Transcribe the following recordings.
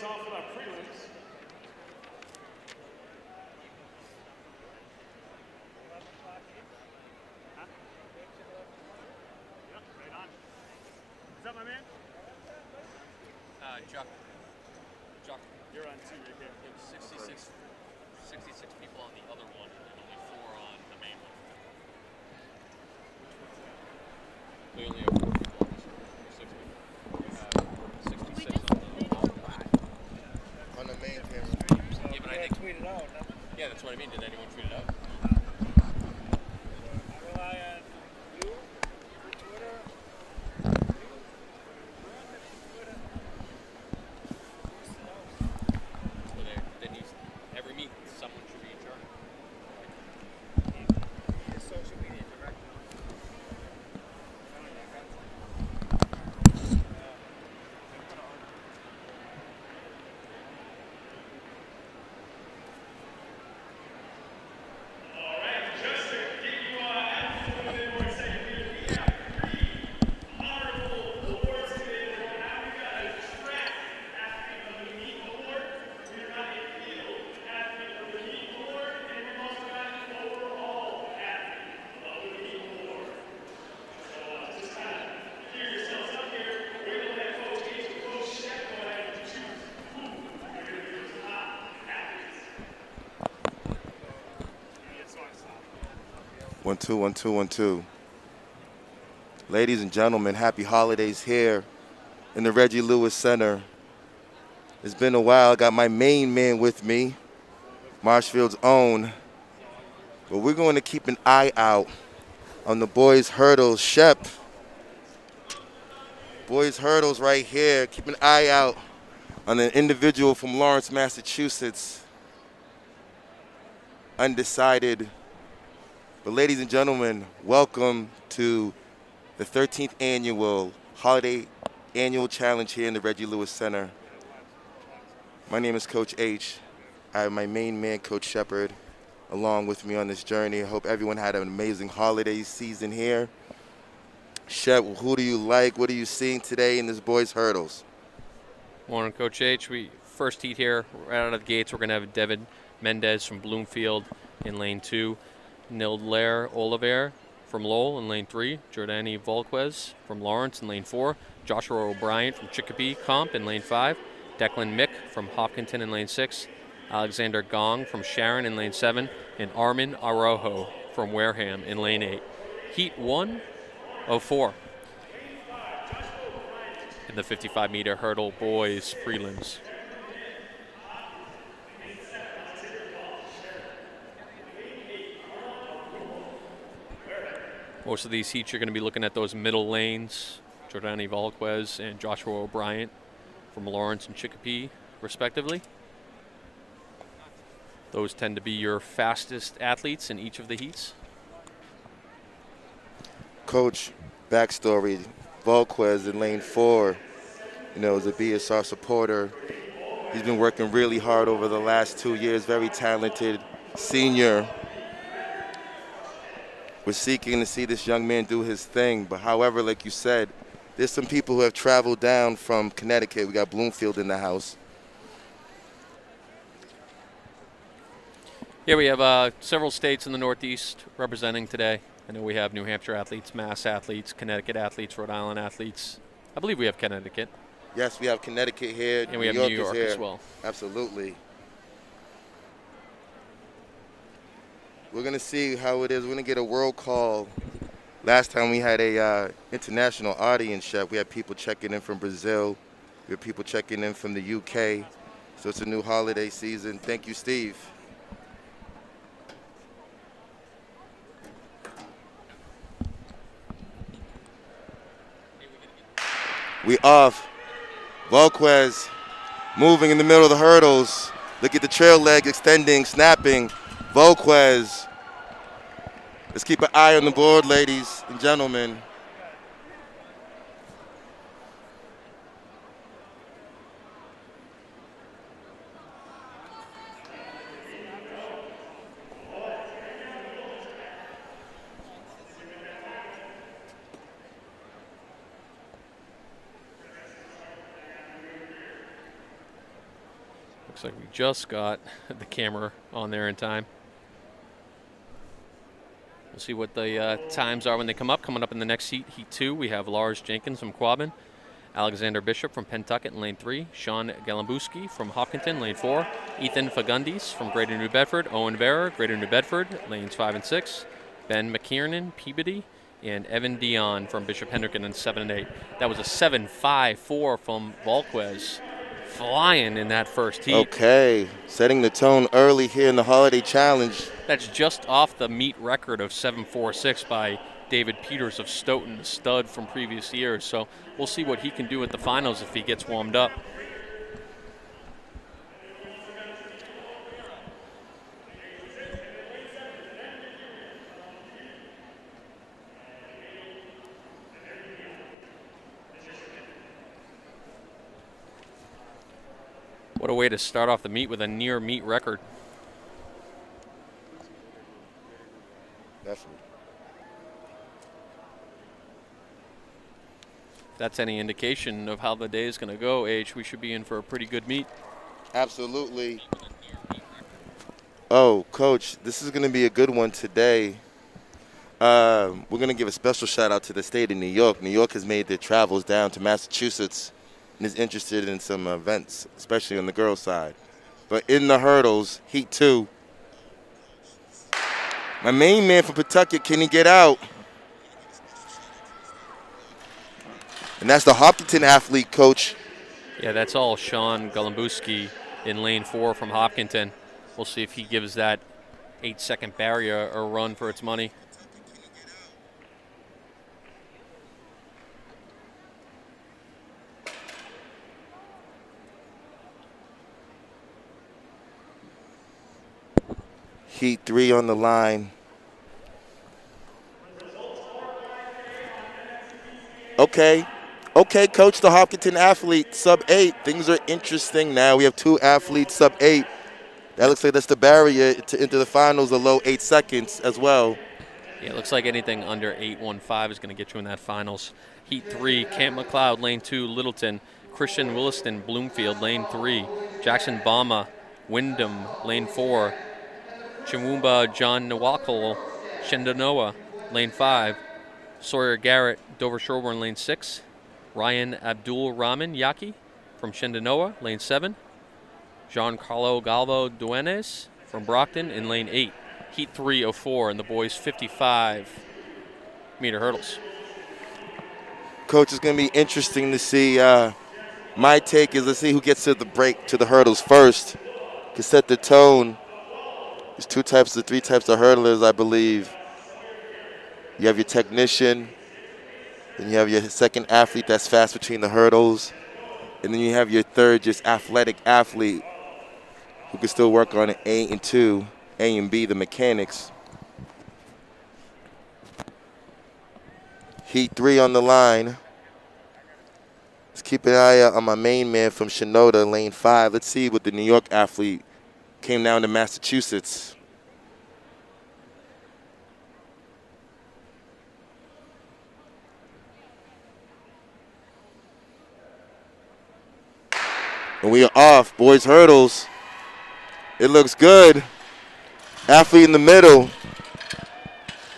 us off with our prelims. Huh? Yep, right on. Is that my man? Chuck. You're on 2 right here. There was 66 people on the other one, and only 4 on the main one. We only have 4 people on this one. 66 on the main camera. Yeah, but I think tweet it out. Yeah, that's what I mean. Did anyone tweet it out? I rely on you for Twitter. So then every meet, someone should be in charge. He's social media director. One, two, 1, 2, 1, 2. Ladies and gentlemen, happy holidays here in the Reggie Lewis Center. It's been a while. I got my main man with me, Marshfield's own. But we're going to keep an eye out on the boys' hurdles. Shep, boys' hurdles right here. Keep an eye out on an individual from Lawrence, Massachusetts. Undecided. But ladies and gentlemen, welcome to the 13th annual Holiday Annual Challenge here in the Reggie Lewis Center. My name is Coach H. I have my main man, Coach Shepard, along with me on this journey. I hope everyone had an amazing holiday season here. Shep, who do you like? What are you seeing today in this boys' hurdles? Morning, Coach H. First heat here, right out of the gates, we're going to have Devin Mendez from Bloomfield in lane 2. Nildler Oliver from Lowell in lane 3. Jordani Volquez from Lawrence in lane 4. Joshua O'Brien from Chicopee Comp in lane 5. Declan Mick from Hopkinton in lane 6. Alexander Gong from Sharon in lane 7. And Armin Araujo from Wareham in lane 8. Heat 1 of 4 in the 55-meter hurdle boys prelims. Most of these heats, you're going to be looking at those middle lanes, Jordani Volquez and Joshua O'Brien from Lawrence and Chicopee, respectively. Those tend to be your fastest athletes in each of the heats. Coach, backstory, Volquez in lane 4, is a BSR supporter. He's been working really hard over the last 2 years, very talented senior. We're seeking to see this young man do his thing. But however, like you said, there's some people who have traveled down from Connecticut. We got Bloomfield in the house. Yeah, we have several states in the Northeast representing today. I know we have New Hampshire athletes, Mass athletes, Connecticut athletes, Rhode Island athletes. I believe we have Connecticut. Yes, we have Connecticut here. And we have New York here as well. Absolutely. We're going to see how it is. We're going to get a world call. Last time we had a international audience, Chef. We had people checking in from Brazil. We had people checking in from the UK. So it's a new holiday season. Thank you, Steve. We off. Volquez moving in the middle of the hurdles. Look at the trail leg extending, snapping. Volquez. Let's keep an eye on the board, ladies and gentlemen. Looks like we just got the camera on there in time. We'll see what the times are when they come up. Coming up in the next heat, Heat 2, we have Lars Jenkins from Quabbin, Alexander Bishop from Pentucket in lane 3, Sean Galambuski from Hopkinton, lane 4, Ethan Fagundis from Greater New Bedford, Owen Vera, Greater New Bedford, lanes 5 and 6, Ben McKiernan, Peabody, and Evan Dion from Bishop Hendricken in 7 and 8. That was a 7.54 from Volquez. Flying in that first heat. Okay, setting the tone early here in the Holiday Challenge. That's just off the meet record of 7.46 by David Peters of Stoughton, the stud from previous years. So we'll see what he can do at the finals if he gets warmed up. What a way to start off the meet with a near meet record. Definitely. If that's any indication of how the day is going to go, H, we should be in for a pretty good meet. Absolutely. Oh, Coach, this is going to be a good one today. We're going to give a special shout out to the state of New York. New York has made their travels down to Massachusetts and is interested in some events, especially on the girls' side. But in the hurdles, Heat 2, my main man from Pawtucket, can he get out? And that's the Hopkinton athlete, Coach. Yeah, that's all Sean Galambuski in lane 4 from Hopkinton. We'll see if he gives that 8-second barrier a run for its money. Heat 3 on the line. Okay, Coach, the Hopkinton athlete, sub-8. Things are interesting now. We have 2 athletes sub-8. That looks like that's the barrier to enter the finals, a low 8 seconds as well. Yeah, it looks like anything under 8.15 is going to get you in that finals. Heat 3, Camp McLeod, lane 2, Littleton, Christian Williston, Bloomfield, lane 3, Jackson Bama, Wyndham, lane 4, Chimwumba John Nawakol, Shenandoah, lane 5, Sawyer Garrett, Dover Sherborne, lane 6, Ryan Abdul Rahman Yaki from Shenandoah, lane 7, Giancarlo Galvo Duenes from Brockton in lane 8. Heat 3 of 4 in the boys' 55-meter hurdles. Coach, it's going to be interesting to see. My take is, let's see who gets to the break, to the hurdles first. To set the tone. There's 3 types of hurdlers, I believe. You have your technician, then you have your second athlete that's fast between the hurdles, and then you have your third just athletic athlete who can still work on A and 2, A and B, the mechanics. Heat 3 on the line. Let's keep an eye out on my main man from Shinoda, lane 5. Let's see what the New York athlete came down to Massachusetts. And we are off. Boys hurdles. It looks good. Athlete in the middle.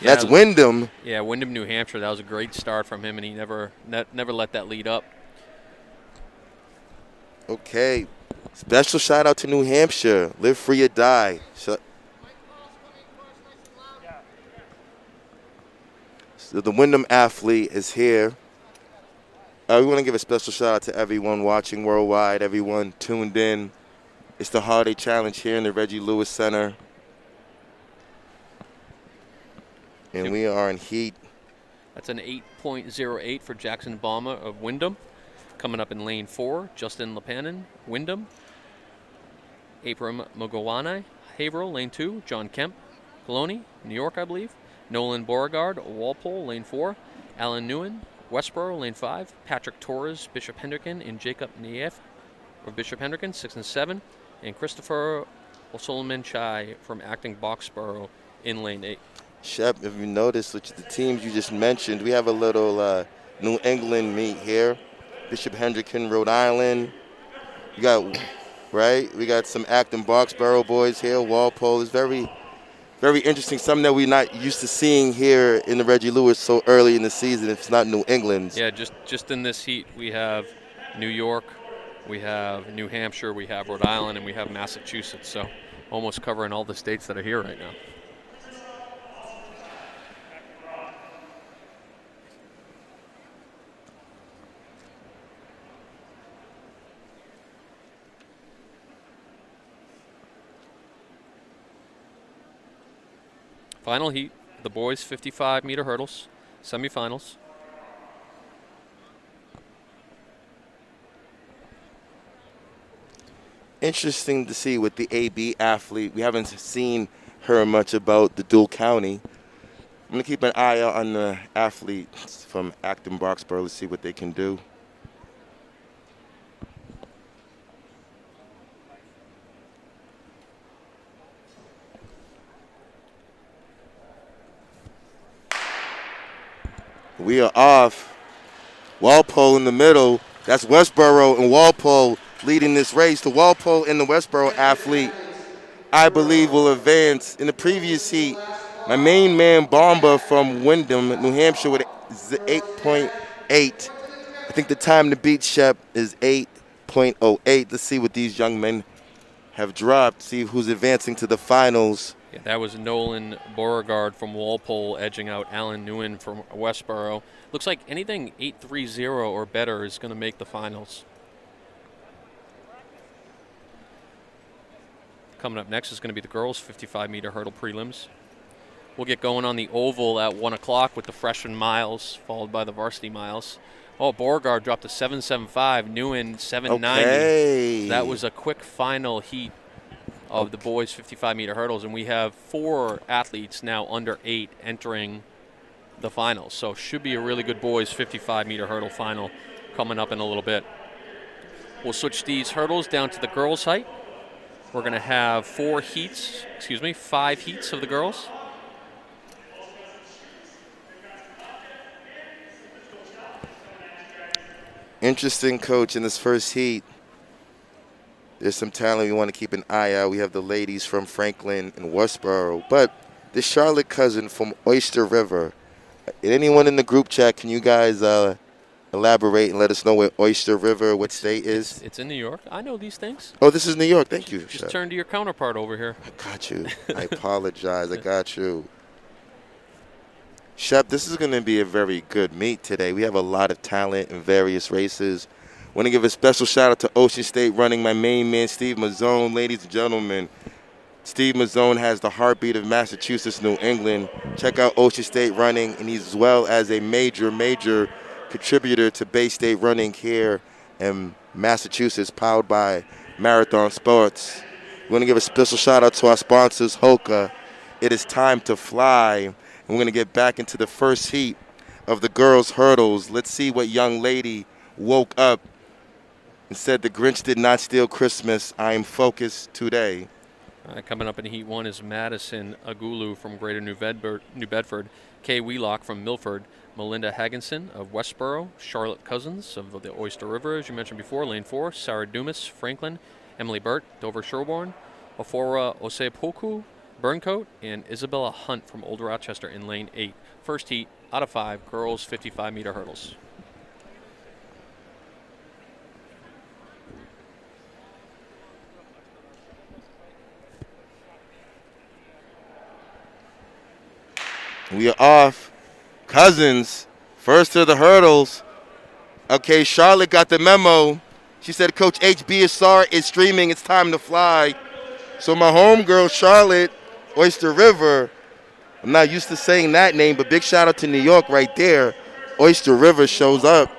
Yeah, that's Wyndham. Yeah, Wyndham, New Hampshire. That was a great start from him, and he never let that lead up. Okay. Special shout out to New Hampshire. Live free or die. So the Wyndham athlete is here. We want to give a special shout out to everyone watching worldwide, everyone tuned in. It's the Holiday Challenge here in the Reggie Lewis Center. And we are in heat. That's an 8.08 for Jackson Bama of Wyndham. Coming up in lane 4, Justin Lepanin, Wyndham. Abram Mogowane, Haverhill, lane 2. John Kemp, Colony, New York, I believe. Nolan Beauregard, Walpole, lane 4. Alan Newen, Westboro, lane 5. Patrick Torres, Bishop Hendricken, and Jacob Nief of Bishop Hendricken, 6 and 7. And Christopher O'Sullivan Chai from Acting Boxborough in lane 8. Shep, if you notice, which the teams you just mentioned, we have a little New England meet here. Bishop Hendricken, Rhode Island. You got right? We got some Acton Boxborough boys here. Walpole is very, very interesting. Something that we're not used to seeing here in the Reggie Lewis so early in the season. If it's not New England's. Yeah, just in this heat, we have New York, we have New Hampshire, we have Rhode Island, and we have Massachusetts. So almost covering all the states that are here right now. Final heat, the boys 55-meter hurdles, semifinals. Interesting to see with the AB athlete. We haven't seen her much about the dual county. I'm going to keep an eye out on the athletes from Acton Boxborough to see what they can do. We are off. Walpole in the middle. That's Westboro and Walpole leading this race. The Walpole and the Westboro athlete, I believe, will advance. In the previous heat, my main man, Bomba from Windham, New Hampshire, with 8.8. I think the time to beat Shep is 8.08. Let's see what these young men have dropped, see who's advancing to the finals. Yeah, that was Nolan Beauregard from Walpole edging out Alan Nguyen from Westboro. Looks like anything 8.30 or better is going to make the finals. Coming up next is going to be the girls' 55-meter hurdle prelims. We'll get going on the oval at 1 o'clock with the freshman miles, followed by the varsity miles. Oh, Beauregard dropped to 7.75, Nguyen 7.90. Okay. That was a quick final heat of the boys' 55-meter hurdles, and we have 4 athletes now under 8 entering the finals. So should be a really good boys' 55-meter hurdle final coming up in a little bit. We'll switch these hurdles down to the girls' height. We're going to have 5 heats of the girls. Interesting, coach, in this first heat. There's some talent we want to keep an eye out. We have the ladies from Franklin and Westboro, but the Charlotte cousin from Oyster River. Anyone in the group chat, can you guys elaborate and let us know where Oyster River, what state is? It's in New York. I know these things. Oh, this is New York. Thank you, Just Chef. turn to your counterpart over here. I got you. I apologize. I got you. Shep, this is going to be a very good meet today. We have a lot of talent in various races. Want to give a special shout out to Ocean State Running, my main man, Steve Mazzone. Ladies and gentlemen, Steve Mazzone has the heartbeat of Massachusetts, New England. Check out Ocean State Running, and he's as well as a major contributor to Bay State Running here in Massachusetts, powered by Marathon Sports. We want to give a special shout out to our sponsors, Hoka. It is time to fly. And we're going to get back into the first heat of the girls' hurdles. Let's see what young lady woke up and said the Grinch did not steal Christmas. I am focused today. Coming up in Heat 1 is Madison Agulu from Greater New Bedford, Kay Wheelock from Milford, Melinda Hagginson of Westboro, Charlotte Cousins of the Oyster River, as you mentioned before, Lane 4, Sarah Dumas, Franklin, Emily Burt, Dover Sherborne, Ofora Osepoku, Burncoat, and Isabella Hunt from Old Rochester in Lane 8. First heat out of 5, girls 55-meter hurdles. We are off. Cousins, first to the hurdles. Okay, Charlotte got the memo. She said, Coach HBSR is streaming. It's time to fly. So my homegirl, Charlotte, Oyster River, I'm not used to saying that name, but big shout out to New York right there. Oyster River shows up.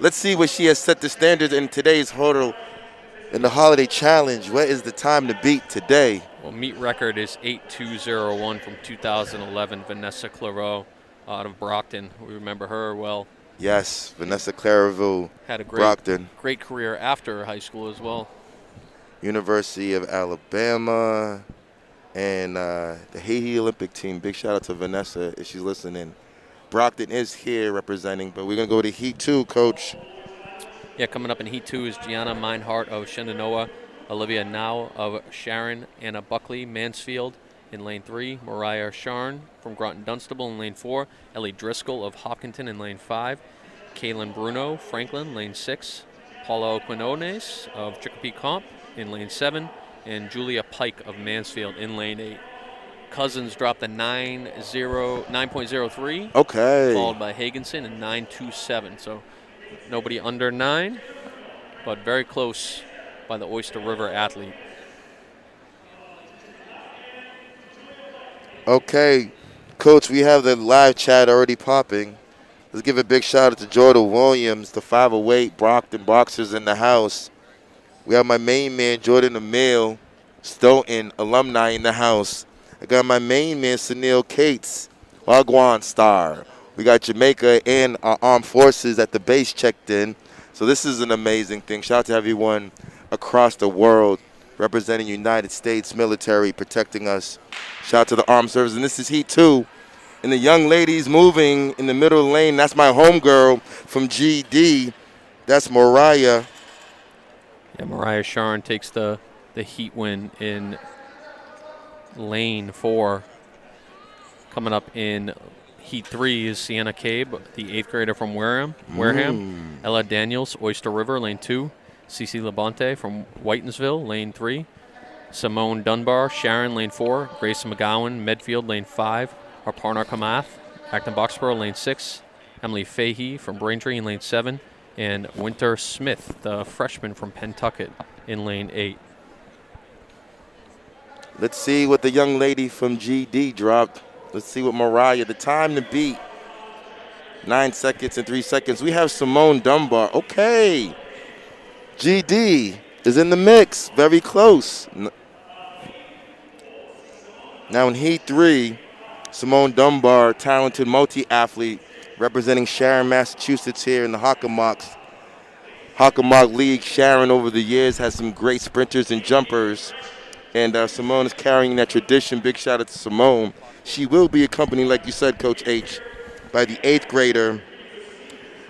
Let's see what she has set the standards in today's hurdle in the Holiday Challenge. What is the time to beat today? Well, meet record is 8.201 from 2011. Vanessa Clairvaux out of Brockton. We remember her well. Yes, Vanessa Clairvaux, had a Brockton. Great career after high school as well. University of Alabama and the Haiti Olympic team. Big shout out to Vanessa if she's listening. Brockton is here representing, but we're going to go to Heat 2, Coach. Yeah, coming up in Heat 2 is Gianna Meinhardt of Shenandoah, Olivia Now of Sharon Anna Buckley, Mansfield in lane 3. Mariah Sharn from Groton Dunstable in lane 4. Ellie Driscoll of Hopkinton in lane 5. Kaylin Bruno, Franklin, lane 6. Paula Quinones of Chicopee Comp in lane 7. And Julia Pike of Mansfield in lane 8. Cousins dropped a 9.03. Okay. Followed by Hagenson in 9.27. So nobody under 9, but very close by the Oyster River athlete. Okay, Coach, we have the live chat already popping. Let's give a big shout out to Jordan Williams, the 508 Brockton Boxers in the house. We have my main man, Jordan Emil Stoughton, alumni in the house. I got my main man, Sunil Cates, Wagwan star. We got Jamaica and our armed forces at the base checked in. So this is an amazing thing. Shout out to everyone across the world representing United States military, protecting us. Shout out to the armed services. And this is Heat 2. And the young ladies moving in the middle lane. That's my homegirl from GD. That's Mariah. Yeah, Mariah Sharn takes the heat win in lane 4. Coming up in heat 3 is Sienna Cabe, the 8th grader from Wareham. Ella Daniels, Oyster River, lane 2. Cece Labonte from Whitensville, lane 3. Simone Dunbar, Sharon, lane 4. Grace McGowan, Medfield, lane 5. Aparna Kamath, Acton Boxborough, lane 6. Emily Fahey from Braintree in lane 7. And Winter Smith, the freshman from Pentucket, in lane 8. Let's see what the young lady from GD dropped. Let's see what Mariah, the time to beat. 9 seconds and 3 seconds. We have Simone Dunbar. Okay. GD is in the mix. Very close. Now in Heat 3, Simone Dunbar, talented multi-athlete, representing Sharon, Massachusetts here in the Hockomock League. Sharon over the years has some great sprinters and jumpers. And Simone is carrying that tradition. Big shout out to Simone. She will be accompanied, like you said, Coach H, by the 8th grader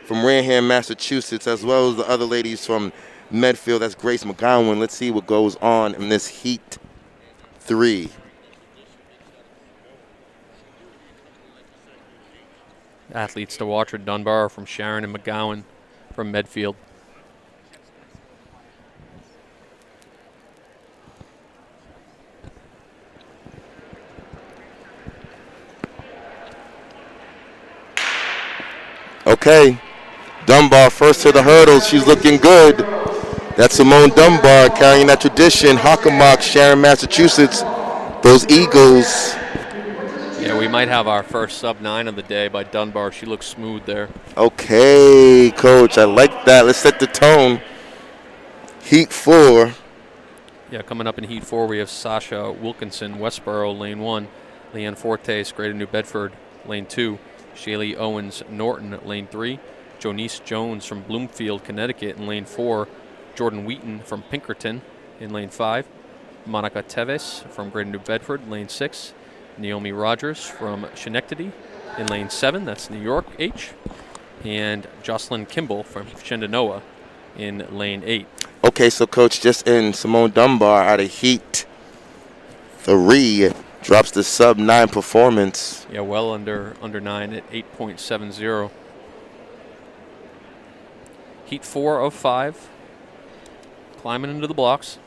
from Wareham, Massachusetts, as well as the other ladies from Medfield. That's Grace McGowan. Let's see what goes on in this Heat 3. Athletes to watch are Dunbar from Sharon and McGowan from Medfield. Okay, Dunbar first to the hurdles. She's looking good. That's Simone Dunbar carrying that tradition. Hockomock, Sharon, Massachusetts. Those Eagles. Yeah, we might have our first sub-9 of the day by Dunbar. She looks smooth there. Okay, Coach, I like that. Let's set the tone. Heat 4. Yeah, coming up in Heat 4, we have Sasha Wilkinson, Westboro, lane 1. Leanne Fortes, Greater New Bedford, lane 2. Shaylee Owens, Norton, lane 3. Jonice Jones from Bloomfield, Connecticut, in lane 4. Jordan Wheaton from Pinkerton in lane 5. Monica Teves from Greater New Bedford, lane 6. Naomi Rogers from Schenectady in lane 7. That's New York H. And Jocelyn Kimball from Shenandoah in lane 8. Okay, so Coach, just in, Simone Dunbar out of Heat 3 drops the sub-9 performance. Yeah, well under 9 at 8.70. Heat 4 of 5. Climbing into the blocks.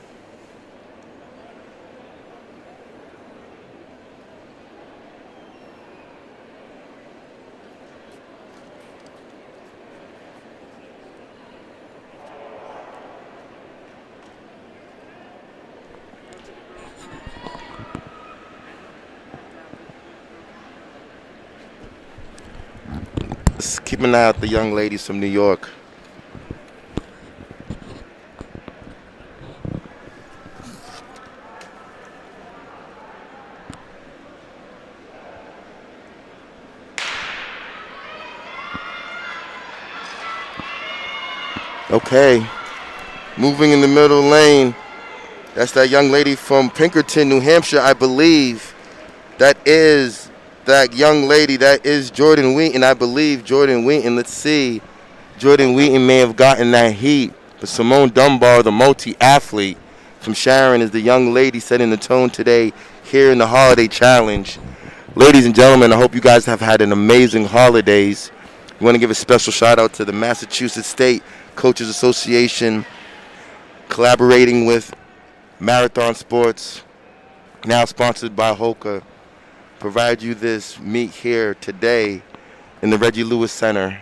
Let's keep an eye out the young ladies from New York. Okay, moving in the middle lane. That's that young lady from Pinkerton, New Hampshire, I believe. That is that young lady. That is Jordan Wheaton, I believe. Jordan Wheaton, let's see. Jordan Wheaton may have gotten that heat. But Simone Dunbar, the multi-athlete, from Sharon is the young lady setting the tone today here in the Holiday Challenge. Ladies and gentlemen, I hope you guys have had an amazing holidays. We want to give a special shout out to the Massachusetts State Coaches Association, collaborating with Marathon Sports, now sponsored by Hoka, provide you this meet here today in the Reggie Lewis Center.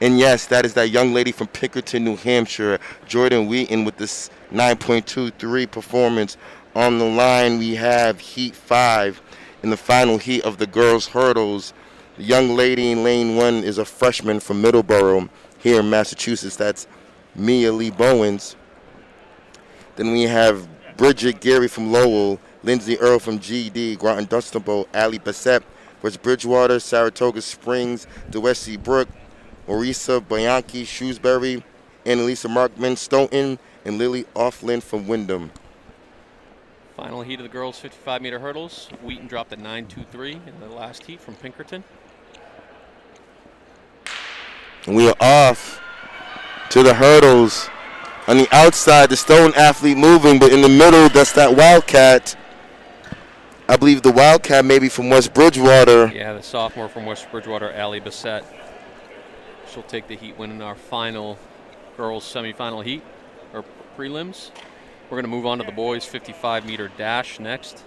And yes, that is that young lady from Pinkerton, New Hampshire, Jordan Wheaton, with this 9.23 performance. On the line, we have Heat 5 in the final heat of the girls' hurdles. The young lady in lane 1 is a freshman from Middleborough here in Massachusetts. That's Mia Lee Bowens. Then we have Bridget Gary from Lowell, Lindsay Earl from GD, Groton Dunstable, Allie Bassett, West Bridgewater, Saratoga Springs, DeWesty Brook, Marisa Bianchi, Shrewsbury, Annalisa Markman, Stoughton, and Lily Offland from Wyndham. Final heat of the girls' 55-meter hurdles. Wheaton dropped at 9.23 in the last heat from Pinkerton. And we are off to the hurdles. On the outside, the Stone athlete moving, but in the middle, that's that Wildcat. I believe the Wildcat may be from West Bridgewater. Yeah, the sophomore from West Bridgewater, Allie Bassett. She'll take the heat win in our final girls' semifinal heat, or prelims. We're going to move on to the boys' 55-meter dash next.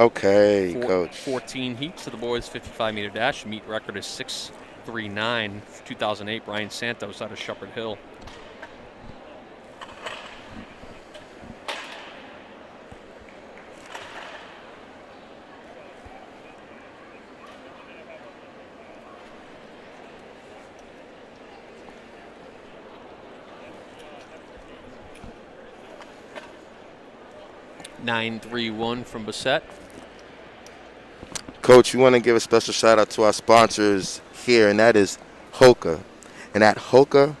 Okay, Coach. 14 heats to the boys' 55-meter dash. Meet record is 6:39. 2008, Brian Santos out of Shepherd Hill. (9.31) from Bassett. Coach, we want to give a special shout out to our sponsors here, and that is Hoka. And at Hoka,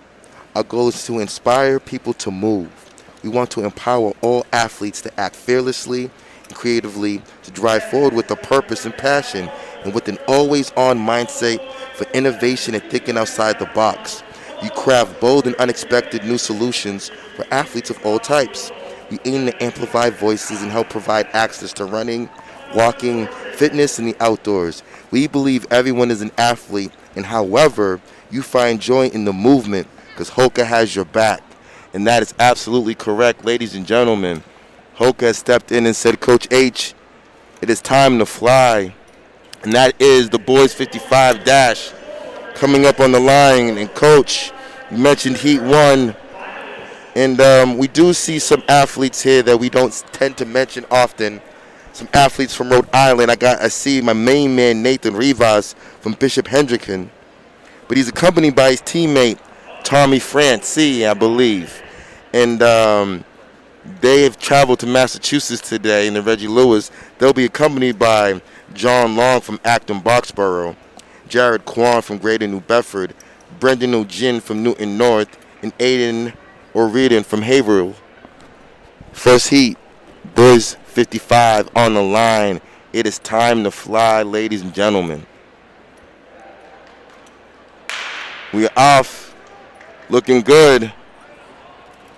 our goal is to inspire people to move. We want to empower all athletes to act fearlessly and creatively, to drive forward with a purpose and passion, and with an always-on mindset for innovation and thinking outside the box. You craft bold and unexpected new solutions for athletes of all types. We aim to amplify voices and help provide access to running, walking, fitness, and the outdoors. We believe everyone is an athlete, and however you find joy in the movement, because Hoka has your back. And that is absolutely correct, ladies and gentlemen. Hoka has stepped in and said, Coach H, it is time to fly. And that is the boys 55 dash coming up on the line. And Coach, you mentioned Heat 1. And we do see some athletes here that we don't tend to mention often. Some athletes from Rhode Island. I see my main man, Nathan Rivas from Bishop Hendricken. But he's accompanied by his teammate, Tommy Francie, I believe. And they have traveled to Massachusetts today in the Reggie Lewis. They'll be accompanied by John Long from Acton Boxborough, Jared Kwan from Greater New Bedford, Brendan O'Gin from Newton North, and Aiden O'Riordan from Haverhill. First heat, boys 55 on the line. It is time to fly, ladies and gentlemen. We are off, looking good.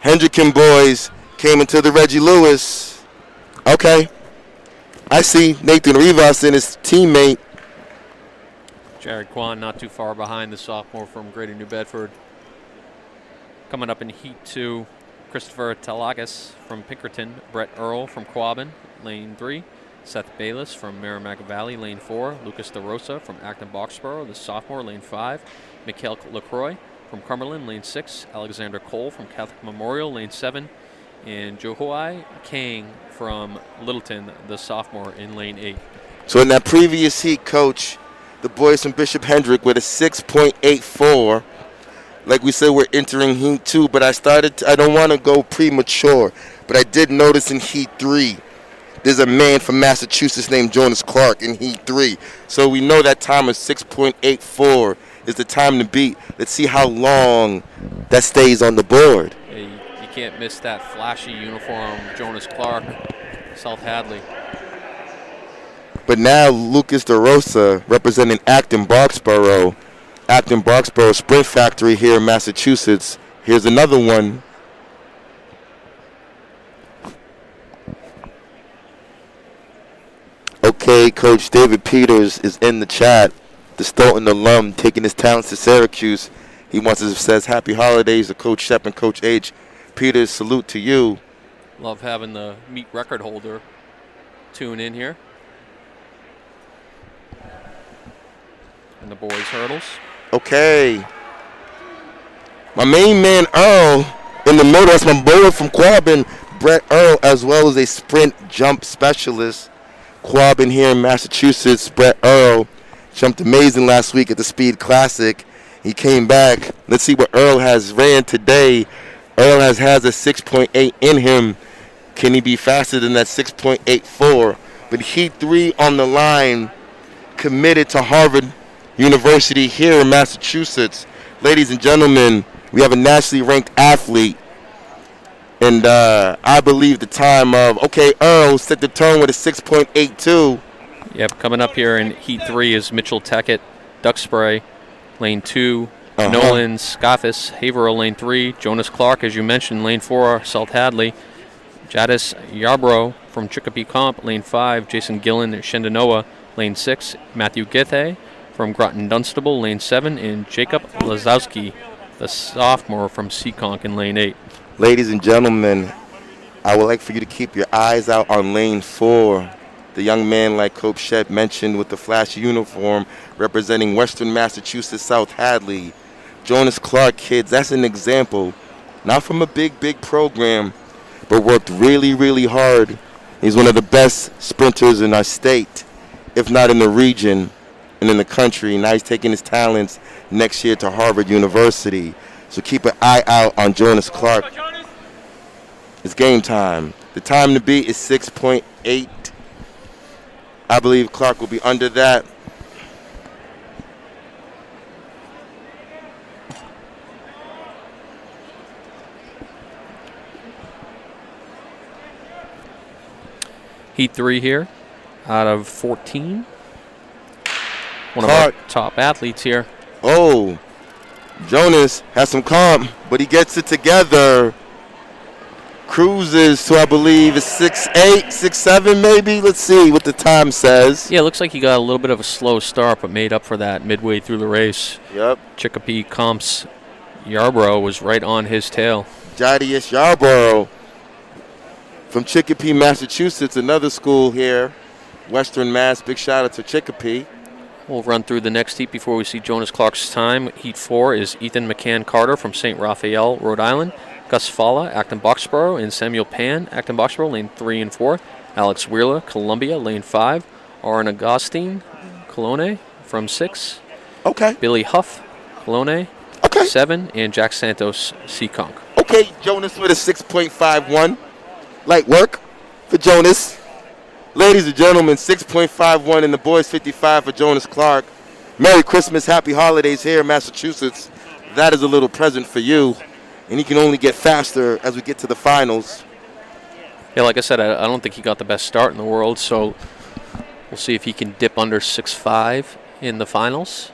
Hendricken boys came into the Reggie Lewis. Okay, I see Nathan Rivas and his teammate. Jared Kwan not too far behind the sophomore from Greater New Bedford. Coming up in Heat 2, Christopher Talagas from Pinkerton, Brett Earl from Quabbin, lane 3, Seth Bayless from Merrimack Valley, lane 4, Lucas DeRosa from Acton Boxborough, the sophomore, lane 5, Mikhail LaCroix from Cumberland, lane 6, Alexander Cole from Catholic Memorial, lane 7, and Johoai Kang from Littleton, the sophomore, in lane 8. So in that previous heat, Coach, the boys from Bishop Hendrick with a 6.84. Like we said, we're entering Heat 2, but I don't want to go premature, but I did notice in Heat 3, there's a man from Massachusetts named Jonas Clark in Heat 3. So we know that time of 6.84 is the time to beat. Let's see how long that stays on the board. Yeah, you can't miss that flashy uniform, Jonas Clark, South Hadley. But now Lucas DeRosa, representing Acton Boxborough, Acton Boxborough Sprint Factory here in Massachusetts. Here's another one. Okay, Coach David Peters is in the chat. The Stoughton alum taking his talents to Syracuse. He wants to says happy holidays to Coach Shep and Coach H. Peters, salute to you. Love having the meet record holder tune in here. And the boys' hurdles. Okay. My main man, Earl, in the middle. That's my boy from Quabbin, Brett Earl, as well as a sprint jump specialist. Quabbin here in Massachusetts. Brett Earl jumped amazing last week at the Speed Classic. He came back. Let's see what Earl has ran today. Earl has a 6.8 in him. Can he be faster than that 6.84? But Heat 3 on the line, committed to Harvard University here in Massachusetts. Ladies and gentlemen, we have a nationally ranked athlete. And I believe the time of, okay, Earl set the tone with a 6.82. Yep, coming up here in Heat 3 is Mitchell Tackett, Duxbury, lane 2. Nolan Scoffis, Haverhill, lane 3. Jonas Clark, as you mentioned, lane 4. South Hadley. Jadis Yarbrough from Chicopee Comp, lane 5. Jason Gillen, Shenandoah, lane 6. Matthew Githe from Groton Dunstable, lane 7. And Jacob Lazowski, the sophomore from Seekonk, in lane 8. Ladies and gentlemen, I would like for you to keep your eyes out on lane 4. The young man, like Coach Shep mentioned, with the flashy uniform representing Western Massachusetts, South Hadley. Jonas Clark, kids, that's an example. Not from a big program, but worked really, really hard. He's one of the best sprinters in our state, if not in the region and in the country. Now he's taking his talents next year to Harvard University. So keep an eye out on Jonas Clark. It's game time. The time to beat is 6.8. I believe Clark will be under that. Heat 3 here, out of 14. One of our top athletes here. Oh, Jonas has some calm, but he gets it together. Cruises to, I believe, is 6'8", 6'7", maybe. Let's see what the time says. Yeah, it looks like he got a little bit of a slow start, but made up for that midway through the race. Yep. Chicopee Comp's Yarbrough was right on his tail. Jadius Yarbrough from Chicopee, Massachusetts, another school here, Western Mass. Big shout out to Chicopee. We'll run through the next heat before we see Jonas Clark's time. Heat 4 is Ethan McCann Carter from St. Raphael, Rhode Island. Gus Falla, Acton Boxborough, and Samuel Pan, Acton Boxborough, lane 3 and 4. Alex Wheeler, Columbia, lane 5. Aaron Agostine, Cologne, from 6. Okay. Billy Huff, Cologne, okay. 7. And Jack Santos, Seekonk. Okay, Jonas with a 6.51. Light work for Jonas. Ladies and gentlemen, 6.51 in the boys 55 for Jonas Clark. Merry Christmas, happy holidays here in Massachusetts. That is a little present for you. And he can only get faster as we get to the finals. Yeah, like I said, I don't think he got the best start in the world, so we'll see if he can dip under 6.5 in the finals.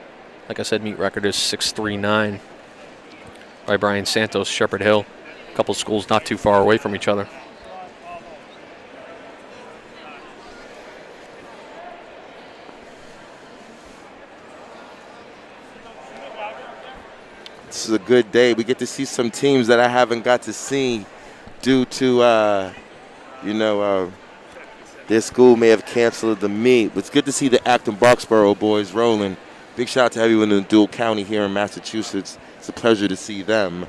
Like I said, meet record is 6.39 by Brian Santos, Shepherd Hill. A couple schools not too far away from each other. This is a good day. We get to see some teams that I haven't got to see due to, their school may have canceled the meet. But it's good to see the Acton Boxborough boys rolling. Big shout out to everyone in Dual County here in Massachusetts. It's a pleasure to see them.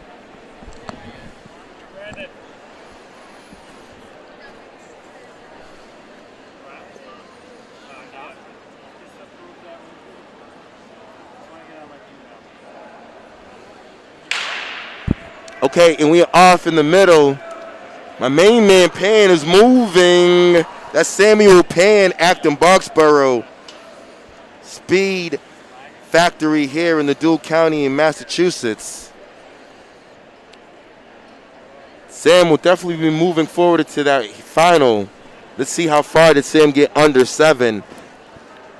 Okay, and we are off in the middle. My main man, Pan, is moving. That's Samuel Pan, Acton Boxborough. Speed Factory here in the Dual County in Massachusetts. Sam will definitely be moving forward to that final. Let's see how far did Sam get under 7.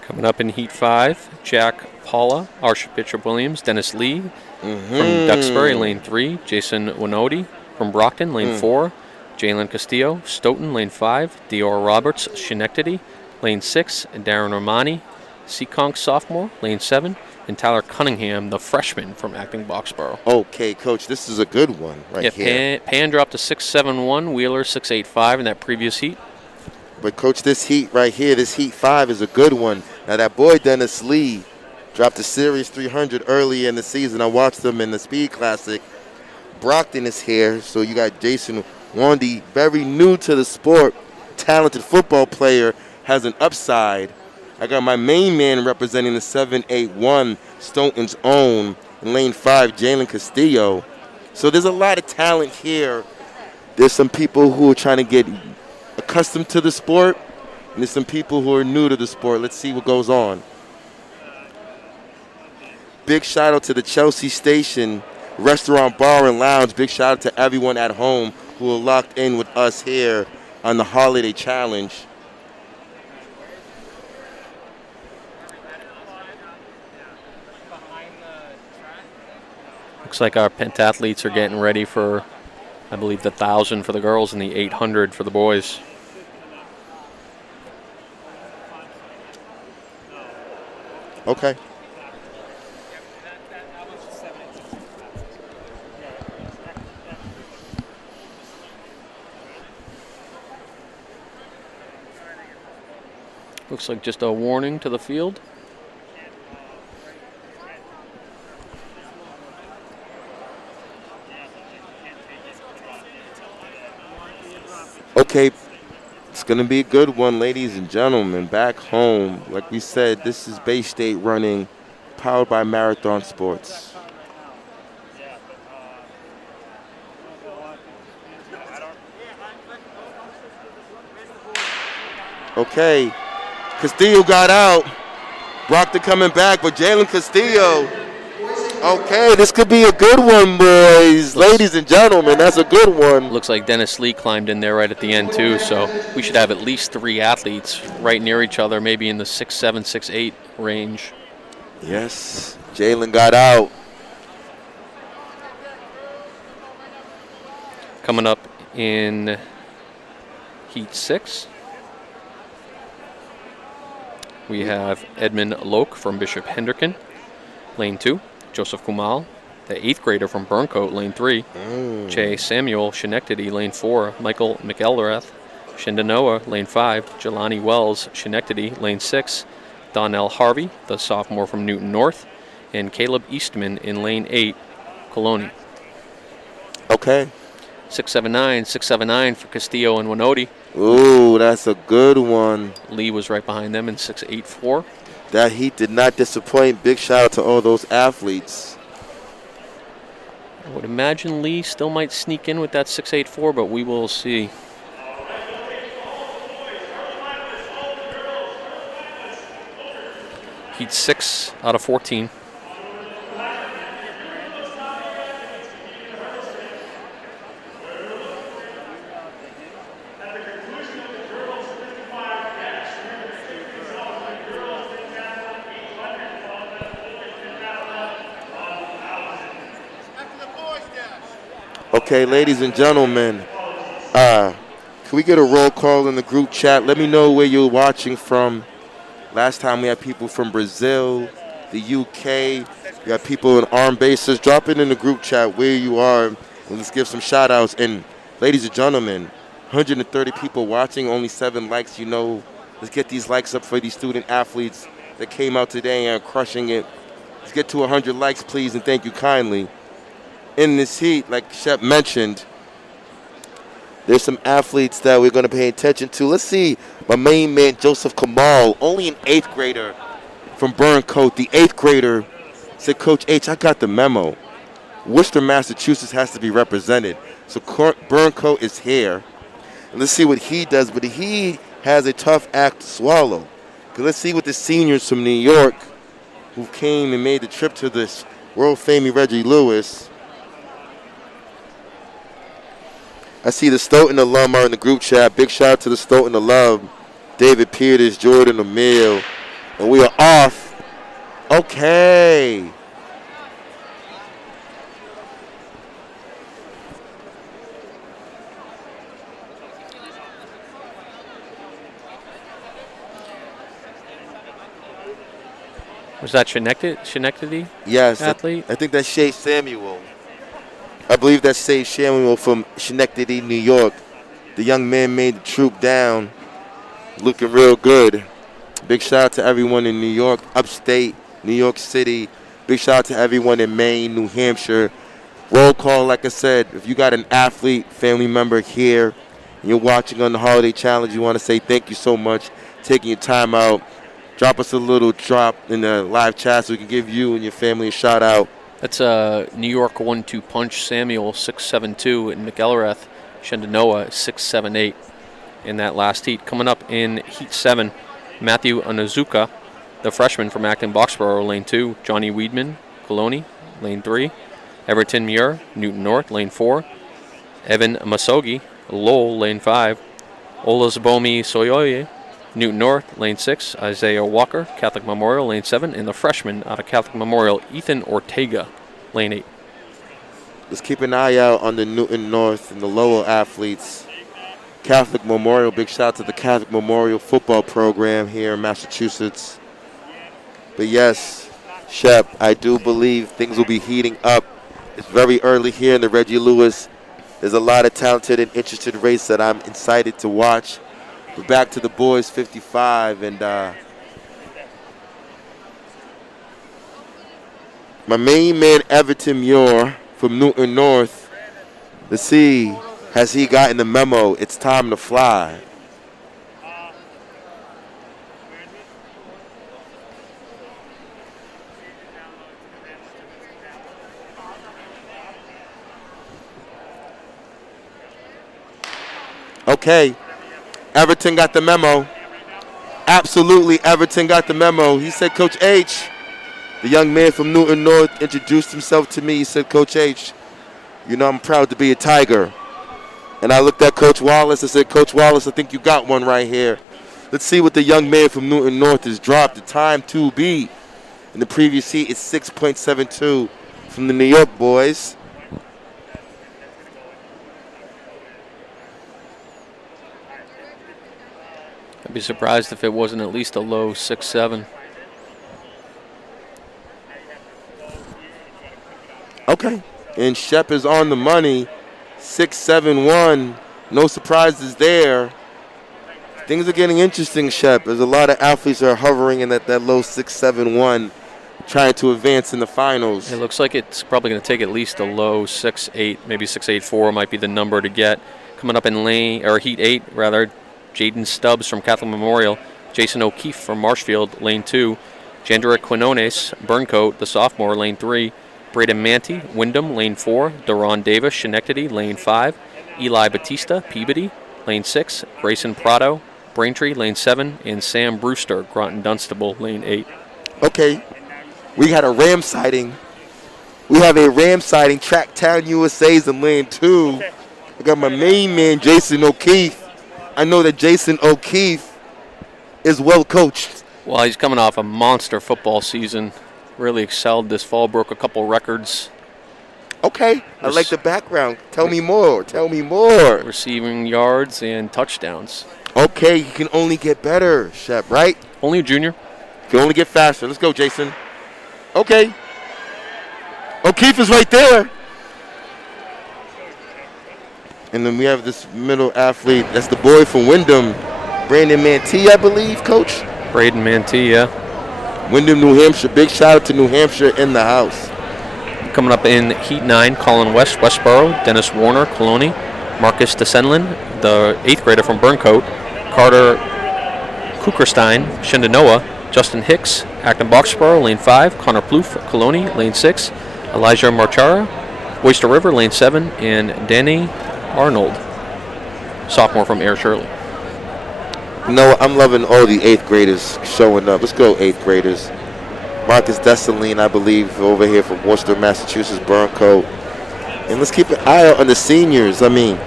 Coming up in Heat 5, Jack Paula, Archbishop Williams, Dennis Lee from Duxbury, lane 3, Jason Winody from Brockton, lane 4, Jalen Castillo, Stoughton, lane 5, Dior Roberts, Schenectady, lane 6, and Darren Romani, Seekonk, sophomore, lane 7, and Tyler Cunningham, the freshman from Acton Boxborough. Okay, Coach, this is a good one here. Pan dropped to 6.71, Wheeler 6.85 in that previous heat. But, Coach, this heat right here, this heat 5 is a good one. Now, that boy Dennis Lee dropped a Series 300 early in the season. I watched him in the Speed Classic. Brockton is here, so you got Jason Wandy, very new to the sport, talented football player, has an upside. I got my main man representing the 781, Stoughton's own, in lane 5, Jalen Castillo. So there's a lot of talent here. There's some people who are trying to get accustomed to the sport, and there's some people who are new to the sport. Let's see what goes on. Big shout out to the Chelsea Station Restaurant, Bar, and Lounge. Big shout out to everyone at home who are locked in with us here on the Holiday Challenge. Looks like our pentathletes are getting ready for, I believe, the 1,000 for the girls and the 800 for the boys. Okay. Looks like just a warning to the field. Okay, it's going to be a good one, ladies and gentlemen. Back home, like we said, this is Bay State running, powered by Marathon Sports. Okay, Castillo got out. Brockton coming back, but Jalen Castillo. Okay, this could be a good one, boys. Ladies and gentlemen, that's a good one. Looks like Dennis Lee climbed in there right at the end, too, so we should have at least 3 athletes right near each other, maybe in the 6'7", 6'8" range. Yes, Jalen got out. Coming up in Heat 6, we have Edmund Loke from Bishop Hendricken, lane 2. Joseph Kumal, the 8th grader from Burncoat, lane 3. Che Samuel, Schenectady, lane 4. Michael McElrath, Shenandoah, lane 5. Jelani Wells, Schenectady, lane 6. Donnell Harvey, the sophomore from Newton North. And Caleb Eastman in lane 8, Coloni. Okay. 6'7", for Castillo and Winody. Ooh, that's a good one. Lee was right behind them in 6'8", That heat did not disappoint. Big shout out to all those athletes. I would imagine Lee still might sneak in with that 6'8", but we will see. Heat 6 out of 14. Okay, ladies and gentlemen, can we get a roll call in the group chat? Let me know where you're watching from. Last time we had people from Brazil, the UK. We had people in armed bases. Drop it in the group chat where you are, and let's give some shout outs. And ladies and gentlemen, 130 people watching, only 7 likes. You know, let's get these likes up for these student athletes that came out today and are crushing it. Let's get to 100 likes, please, and thank you kindly. In this heat, like Shep mentioned, there's some athletes that we're going to pay attention to. Let's see my main man, Joseph Kamal, only an 8th grader from Burncoat. The 8th grader said, Coach H, I got the memo. Worcester, Massachusetts has to be represented. So Burncoat is here. And let's see what he does. But he has a tough act to swallow. Because let's see what the seniors from New York who came and made the trip to this world-famous Reggie Lewis. I see the Stoughton alum are in the group chat. Big shout out to the Stoughton alum, David Peters, Jordan Emile. And we are off Okay. Was that Schenectady Yes, athlete? I think that's Shay Samuel. I believe that's Shay Samuel from Schenectady, New York. The young man made the troop down, looking real good. Big shout out to everyone in New York, upstate, New York City. Big shout out to everyone in Maine, New Hampshire. Roll call, like I said, if you got an athlete, family member here, and you're watching on the Holiday Challenge, you want to say thank you so much, taking your time out. Drop us a little drop in the live chat so we can give you and your family a shout out. That's New York 1-2 punch Samuel 6'7" and McElrath Shendanoa 6'7" in that last heat. Coming up in heat 7, Matthew Onazuka, the freshman from Acton Boxborough, lane 2. Johnny Weedman, Coloni, lane 3. Everton Muir, Newton North, lane 4. Evan Masogi, Lowell, lane 5. Olazubomi Soyoye, Newton North, lane 6. Isaiah Walker, Catholic Memorial, lane 7. And the freshman out of Catholic Memorial, Ethan Ortega, lane 8. Let's keep an eye out on the Newton North and the Lowell athletes. Catholic Memorial, big shout out to the Catholic Memorial football program here in Massachusetts. But yes, Shep, I do believe things will be heating up. It's very early here in the Reggie Lewis. There's a lot of talented and interested race that I'm excited to watch. We're back to the boys 55, and my main man Everton Muir from Newton North. Let's see, has he gotten the memo? It's time to fly. Okay, Everton got the memo. Absolutely, Everton got the memo. He said, Coach H, the young man from Newton North introduced himself to me. He said, Coach H, you know I'm proud to be a Tiger. And I looked at Coach Wallace. I said, Coach Wallace, I think you got one right here. Let's see what the young man from Newton North has dropped. The time to beat in the previous heat is 6.72 from the New York boys. I'd be surprised if it wasn't at least a low 6'7". Okay, and Shep is on the money, 6'7" No surprises there. Things are getting interesting, Shep. There's a lot of athletes that are hovering in that low 6'7", trying to advance in the finals. It looks like it's probably going to take at least a low 6'8", maybe 6'8'4" might be the number to get. Coming up in heat 8, rather. Jaden Stubbs from Catholic Memorial, Jason O'Keefe from Marshfield, lane 2, Jandra Quinones, Burncoat, the sophomore, lane 3, Braden Manty, Wyndham, lane 4, Deron Davis, Schenectady, lane 5, Eli Batista, Peabody, lane 6, Grayson Prado, Braintree, lane 7, and Sam Brewster, Groton Dunstable, lane 8. Okay, we had a ram sighting. We have a ram sighting. Tracktown USA's in lane 2. I got my main man, Jason O'Keefe. I know that Jason O'Keefe is well coached. Well, he's coming off a monster football season. Really excelled this fall, broke a couple records. Okay, I like the background. Tell me more. Tell me more. Receiving yards and touchdowns. Okay, he can only get better, Shep, right? Only a junior. He can only get faster. Let's go, Jason. Okay. O'Keefe is right there. And then we have this middle athlete. That's the boy from Wyndham, Brandon Mantee, I believe, Coach. Braden Mantee, yeah. Wyndham, New Hampshire. Big shout out to New Hampshire in the house. Coming up in Heat 9, Colin West, Westboro, Dennis Warner, Coloni, Marcus DeSenlin, the 8th grader from Burncoat, Carter Kukerstein, Shendanoa, Justin Hicks, Acton Boxborough, lane 5, Connor Plouffe, Coloni, lane 6, Elijah Marchara, Oyster River, lane 7, and Danny Arnold, sophomore from Air Shirley. No, I'm loving all the 8th graders showing up. Let's go, 8th graders. Marcus Dessalines, I believe, over here from Worcester, Massachusetts, Burncoat. And let's keep an eye out on the seniors. I mean,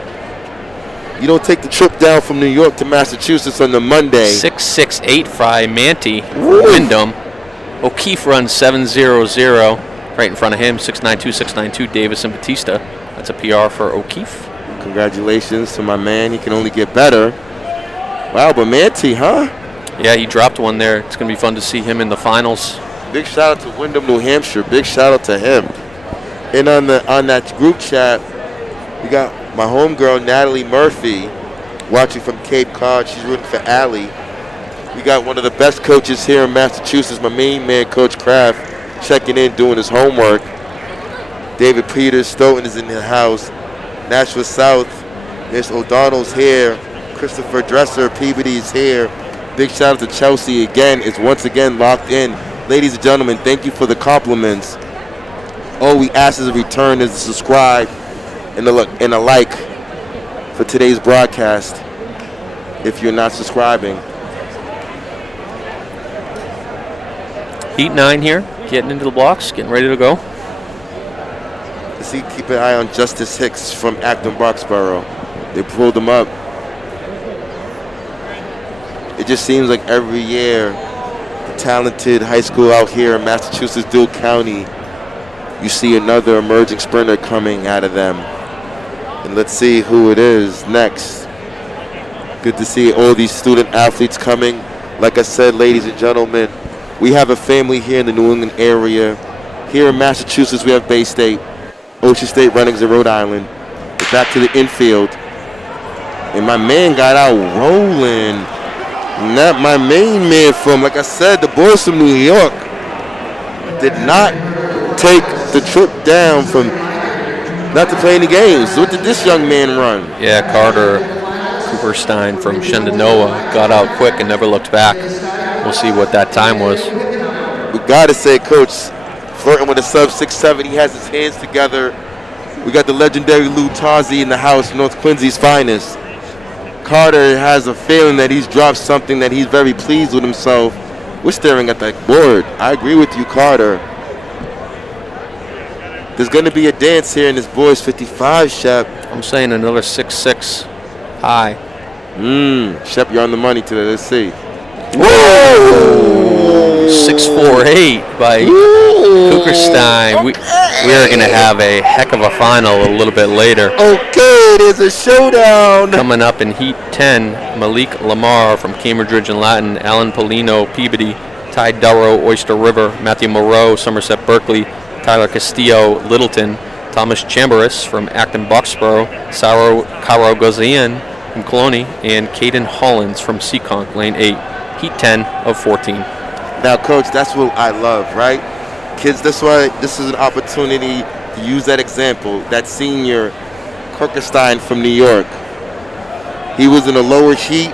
you don't take the trip down from New York to Massachusetts on the Monday. 6'6" Fry Manty, Wyndham. O'Keefe runs 7:00. Right in front of him, 6:92, 6:92. Davis and Batista. That's a PR for O'Keefe. Congratulations to my man. He can only get better. Wow, but Manti, huh? Yeah, he dropped one there. It's going to be fun to see him in the finals. Big shout out to Wyndham, New Hampshire. Big shout out to him. And on that group chat, we got my homegirl Natalie Murphy watching from Cape Cod. She's rooting for Allie. We got one of the best coaches here in Massachusetts, my main man, Coach Kraft, checking in, doing his homework. David Peters, Stoughton is in the house. Nashville South, Miss O'Donnell's here. Christopher Dresser, Peabody is here. Big shout out to Chelsea again, is once again locked in. Ladies and gentlemen, thank you for the compliments. All we ask as a return is to subscribe and a like for today's broadcast if you're not subscribing. Heat 9 here, getting into the blocks, getting ready to go. Let's see, keep an eye on Justice Hicks from Acton Boxborough. They pulled him up. It just seems like every year, the talented high school out here in Massachusetts, Dale County, you see another emerging sprinter coming out of them. And let's see who it is next. Good to see all these student athletes coming. Like I said, ladies and gentlemen, we have a family here in the New England area. Here in Massachusetts, we have Bay State, Ocean State Runnings in Rhode Island. We're back to the infield. And my man got out rolling. Not my main man from, like I said, the boys from New York did not take the trip down from not to play any games. What did this young man run? Yeah, Carter Cooperstein from Shenandoah got out quick and never looked back. We'll see what that time was. We got to say, Coach, flirting with a sub 6'7", he has his hands together. We got the legendary Lou Tozzi in the house, North Quincy's finest. Carter has a feeling that he's dropped something, that he's very pleased with himself. We're staring at that board. I agree with you, Carter. There's going to be a dance here in this boys 55, Shep. I'm saying another 6'6" high. Shep, you're on the money today. Let's see. Whoa! 6'4" by Cooperstein. We are going to have a heck of a final a little bit later. Okay, there's a showdown. Coming up in Heat 10, Malik Lamar from Cambridge Ridge and Latin, Alan Polino, Peabody, Ty Durrow, Oyster River, Matthew Moreau, Somerset Berkeley, Tyler Castillo, Littleton, Thomas Chamberis from Acton Boxborough, Caro Gozian from Colonie, and Caden Hollins from Seekonk, Lane 8. Heat 10 of 14. Now, Coach, that's what I love, right? Kids, that's why this is an opportunity to use that example. That senior, Kirkenstein from New York. He was in a lower heat.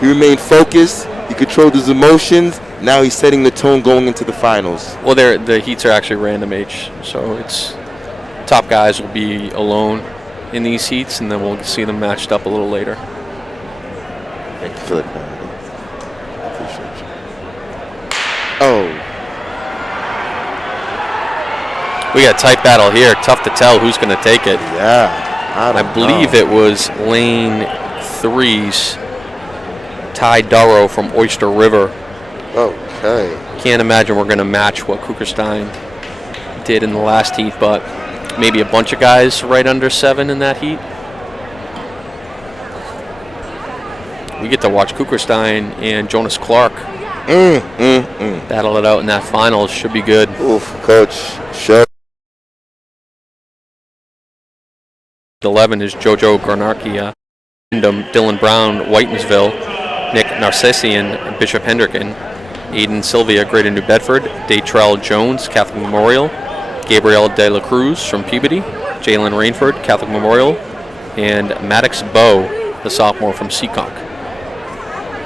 He remained focused. He controlled his emotions. Now he's setting the tone going into the finals. Well, the heats are actually random H, so it's top guys will be alone in these heats, and then we'll see them matched up a little later. Thank you for that. Appreciate you. Oh. We got a tight battle here. Tough to tell who's going to take it. Yeah. I believe it was lane 3's Ty Durrow from Oyster River. Okay. Can't imagine we're going to match what Cooperstein did in the last heat, but maybe a bunch of guys right under 7 in that heat. We get to watch Cooperstein and Jonas Clark battle it out in that finals. Should be good. Oof, Coach. Sure. 11 is Jojo Garnarkia, Dylan Brown, Whitensville, Nick Narcissian, Bishop Hendricken, Aiden Sylvia, Greater New Bedford, Daytrell Jones, Catholic Memorial, Gabriel De La Cruz from Peabody, Jalen Rainford, Catholic Memorial, and Maddox Bowe, the sophomore from Seekonk.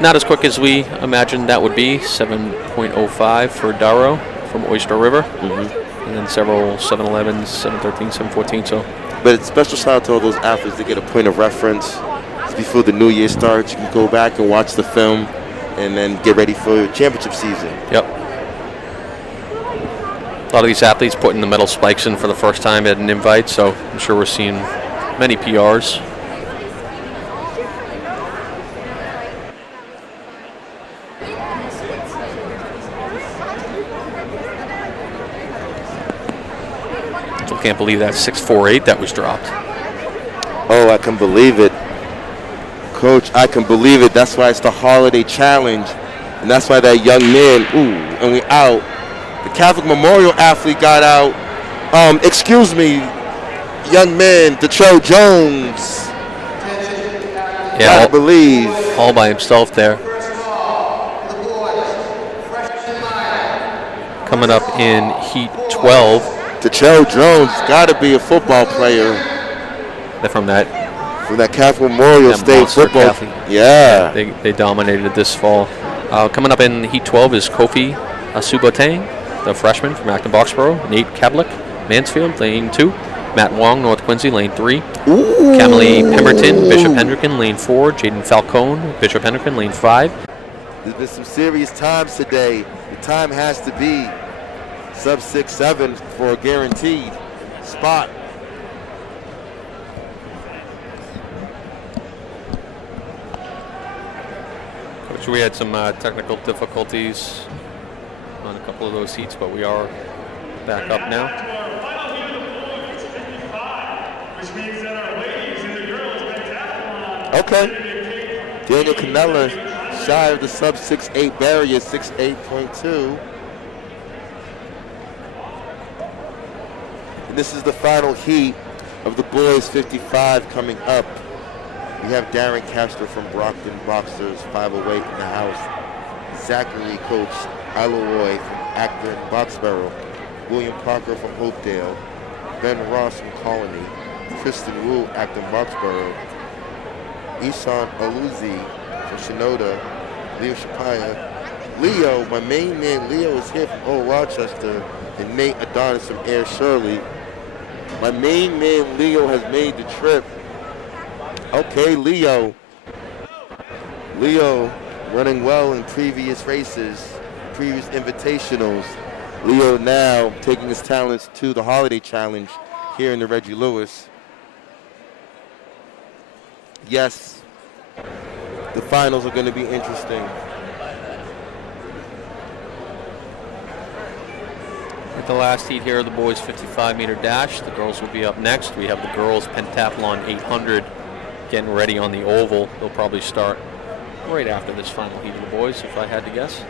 Not as quick as we imagined that would be, 7.05 for Darrow from Oyster River, and then several 7.11s, 7.13, 7.14. So. But it's special shout out to all those athletes to get a point of reference. Before the new year starts, you can go back and watch the film and then get ready for championship season. Yep. A lot of these athletes putting the metal spikes in for the first time at an invite, so I'm sure we're seeing many PRs. Still can't believe that 6'4", that was dropped. Oh, I can believe it. Coach, I can believe it. That's why it's the holiday challenge. And that's why that young man, and we out. The Catholic Memorial athlete got out. Excuse me, young man, Detroit Jones. Yeah, I believe. All by himself there. Coming up in Heat 12. Detroit Jones got to be a football player. They're from that Catholic Memorial State football. Yeah. They dominated this fall. Coming up in Heat 12 is Kofi Asubotang, the freshman from Acton Boxborough. Nate Kablik, Mansfield, lane 2. Matt Wong, North Quincy, lane 3. Camille Pemberton, Bishop Hendricken, lane 4. Jaden Falcone, Bishop Hendricken, lane 5. There's been some serious times today. The time has to be sub 6'7" for a guaranteed spot. Coach, we had some technical difficulties on a couple of those heats, but we are back up now. Okay. Daniel Canella shy of the sub 6'8" barrier, 6'8.2". And this is the final heat of the boys 55 coming up. We have Darren Castro from Brockton Boxers, 508 in the house. Zachary Coach Alloy from Acton Boxborough. William Parker from Hopedale. Ben Ross from Colony. Tristan Wu, Acton Boxborough. Ishan Aluzi from Shinoda. Leo Shapaya. Leo, my main man Leo is here from Old Rochester. And Nate Adonis from Air Shirley. My main man Leo has made the trip. Okay, Leo. Leo running well in previous races, previous invitationals. Leo now taking his talents to the holiday challenge here in the Reggie Lewis. Yes, the finals are going to be interesting. At the last heat here, the boys 55-meter dash. The girls will be up next. We have the girls Pentathlon 800 getting ready on the oval. They'll probably start right after this final heat of the boys, if I had to guess.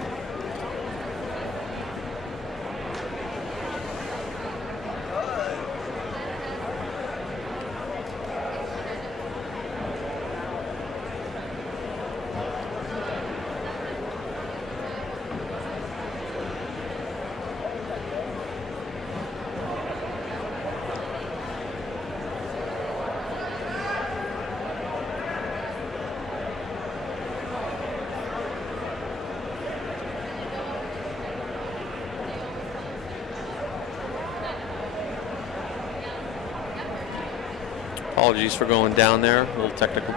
Apologies for going down there, a little technical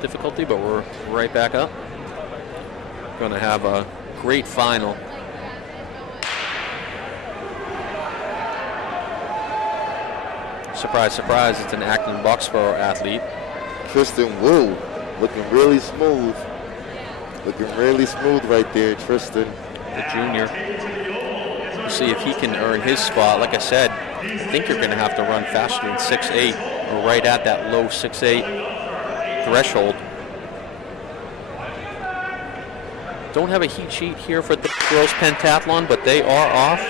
difficulty, but we're right back up. Going to have a great final. Surprise, surprise, it's an Acton Boxborough athlete. Tristan Wu looking really smooth. Looking really smooth right there, Tristan. The junior. We'll see if he can earn his spot. Like I said, I think you're going to have to run faster than 6'8", or right at that low 6'8" threshold. Don't have a heat sheet here for the girls pentathlon, but they are off.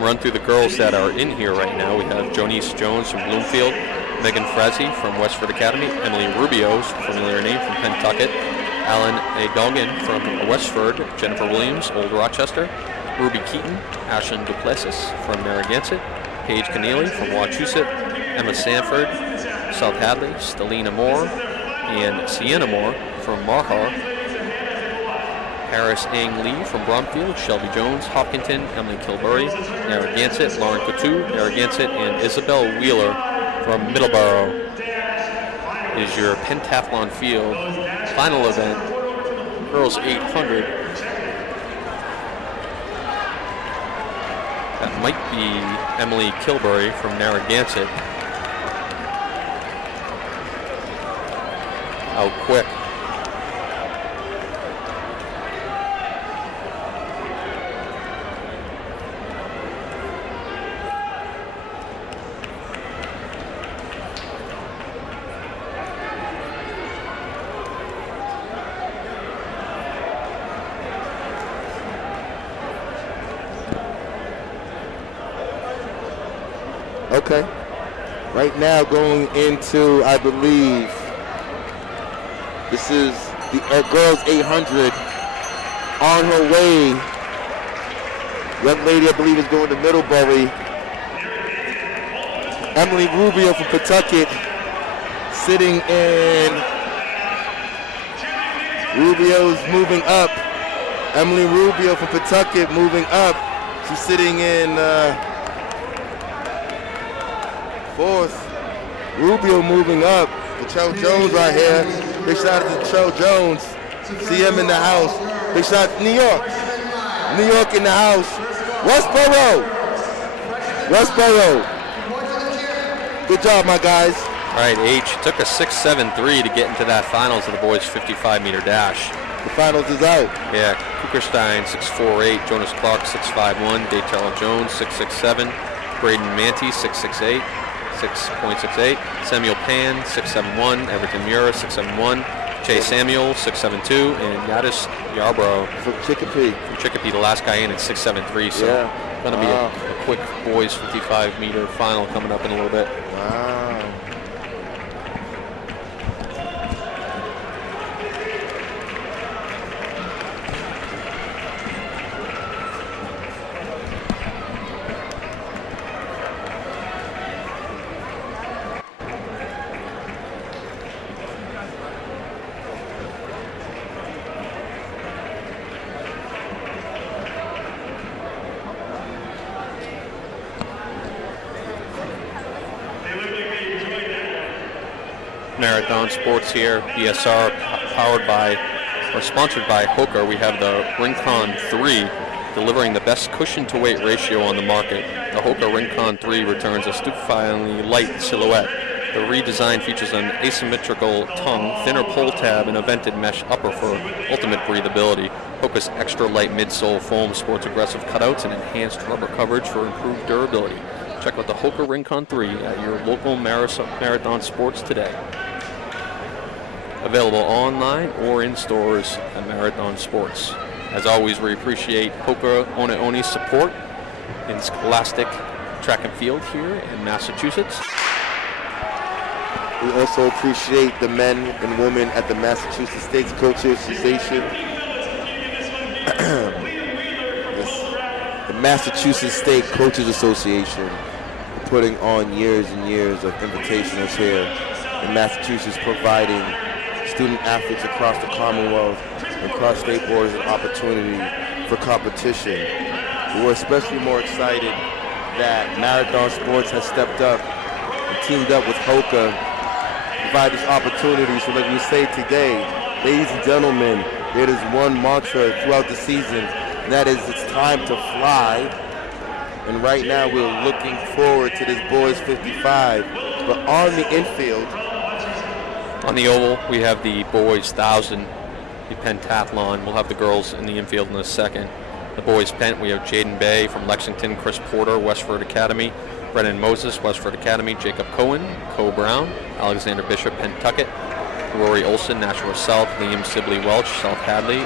Run through the girls that are in here right now. We have Jonice Jones from Bloomfield, Megan Frazzi from Westford Academy, Emily Rubio's familiar name from Pentucket, Alan A. Doggan from Westford, Jennifer Williams, Old Rochester, Ruby Keaton, Ashlyn Duplessis from Narragansett, Paige Keneally from Wachusett, Emma Sanford, South Hadley, Stelina Moore, and Sienna Moore from Marhar, Harris Ang Lee from Bromfield, Shelby Jones, Hopkinton, Emily Kilbury, Narragansett, Lauren Coutu, Narragansett, and Isabel Wheeler from Middleborough. is your pentathlon field final event, girls 800. That might be Emily Kilbury from Narragansett. How quick. Okay. Right now going into, I believe, this is the girls 800 on her way. Young lady, I believe, is going to Middlebury. Emily Rubio from Pawtucket sitting in. Rubio's moving up. Emily Rubio from Pawtucket moving up. She's sitting in fourth. Rubio moving up. Latrell Jones right here. Big shout out to Latrell Jones. See him in the house. Big shout out to New York. New York in the house. Westboro. Westboro. Good job, my guys. All right, H, it took a 6.73 to get into that finals of the boys' 55-meter dash. The finals is out. Yeah, Kuckerstein 6'4'8", Jonas Clark 6'5'1", Daytella Jones 6'6'7", Braden Manty 6'6'8", 6.68, Samuel Pan 6'7'1", Everton Mura 6'7'1", Chase Samuel 6'7'2", and Yadis Yarbrough From Chicopee. from Chicopee, the last guy in at 6'7'3", so Yeah. going to be a quick boys 55-meter final coming up in a little bit. Wow. Marathon Sports here, BSR, powered by, or sponsored by Hoka. We have the Rincon 3, delivering the best cushion-to-weight ratio on the market. The Hoka Rincon 3 returns a stupefyingly light silhouette. The redesign features an asymmetrical tongue, thinner pull tab, and a vented mesh upper for ultimate breathability. Hoka's extra light midsole foam sports aggressive cutouts and enhanced rubber coverage for improved durability. Check out the Hoka Rincon 3 at your local Marathon Sports today. Available online or in stores at Marathon Sports. As always, we appreciate Hoka Oneoni's support in Scholastic Track and Field here in Massachusetts. We also appreciate the men and women at the Massachusetts State Coaches Association. The Massachusetts State Coaches Association for putting on years and years of invitationals here in Massachusetts, providing student athletes across the Commonwealth and across state borders an opportunity for competition. We're especially more excited that Marathon Sports has stepped up and teamed up with Hoka to provide this opportunity. So like we say today, ladies and gentlemen, there is one mantra throughout the season, and that is it's time to fly. And right now we're looking forward to this boys 55. But on the infield, On the oval, we have the boys 1,000, the pentathlon. We'll have the girls in the infield in a second. The boys pent, we have Jaden Bay from Lexington, Chris Porter, Westford Academy, Brennan Moses, Westford Academy, Jacob Cohen, Co Brown, Alexander Bishop, Pentucket, Rory Olson, Nashua South, Liam Sibley Welch, South Hadley,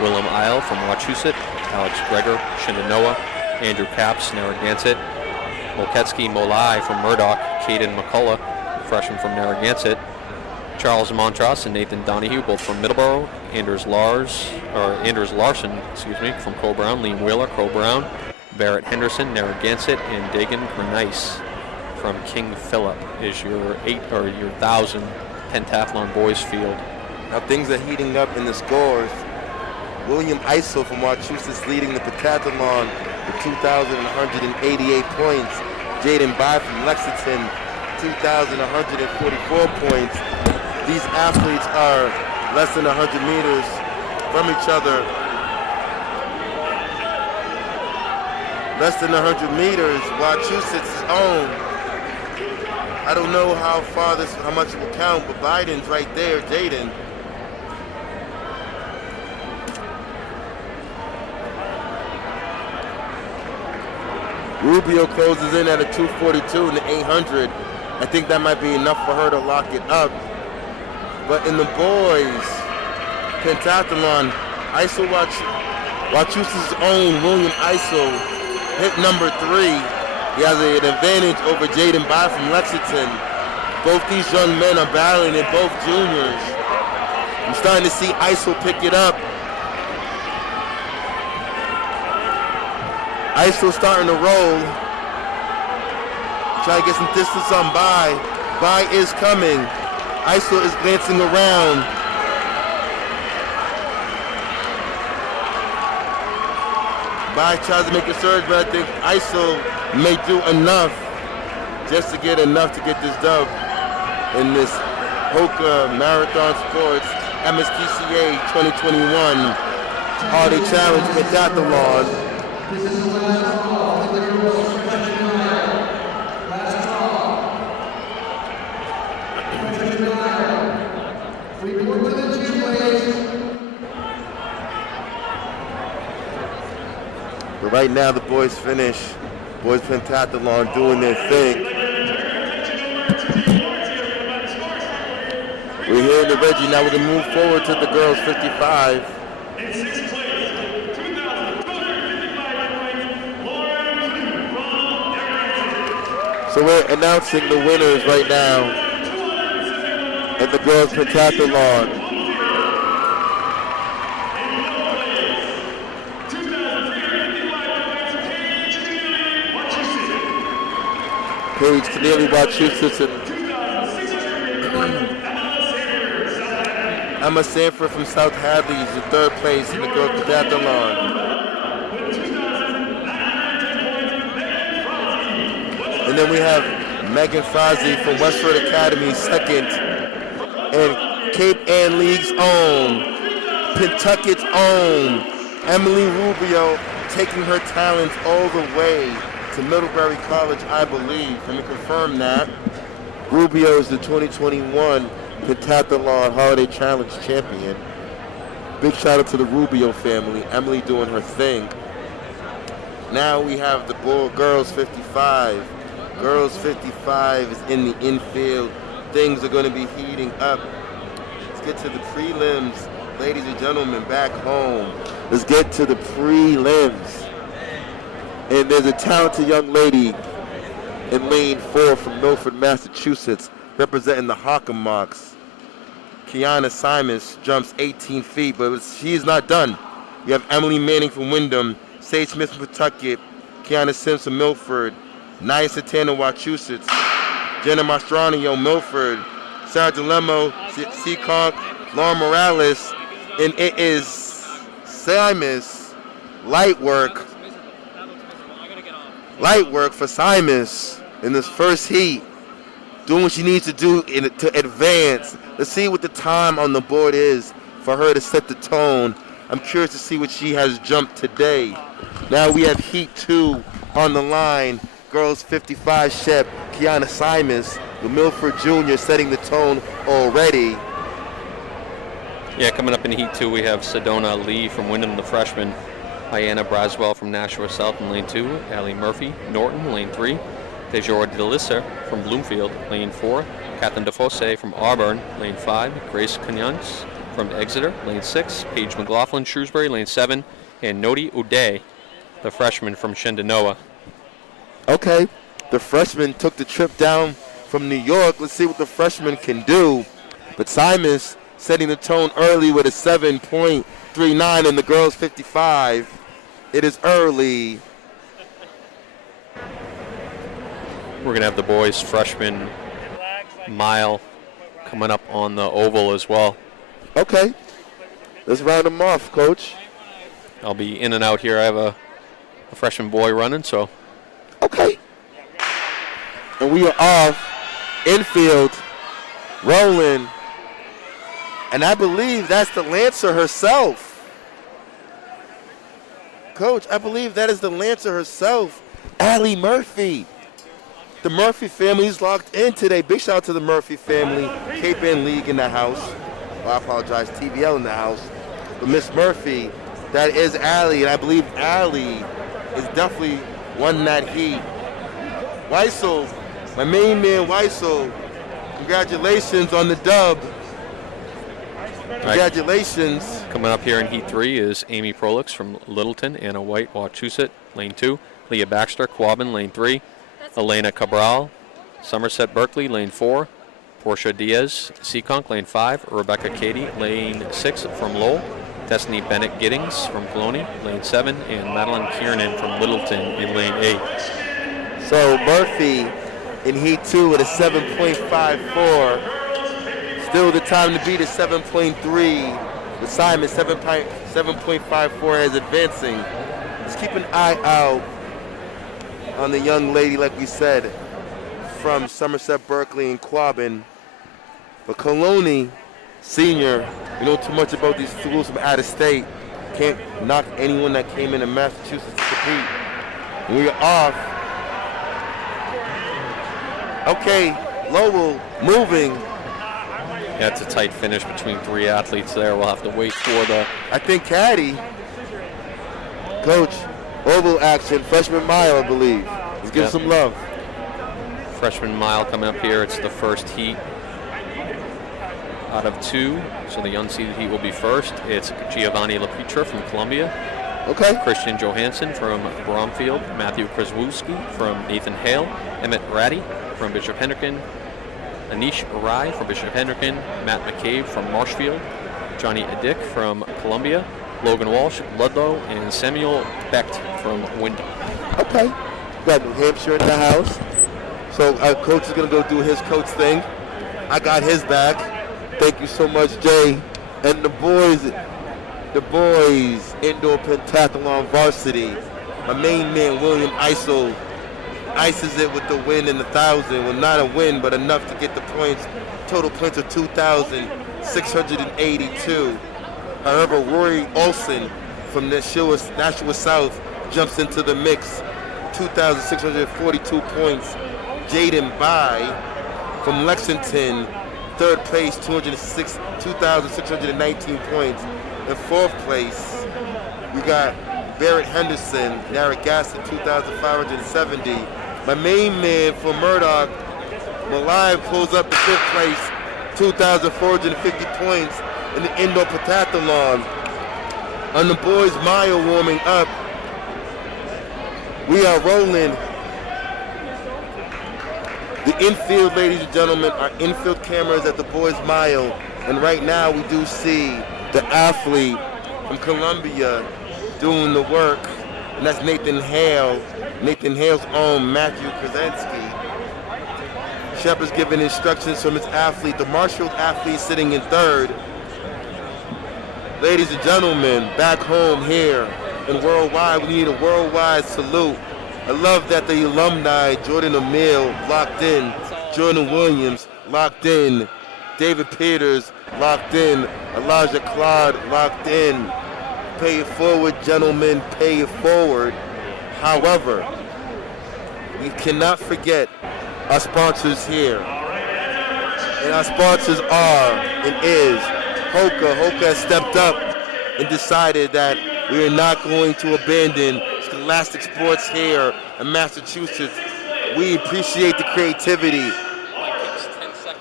Willem Isle from Wachusett, Alex Greger, Shenandoah, Andrew Capps, Narragansett, Molketsky Molai from Murdoch, Caden McCullough, freshman from Narragansett, Charles Montross and Nathan Donahue, both from Middleborough, Anders Larson, from Co Brown, Liam Wheeler, Co Brown, Barrett Henderson, Narragansett, and Dagan Bernice from King Philip is your 1,000 pentathlon boys field. now things are heating up in the scores. William Eisel from Wachusett leading the pentathlon with 2,188 points. Jaden By from Lexington, 2,144 points. these athletes are less than 100 meters from each other. Less than 100 meters, Massachusetts' own. I don't know how much it will count, but Biden's right there, Jaden. Rubio closes in at a 2:42 in the 800. I think that might be enough for her to lock it up. But in the boys' pentathlon, Wachuse's own William Iso hit number 3. He has an advantage over Jaden Bai from Lexington. Both these young men are battling, and both juniors. I'm starting to see Iso pick it up. Iso starting to roll. Try to get some distance on Bai. Bai is coming. Iso is glancing around. Bai tries to make a surge, but I think Iso may do enough just to get this dub in this Hoka Marathon Sports MSTCA 2021 Holiday Challenge Pentathlon. But right now the boys finish. Boys pentathlon doing their thing. We're here in the Reggie. Now we're going to move forward to the girls 55. In sixth place, 2,255 So we're announcing the winners right now in the girls pentathlon. Paige Keneally, Massachusetts, and Emma Sanford from South Hadley is in third place in the girls pentathlon. And then we have Megan Frazee from Westford Academy second, and Cape Ann League's own, Pentucket's own, Emily Rubio taking her talents all the way to Middlebury College, I believe. Let me confirm that. Rubio is the 2021 Pentathlon Holiday Challenge champion. Big shout out to the Rubio family. Emily doing her thing. Now we have the girls 55. Girls 55 is in the infield. Things are going to be heating up. Let's get to the prelims, ladies and gentlemen, back home. Let's get to the prelims. And there's a talented young lady in lane 4 from Milford, Massachusetts, representing the Hockomoks. Kiana Simons jumps 18 feet, but she's not done. We have Emily Manning from Wyndham, Sage Smith from Pawtucket, Kiana Sims from Milford, Nia Santana, Massachusetts, Jenna Mastranio, Milford, Sarah DeLemo, Seekonk, Lauren Morales, and it is Simons light work for Simons in this first heat, doing what she needs to do to advance. Let's see what the time on the board is for her to set the tone. I'm curious to see what she has jumped today. Now we have heat 2 on the line. Girls 55 Shep, Kiana Simons, with Milford Jr. setting the tone already. Yeah, coming up in Heat 2, we have Sedona Lee from Wyndham, the freshman. Diana Braswell from Nashua South in lane 2. Allie Murphy, Norton, lane 3. Dejora DeLissa from Bloomfield, lane 4. Catherine DeFosse from Auburn, lane 5. Grace Canyons from Exeter, lane 6. Paige McLaughlin, Shrewsbury, lane 7. And Nodi Uday, the freshman from Shenandoah. Okay, the freshman took the trip down from New York. Let's see what the freshman can do. But Simons setting the tone early with a 7.39 in the girls 55. It is early. We're going to have the boys freshman mile coming up on the oval as well. Okay, let's round them off, Coach. I'll be in and out here. I have a freshman boy running, so. Okay. And we are off. Infield, rolling. And I believe that's the Lancer herself. Coach, I believe that is the Lancer herself, Allie Murphy. The Murphy family is locked in today. Big shout out to the Murphy family. Cape Ann League in the house. Well, I apologize, TVL in the house. But Miss Murphy, that is Allie, and I believe Allie is definitely won that heat. Weissel, my main man Weissel, congratulations on the dub. Congratulations. Right. Coming up here in Heat 3 is Amy Prolix from Littleton, Anna White, Wachusett, lane 2, Leah Baxter, Quabbin, lane 3, Elena Cabral, Somerset Berkeley, lane 4, Portia Diaz, Seekonk, lane 5, Rebecca Cady, lane 6 from Lowell, Destiny Bennett Giddings from Colony, lane 7, and Madeline Kiernan from Littleton in lane 8. So Murphy in Heat 2 with a 7.54. Still the time to beat is 7.3. With Simon, 7.54 as advancing. Let's keep an eye out on the young lady, like we said, from Somerset Berkeley and Quabbin. But Colony, senior, we know too much about these schools from out of state. Can't knock anyone that came into Massachusetts to compete. And we are off. Okay, Lowell moving. Yeah, it's a tight finish between 3 athletes there. We'll have to wait for the... I think Caddy, Coach, oval action, freshman mile, I believe. Let's give some love. Freshman mile coming up here. It's the first heat out of 2. So the unseeded heat will be first. It's Giovanni LaPietra from Columbia. Okay. Christian Johansson from Bromfield. Matthew Kraswowski from Nathan Hale. Emmett Ratty from Bishop Hendricken. Anish Rai from Bishop Hendricken, Matt McCabe from Marshfield, Johnny Adick from Columbia, Logan Walsh, Ludlow, and Samuel Becht from Wyndham. Okay. We got New Hampshire in the house. So our coach is going to go do his coach thing. I got his back. Thank you so much, Jay. And the boys indoor pentathlon varsity. My main man, William Eisel, ices it with the win in the 1,000. Well, not a win, but enough to get the points. Total points of 2,682. However, Rory Olson from Nashua South jumps into the mix. 2,642 points. Jaden Bai from Lexington, third place, 2,619 points. In fourth place, we got Barrett Henderson, Narragansett, 2,570. My main man for Murdoch, Malai, pulls up to fifth place, 2,450 points in the indoor pentathlon. On the boys' mile warming up, we are rolling. The infield, ladies and gentlemen, are infield cameras at the boys' mile. And right now we do see the athlete from Columbia doing the work, and that's Nathan Hale. Nathan Hale's own Matthew Krasinski. Shepard's giving instructions from his athlete, the Marshfield athlete sitting in third. Ladies and gentlemen, back home here in Worldwide, we need a worldwide salute. I love that the alumni, Jordan Emile, locked in. Jordan Williams, locked in. David Peters, locked in. Elijah Claude, locked in. Pay it forward, gentlemen, pay it forward. However, we cannot forget our sponsors here. And our sponsors are and is Hoka. Hoka has stepped up and decided that we are not going to abandon scholastic sports here in Massachusetts. We appreciate the creativity.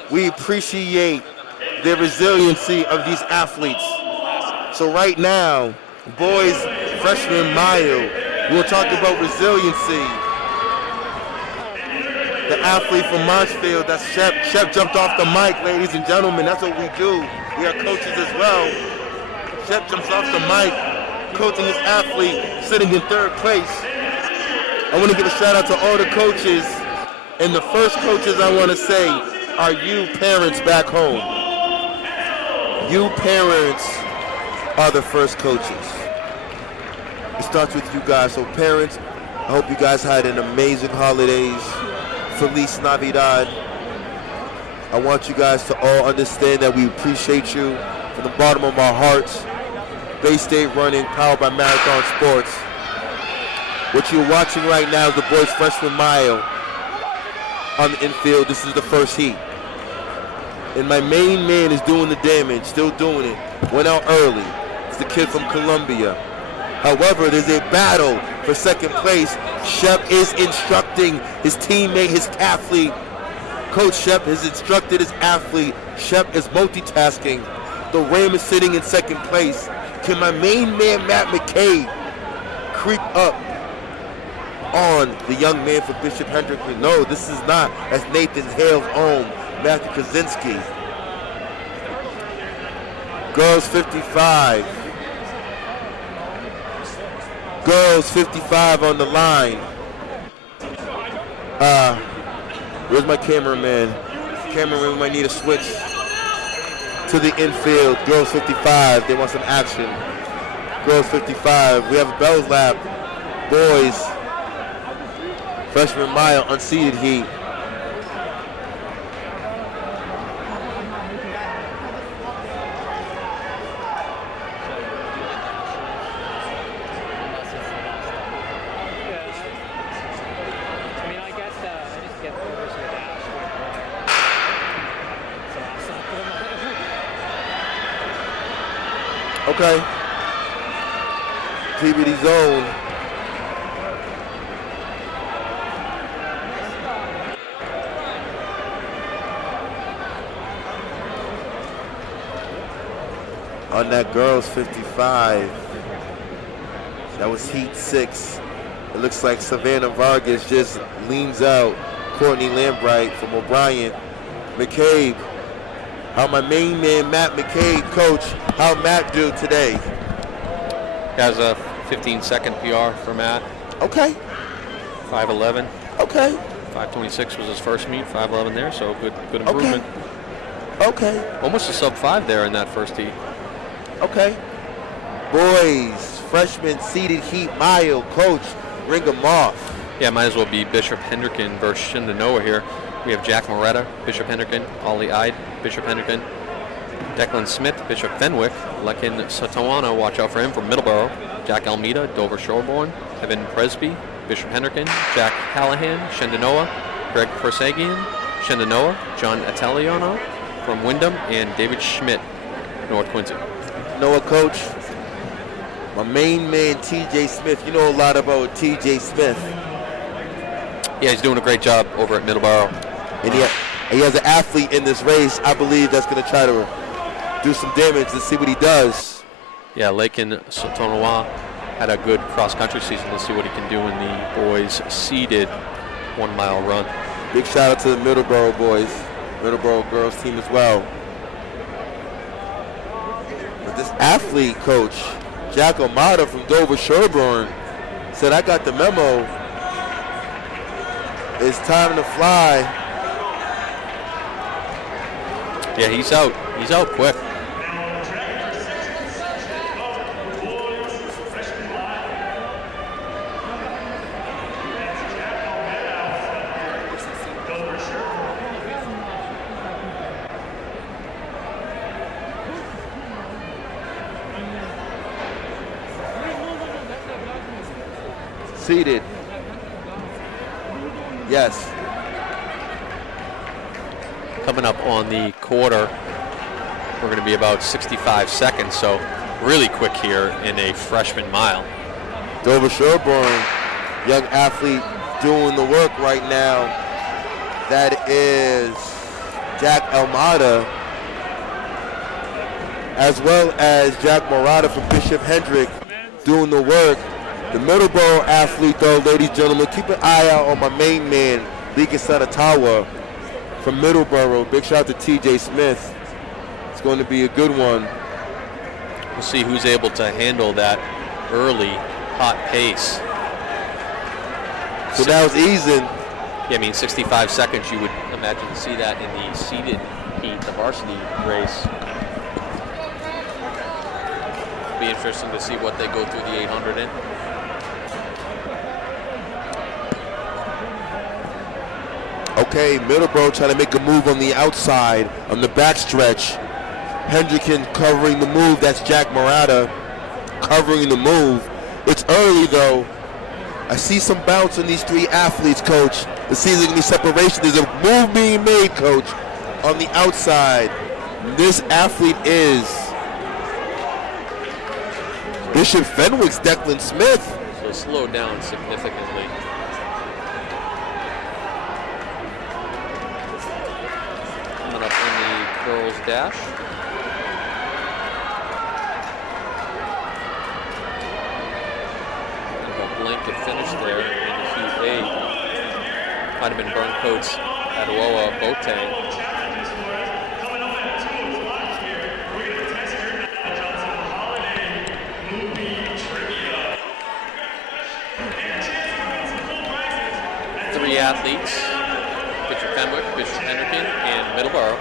We appreciate the resiliency of these athletes. So right now, boys freshman mile, we'll talk about resiliency. The athlete from Marshfield, that's Shep. Shep jumped off the mic, ladies and gentlemen. That's what we do. We are coaches as well. Shep jumps off the mic, coaching his athlete, sitting in third place. I want to give a shout out to all the coaches. And the first coaches I want to say are you parents back home. You parents are the first coaches. It starts with you guys. So parents, I hope you guys had an amazing holidays. Feliz Navidad. I want you guys to all understand that we appreciate you. from the bottom of our hearts. Bay State Running, powered by Marathon Sports. What you're watching right now is the boys' freshman mile on the infield. This is the first heat. And my main man is doing the damage, still doing it. Went out early. It's the kid from Columbia. However, there's a battle for second place. Shep is instructing his teammate, his athlete. Coach Shep has instructed his athlete. Shep is multitasking. The Ram is sitting in second place. Can my main man, Matt McCabe, creep up on the young man for Bishop Hendrick? No, this is not, as Nathan Hale's own, Matthew Kaczynski. Girls 55. Girls 55 on the line. Where's my cameraman? Cameraman might need a switch to the infield. Girls 55, they want some action. Girls 55, we have a Bell's Lap. Boys, freshman mile, unseeded heat. Okay. TBD zone. On that girls 55. That was heat 6. It looks like Savannah Vargas just leans out. Courtney Lambright from O'Brien. McCabe. How my main man, Matt McCabe, coach, how Matt do today? Has a 15-second PR for Matt. Okay. 5:11. Okay. 5:26 was his first meet. 5:11 there, so good improvement. Okay. Almost a sub-5 there in that first heat. Okay. Boys, freshman seeded heat mile, coach, ring them off. Yeah, might as well be Bishop Hendricken versus Shenandoah here. We have Jack Moretta, Bishop Hendricken, Ollie Ide, Bishop Hendricken, Declan Smith, Bishop Fenwick, Lekin Satawana, watch out for him from Middleborough, Jack Almeida, Dover Shoreborn, Evan Presby, Bishop Hendricken, Jack Callahan, Shenandoah, Greg Persagian, Shenandoah, John Italiano from Wyndham, and David Schmidt, North Quincy. Noah, coach, my main man, TJ Smith. You know a lot about TJ Smith. Yeah, he's doing a great job over at Middleborough. And he has an athlete in this race, I believe, that's going to try to do some damage. Let's see what he does. Yeah, Lakin Sotonowa had a good cross-country season. Let's see what he can do in the boys' seeded 1 mile run. Big shout out to the Middleborough boys, Middleborough girls team as well. But this athlete coach, Jack Almeida from Dover Sherborne, said, I got the memo. It's time to fly. Yeah, he's out. He's out quick. Seated. Yes. Coming up on the quarter, we're going to be about 65 seconds, so really quick here in a freshman mile. Dover Sherborne, young athlete doing the work right now. That is Jack Almeida, as well as Jack Morata from Bishop Hendrick doing the work. The Middleborough athlete, though, ladies and gentlemen, keep an eye out on my main man, Leakin Sanatawa from Middleborough. Big shout out to TJ Smith. It's going to be a good one. We'll see who's able to handle that early hot pace. So now it's easing. Yeah, I mean, 65 seconds, you would imagine to see that in the seeded heat, the varsity race. Be interesting to see what they go through the 800 in. Okay, Middleborough trying to make a move on the outside, on the backstretch. Hendricken covering the move. That's Jack Murata covering the move. It's early though. I see some bounce on these three athletes, Coach. The season separation. There's a move being made, Coach, on the outside. This athlete is Bishop Fenwick's Declan Smith. So slow down significantly. Coming up in the girls' dash. Blanket finish there in the Heat 8. Might have been Burncoat's Aduoa Boateng. Three athletes, Bishop Fenwick, Bishop Hendricken, and Middleborough.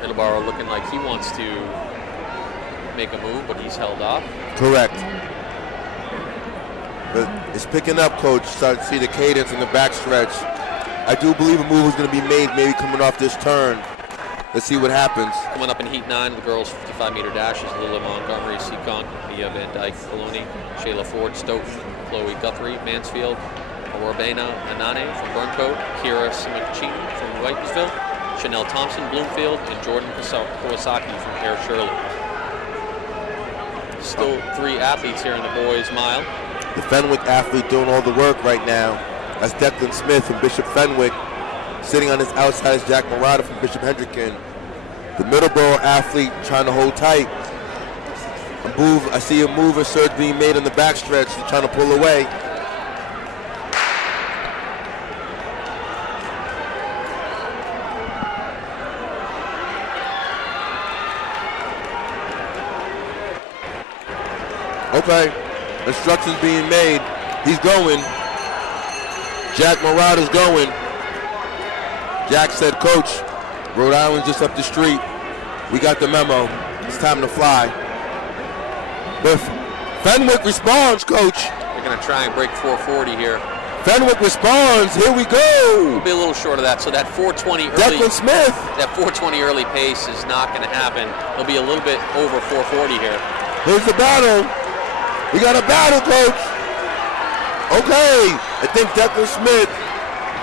Middleborough looking like he wants to make a move, but he's held off. Correct. But it's picking up, Coach. Start to see the cadence in the backstretch. I do believe a move is going to be made, maybe coming off this turn. Let's see what happens. Coming up in Heat 9, the girls' 55-meter dashes, Lila Montgomery, Seacon, Mia Van Dyke, Coloni, Shayla Ford, Stoughton, Chloe Guthrie, Mansfield, Orabena Anane from Burncoat, Kira Simachin from Whitensville, Chanel Thompson, Bloomfield, and Jordan Kawasaki from Air Shirley. Still three athletes here in the boys' mile. The Fenwick athlete doing all the work right now. That's Declan Smith and Bishop Fenwick. Sitting on his outside is Jack Murata from Bishop Hendricken. The Middleborough athlete trying to hold tight. I see a move or surge being made on the backstretch. He's trying to pull away. Okay. Instructions being made. He's going. Jack Murata's going. Jack said, Coach, Rhode Island's just up the street. We got the memo. It's time to fly. But Fenwick responds, Coach. They're going to try and break 440 here. Fenwick responds. Here we go. We'll be a little short of that. So that 420 early. Declan Smith. That 420 early pace is not going to happen. He'll be a little bit over 440 here. Here's the battle. We got a battle, Coach. Okay. I think Declan Smith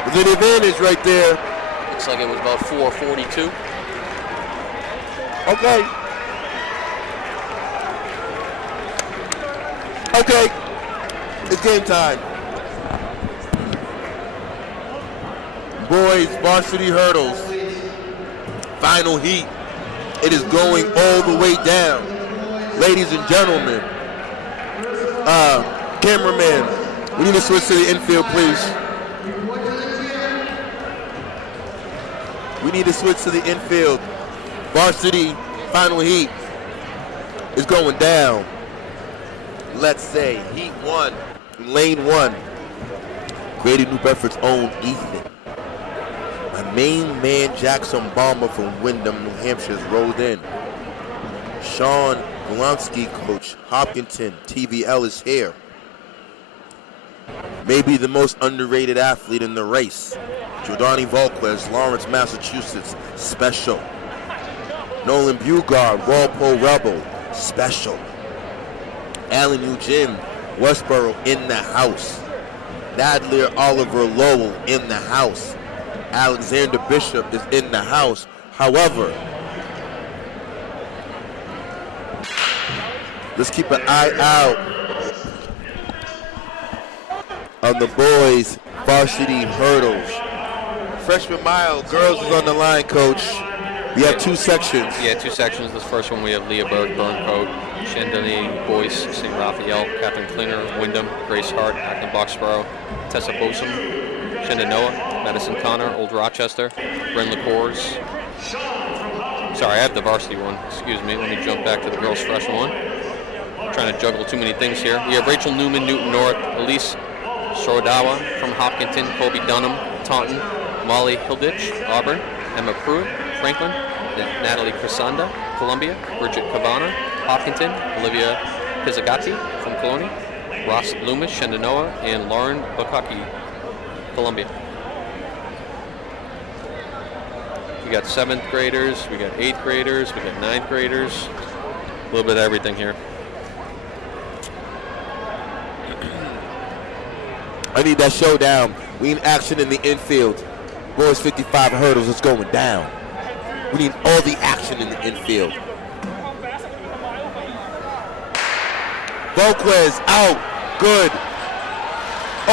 was an advantage right there. Looks like it was about 442. Okay. Okay. It's game time. Boys varsity hurdles. Final heat. It is going all the way down. Ladies and gentlemen. Cameraman, we need to switch to the infield, please. We need to switch to the infield. Varsity final heat is going down. Let's say heat 1, lane 1. Greater New Bedford's own Ethan. My main man, Jackson Bomber from Windham, New Hampshire, is rolled in. Sean Golonsky, Coach Hopkinton, TVL is here. Maybe the most underrated athlete in the race. Giordani Volquez, Lawrence, Massachusetts, special. Nolan Bugard, Walpole Rebel, special. Allen Eugene, Westboro in the house. Nadler Oliver Lowell in the house. Alexander Bishop is in the house. However, let's keep an eye out on the boys' varsity hurdles. Freshman mile, girls is on the line, Coach. We have two sections. Yeah, two sections. This first one we have Leah Berg, Burncoat, Chandani, Boyce, St. Raphael, Catherine Klinger, Wyndham, Grace Hart, Acton Boxborough, Tessa Bosom, Shenandoah, Madison Connor, Old Rochester, Bryn LaCours. Sorry, I have the varsity one. Excuse me. Let me jump back to the girls' freshman one. I'm trying to juggle too many things here. We have Rachel Newman, Newton North, Elise Sorodawa from Hopkinton, Colby Dunham, Taunton, Molly Hilditch, Auburn, Emma Pruitt, Franklin, Natalie Crisanda, Columbia, Bridget Cavana, Hopkinton, Olivia Pizzagatti from Colony, Ross Loomis, Shenandoah, and Lauren Bukaki, Columbia. We got 7th graders, we got 8th graders, we got 9th graders. A little bit of everything here. I need that showdown. We need action in the infield. Boys 55 hurdles, it's going down. We need all the action in the infield. Volquez out, good.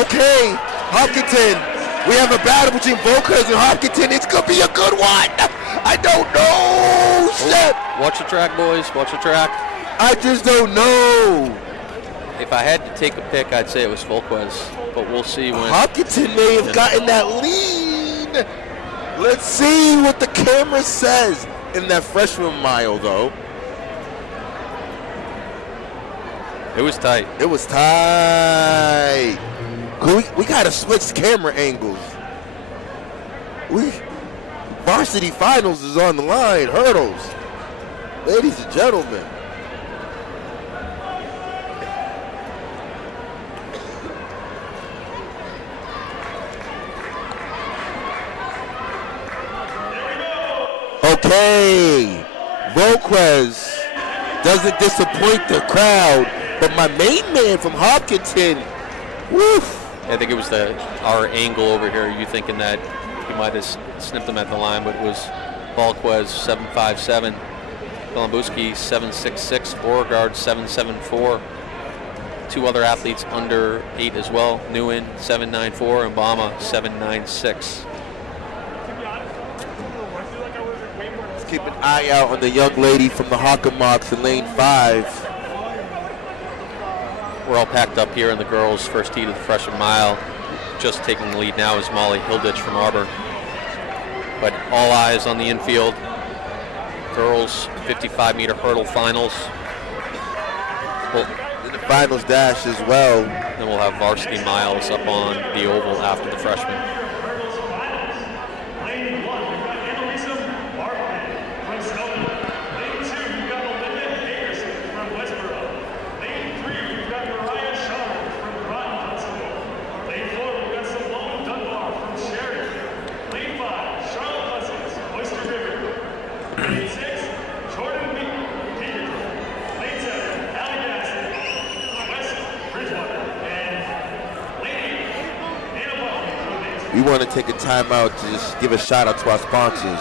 Okay, Hopkinton. We have a battle between Volquez and Hopkinton. It's gonna be a good one. I don't know. Shit. Watch the track, boys. Watch the track. I just don't know. If I had to take a pick, I'd say it was Volquez, but we'll see when. Hopkinton may have gotten that lead. Let's see what the camera says in that freshman mile, though. It was tight. It was tight. We gotta switch camera angles. Varsity finals is on the line. Hurdles, ladies and gentlemen. Okay, Volquez doesn't disappoint the crowd, but my main man from Hopkinton, woof. I think it was our angle over here. You thinking that he might have snipped him at the line, but it was Volquez 7.57, Belambuski 7.66, Beauregard 7.74. 2 other athletes under 8 as well. Nguyen 7.94 and Bama 7.96. Let's keep an eye out on the young lady from the Hockenmocks in lane 5. We're all packed up here in the girls' first heat of the freshman mile. Just taking the lead now is Molly Hilditch from Auburn. But all eyes on the infield. Girls 55-meter hurdle finals. In the finals dash as well. Then we'll have varsity miles up on the oval after the freshmen. We want to take a time out to just give a shout out to our sponsors.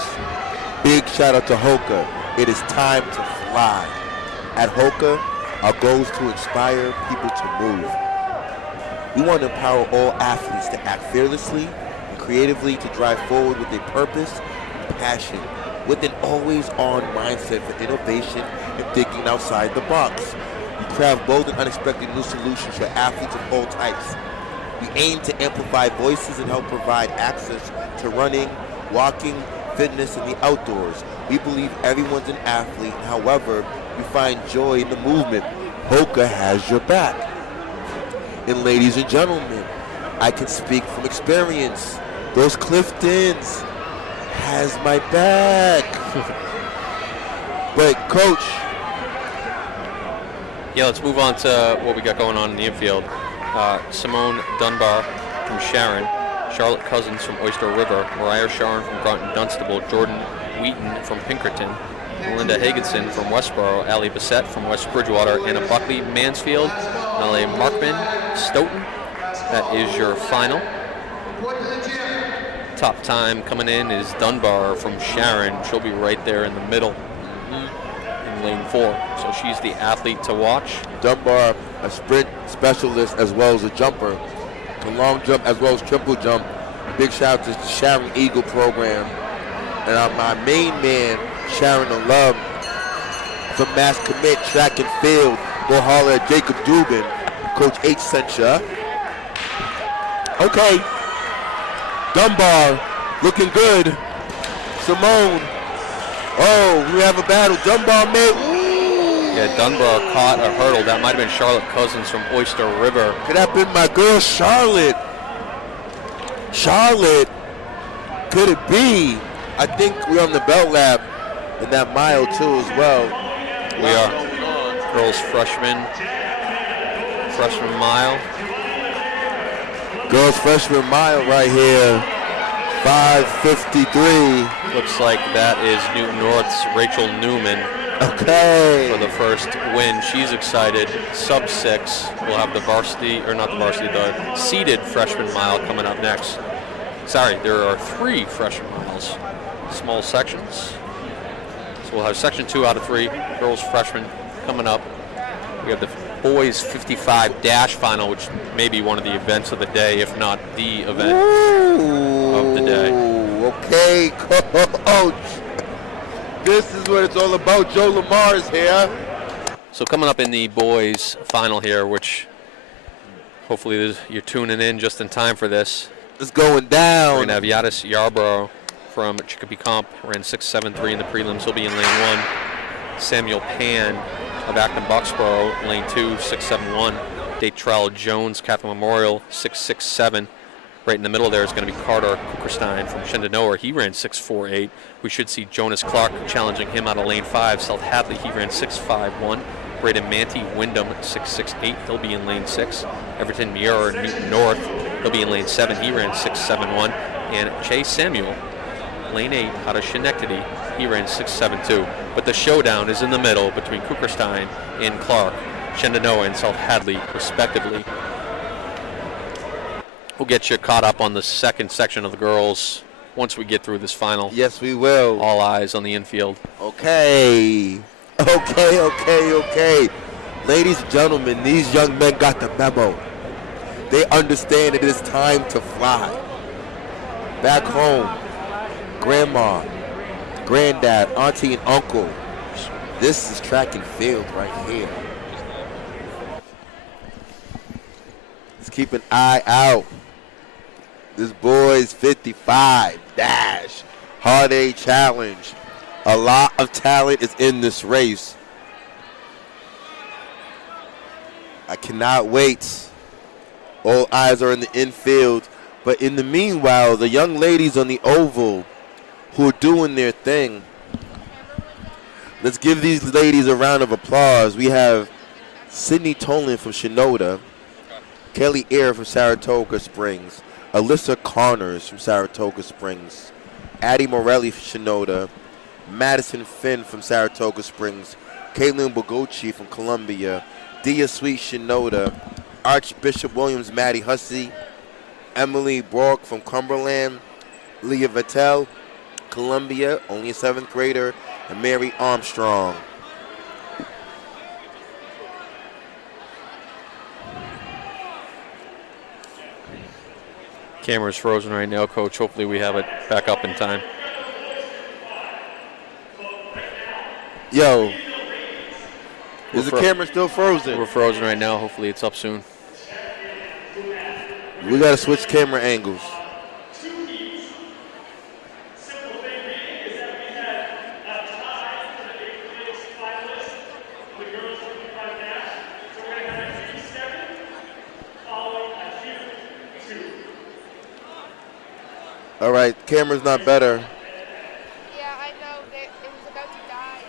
Big shout out to Hoka. It is time to fly. At Hoka, our goal is to inspire people to move. We want to empower all athletes to act fearlessly and creatively, to drive forward with a purpose and passion, with an always-on mindset for innovation and thinking outside the box. We craft bold and unexpected new solutions for athletes of all types. We aim to amplify voices and help provide access to running, walking, fitness, and the outdoors. We believe everyone's an athlete. However, you find joy in the movement. Hoka has your back. And ladies and gentlemen, I can speak from experience. Those Cliftons has my back. But Coach. Yeah, let's move on to what we got going on in the infield. Simone Dunbar from Sharon, Charlotte Cousins from Oyster River, Mariah Sharon from Groton Dunstable, Jordan Wheaton from Pinkerton, Melinda Hagenson from Westboro, Allie Bissett from West Bridgewater, Anna Buckley, Mansfield, L.A. Markman, Stoughton. That is your final. Top time coming in is Dunbar from Sharon. She'll be right there in the middle in lane 4. So she's the athlete to watch. Dunbar, a sprint specialist as well as a jumper, a long jump as well as triple jump. Big shout out to the Sharon Eagle program. And my main man, Sharon alum from Mass Commit Track and Field. Go holler at Jacob Dubin. Coach H sent ya. Okay. Dunbar looking good. Simone. Oh, we have a battle. Dunbar made. Yeah, Dunbar caught a hurdle. That might have been Charlotte Cousins from Oyster River. Could have been my girl Charlotte. Charlotte. Could it be? I think we're on the belt lap in that mile too as well. We are. Girls freshman mile. Girls freshman mile right here. 5:53. Looks like that is Newton North's Rachel Newman Okay. for the first win. She's excited. Sub 6. We'll have the varsity, or not the varsity, the seeded freshman mile coming up next. Sorry, there are 3 freshman miles. Small sections. So we'll have section 2 out of 3. Girls freshman coming up. We have the boys 55 dash final, which may be one of the events of the day, if not the event of the day. Okay, coach. This is what it's all about. Joe Lamar's here. So coming up in the boys final here, which hopefully you're tuning in just in time for this. It's going down. We're going to have Yadis Yarborough from Chicopee Comp, ran 6.73 in the prelims. He'll be in lane 1. Samuel Pan of Acton Boxborough, lane 2, 6.71. Datrell Jones, Catholic Memorial, 6.67. Right in the middle there is going to be Carter Kuckerstein from Shenandoah. He ran 6.48. We should see Jonas Clark challenging him out of lane 5. South Hadley, he ran 6.51. Braden Manty, Wyndham, 6.68. He'll be in lane 6. Everton Muir, Newton North, he'll be in lane 7. He ran 6.71. And Chase Samuel, lane 8, out of Schenectady, he ran 6.72. But the showdown is in the middle between Kuckerstein and Clark, Shenandoah and South Hadley, respectively. We'll get you caught up on the second section of the girls once we get through this final. Yes, we will. All eyes on the infield. Okay. Okay. Ladies and gentlemen, these young men got the memo. They understand it is time to fly. Back home, grandma, granddad, auntie, and uncle. This is track and field right here. Let's keep an eye out. This boy's 55 dash hard-A challenge. A lot of talent is in this race. I cannot wait. All eyes are in the infield. But in the meanwhile, the young ladies on the oval who are doing their thing. Let's give these ladies a round of applause. We have Sydney Tolan from Shinoda, Kelly Eyre from Saratoga Springs, Alyssa Connors from Saratoga Springs, Addie Morelli from Shinoda, Madison Finn from Saratoga Springs, Caitlin Bogochi from Columbia, Dia Sweet Shinoda, Archbishop Williams Maddie Hussey, Emily Brock from Cumberland, Leah Vettel, Columbia, only a 7th grader, and Mary Armstrong. Camera's frozen right now, Coach. Hopefully we have it back up in time. Yo, is the camera still frozen? We're frozen right now. Hopefully it's up soon. We got to switch camera angles. All right, camera's not better. Yeah, I know. It was about to die.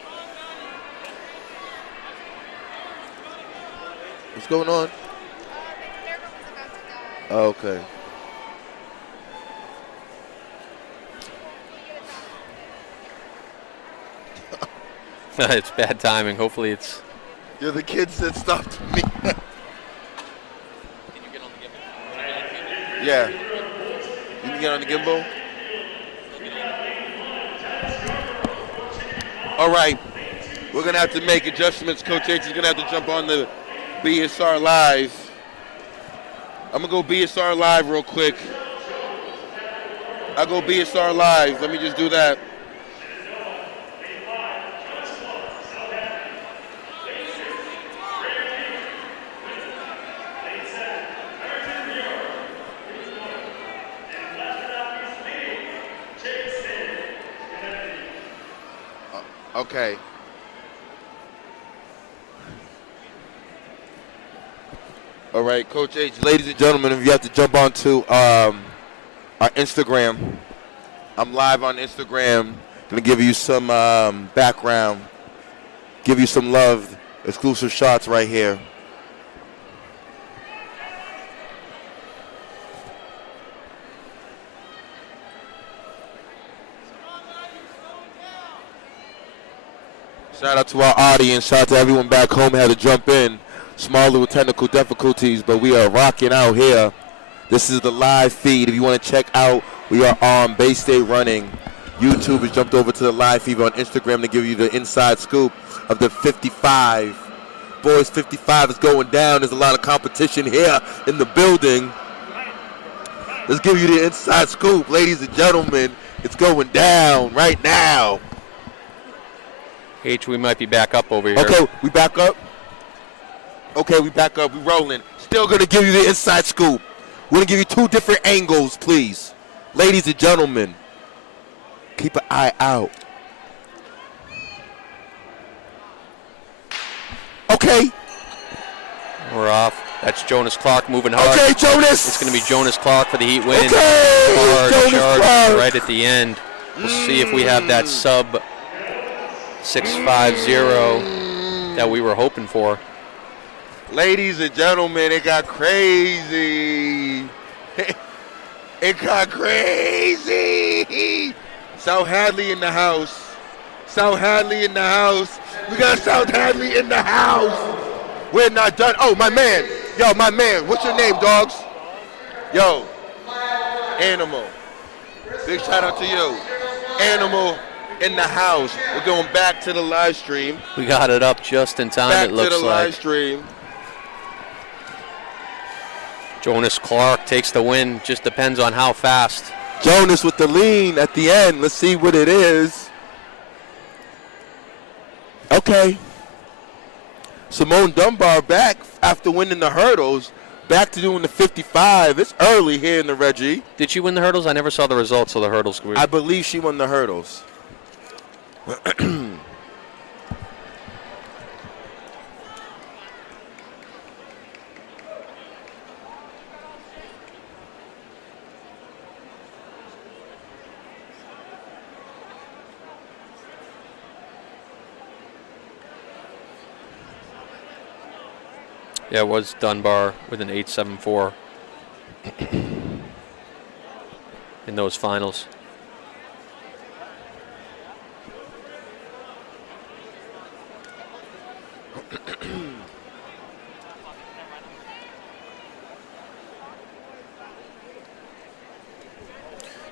What's going on? The camera was about to die. Oh, okay. It's bad timing. Hopefully it's... You're the kids that stopped me. Can you get on the gimbal? Yeah. You can get on the gimbal? All right. We're going to have to make adjustments. Coach H is going to have to jump on the BSR Live. I'm going to go BSR Live real quick. I'll go BSR Live. Let me just do that. Okay. All right, Coach H. Ladies and gentlemen, if you have to jump onto our Instagram, I'm live on Instagram. Gonna give you some background, give you some love, exclusive shots right here. Shout out to our audience. Shout out to everyone back home who had to jump in. Small little technical difficulties, but we are rocking out here. This is the live feed. If you want to check out, we are on Bay State Running. YouTube has jumped over to the live feed on Instagram to give you the inside scoop of the 55. Boys 55 is going down. There's a lot of competition here in the building. Let's give you the inside scoop, ladies and gentlemen. It's going down right now. H, we might be back up over here. Okay, we back up. Okay, we back up. We rolling. Still going to give you the inside scoop. We're going to give you two different angles, please. Ladies and gentlemen, keep an eye out. Okay. We're off. That's Jonas Clark moving hard. Okay, Jonas. It's going to be Jonas Clark for the heat win. Okay, Hard Jonas charge Clark. right at the end. We'll see if we have that sub 650 that we were hoping for. Ladies and gentlemen, it got crazy. It got crazy. South Hadley in the house. South Hadley in the house. We got South Hadley in the house. We're not done. Oh, my man. Yo, my man. What's your name, dogs? Yo. Animal. Big shout out to you. Animal in the house. We're going back to the live stream. We got it up just in time, Back it looks to the like. live stream. Jonas Clark takes the win. Just depends on how fast. Jonas with the lean at the end. Let's see what it is. Okay. Simone Dunbar back after winning the hurdles. Back to doing the 55. It's early here in the Reggie. Did she win the hurdles? I never saw the results of the hurdles. I believe she won the hurdles. Yeah, it was Dunbar with an 8.74 in those finals.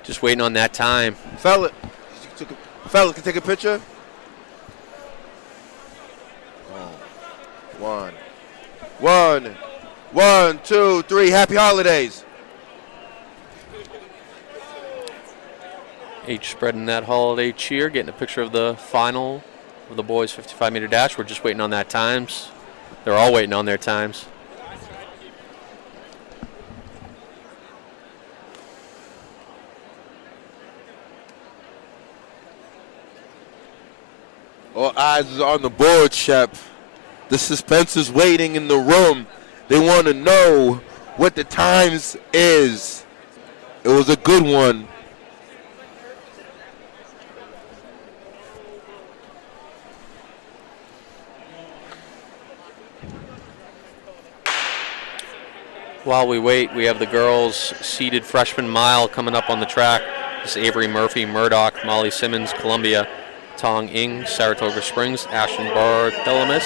Just waiting on that time. Fellas, can take a picture? One, two, three. Happy holidays. H spreading that holiday cheer, getting a picture of the final of the boys 55-meter dash. We're just waiting on that times. They're all waiting on their times. All eyes is on the board, Shep. The suspense is waiting in the room. They want to know what the times is. It was a good one. While we wait, we have the girls' seeded freshman mile coming up on the track. This is Avery Murphy, Murdoch, Molly Simmons, Columbia, Tong Ing, Saratoga Springs, Ashton Bartholomew,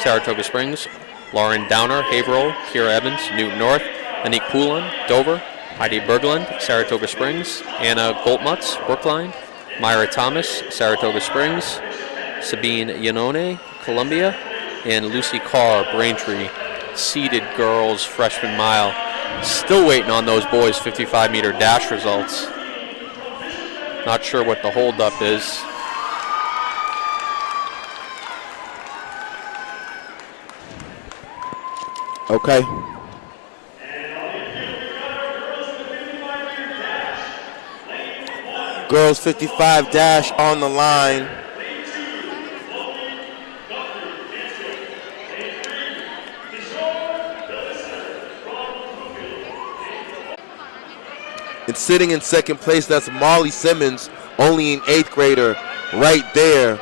Saratoga Springs, Lauren Downer, Haverhill, Kira Evans, Newton North, Anik Poulin, Dover, Heidi Berglund, Saratoga Springs, Anna Goltmutz, Brookline, Myra Thomas, Saratoga Springs, Sabine Yanone, Columbia, and Lucy Carr, Braintree, seeded girls freshman mile. Still waiting on those boys 55-meter dash results. Not sure what the holdup is. Okay. Girls 55 dash on the line. And sitting in second place, that's Molly Simmons, only an 8th grader right there.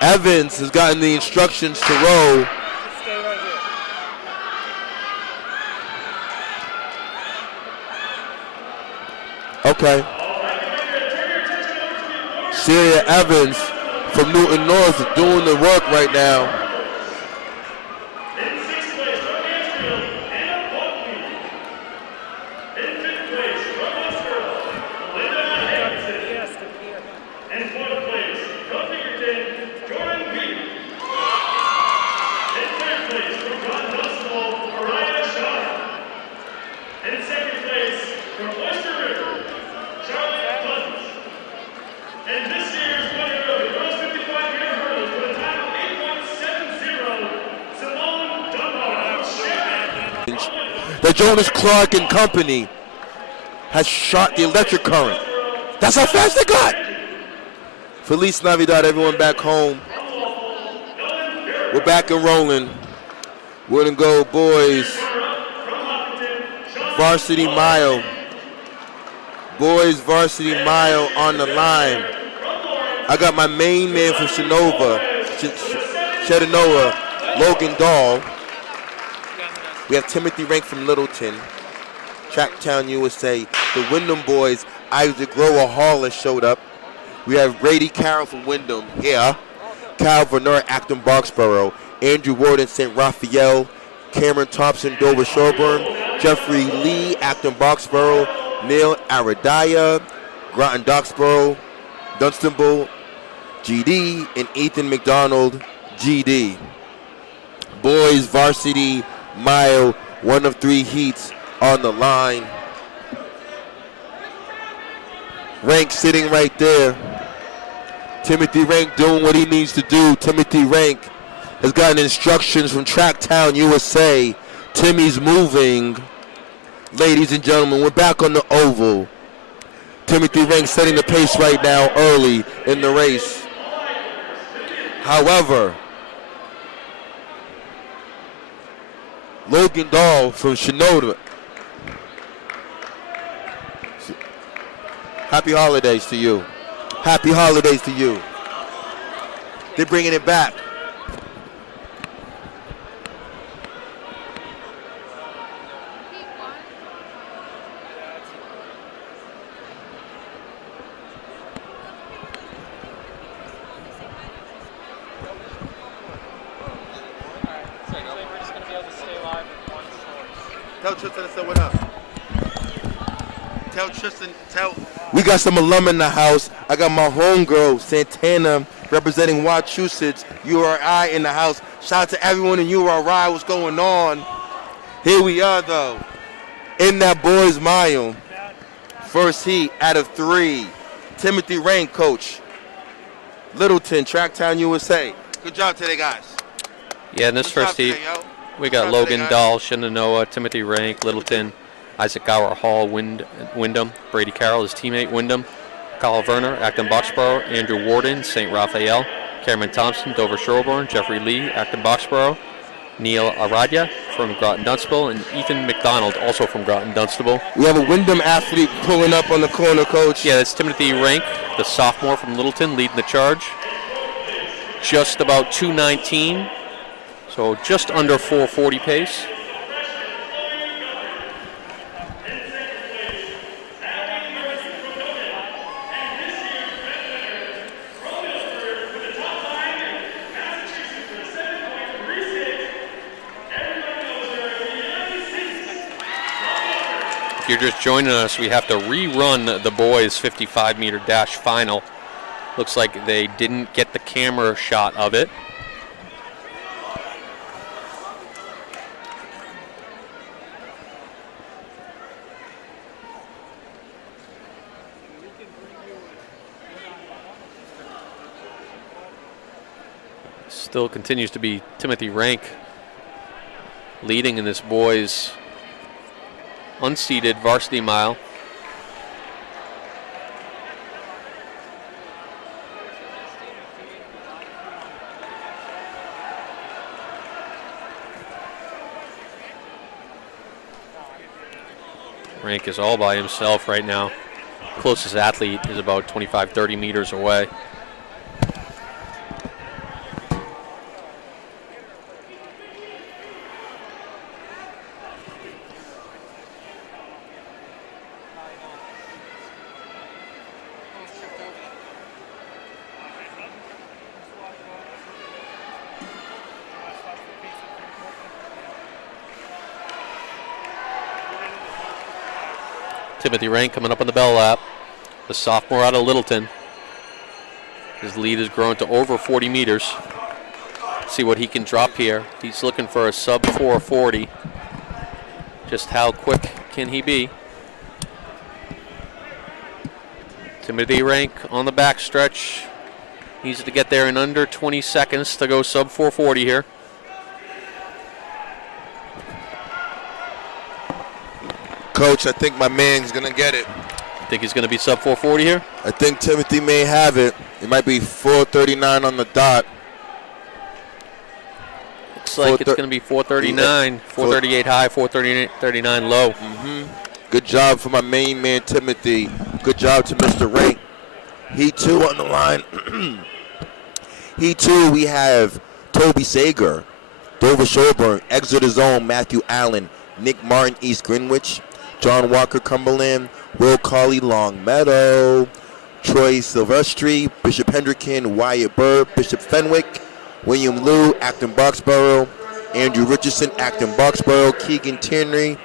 Evans has gotten the instructions to row. Stay right here. Okay. Celia Evans, from Newton North is doing the work right now. In 6th place from Mansfield, Anna Buckley. In 5th place from Westboro, Linda Hanson. In 4th place from Pinkerton, Jordan Beat. In 3rd place from Groton Dunstable, Mariah Shaw. In 2nd place from Oyster River, Charlotte Cousins. And this year's winner of the girls 55-meter hurdles with a time of 8.70, Simone Dunbar. The Jonas Clark and Company has shot the electric current. That's how fast they got. Feliz Navidad, everyone back home. We're back and rolling. We're gonna go, boys. Varsity mile. Boys varsity mile on the line. I got my main man from Shenandoah, Logan Dahl. We have Timothy Rank from Littleton, Tracktown, USA. The Wyndham boys, Isaac Grower Hollis showed up. We have Brady Carroll from Wyndham, yeah. Kyle Verner, Acton Boxborough. Andrew Warden, St. Raphael. Cameron Thompson, Dover Sherburne. Jeffrey Lee, Acton Boxborough. Neil Aradaya, Groton Doxborough, Dunstable, GD, and Ethan McDonald, GD. Boys varsity mile, 1 of 3 heats on the line. Rank sitting right there. Timothy Rank doing what he needs to do. Timothy Rank has gotten instructions from Tracktown, USA. Timmy's moving. Ladies and gentlemen, we're back on the oval. Timothy Rank setting the pace right now early in the race. However, Logan Dahl from Shenandoah. Happy holidays to you. Happy holidays to you. They're bringing it back. Tell Tristan to say what up. Tell Tristan, we got some alum in the house. I got my homegirl, Santana, representing Wachusett, URI in the house. Shout out to everyone in URI. What's going on? Here we are, though, in that boys' mile. First heat out of 3. Timothy Rank, coach. Littleton, Tracktown, USA. Good job today, guys. Yeah, in this first heat, we got Logan Dahl, Shenandoah, Timothy Rank, Littleton, Isaac Gower Hall, Wyndham, Brady Carroll, his teammate, Wyndham, Kyle Verner, Acton Boxborough, Andrew Warden, St. Raphael, Cameron Thompson, Dover Sherburne, Jeffrey Lee, Acton Boxborough, Neil Aradya from Groton Dunstable, and Ethan McDonald, also from Groton Dunstable. We have a Wyndham athlete pulling up on the corner, coach. Yeah, that's Timothy Rank, the sophomore from Littleton, leading the charge. Just about 2:19. So just under 4:40 pace. If you're just joining us, we have to rerun the boys' 55-meter dash final. Looks like they didn't get the camera shot of it. Still continues to be Timothy Rank leading in this boys' unseeded varsity mile. Rank is all by himself right now. Closest athlete is about 25-30 meters away. Timothy Rank coming up on the bell lap. The sophomore out of Littleton. His lead has grown to over 40 meters. See what he can drop here. He's looking for a sub 440. Just how quick can he be? Timothy Rank on the back stretch. Needs to get there in under 20 seconds to go sub 440 here. Coach, I think my man's going to get it. You think he's going to be sub 440 here? I think Timothy may have it. It might be 439 on the dot. Looks like it's going to be 439, 438 high, 439 low. Good job for my main man, Timothy. Good job to Mr. Rank. Heat 2 on the line. Heat 2, we have Toby Sager, Dover Sherburne, Exeter Zone, Matthew Allen, Nick Martin, East Greenwich, John Walker, Cumberland, Will Colley, Long Meadow, Troy Silvestri, Bishop Hendricken, Wyatt Burr, Bishop Fenwick, William Liu, Acton Boxborough, Andrew Richardson, Acton Boxborough, Keegan Tierney,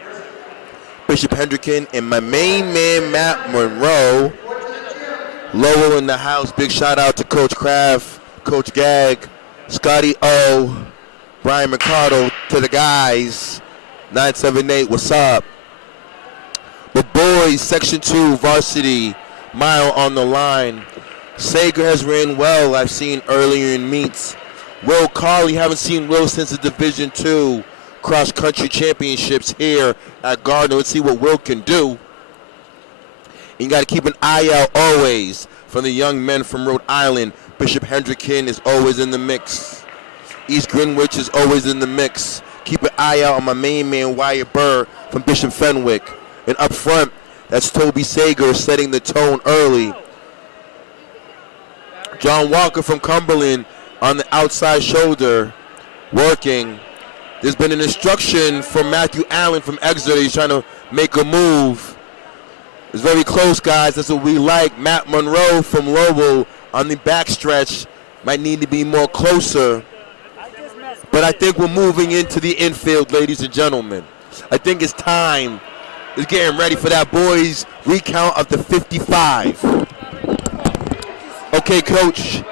Bishop Hendricken, and my main man, Matt Monroe. Lowell in the house. Big shout out to Coach Kraft, Coach Gag, Scotty O, Brian Mercado, to the guys. 978, what's up? The boys, Section 2, varsity, mile on the line. Sager has ran well, I've seen earlier in meets. Will Colley, haven't seen Will since the Division 2 cross-country championships here at Gardner. Let's see what Will can do. You got to keep an eye out always for the young men from Rhode Island. Bishop Hendricken is always in the mix. East Greenwich is always in the mix. Keep an eye out on my main man, Wyatt Burr from Bishop Fenwick. And up front, that's Toby Sager setting the tone early. John Walker from Cumberland on the outside shoulder, working. There's been an instruction from Matthew Allen from Exeter. He's trying to make a move. It's very close, guys. That's what we like. Matt Monroe from Lowell on the backstretch might need to be more closer. But I think we're moving into the infield, ladies and gentlemen. I think it's time. It's getting ready for that boys recount of the 55. Okay, Coach,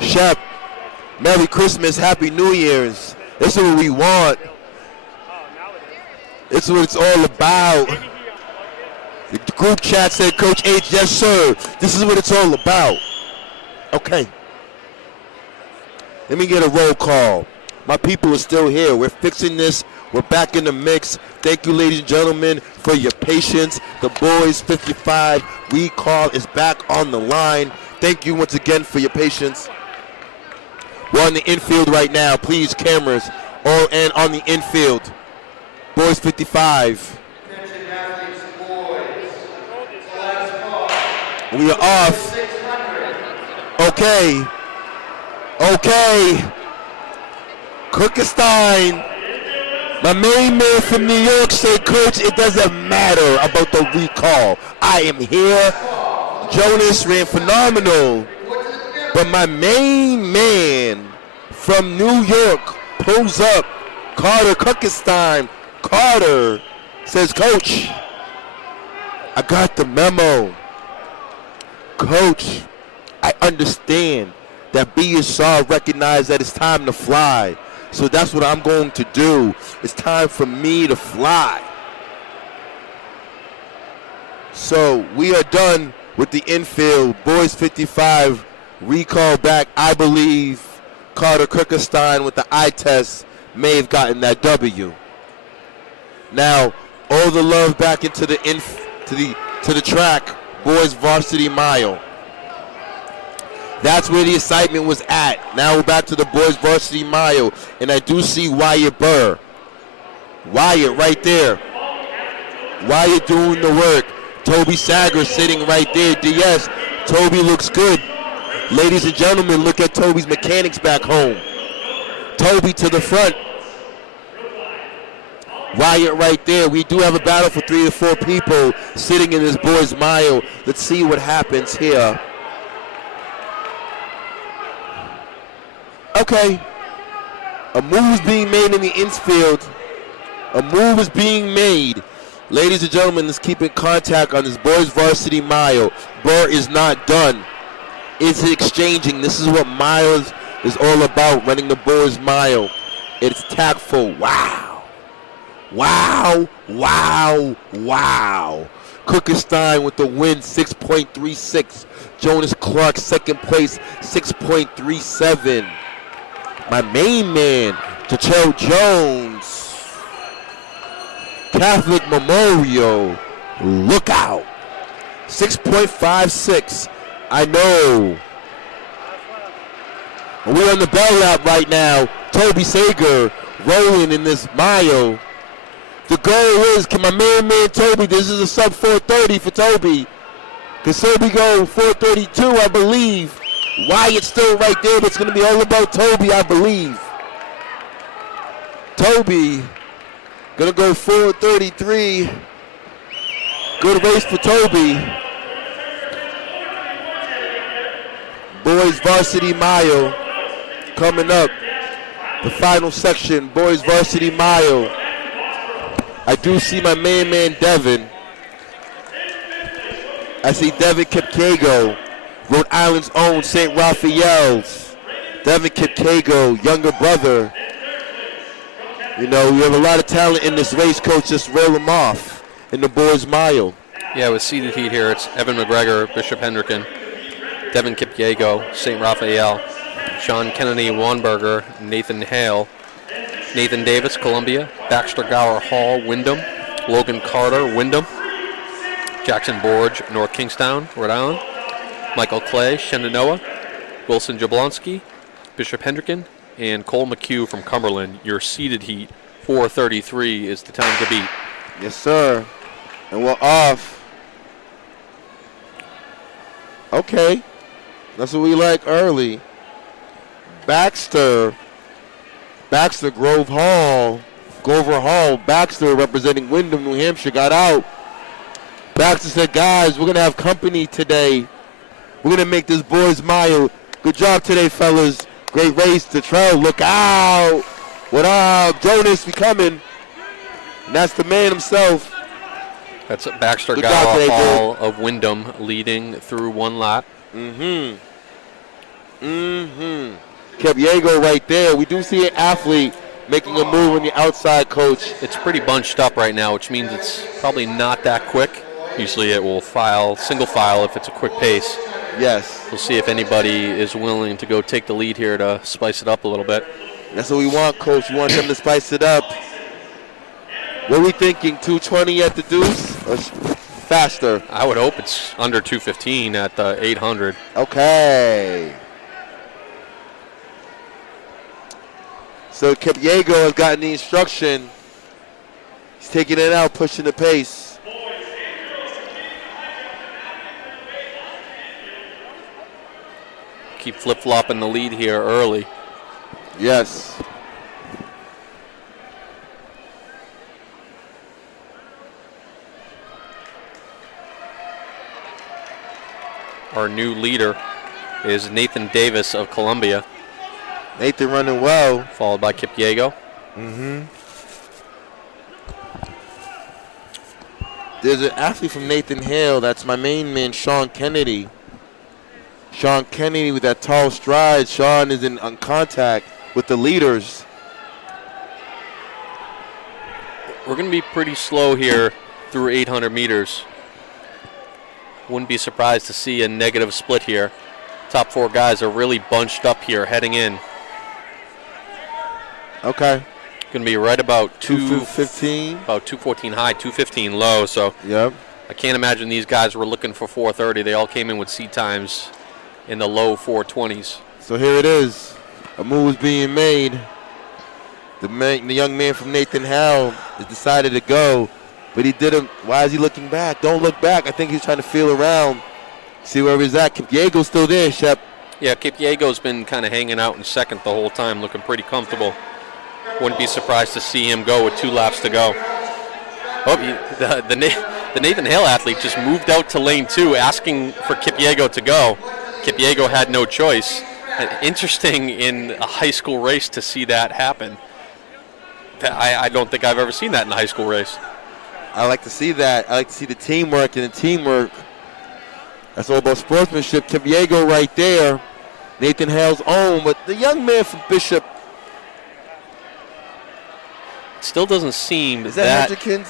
Shep, Merry Christmas, Happy New Year's. This is what we want. This is what it's all about. The group chat said, Coach H, yes, sir. This is what it's all about. Okay. Let me get a roll call. My people are still here. We're fixing this. We're back in the mix. Thank you, ladies and gentlemen, for your patience. The boys 55 recall is back on the line. Thank you once again for your patience. We're on the infield right now. Please, cameras, all in on the infield. Boys 55. We are off. Okay. Okay. Cookenstein, my main man from New York, said, Coach, it doesn't matter about the recall. I am here. Jonas ran phenomenal. But my main man from New York pulls up. Carter Cookenstein. Carter says, Coach, I got the memo. Coach, I understand that BSR recognized that it's time to fly. So that's what I'm going to do. It's time for me to fly. So we are done with the infield. Boys 55 recall back. I believe Carter Kirkenstein with the eye test may have gotten that W. Now all the love back into the to the track. Boys varsity mile. That's where the excitement was at. Now we're back to the boys varsity mile, and I do see Wyatt Burr. Wyatt right there. Wyatt doing the work. Toby Sager sitting right there. DS. Toby looks good. Ladies and gentlemen, look at Toby's mechanics back home. Toby to the front. Wyatt right there. We do have a battle for 3 to 4 people sitting in this boys mile. Let's see what happens here. Okay, a move is being made in the infield. A move is being made. Ladies and gentlemen, let's keep in contact on this boys varsity mile. Burr is not done. It's exchanging. This is what miles is all about, running the boys mile. It's tactful. Wow. Wow. Wow. Wow. Kuckenstein with the win, 6.36. Jonas Clark, second place, 6.37. My main man, Jachel Jones. Catholic Memorial, look out. 6.56. I know. We're on the bell lap right now. Toby Sager rolling in this mile. The goal is, can my man Toby, this is a sub 430 for Toby. Can Toby go 432, I believe. Wyatt's still right there, but it's going to be all about Toby, I believe. Toby going to go 433. Good race for Toby. Boys varsity mile coming up. The final section, boys varsity mile. I do see my main man Devin. I see Devin Kipkego, Rhode Island's own St. Raphael's. Devin Kipkego, younger brother. You know, we have a lot of talent in this race, coach. Just roll them off in the boys mile. Yeah, with seeded heat here, it's Evan McGregor, Bishop Hendricken, Devin Kipkego, St. Raphael, Sean Kennedy, Wanberger, Nathan Hale, Nathan Davis, Columbia, Baxter Gower Hall, Wyndham, Logan Carter, Wyndham, Jackson Borge, North Kingstown, Rhode Island, Michael Clay, Shenandoah, Wilson Jablonski, Bishop Hendricken, and Cole McHugh from Cumberland. Your seeded heat, 4:33 is the time to beat. Yes, sir. And we're off. Okay. That's what we like early. Baxter, Grover Hall, Baxter representing Wyndham, New Hampshire, got out. Baxter said, guys, we're going to have company today. We're going to make this boys mile. Good job today, fellas. Great race. Detrell, look out. What up? Jonas, we coming. And that's the man himself. That's Baxter Gower Hall of Wyndham leading through one lap. Kipyego right there. We do see an athlete making a move on the outside, coach. It's pretty bunched up right now, which means it's probably not that quick. Usually it will single file if it's a quick pace. Yes. We'll see if anybody is willing to go take the lead here to spice it up a little bit. That's what we want, coach. We want them to spice it up. What are we thinking, 220 at the deuce or faster? I would hope it's under 215 at the 800. Okay. So Kipyego has gotten the instruction. He's taking it out, pushing the pace. Keep flip-flopping the lead here early. Yes. Our new leader is Nathan Davis of Columbia. Nathan running well. Followed by Kipyego. There's an athlete from Nathan Hale. That's my main man, Sean Kennedy. Sean Kennedy with that tall stride. Sean is on contact with the leaders. We're going to be pretty slow here through 800 meters. Wouldn't be surprised to see a negative split here. Top four guys are really bunched up here heading in. Okay. Going to be right about 215. About 214 high, 215 low. So yep. I can't imagine these guys were looking for 430. They all came in with seat times in the low 420s. So here it is. A move is being made. The young man from Nathan Hale has decided to go, but he didn't. Why is he looking back? Don't look back. I think he's trying to feel around, see where he's at. Kipyego's still there, Shep. Yeah, Kipyego's been kind of hanging out in second the whole time, looking pretty comfortable. Wouldn't be surprised to see him go with 2 laps to go. Oh, the Nathan Hale athlete just moved out to lane 2, asking for Kipyego to go. Kipyego had no choice. And interesting in a high school race to see that happen. I don't think I've ever seen that in a high school race. I like to see that. I like to see the teamwork, and the teamwork, that's all about sportsmanship. Kipiego right there, Nathan Hale's own, but the young man from Bishop. Still doesn't seem Is that Hendrickens?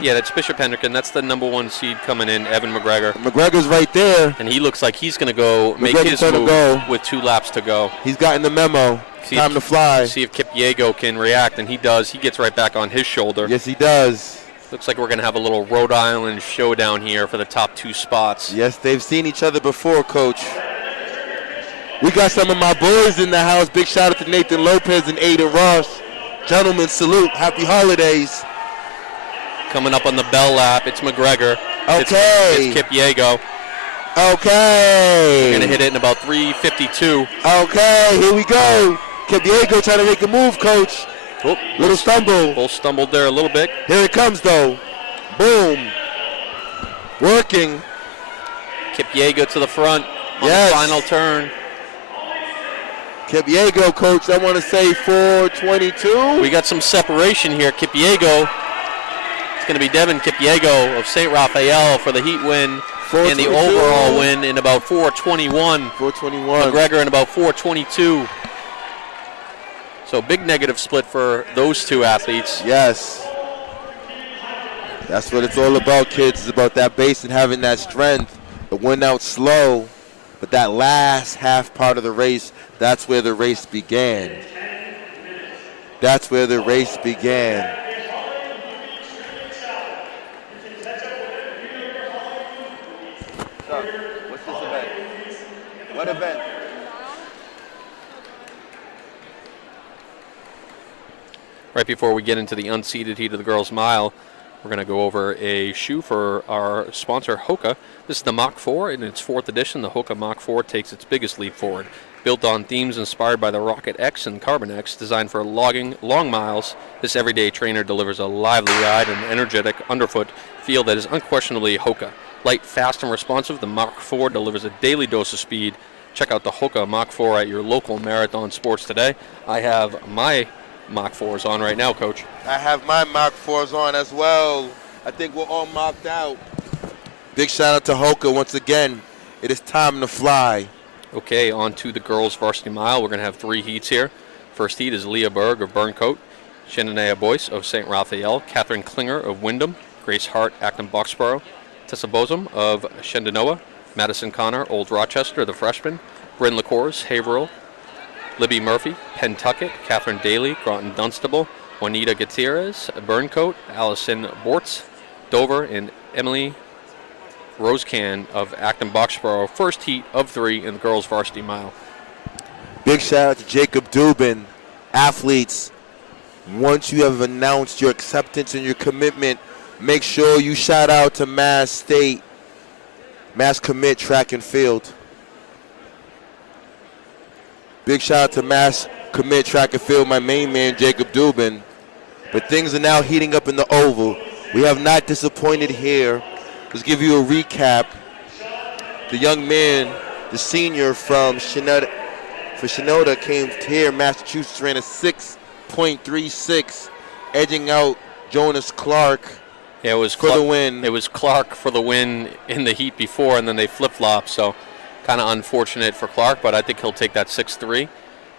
Yeah, that's Bishop Hendricken. That's the #1 seed coming in, Evan McGregor. McGregor's right there. And he looks like he's going to go make McGregor's his move go. with 2 laps to go. He's gotten the memo. Time to fly. See if Kipiego can react, and he does. He gets right back on his shoulder. Yes, he does. Looks like we're going to have a little Rhode Island showdown here for the top 2 spots. Yes, they've seen each other before, Coach. We got some of my boys in the house. Big shout out to Nathan Lopez and Aiden Ross. Gentlemen, salute. Happy holidays. Coming up on the bell lap, it's McGregor. Okay. It's Kipiego. Okay. We're going to hit it in about 3:52. Okay, here we go. Kipiego trying to make a move, Coach. Oh, little stumble. Both stumbled there a little bit. Here it comes, though. Boom. Working. Kipiego to the front on Yes. the final turn. Kipiego, Coach, I want to say 4:22. We got some separation here. Kipiego. It's going to be Devin Kipiego of St. Raphael for the heat win and the overall win in about 4:21. 4:21. McGregor in about 4:22. So big negative split for those 2 athletes. Yes. That's what it's all about, kids. It's about that base and having that strength. It went out slow, but that last half part of the race, that's where the race began. That's where the race began. So, what's this event? What event? Right before we get into the unseeded heat of the girls' mile, we're going to go over a shoe for our sponsor, Hoka. This is the Mach 4. In its 4th edition, the Hoka Mach 4 takes its biggest leap forward. Built on themes inspired by the Rocket X and Carbon X, designed for logging long miles, this everyday trainer delivers a lively ride and energetic underfoot feel that is unquestionably Hoka. Light, fast, and responsive, the Mach 4 delivers a daily dose of speed. Check out the Hoka Mach 4 at your local Marathon Sports today. I have my Mach 4s on right now, Coach. I have my Mach 4s on as well. I think we're all mocked out. Big shout out to Hoka once again. It is time to fly. Okay, on to the girls' varsity mile. We're going to have 3 heats here. First heat is Leah Berg of Burncoat, Shenanea Boyce of St. Raphael, Catherine Klinger of Wyndham, Grace Hart, Acton Boxborough, Tessa Bosom of Shenandoah, Madison Connor, Old Rochester, the freshman, Bryn LaCourse, Haverhill, Libby Murphy, Pentucket, Catherine Daly, Groton Dunstable, Juanita Gutierrez, Burncoat, Allison Bortz, Dover, and Emily Rosecan of Acton Boxborough. First heat of 3 in the girls' varsity mile. Big shout out to Jacob Dubin. Athletes, once you have announced your acceptance and your commitment, make sure you shout out to Mass State, Mass Commit Track and Field. Big shout out to Mass Commit Track and Field, my main man, Jacob Dubin. But things are now heating up in the Oval. We have not disappointed here. Let's give you a recap. The young man, the senior from Shinoda came here. Massachusetts ran a 6.36, edging out Jonas Clark Yeah, it was for the win. It was Clark for the win in the heat before, and then they flip-flopped. So kind of unfortunate for Clark, but I think he'll take that 6-3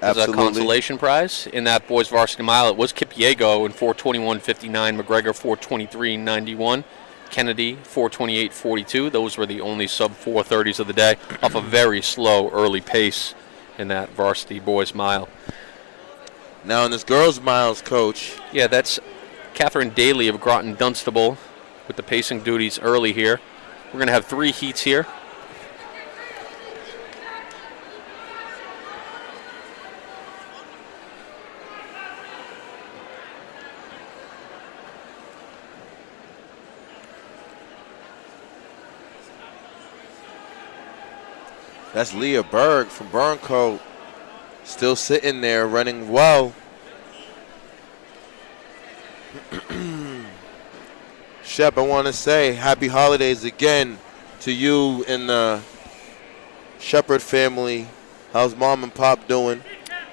as a consolation prize. In that boys varsity mile, it was Kipiego in 4:21.59, McGregor 4:23.91, Kennedy 4:28.42. Those were the only sub-4:30s of the day, off a very slow early pace in that varsity boys mile. Now in this girls' miles, Coach. Yeah, that's Catherine Daly of Groton Dunstable with the pacing duties early here. We're going to have 3 heats here. That's Leah Berg from Burncoat. Still sitting there, running well. Shep, I want to say happy holidays again to you and the Shepherd family. How's Mom and Pop doing?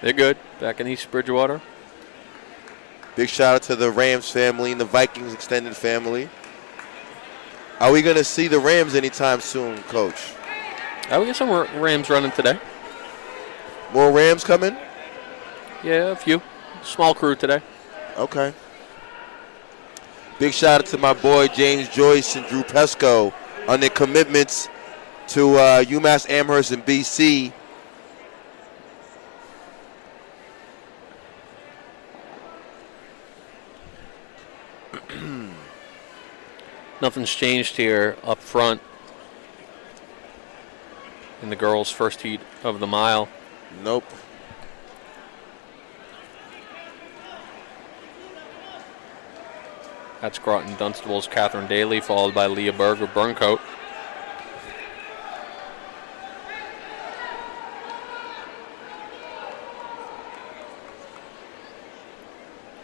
They're good. Back in East Bridgewater. Big shout out to the Rams family and the Vikings extended family. Are we going to see the Rams anytime soon, Coach? We got some Rams running today. More Rams coming? Yeah, a few. Small crew today. Okay. Big shout out to my boy James Joyce and Drew Pesco on their commitments to UMass Amherst and BC. Nothing's changed here up front in the girls' first heat of the mile. Nope. That's Groton Dunstable's Catherine Daly, followed by Leah Berg of Burncoat.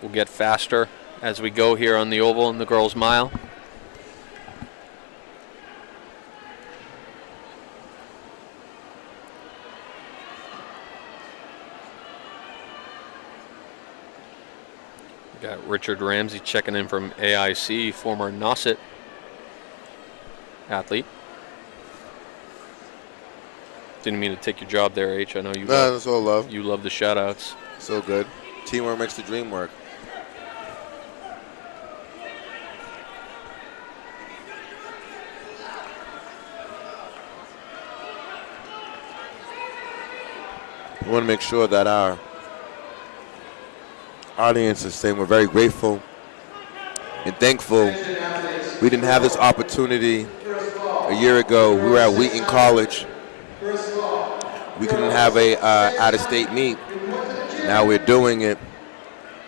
We'll get faster as we go here on the oval in the girls' mile. Got Richard Ramsey checking in from AIC, former Nauset athlete. Didn't mean to take your job there, H. I know you. No, that's all love. You love the shout-outs. So good. Teamwork makes the dream work. We want to make sure that our audience is saying we're very grateful and thankful. We didn't have this opportunity a year ago. We were at Wheaton College. We couldn't have a out-of-state meet. Now we're doing it,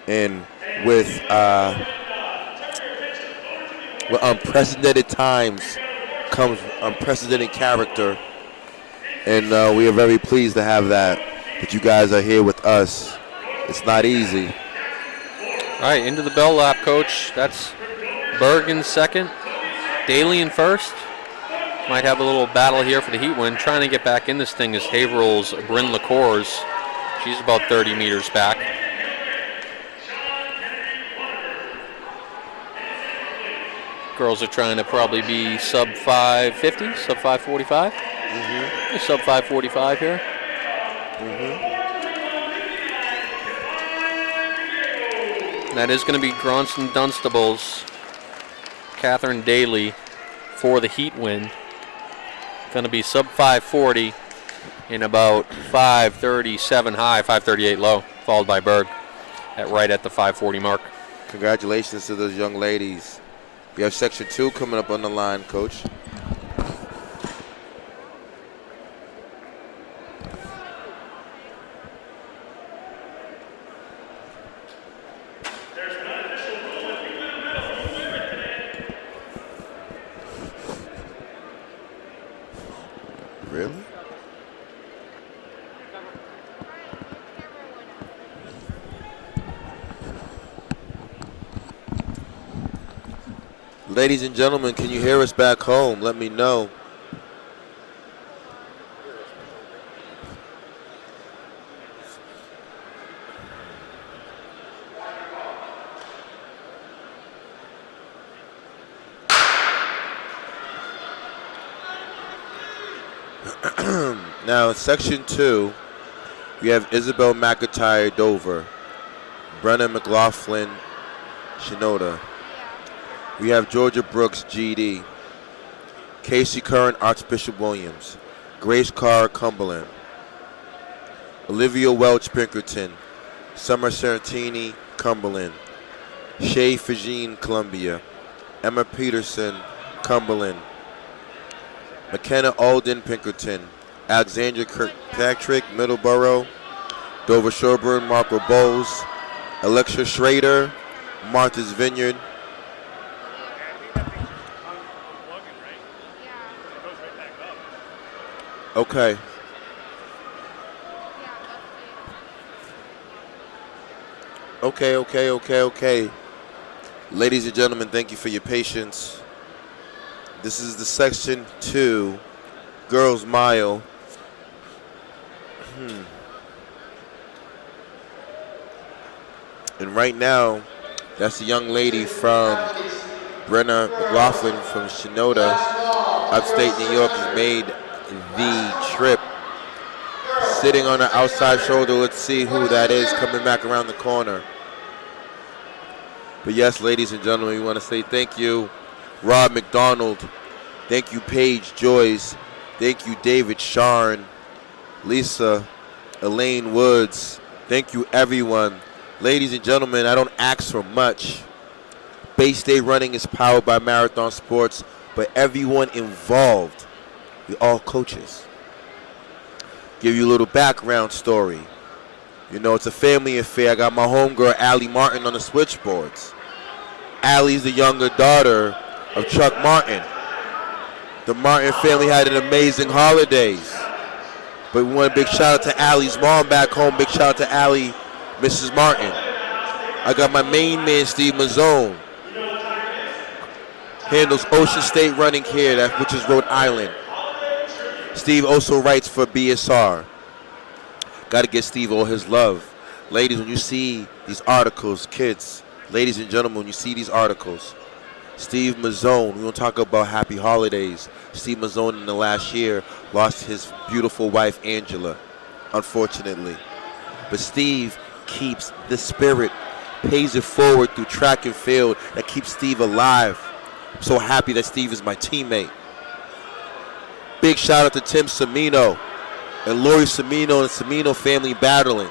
and with unprecedented times comes unprecedented character, and we are very pleased to have that you guys are here with us. It's not easy. All right, into the bell lap, Coach. That's Berg in second, Daly in first. Might have a little battle here for the heat win. Trying to get back in this thing is Haverhill's Bryn LaCours. She's about 30 meters back. Girls are trying to probably be sub 550, sub 545. Sub 545 here. And that is going to be Gronston Dunstable's Catherine Daly for the heat win. Going to be sub 540 in about 537 high, 538 low, followed by Berg right at the 540 mark. Congratulations to those young ladies. We have section 2 coming up on the line, Coach. Really? Ladies and gentlemen, can you hear us back home? Let me know. Now, in section 2, we have Isabel McIntyre Dover, Brenna McLaughlin Shinoda. We have Georgia Brooks GD, Casey Curran Archbishop Williams, Grace Carr Cumberland, Olivia Welch Pinkerton, Summer Serentini Cumberland, Shay Fagine Columbia, Emma Peterson Cumberland, McKenna Alden Pinkerton, Alexandra Kirkpatrick Middleborough, Dover Sherburne Marco Bowles, Alexa Schrader Martha's Vineyard. Okay. Okay. Ladies and gentlemen, thank you for your patience. This is the section 2 girls mile. And right now, that's the young lady from Brenna McLaughlin from Shinoda, upstate New York, has made the trip. Sitting on the outside shoulder, let's see who that is coming back around the corner. But yes, ladies and gentlemen, we want to say thank you, Rob McDonald. Thank you, Paige Joyce. Thank you, David Sharn, Lisa, Elaine Woods. Thank you, everyone. Ladies and gentlemen, I don't ask for much. Base Day Running is powered by Marathon Sports, but everyone involved, we all coaches. Give you a little background story. You know, it's a family affair. I got my homegirl, Allie Martin, on the switchboards. Allie's the younger daughter of Chuck Martin. The Martin family had an amazing holidays. But we want a big shout out to Allie's mom back home. Big shout out to Allie, Mrs. Martin. I got my main man, Steve Mazzone. Handles Ocean State Running here, which is Rhode Island. Steve also writes for BSR. Got to give Steve all his love. Ladies, when you see these articles, kids, ladies and gentlemen, when you see these articles, Steve Mazzone, we don't talk about happy holidays. Steve Mazzone in the last year lost his beautiful wife, Angela, unfortunately. But Steve keeps the spirit, pays it forward through track and field that keeps Steve alive. I'm so happy that Steve is my teammate. Big shout out to Tim Semino and Lori Semino and the Semino family battling,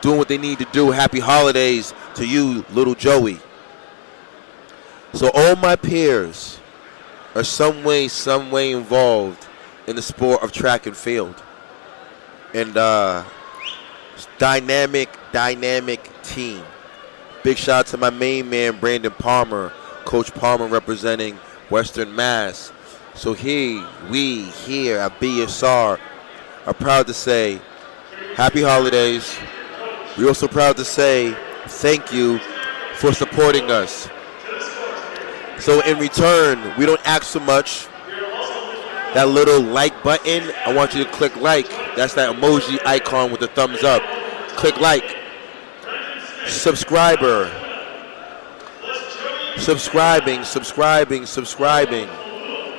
doing what they need to do. Happy holidays to you, little Joey. So all my peers are some way involved in the sport of track and field. And dynamic team. Big shout out to my main man, Brandon Palmer, Coach Palmer representing Western Mass. So we here at BSR are proud to say happy holidays. We're also proud to say thank you for supporting us. So in return, we don't ask so much. That little like button, I want you to click like. That's that emoji icon with the thumbs up. Click like. Subscribing.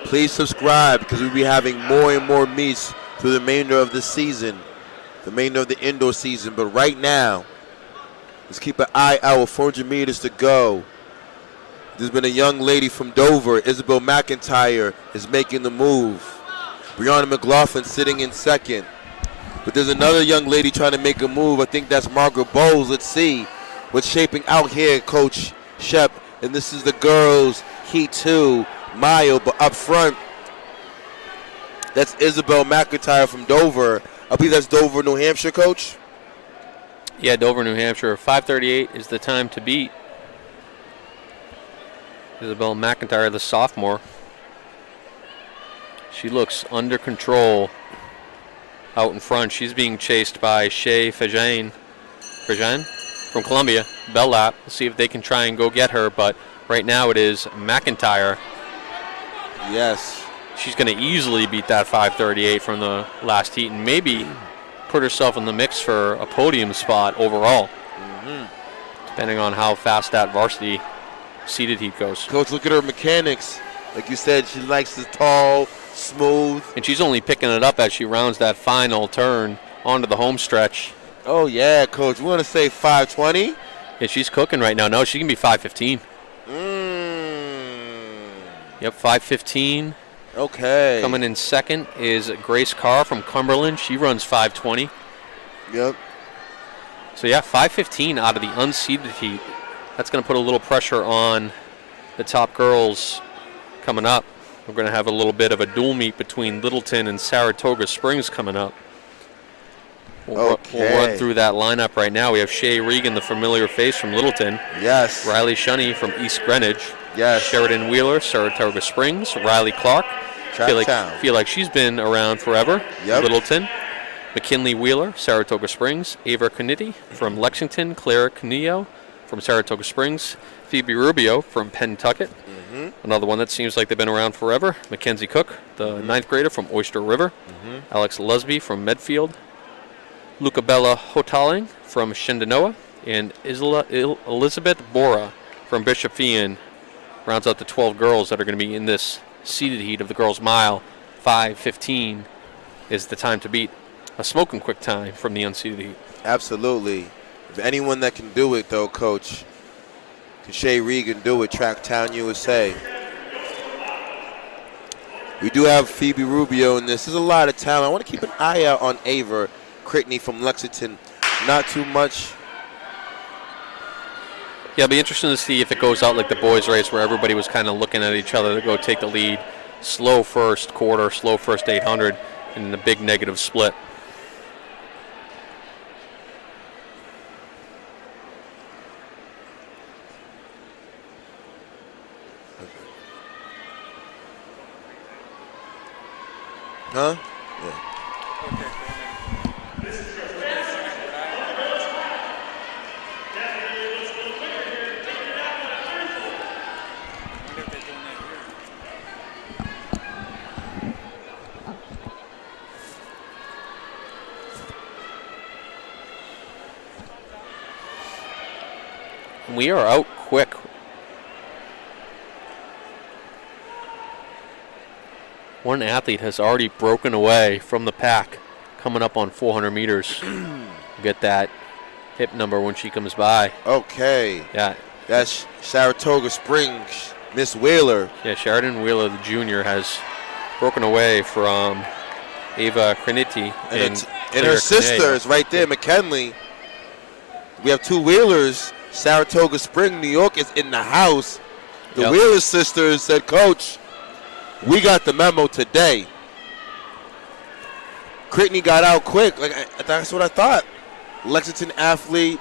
Please subscribe because we'll be having more and more meets through the remainder of the season, the remainder of the indoor season. But right now, let's keep an eye out with 400 meters to go. There's been a young lady from Dover, Isabel McIntyre, is making the move. Brianna McLaughlin sitting in second. But there's another young lady trying to make a move. I think that's Margaret Bowles. Let's see what's shaping out here, Coach Shep. And this is the girls' Heat 2 mile. But up front, that's Isabel McIntyre from Dover. I believe that's Dover, New Hampshire, Coach? Yeah, Dover, New Hampshire. 5:38 is the time to beat. Isabel McIntyre, the sophomore. She looks under control out in front. She's being chased by Shea Fajan from Columbia. Bell lap. We'll see if they can try and go get her, but right now it is McIntyre. Yes. She's going to easily beat that 5:38 from the last heat and maybe put herself in the mix for a podium spot overall, depending on how fast that varsity seated heat goes. Coach, look at her mechanics. Like you said, she likes the tall, smooth. And she's only picking it up as she rounds that final turn onto the home stretch. Oh, yeah, Coach. We want to say 5:20? Yeah, she's cooking right now. No, she can be 5:15. Yep, 5:15. Okay. Coming in second is Grace Carr from Cumberland. She runs 5:20. Yep. So, yeah, 5:15 out of the unseeded heat. That's going to put a little pressure on the top girls coming up. We're going to have a little bit of a dual meet between Littleton and Saratoga Springs coming up. We'll run through that lineup right now. We have Shay Regan, the familiar face from Littleton. Yes. Riley Shunny from East Greenwich. Yes. Sheridan Wheeler, Saratoga Springs. Riley Clark. Feel like she's been around forever. Yep. Littleton. McKinley Wheeler, Saratoga Springs. Ava Knitti from Lexington. Clara Canillo from Saratoga Springs. Phoebe Rubio from Pentucket. Another one that seems like they've been around forever. Mackenzie Cook, the ninth grader from Oyster River. Alex Lusby from Medfield. Lucabella Hotaling from Shenandoah. And Elizabeth Bora from Bishop Fian rounds out the 12 girls that are going to be in this seeded heat of the girls' mile. 5:15 is the time to beat. A smoking quick time from the unseeded heat. Absolutely. If anyone that can do it, though, Coach, can Shay Regan do it, Tracktown USA. We do have Phoebe Rubio in this. There's a lot of talent. I want to keep an eye out on Ava Critney from Lexington. Not too much. Yeah, it'll be interesting to see if it goes out like the boys' race where everybody was kind of looking at each other to go take the lead. Slow first quarter, slow first 800, and a big negative split. Huh? Yeah. We are out quick. One athlete has already broken away from the pack coming up on 400 meters. Get that hip number when she comes by. Okay. Yeah. That's Saratoga Springs, Miss Wheeler. Yeah, Sheridan Wheeler, the junior, has broken away from Ava Crinity. And her sister is right there, McKinley. We have two Wheelers. Saratoga Spring, New York is in the house. The Wheeler sisters said, Coach, we got the memo today. Critney got out quick. That's what I thought. Lexington athlete,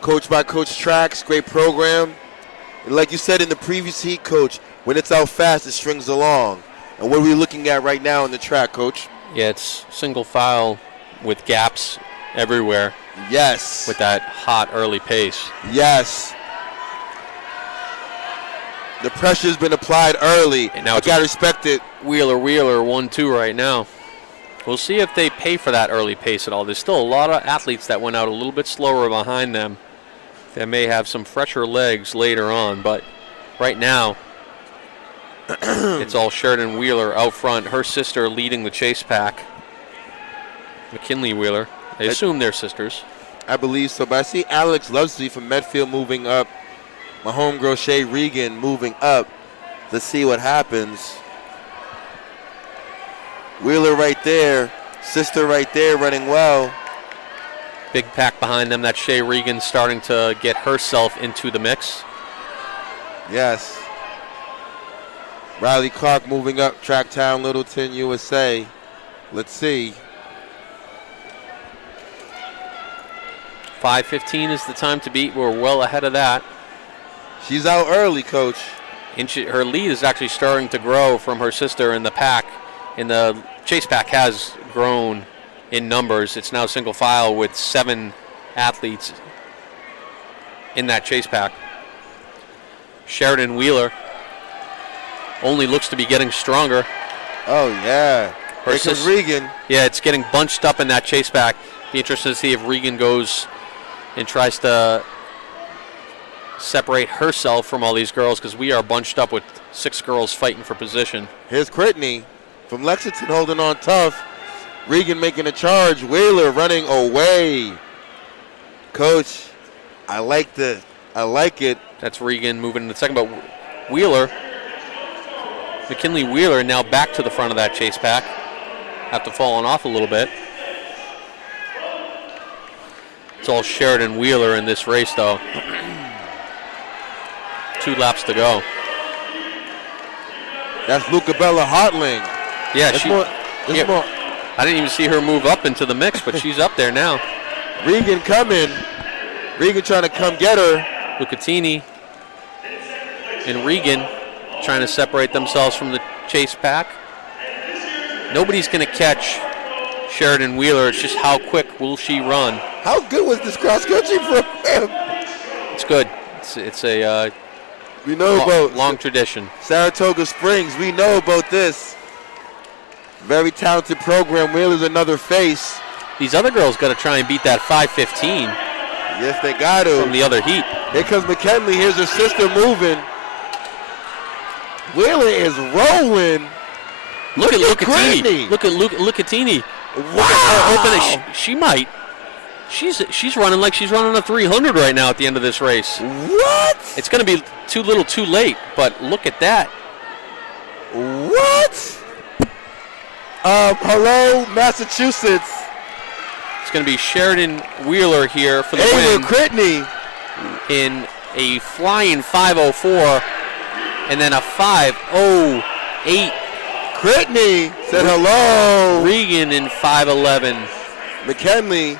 coached by Coach Trax, great program. And like you said in the previous heat, Coach, when it's out fast, it strings along. And what are we looking at right now in the track, Coach? Yeah, it's single file with gaps everywhere. Yes. With that hot early pace. Yes. The pressure's been applied early. And now I gotta respect it. Wheeler 1-2 right now. We'll see if they pay for that early pace at all. There's still a lot of athletes that went out a little bit slower behind them. They may have some fresher legs later on, but right now it's all Sheridan Wheeler out front. Her sister leading the chase pack. McKinley Wheeler. I assume they're sisters. I believe so, but I see Alex Lovesley from Medfield moving up. My homegirl Shay Regan moving up. Let's see what happens. Wheeler right there. Sister right there running well. Big pack behind them. That's Shay Regan starting to get herself into the mix. Yes. Riley Clark moving up. Tracktown, Littleton, USA. Let's see. 5:15 is the time to beat. We're well ahead of that. She's out early, Coach. And her lead is actually starting to grow from her sister in the pack. And the chase pack has grown in numbers. It's now single file with 7 athletes in that chase pack. Sheridan Wheeler only looks to be getting stronger. Oh, yeah. Here comes Regan. Yeah, it's getting bunched up in that chase pack. Be interested to see if Regan goes and tries to separate herself from all these girls, because we are bunched up with 6 girls fighting for position. Here's Critney from Lexington holding on tough. Regan making a charge. Wheeler running away. Coach, I like it. That's Regan moving in the second, but Wheeler, McKinley Wheeler now back to the front of that chase pack. After falling off a little bit. It's all Sheridan Wheeler in this race, though. 2 laps to go. That's Lucabella Hartling. Yeah, more. I didn't even see her move up into the mix, but she's up there now. Regan coming. Regan trying to come get her. Lucatini and Regan trying to separate themselves from the chase pack. Nobody's going to catch Sheridan Wheeler. It's just how quick will she run. How good was this cross-country program? It's good. It's a we know about long tradition. Saratoga Springs. We know about this. Very talented program. Wheeler's another face. These other girls got to try and beat that 5:15. Yes, they got to. From the other heat. Here comes McKinley. Here's her sister moving. Wheeler is rolling. Look at Lucatini. Brittany. Look at Lucatini. Wow. She might. She's running like she's running a 300 right now at the end of this race. What? It's going to be too little too late, but look at that. What? Hello, Massachusetts. It's going to be Sheridan Wheeler here for the Ava win Brittany. in a flying 5:04 and then a 5:08. Brittany said hello. Regan in 5:11. McKinley.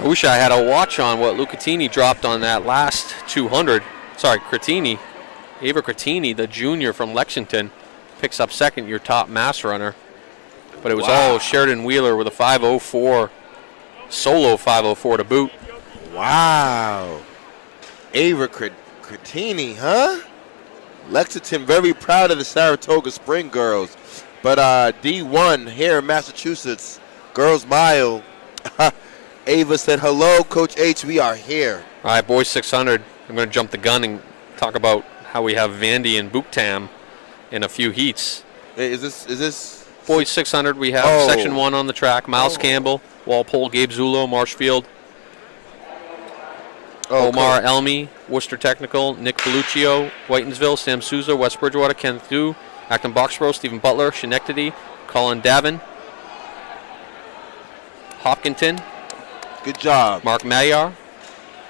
I wish I had a watch on what Lucatini dropped on that last 200. Sorry, Cretini. Ava Cretini, the junior from Lexington, picks up second, your top mass runner. But it was all Sheridan Wheeler with a 5:04, solo 5:04 to boot. Wow. Ava Cretini, huh? Lexington very proud of the Saratoga Spring girls. But D1 here in Massachusetts, girls mile. Ava said, hello, Coach H, we are here. All right, boys 600. I'm going to jump the gun and talk about how we have Vandy and Booktam in a few heats. Hey, is this? Boys 600, we have Section 1 on the track. Miles Campbell, Walpole, Gabe Zulo, Marshfield. Omar Elmi, Worcester Technical, Nick Belluccio, Whitensville, Sam Souza, West Bridgewater, Kenneth Dew, Acton Boxborough, Stephen Butler, Schenectady, Colin Davin, Hopkinton. Good job. Mark Mayar,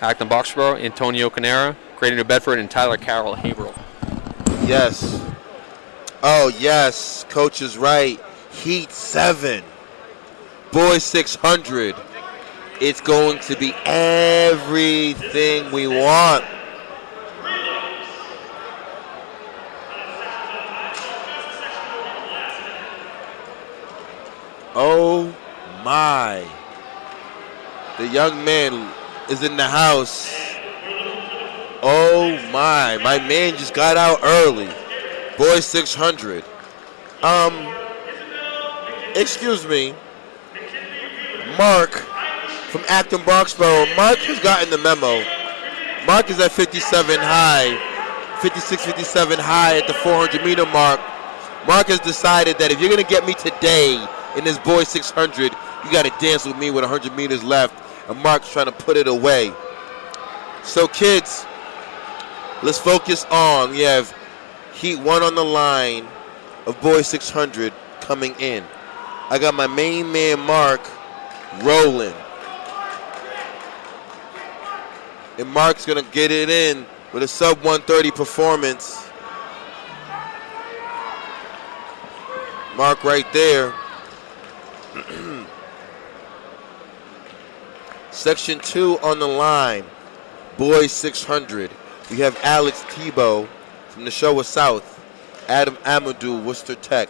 Acton Boxborough, Antonio Canera, Greater New Bedford, and Tyler Carroll Haverhill. Yes. Oh, yes. Coach is right. Heat 7. Boys 600. It's going to be everything we want. Oh, my. The young man is in the house. Oh, my. My man just got out early. Boys 600. Excuse me. Mark from Acton Boxborough. Mark has gotten the memo. Mark is at 57 high, 56, 57 high at the 400 meter mark. Mark has decided that if you're going to get me today in this boys 600, you got to dance with me with 100 meters left. And Mark's trying to put it away. So kids, let's focus on, we have Heat 1 on the line of boys 600 coming in. I got my main man Mark rolling. And Mark's gonna get it in with a sub 130 performance. Mark right there. Section 2 on the line, boys 600. We have Alex Tebow from the Showa South, Adam Amadou, Worcester Tech,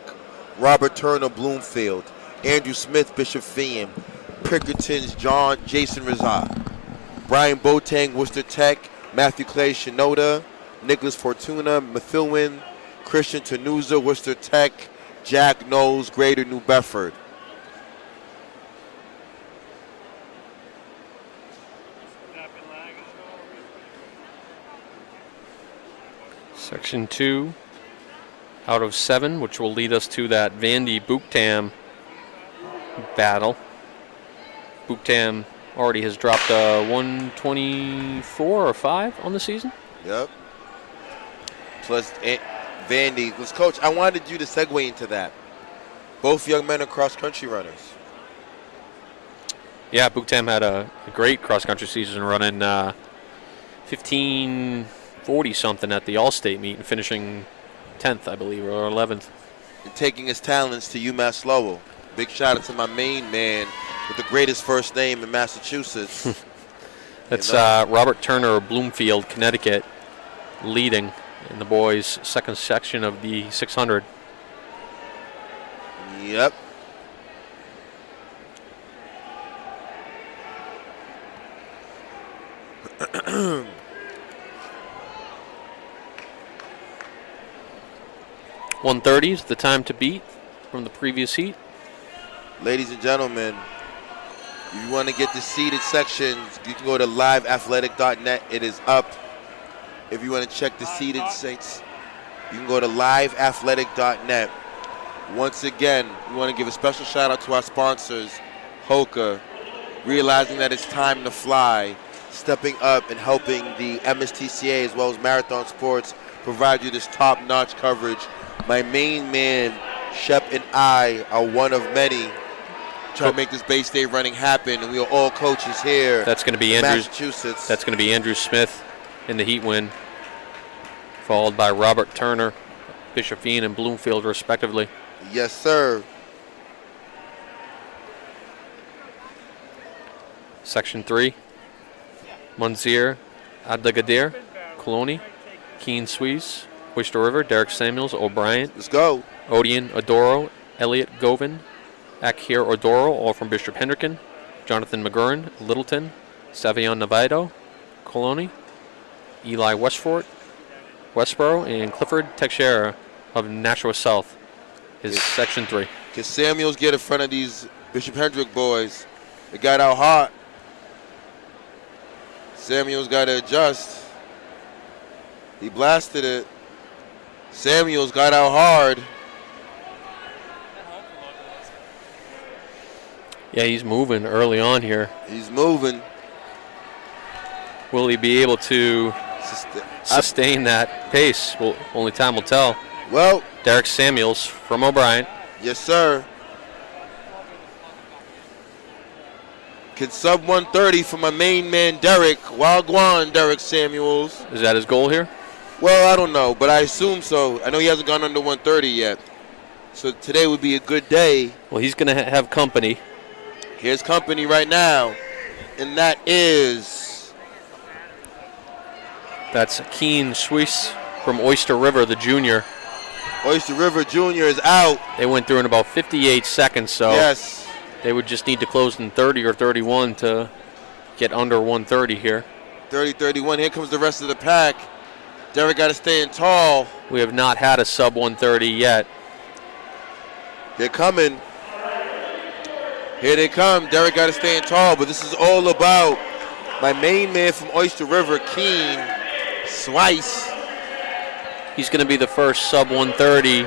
Robert Turner, Bloomfield, Andrew Smith, Bishop Fee, Pickerton's Jason Rizat, Brian Boateng, Worcester Tech, Matthew Clay, Shinoda, Nicholas Fortuna, Methuen, Christian Tenuza, Worcester Tech, Jack Knowles, Greater New Bedford. Section 2 out of 7, which will lead us to that Vandy Booktam battle. Booktam already has dropped a 124 or 5 on the season. Yep. Plus Vandy. Coach, I wanted you to segue into that. Both young men are cross-country runners. Yeah, Booktam had a great cross-country season running 1540-something at the All-State meet and finishing 10th, I believe, or 11th. And taking his talents to UMass Lowell. Big shout out to my main man with the greatest first name in Massachusetts. That's Robert Turner of Bloomfield, Connecticut, leading in the boys' second section of the 600. Yep. .130 is the time to beat from the previous heat. Ladies and gentlemen, If you want to get the seated sections, you can go to liveathletic.net. It is up. If you want to check the seated seats, you can go to liveathletic.net. Once again, we want to give a special shout out to our sponsors, Hoka, realizing that it's time to fly, stepping up and helping the MSTCA as well as Marathon Sports provide you this top-notch coverage. My main man, Shep, and I are one of many trying to make this Bay State running happen, and we are all coaches here. That's going to be in Andrew, Massachusetts. That's going to be Andrew Smith in the heat win, followed by Robert Turner, Bishopine, and Bloomfield, respectively. Yes, sir. Section 3, Munzir, Adagadir, Coloni, Keene Suisse, Oyster River, Derek Samuels, O'Brien. Let's go. Odian Odoro, Elliot Govin, Akhir Odoro, all from Bishop Hendricken, Jonathan McGurn, Littleton, Savion Navido, Coloni, Eli Westfort, Westboro, and Clifford Teixeira of Nashua South is Section 3. Can Samuels get in front of these Bishop Hendrick boys? They got out hot. Samuels got to adjust. He blasted it. Samuels got out hard. Yeah, he's moving early on here. He's moving. Will he be able to sustain that pace? Well, only time will tell. Well, Derek Samuels from O'Brien. Yes, sir. Can sub 130 for my main man, Derek. Wagwan, Derek Samuels. Is that his goal here? Well, I don't know, but I assume so. I know he hasn't gone under 130 yet. So today would be a good day. Well, he's going to have company. Here's company right now, and that is... That's Keene Suisse from Oyster River, the junior. Oyster River Jr. is out. They went through in about 58 seconds, so yes, they would just need to close in 30 or 31 to get under 130 here. 30-31. Here comes the rest of the pack. Derek got to stay in tall. We have not had a sub 130 yet. They're coming. Here they come. Derek got to stay in tall, but this is all about my main man from Oyster River, Keene Suisse. He's going to be the first sub 130.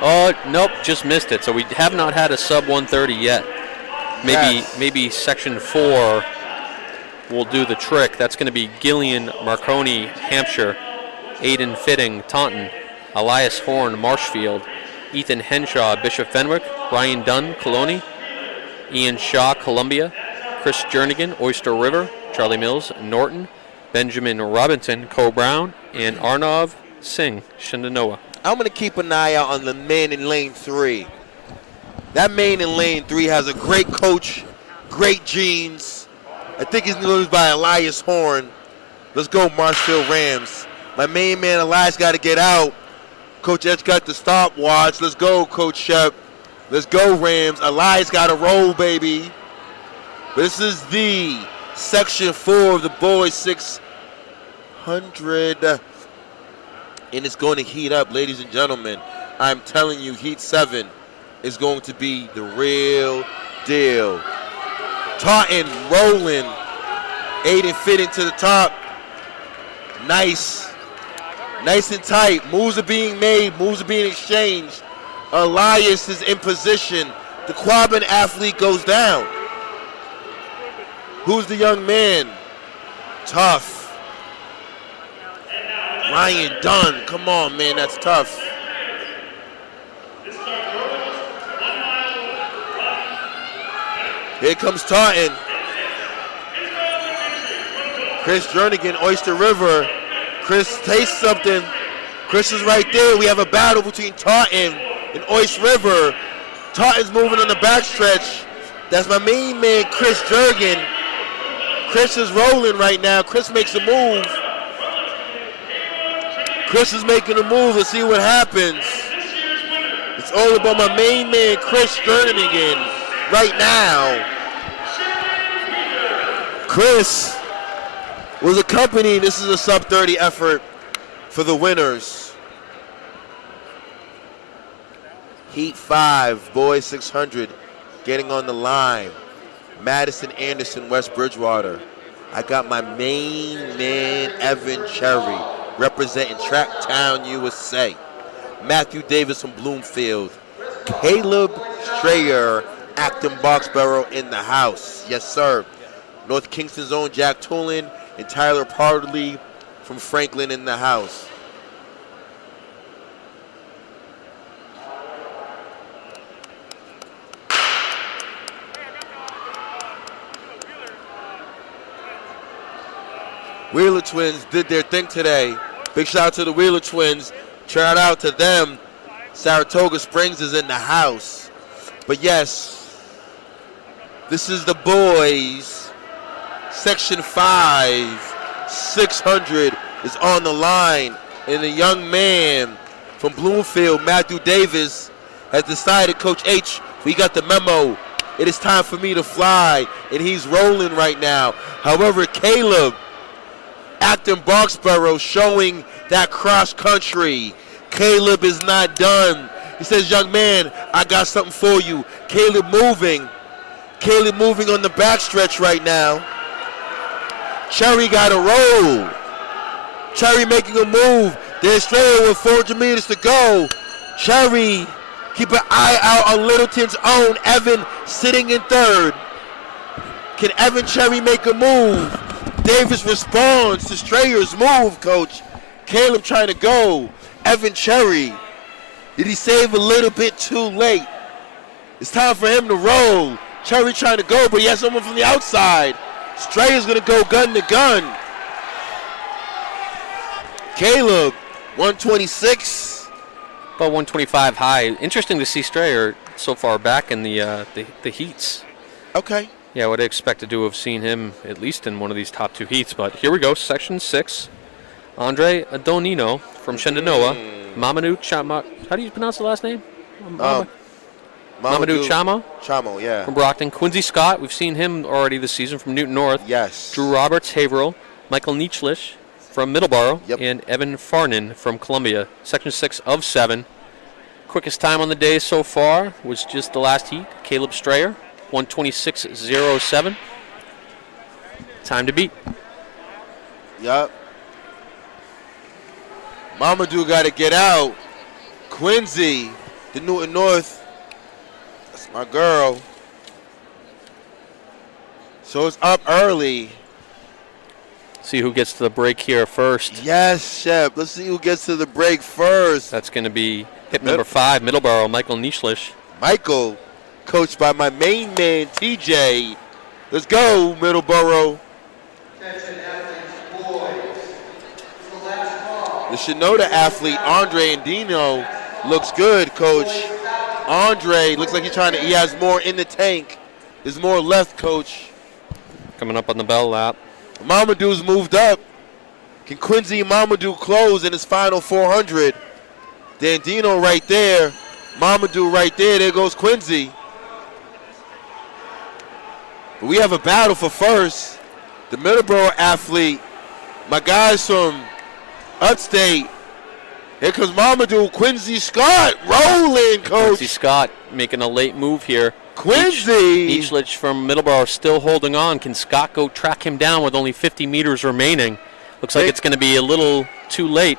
Oh, nope, just missed it. So we have not had a sub 130 yet. Maybe section 4 will do the trick. That's going to be Gillian Marconi, Hampshire, Aiden Fitting, Taunton, Elias Horn, Marshfield, Ethan Henshaw, Bishop Fenwick, Ryan Dunn, Coloni, Ian Shaw, Columbia, Chris Jernigan, Oyster River, Charlie Mills, Norton, Benjamin Robinson, Co Brown, and Arnav Singh, Shenandoah. I'm going to keep an eye out on the man in lane 3. That man in lane 3 has a great coach, great genes. I think he's losing by Elias Horn. Let's go, Marshfield Rams. My main man, Elias, got to get out. Coach Edge got the stopwatch. Let's go, Coach Shep. Let's go, Rams. Elias got to roll, baby. This is the section 4 of the boys 600. And it's going to heat up, ladies and gentlemen. I'm telling you, heat 7 is going to be the real deal. Taunton rolling. Aiden fitting to the top. Nice. Nice and tight. Moves are being made. Moves are being exchanged. Elias is in position. The Quabbin athlete goes down. Who's the young man? Tough. Ryan Dunn. Come on, man. That's tough. Here comes Taunton. Chris Jernigan, Oyster River. Chris tastes something. Chris is right there. We have a battle between Taunton and Oyster River. Taunton's moving on the backstretch. That's my main man, Chris Jernigan. Chris is rolling right now. Chris makes a move. Chris is making a move. Let's see what happens. It's all about my main man, Chris Jernigan, right now. Chris was accompanying. This is a sub 30 effort for the winners. Heat 5, boys 600, getting on the line. Madison, Anderson, West Bridgewater. I got my main man, Evan Cherry, representing Tracktown, USA. Matthew Davis from Bloomfield. Caleb Strayer, Acton Boxborough in the house. Yes, sir. North Kingston's own Jack Toolin and Tyler Pardley from Franklin in the house. Wheeler Twins did their thing today. Big shout out to the Wheeler Twins. Shout out to them. Saratoga Springs is in the house. But yes, this is the boys. Section 5, 600 is on the line. And the young man from Bloomfield, Matthew Davis, has decided, Coach H, we got the memo. It is time for me to fly. And he's rolling right now. However, Caleb, Acton Boxborough, showing that cross country. Caleb is not done. He says, young man, I got something for you. Caleb moving on the backstretch right now. Cherry got a roll. Cherry making a move. There's Strayer with 400 meters to go. Cherry, keep an eye out on Littleton's own Evan sitting in third. Can Evan Cherry make a move? Davis responds to Strayer's move, Coach. Caleb trying to go. Evan Cherry. Did he save a little bit too late? It's time for him to roll. Cherry trying to go, but he has someone from the outside. Strayer's going to go gun to gun. Caleb, 126. About 125 high. Interesting to see Strayer so far back in the heats. Okay. Yeah, I would expect to have seen him at least in one of these top two heats. But here we go, Section 6. Andre Adonino from Shenandoah. Mamadou Chama. How do you pronounce the last name? Mamadou Chamo? Chamo, yeah. From Brockton. Quincy Scott, we've seen him already this season from Newton North. Yes. Drew Roberts, Haverhill. Michael Nietzschlich from Middleborough. Yep. And Evan Farnan from Columbia. Section 6 of 7. Quickest time on the day so far was just the last heat. Caleb Strayer, 126.07. Time to beat. Yup. Mamadou got to get out. Quincy, the Newton North. That's my girl. So it's up early. See who gets to the break here first. Yes, Shep. Let's see who gets to the break first. That's going to be hip number 5, Middleborough, Michael Nietzschlich. Michael, coached by my main man, TJ. Let's go, Middleborough. The Shinoda athlete, Andre Andino, looks good, Coach. Andre looks like he has more in the tank. There's more left, Coach. Coming up on the bell lap. Mamadou's moved up. Can Quincy Mamadou close in his final 400? Dandino right there. Mamadou right there. There goes Quincy. But we have a battle for first. The Middleborough athlete, my guys from Upstate. Here comes Mamadou. Quincy Scott rolling, Coach. Quincy Scott making a late move here. Quincy. Nietzschlich from Middleborough still holding on. Can Scott go track him down with only 50 meters remaining? Looks like it's going to be a little too late.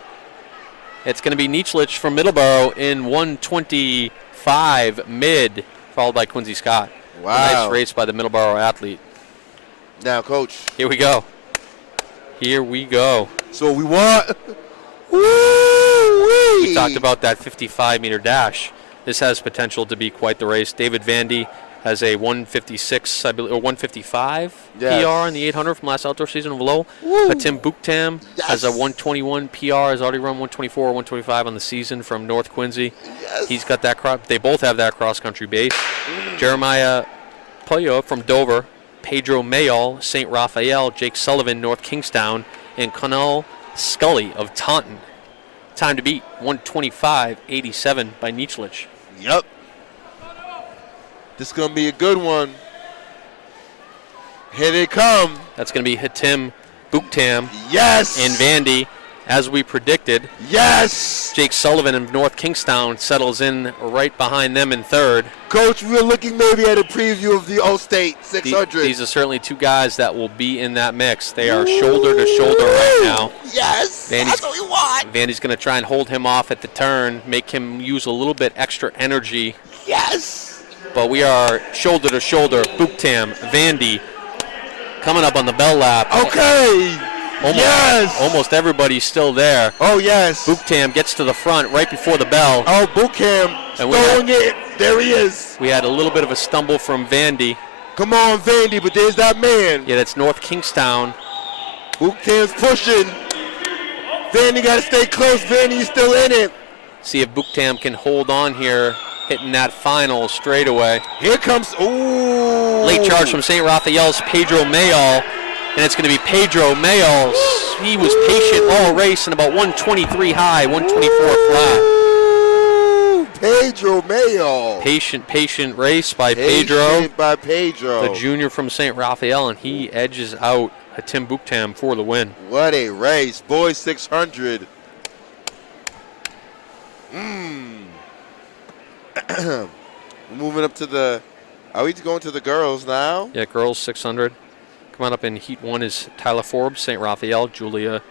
It's going to be Nietzschlich from Middleborough in 125 mid, followed by Quincy Scott. Wow. A nice race by the Middleborough athlete. Now, Coach. Here we go. Here we go. So we want. Woo-wee. We talked about that 55-meter dash. This has potential to be quite the race. David Vandy has a 156, I believe, or 155 yes. PR in the 800 from last outdoor season of Lowell. Tim Booktam has a 121 PR, has already run 124 or 125 on the season from North Quincy. Yes. He's got that. They both have that cross-country base. Jeremiah Poyo from Dover, Pedro Mayall, St. Raphael, Jake Sullivan, North Kingstown, and Connell Scully of Taunton. Time to beat, 125.87 by Nietzschlich. Yep. This is going to be a good one. Here they come. That's going to be Hatim Booktam Yes. and Vandy as we predicted, Yes! Jake Sullivan of North Kingstown settles in right behind them in third. Coach, we were looking maybe at a preview of the All-State 600. These are certainly two guys that will be in that mix. They are shoulder to shoulder right now. Yes! That's what we want! Vandy's going to try and hold him off at the turn, make him use a little bit extra energy. Yes! But we are shoulder to shoulder. Booktam, Vandy, coming up on the bell lap. Okay! Yes! Almost everybody's still there. Oh, yes. Booktam gets to the front right before the bell. Oh, Booktam throwing it. There he is. We had a little bit of a stumble from Vandy. Come on, Vandy, but there's that man. Yeah, that's North Kingstown. Booktam's pushing. Vandy got to stay close. Vandy's still in it. See if Booktam can hold on here, hitting that final straightaway. Here comes, ooh. Late charge from St. Raphael's Pedro Mayall. And it's going to be Pedro Mayall. He was patient all race and about 123 high, 124 flat. Pedro Mayall. Patient race by Pedro. Patient by Pedro. The junior from St. Raphael, and he edges out Tim Booktam for the win. What a race. Boys 600. Moving up to the, are we going to the girls now? Yeah, girls 600. Coming up in Heat 1 is Tyler Forbes, St. Raphael, Julie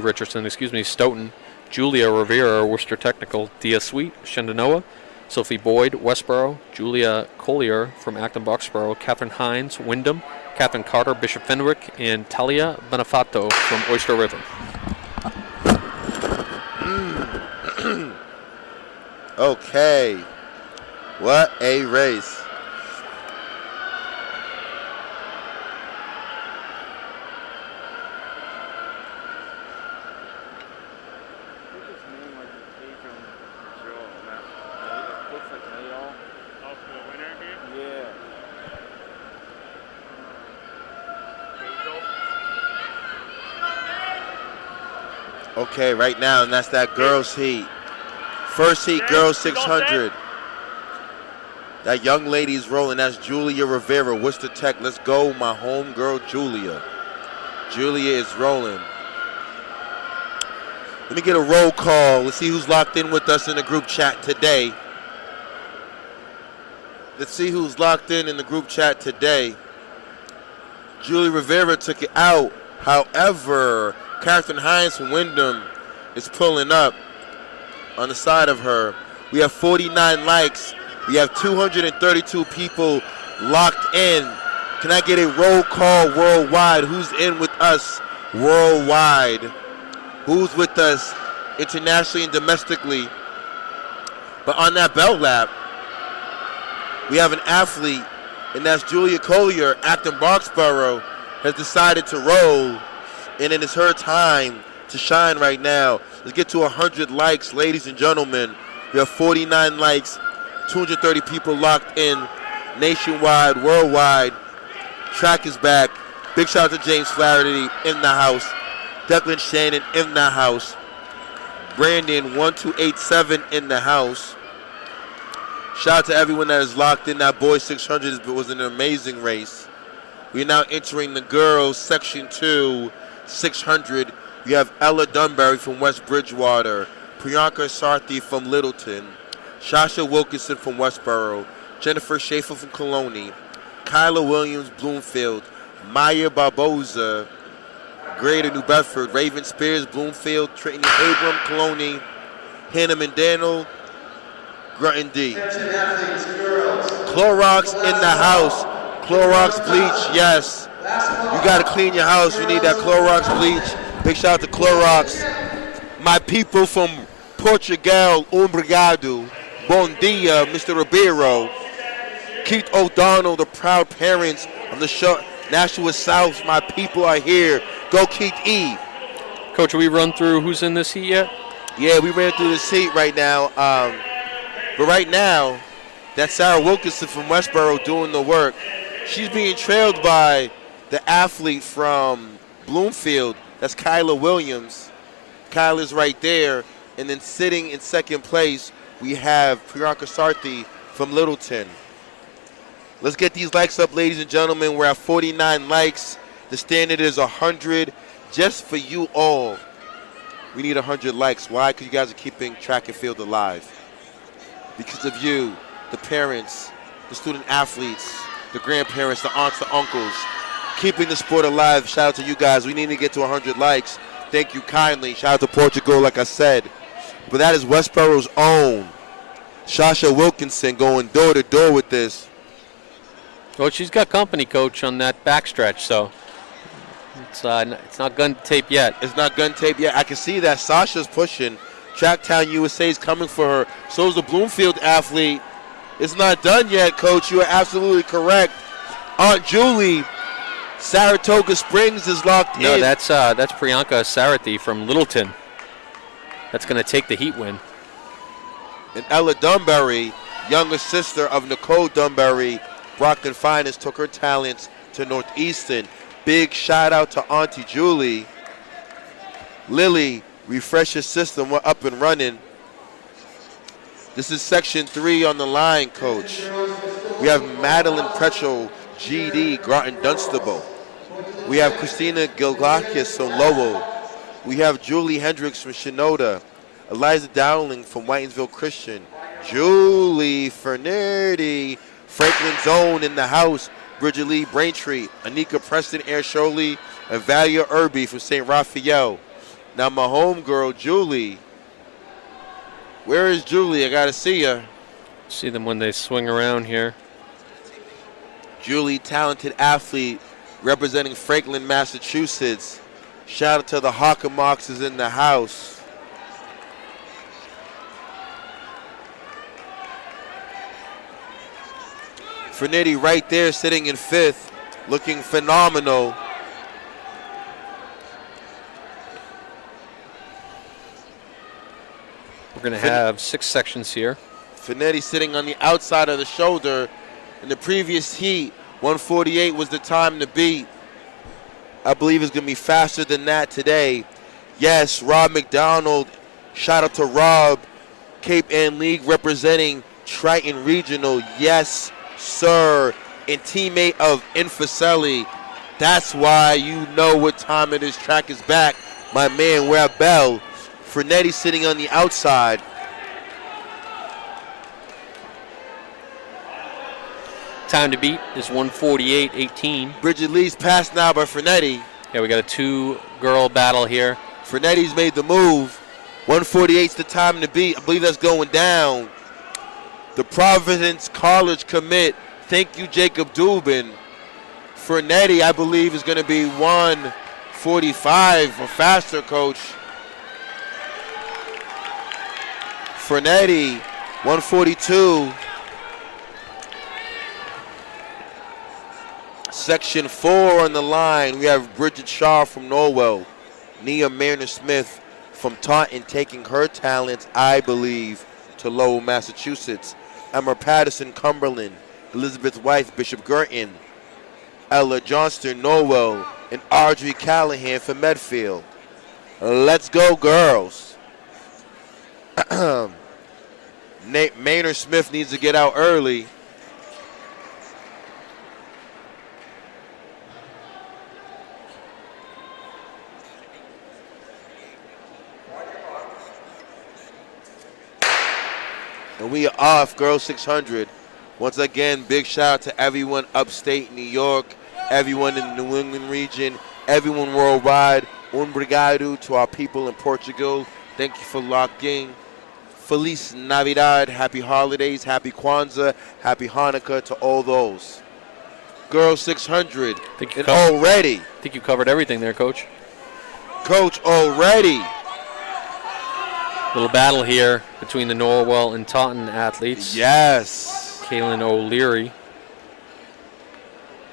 Richardson, Stoughton, Julia Rivera, Worcester Technical, Dia Sweet, Shenandoah, Sophie Boyd, Westboro, Julia Collier from Acton Boxborough, Catherine Hines, Wyndham, Catherine Carter, Bishop Fenwick, and Talia Benefato from Oyster River. Okay. What a race. Okay, right now, and that's that girls' heat. First heat, girls 600. That young lady's rolling. That's Julia Rivera, Worcester Tech. Let's go, my home girl, Julia. Julia is rolling. Let me get a roll call. Let's see who's locked in with us in the group chat today. Let's see who's locked in the group chat today. Julia Rivera took it out. However, Catherine Hines from Wyndham is pulling up on the side of her. We have 49 likes. We have 232 people locked in. Can I get a roll call worldwide? Who's in with us worldwide? Who's with us internationally and domestically? But on that bell lap, we have an athlete, and that's Julia Collier. Acton Boxborough has decided to roll, and it is her time to shine right now. Let's get to 100 likes, ladies and gentlemen. We have 49 likes, 230 people locked in, nationwide, worldwide. Track is back. Big shout out to James Flaherty in the house. Declan Shannon in the house. Brandon 1287 in the house. Shout out to everyone that is locked in. That boys 600 was an amazing race. We are now entering the girls section 2, 600. We have Ella Dunbarry from West Bridgewater, Priyanka Sarthi from Littleton, Shasha Wilkinson from Westboro, Jennifer Schaefer from Colony, Kyla Williams, Bloomfield, Maya Barboza, Greater New Bedford, Raven Spears, Bloomfield, Trenton Abram, Colony, Hannah Mandano, Grunton D. Clorox in the house. Clorox bleach, yes. You got to clean your house. You need that Clorox bleach. Big shout out to Clorox. My people from Portugal, obrigado. Bom dia, Mr. Ribeiro. Keith O'Donnell, the proud parents of the Nashua South. My people are here. Go Keith E. Coach, will we run through who's in this heat yet? Yeah, we ran through this heat right now. But right now, that's Sarah Wilkinson from Westboro doing the work. She's being trailed by the athlete from Bloomfield. That's Kyla Williams. Kyla's right there. And then sitting in second place, we have Priyanka Sarthi from Littleton. Let's get these likes up, ladies and gentlemen. We're at 49 likes. The standard is 100 just for you all. We need 100 likes. Why? Because you guys are keeping track and field alive. Because of you, the parents, the student athletes, the grandparents, the aunts, the uncles, keeping the sport alive. Shout out to you guys. We need to get to 100 likes. Thank you kindly. Shout out to Portugal, like I said. But that is Westboro's own Shasha Wilkinson going door to door with this. Well, she's got company, Coach, on that backstretch, so it's not gun tape yet. It's not gun tape yet. I can see that Sasha's pushing. Tracktown USA is coming for her. So is the Bloomfield athlete. It's not done yet, Coach. You are absolutely correct. Aunt Julie, Saratoga Springs is locked in. No, that's Priyanka Sarathi from Littleton. That's going to take the heat win. And Ella Dunbury, younger sister of Nicole Dunbury, Brockton Finest, took her talents to Northeastern. Big shout out to Auntie Julie. Lily, refresh your system. We're up and running. This is section 3 on the line, Coach. We have Madeline Pretchell, GD, Groton Dunstable. We have Christina Gilgakis from Lowell. We have Julie Hendricks from Shinoda. Eliza Dowling from Whitensville Christian. Julie Fernardi, Franklin Zone in the house. Bridget Lee Braintree, Anika Preston Air Sholey, and Valia Irby from St. Raphael. Now my homegirl, Julie. Where is Julie? I gotta see her. See them when they swing around here. Julie, talented athlete, representing Franklin, Massachusetts. Shout out to the Hockamox is in the house. Fernetti right there sitting in 5th, looking phenomenal. We're going to have 6 sections here. Fernetti sitting on the outside of the shoulder. In the previous heat, 148 was the time to beat. I believe it's going to be faster than that today. Yes, Rob McDonald. Shout out to Rob. Cape Ann League representing Triton Regional. Yes, sir. And teammate of Infacelli. That's why you know what time it is. Track is back. My man, we're at Bell. Fernetti sitting on the outside. Time to beat is 148.18. Bridget Lee's passed now by Fernetti. Yeah, we got a 2-girl battle here. Fernetti's made the move. 148's the time to beat. I believe that's going down. The Providence College commit. Thank you, Jacob Dubin. Fernetti, I believe, is going to be 145 or faster, Coach. Fernetti, 142. Section 4 on the line. We have Bridget Shaw from Norwell. Nia Mariner-Smith from Taunton taking her talents, I believe, to Lowell, Massachusetts. Emma Patterson, Cumberland. Elizabeth Weiss, Bishop Girton. Ella Johnston, Norwell. And Audrey Callahan from Medfield. Let's go, girls. Maynard-Smith needs to get out early. And we are off, girls 600. Once again, big shout out to everyone upstate New York, everyone in the New England region, everyone worldwide. Obrigado to our people in Portugal. Thank you for locking. Feliz Navidad, happy holidays, happy Kwanzaa, happy Hanukkah to all those. Girls 600. And already. I think you covered everything there, Coach. Coach, already. Little battle here between the Norwell and Taunton athletes. Yes. Kaylin O'Leary.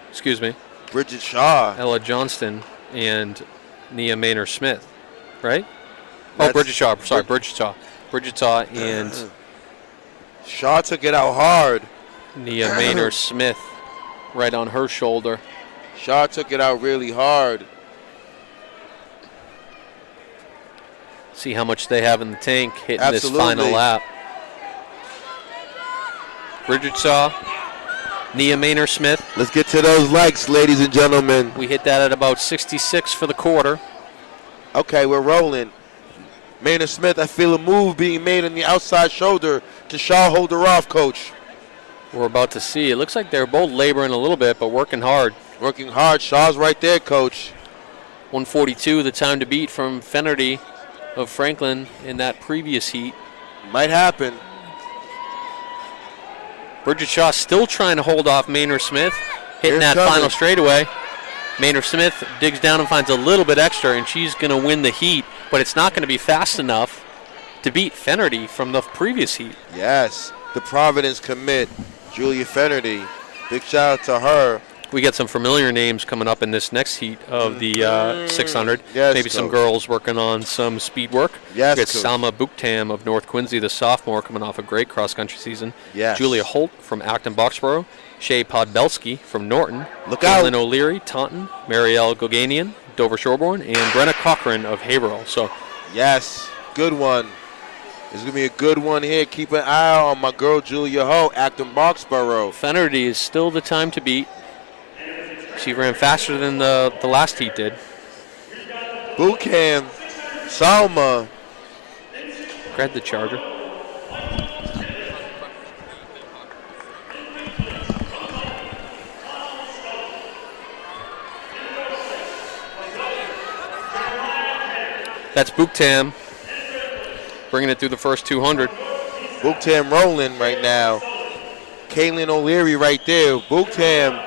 Excuse me. Bridget Shaw. Ella Johnston and Nia Maynard-Smith, right? That's Bridget Shaw. Sorry, Bridget Shaw. Bridget Shaw and Shaw took it out hard. Nia Maynard-Smith right on her shoulder. Shaw took it out really hard. See how much they have in the tank hitting Absolutely. this final lap. Bridget Shaw, Nia Maynard-Smith. Let's get to those likes, ladies and gentlemen. We hit that at about 66 for the quarter. Okay, we're rolling. Maynard Smith, I feel a move being made on the outside shoulder to Shaw hold her off, Coach. We're about to see. It looks like they're both laboring a little bit, but working hard. Working hard. Shaw's right there, Coach. 142, the time to beat from Fennerty of Franklin in that previous heat. Might happen. Bridget Shaw still trying to hold off Maynard Smith, hitting that final straightaway. Maynard Smith digs down and finds a little bit extra, and she's going to win the heat, but it's not going to be fast enough to beat Fennerty from the previous heat. Yes, the Providence commit, Julia Fennerty. Big shout out to her. We get some familiar names coming up in this next heat of the 600. Yes, maybe some Coach. girls working on some speed work. Yes, we get Coach. Salma Buchtam of North Quincy, the sophomore, coming off a great cross-country season. Yes. Julia Holt from Acton Boxborough. Shay Podbelski from Norton. Look out. Caitlin O'Leary, Taunton. Marielle Goganian, Dover Shoreborn. And Brenna Cochran of Haverhill. So, Yes, good one. It's going to be a good one here. Keep an eye on my girl Julia Ho, Acton Boxborough. Fennerty is still the time to beat. She ran faster than the last heat did. Bucham, Salma. Grab the charger. That's Buchtam bringing it through the first 200. Buchtam rolling right now. Kaylin O'Leary right there. Buchtam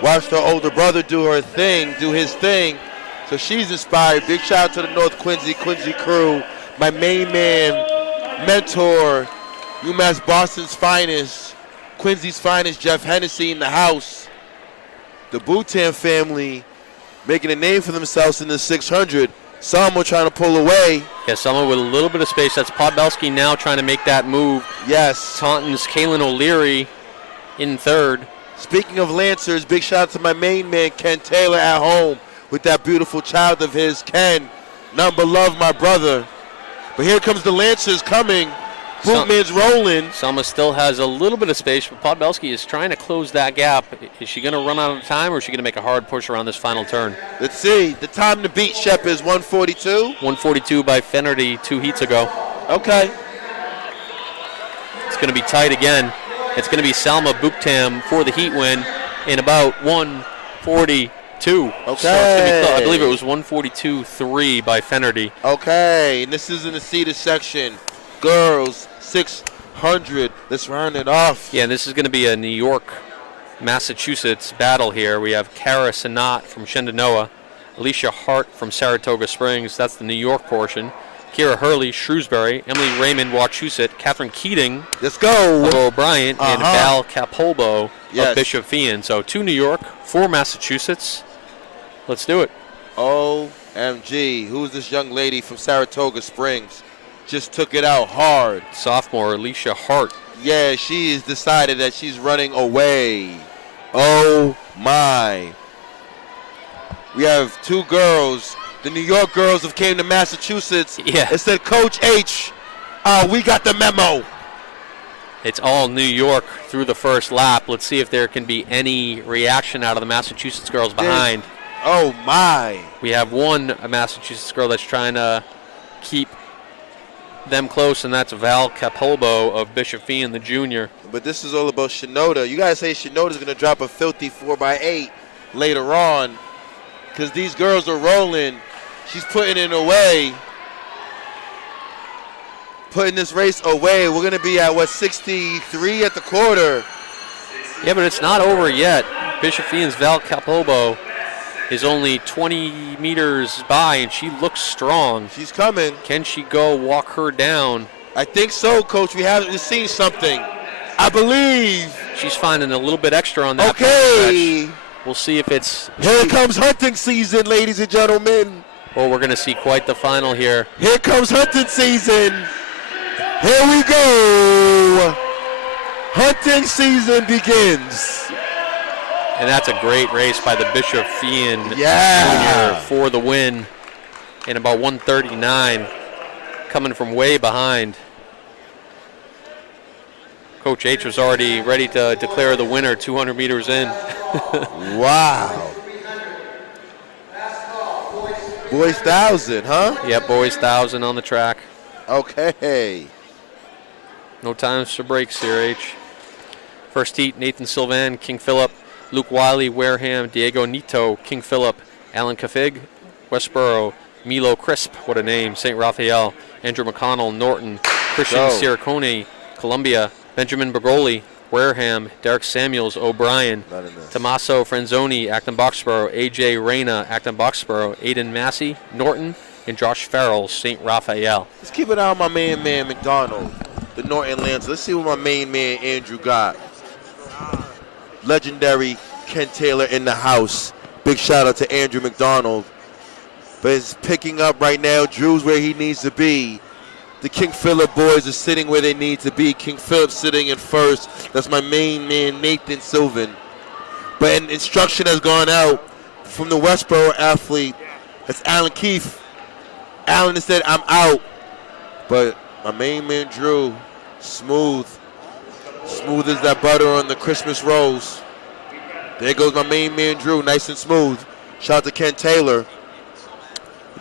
watched her older brother do his thing. So she's inspired. Big shout out to the North Quincy crew. My main man, mentor, UMass Boston's finest, Quincy's finest, Jeff Hennessy in the house. The Buchtam family making a name for themselves in the 600. Salma trying to pull away. Yeah, Salma with a little bit of space. That's Podbelski now trying to make that move. Yes. Taunton's Kaylin O'Leary in third. Speaking of Lancers, big shout out to my main man, Ken Taylor at home with that beautiful child of his. Ken, none but love, my brother. But here comes the Lancers coming. Bootman's rolling. Salma still has a little bit of space, but Podbelski is trying to close that gap. Is she going to run out of time, or is she going to make a hard push around this final turn? Let's see. The time to beat Shep is 142. 142 by Fennerty 2 heats ago. Okay. It's going to be tight again. It's going to be Salma Buchtam for the heat win in about 142. Okay. So it's gonna be I believe it was 142.3 by Fennerty. Okay, and this is in the seated section. Girls, 600. Let's round it off. Yeah, and this is going to be a New York, Massachusetts battle here. We have Kara Sanat from Shenandoah, Alicia Hart from Saratoga Springs. That's the New York portion. Kira Hurley, Shrewsbury. Emily Raymond, Wachusett. Catherine Keating, let's go, of O'Brien. And Val Capolbo of Bishop Fian. So 2 New York, 4 Massachusetts. Let's do it. OMG. Who's this young lady from Saratoga Springs? Just took it out hard. Sophomore Alicia Hart. Yeah, she's decided that she's running away. Oh, my. We have 2 girls. The New York girls have came to Massachusetts. Yeah. It said, Coach H, we got the memo. It's all New York through the first lap. Let's see if there can be any reaction out of the Massachusetts girls behind. Oh, my. We have one Massachusetts girl that's trying to keep them close, and that's Val Capolbo of Bishop Fian, the junior. But this is all about Shinoda. You guys say Shinoda's going to drop a filthy 4x8 later on because these girls are rolling. She's putting it away. Putting this race away. We're going to be at, 63 at the quarter. Yeah, but it's not over yet. Bishop Fian's Val Capolbo is only 20 meters by, and she looks strong. She's coming. Can she go walk her down? I think so, Coach. We've seen something. I believe. She's finding a little bit extra on that. Okay. We'll see if it's... Here comes hunting season, ladies and gentlemen. Oh, we're going to see quite the final here. Here comes hunting season. Here we go. Hunting season begins. And that's a great race by the Bishop Fian junior for the win in about 139, coming from way behind. Coach H was already ready to declare the winner 200 meters in. Wow. Boys 1,000, huh? Yep, boys 1,000 on the track. Okay. No times for breaks here, H. First heat, Nathan Sylvan, King Philip, Luke Wiley, Wareham, Diego Nito, King Philip, Alan Kafig, Westboro, Milo Crisp, what a name, St. Raphael, Andrew McConnell, Norton, Christian Go. Siracone, Columbia, Benjamin Bergoli, Wareham, Derek Samuels, O'Brien, Not in this. Tommaso Franzoni, Acton Boxborough, AJ Reyna, Acton Boxborough, Aiden Massey, Norton, and Josh Farrell, St. Raphael. Let's keep it on my main man McDonald, the Norton Lancer. Let's see what my main man Andrew got. Legendary Ken Taylor in the house. Big shout out to Andrew McDonald. But it's picking up right now. Drew's where he needs to be. The King Philip boys are sitting where they need to be. King Philip sitting in first. That's my main man Nathan Sylvan. But an instruction has gone out from the Westboro athlete. That's Alan Keefe. Alan has said, I'm out. But my main man Drew, smooth. Smooth as that butter on the Christmas rolls. There goes my main man Drew, nice and smooth. Shout out to Ken Taylor.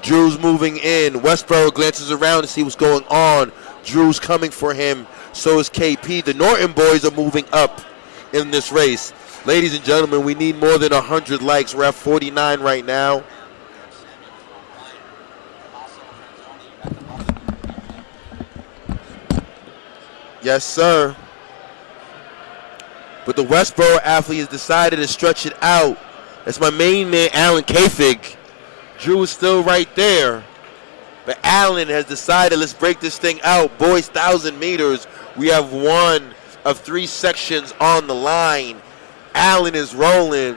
Drew's moving in. Westboro glances around to see what's going on. Drew's coming for him. So is KP. The Norton boys are moving up in this race. Ladies and gentlemen, we need more than 100 likes. We're at 49 right now. Yes, sir. But the Westboro athlete has decided to stretch it out. That's my main man, Alan Kafig. Drew is still right there. But Alan has decided, let's break this thing out. Boys, 1,000 meters. We have one of 3 sections on the line. Alan is rolling.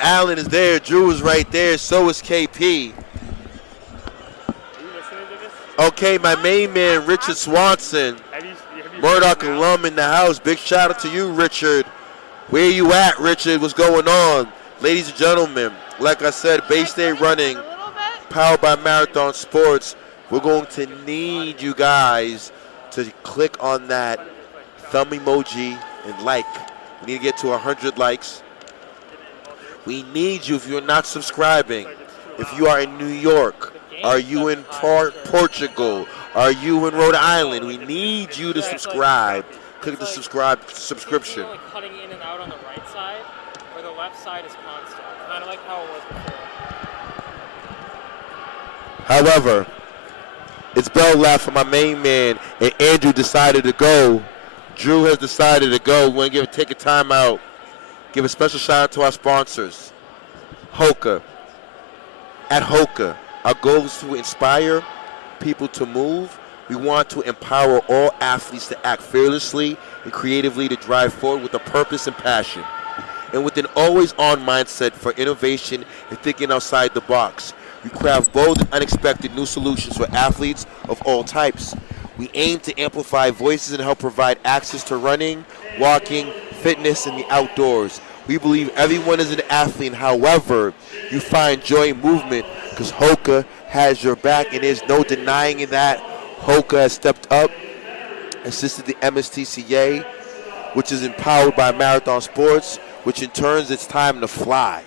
Alan is there. Drew is right there. So is KP. Okay, my main man, Richard Swanson. Murdoch alum in the house. Big shout out to you, Richard. Where you at, Richard? What's going on? Ladies and gentlemen, like I said, Bay State Running, powered by Marathon Sports. We're going to need you guys to click on that thumb emoji and like. We need to get to 100 likes. We need you if you're not subscribing. If you are in New York, are you in Portugal? Are you in Rhode Island? We need you to subscribe. Click the subscription. Like cutting in and out on the right side, or the left side is constant, kind of like how it was before. However, it's bell left for my main man, and Andrew decided to go. Drew has decided to go. We're going to take a timeout. Give a special shout out to our sponsors. Hoka. At Hoka, our goal is to inspire people to move. We want to empower all athletes to act fearlessly and creatively to drive forward with a purpose and passion. And with an always-on mindset for innovation and thinking outside the box. We craft bold and unexpected new solutions for athletes of all types. We aim to amplify voices and help provide access to running, walking, fitness, and the outdoors. We believe everyone is an athlete. However, you find joy in movement because Hoka has your back, and there's no denying that. Hoka has stepped up, assisted the MSTCA, which is empowered by Marathon Sports, which in turn it's time to fly.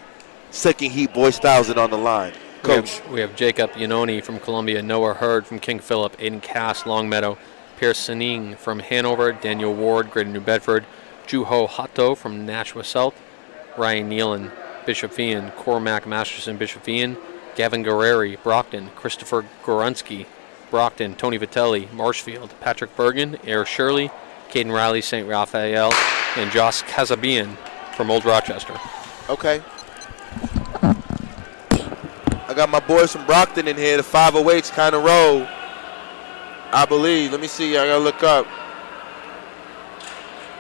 Second heat, boys 1,000 on the line. Coach. We have Jacob Iannone from Columbia, Noah Hurd from King Philip, Aiden Cass, Longmeadow, Pierce Sining from Hanover, Daniel Ward, Greater New Bedford, Juho Hato from Nashua South, Ryan Nealon, Bishop Ian, Cormac Masterson, Bishop Ian, Gavin Guerreri, Brockton, Christopher Gorunsky, Brockton, Tony Vitelli, Marshfield, Patrick Bergen, Air Shirley, Caden Riley, St. Raphael, and Josh Kazabian from Old Rochester. Okay. I got my boys from Brockton in here. The 508s kind of roll, I believe. Let me see. I got to look up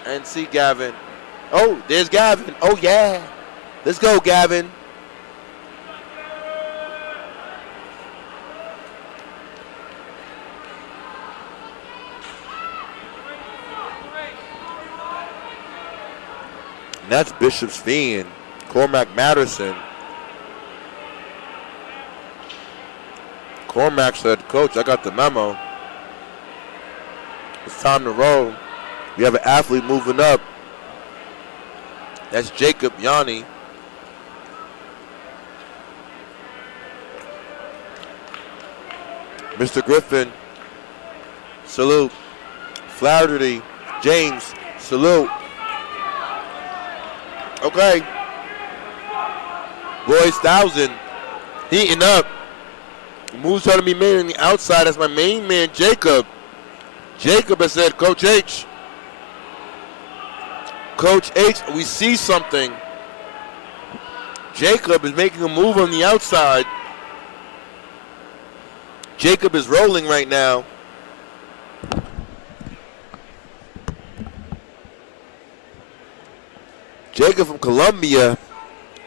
and see Gavin. Oh, there's Gavin. Oh, yeah. Let's go, Gavin. And that's Bishop's Fiend, Cormac Matterson. Cormac said, Coach, I got the memo. It's time to roll. We have an athlete moving up. That's Jacob Yanni. Mr. Griffin, salute. Flaherty, James, salute. Okay. Boys 1,000, heating up. Moves trying to be made on the outside. That's my main man, Jacob. Jacob has said, Coach H. Coach H, we see something. Jacob is making a move on the outside. Jacob is rolling right now. Jacob from Columbia,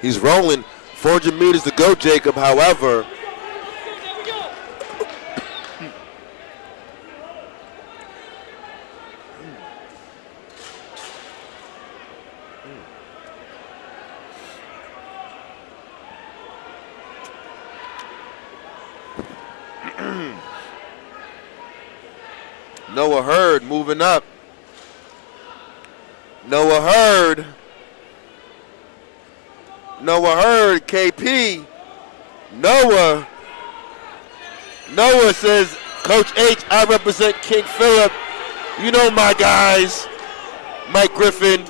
he's rolling. 400 meters to go, Jacob, however. Noah Hurd moving up. Noah Hurd. Noah Hurd, KP. Noah says, Coach H, I represent King Philip. You know my guys. Mike Griffin,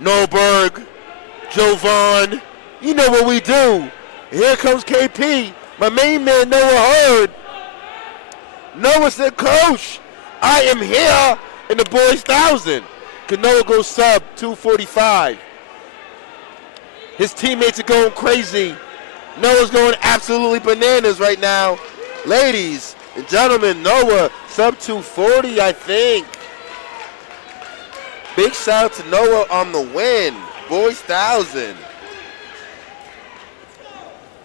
Noel Berg, Joe Vaughn. You know what we do. Here comes KP, my main man, Noah Hurd. Noah said, Coach, I am here in the boys 1,000. Can Noah go sub 245? His teammates are going crazy. Noah's going absolutely bananas right now. Ladies and gentlemen, Noah sub 240, I think. Big shout out to Noah on the win. Boys 1,000.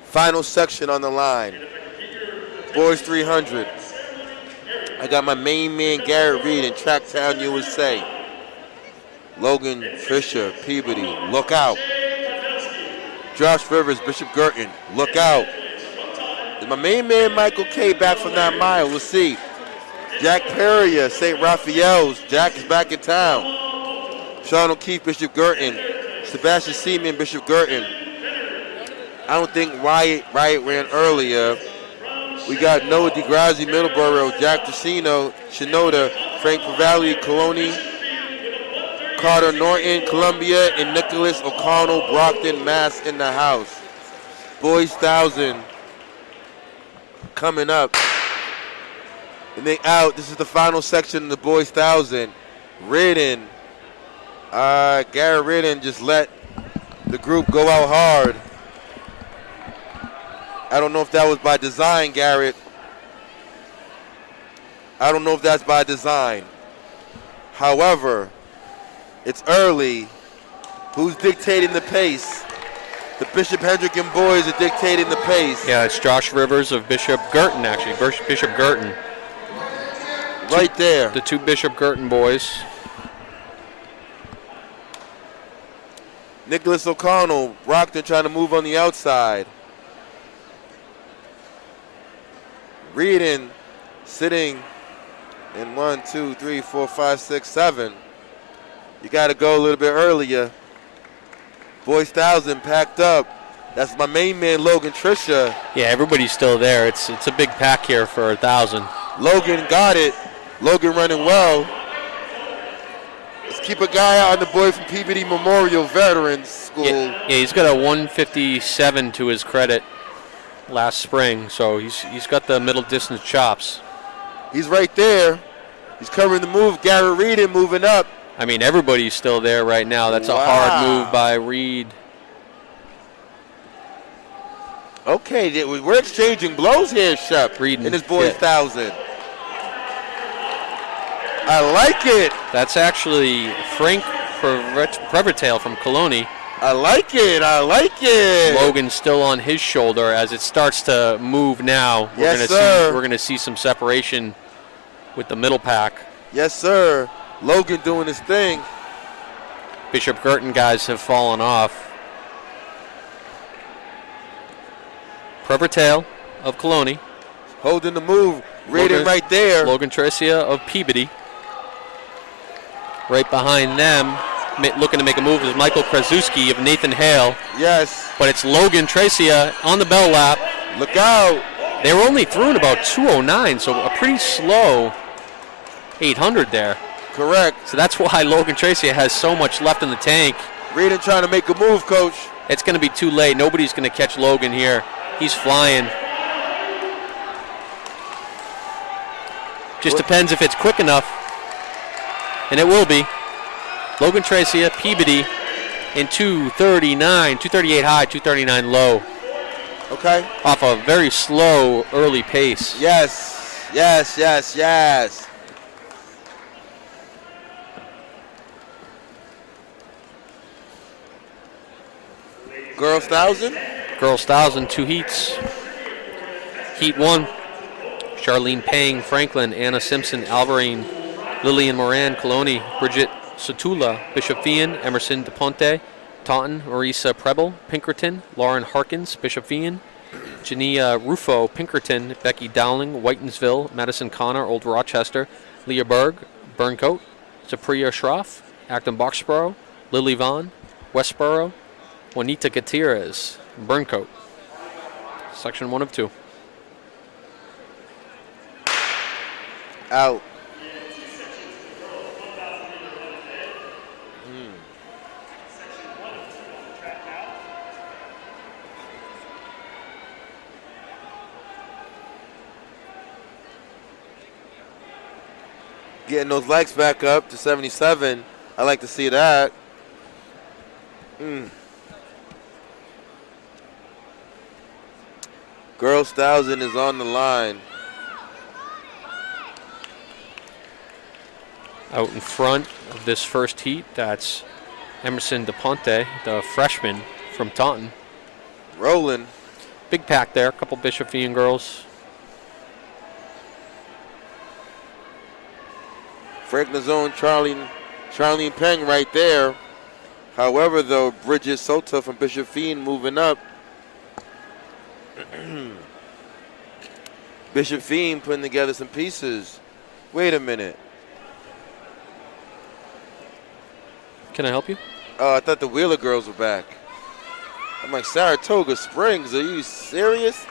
Final section on the line. Boys 300. I got my main man Garrett Reed in Tracktown, USA. Logan Fisher, Peabody, look out. Josh Rivers, Bishop Girton, look out. Is my main man Michael K back from that mile? We'll see. Jack Perrier, St. Raphael's. Jack is back in town. Sean O'Keefe, Bishop Girton. Sebastian Seaman, Bishop Girton. I don't think Riot ran earlier. We got Noah DeGrazzi, Middleborough, Jack Tessino, Shinoda, Frank Pavalli, Coloni, Carter Norton, Columbia, and Nicholas O'Connell, Brockton, Mass in the house. Boys 1,000 coming up. And they out. This is the final section of the Boys 1,000. Ridden. Garrett Ridden just let the group go out hard. I don't know if that was by design, Garrett. I don't know if that's by design. However, it's early. Who's dictating the pace? The Bishop Hendricken boys are dictating the pace. Yeah, it's Josh Rivers of Bishop Girton, actually. Bishop Girton. Right there. The two Bishop Girton boys. Nicholas O'Connell, Brockton trying to move on the outside. Reading, sitting in 1, 2, 3, 4, 5, 6, 7. You got to go a little bit earlier. Boys 1,000 packed up. That's my main man, Logan Trisha. Yeah, everybody's still there. It's a big pack here for 1,000. Logan got it. Logan running well. Let's keep a guy out on the boy from Peabody Memorial Veterans School. Yeah, he's got a 157 to his credit last spring, so he's got the middle distance chops. He's right there. He's covering the move. Garrett Reed moving up. I mean, everybody's still there right now. That's a hard move by Reed. Okay, we're exchanging blows here, Shep, Reed in this boys 1,000. I like it. That's actually Frank Prevertail from Coloni. I like it. I like it. Logan's still on his shoulder as it starts to move now. Yes, sir. We're going to see some separation with the middle pack. Yes, sir. Logan doing his thing. Bishop Girton guys have fallen off. Prevertail of Coloni. Holding the move. Raiden right there. Logan Trecia of Peabody. Right behind them, looking to make a move, is Michael Krasuski of Nathan Hale. Yes. But it's Logan Trecia on the bell lap. Look out. They were only through in about 209, so a pretty slow 800 there. Correct. So that's why Logan Tracy has so much left in the tank. Reardon trying to make a move, Coach. It's going to be too late. Nobody's going to catch Logan here. He's flying. Just depends if it's quick enough. And it will be. Logan Tracy at Peabody in 239, 238 high, 239 low. Okay. Off a very slow early pace. Yes, yes, yes, yes. Girls 1,000? Girls 1,000, 2 heats. Heat 1, Charlene Pang, Franklin, Anna Simpson, Alvarine, Lillian Moran, Coloni, Bridget Satula, Bishop Fian, Emerson DePonte, Taunton, Marisa Preble, Pinkerton, Lauren Harkins, Bishop Fian, Jania Rufo, Pinkerton, Becky Dowling, Whitensville, Madison Connor, Old Rochester, Leah Berg, Burncoat, Supriya Shroff, Acton Boxborough, Lily Vaughn, Westboro, Juanita Gutierrez, Burncoat. Section 1 of 2. Out. Getting those likes back up to 77. I like to see that. Girls 1,000 is on the line. Out in front of this first heat, that's Emerson DePonte, the freshman from Taunton. Rolling. Big pack there, a couple Bishop Fian girls. Franklin's own Charlene Peng right there. However, though, Bridget Sota from Bishop Fian moving up. Bishop Fian putting together some pieces. Wait a minute. Can I help you? Oh, I thought the Wheeler girls were back. I'm like, Saratoga Springs, are you serious?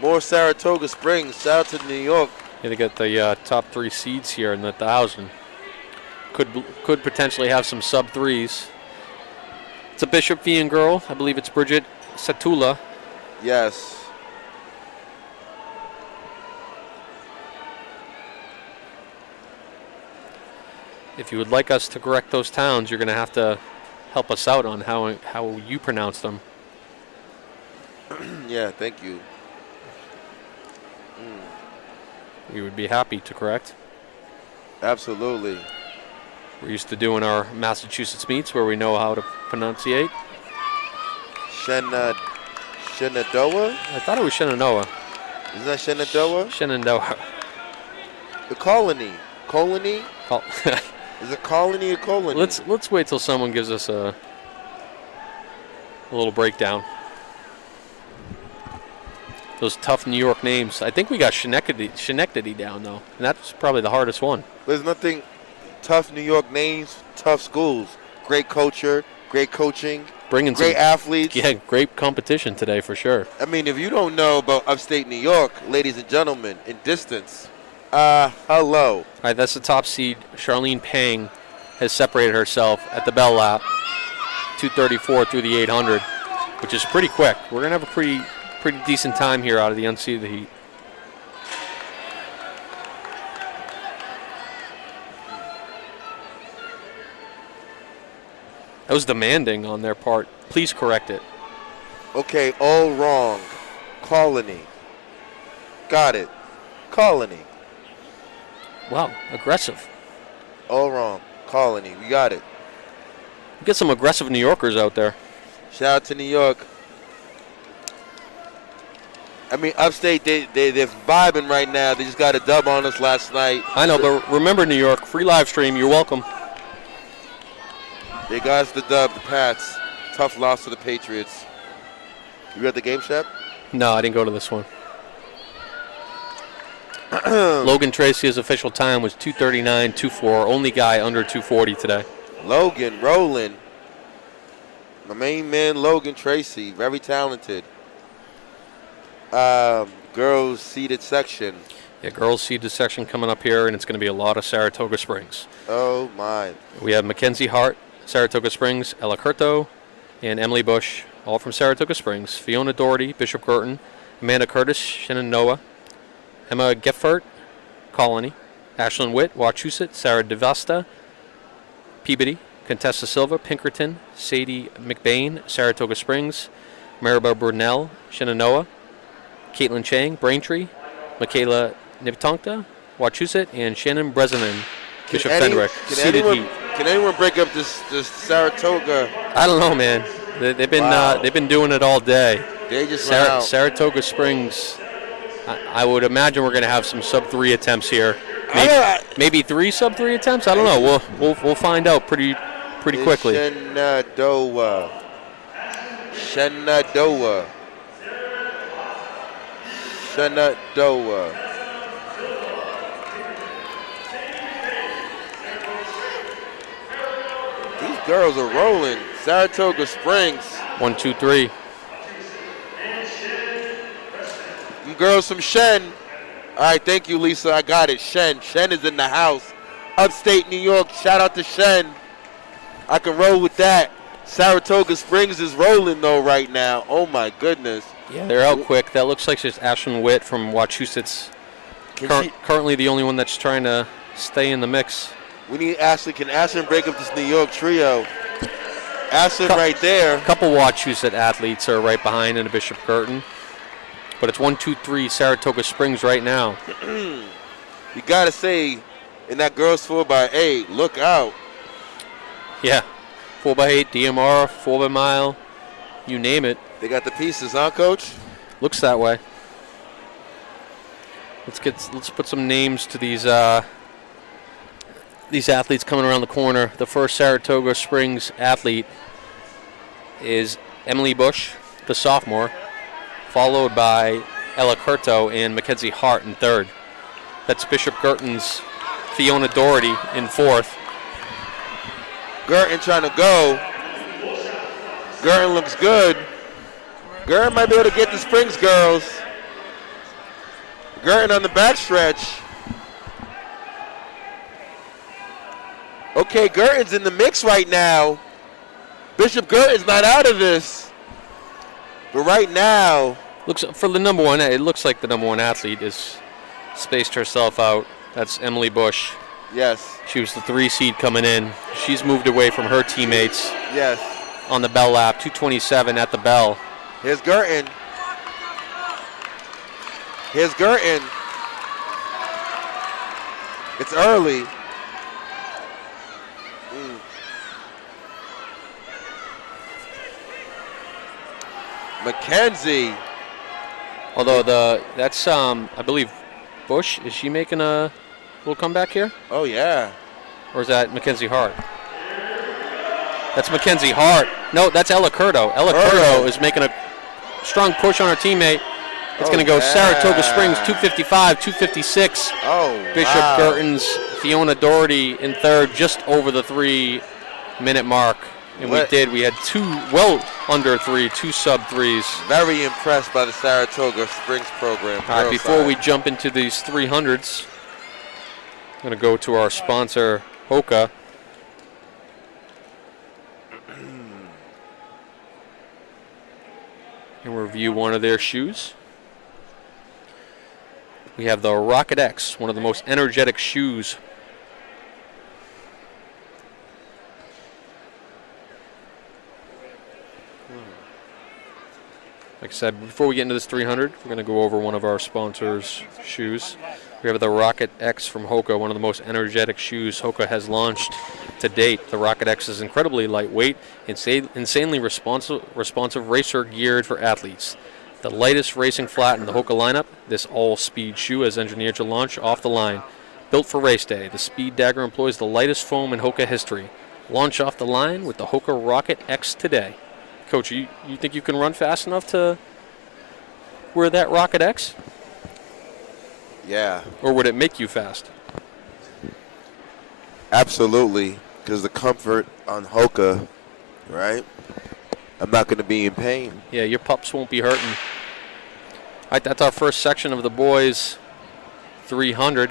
More Saratoga Springs. Shout out to New York. Yeah, they got the top 3 seeds here in the 1,000. Could potentially have some sub 3s. It's a Bishop Fian girl. I believe it's Bridget Satula. Yes. If you would like us to correct those towns, you're going to have to help us out on how you pronounce them. Yeah, thank you. We would be happy to correct. Absolutely. We're used to doing our Massachusetts meets where we know how to pronunciate. Shenandoah? I thought it was Shenandoah. Isn't that Shenandoah? Shenandoah. The colony. Colony? Col- Is it colony or colony? Let's wait till someone gives us a little breakdown. Those tough New York names. I think we got Schenectady down though, and that's probably the hardest one. There's nothing. Tough New York names, tough schools, great culture, great coaching, Bringing great athletes. Yeah, great competition today for sure. I mean, if you don't know about upstate New York, ladies and gentlemen, in distance, hello. All right, that's the top seed. Charlene Pang has separated herself at the bell lap, 234 through the 800, which is pretty quick. We're gonna have a pretty decent time here out of the unseeded heat. That was demanding on their part. Please correct it. Okay, all wrong. Colony. Got it. Colony. Wow, aggressive. All wrong. Colony. We got it. Get some aggressive New Yorkers out there. Shout out to New York. I mean, upstate, they're vibing right now. They just got a dub on us last night. I know, but remember New York, free live stream, you're welcome. They got us the dub, the Pats. Tough loss to the Patriots. You at the game, Shep? No, I didn't go to this one. Logan Tracy's official time was 2:39.24. Only guy under 2:40 today. Logan rolling. My main man, Logan Tracy, very talented. girls seeded section. Yeah, girls seeded section coming up here, and it's going to be a lot of Saratoga Springs. Oh, my. We have Mackenzie Hart, Saratoga Springs, Ella Curto, and Emily Bush, all from Saratoga Springs. Fiona Doherty, Bishop Girton, Amanda Curtis, Shenandoah, Emma Geffert, Colony, Ashlyn Witt, Wachusett, Sarah DeVasta, Peabody, Contessa Silva, Pinkerton, Sadie McBain, Saratoga Springs, Maribel Brunel, Shenandoah, Caitlin Chang, Braintree, Michaela Niptonkta, Wachusett, and Shannon Bresnan, Bishop Fenwick. Can anyone break up this Saratoga? I don't know, man. They've been doing it all day. They just went out. Saratoga Springs. I would imagine we're going to have some sub-3 attempts here. Maybe 3 sub-3 attempts. I don't know. We'll find out pretty quickly. Shenandoah. These girls are rolling. Saratoga Springs. 1, 2, 3. Them girls from Shen. All right, thank you, Lisa. I got it. Shen is in the house. Upstate New York. Shout out to Shen. I can roll with that. Saratoga Springs is rolling, though, right now. Oh, my goodness. Yeah, they're out quick. That looks like just Ashlyn Witt from Wachusett's. Currently the only one that's trying to stay in the mix. We need Ashlyn. Can Ashlyn break up this New York trio? Ashlyn right there. A couple Wachusett athletes are right behind in Bishop Girton. But it's 1, 2, 3 Saratoga Springs right now. You got to say, in that girls 4x8, look out. Yeah, 4x8, DMR, 4x-mile, you name it. They got the pieces, huh, Coach? Looks that way. Let's put some names to these athletes coming around the corner. The first Saratoga Springs athlete is Emily Bush, the sophomore, followed by Ella Curto and Mackenzie Hart in third. That's Bishop Girton's Fiona Doherty in fourth. Girton trying to go. Girton looks good. Girton might be able to get the Springs girls. Girton on the backstretch. Okay, Girton's in the mix right now. Bishop Girton's not out of this. But right now, looks for the number one. It looks like the number one athlete is spaced herself out. That's Emily Bush. Yes. She was the 3 seed coming in. She's moved away from her teammates. Yes. On the bell lap, 2:27 at the bell. Here's Girton. Here's Girton. It's early. Mackenzie. Although that's I believe Bush, is she making a little comeback here? Oh yeah. Or is that Mackenzie Hart? That's Mackenzie Hart. No, that's Ella Curto. Ella Curto is making a strong push on her teammate. It's going to go Saratoga Springs 255, 256. Oh, Bishop Girton's Fiona Doherty in third, just over the 3-minute mark. And we had well under 3, 2 sub-3s. Very impressed by the Saratoga Springs program. All right, before we jump into these 300s, I'm going to go to our sponsor, Hoka. And review one of their shoes. We have the Rocket X, one of the most energetic shoes. Like I said, before we get into this 300, we're going to go over one of our sponsors' shoes. We have the Rocket X from Hoka, one of the most energetic shoes Hoka has launched to date. The Rocket X is incredibly lightweight, insanely responsive racer geared for athletes. The lightest racing flat in the Hoka lineup, this all-speed shoe is engineered to launch off the line. Built for race day, the Speed Dagger employs the lightest foam in Hoka history. Launch off the line with the Hoka Rocket X today. Coach, you think you can run fast enough to wear that Rocket X? Yeah. Or would it make you fast? Absolutely, because the comfort on Hoka, right? I'm not going to be in pain. Yeah, your pups won't be hurting. All right, that's our first section of the boys 300.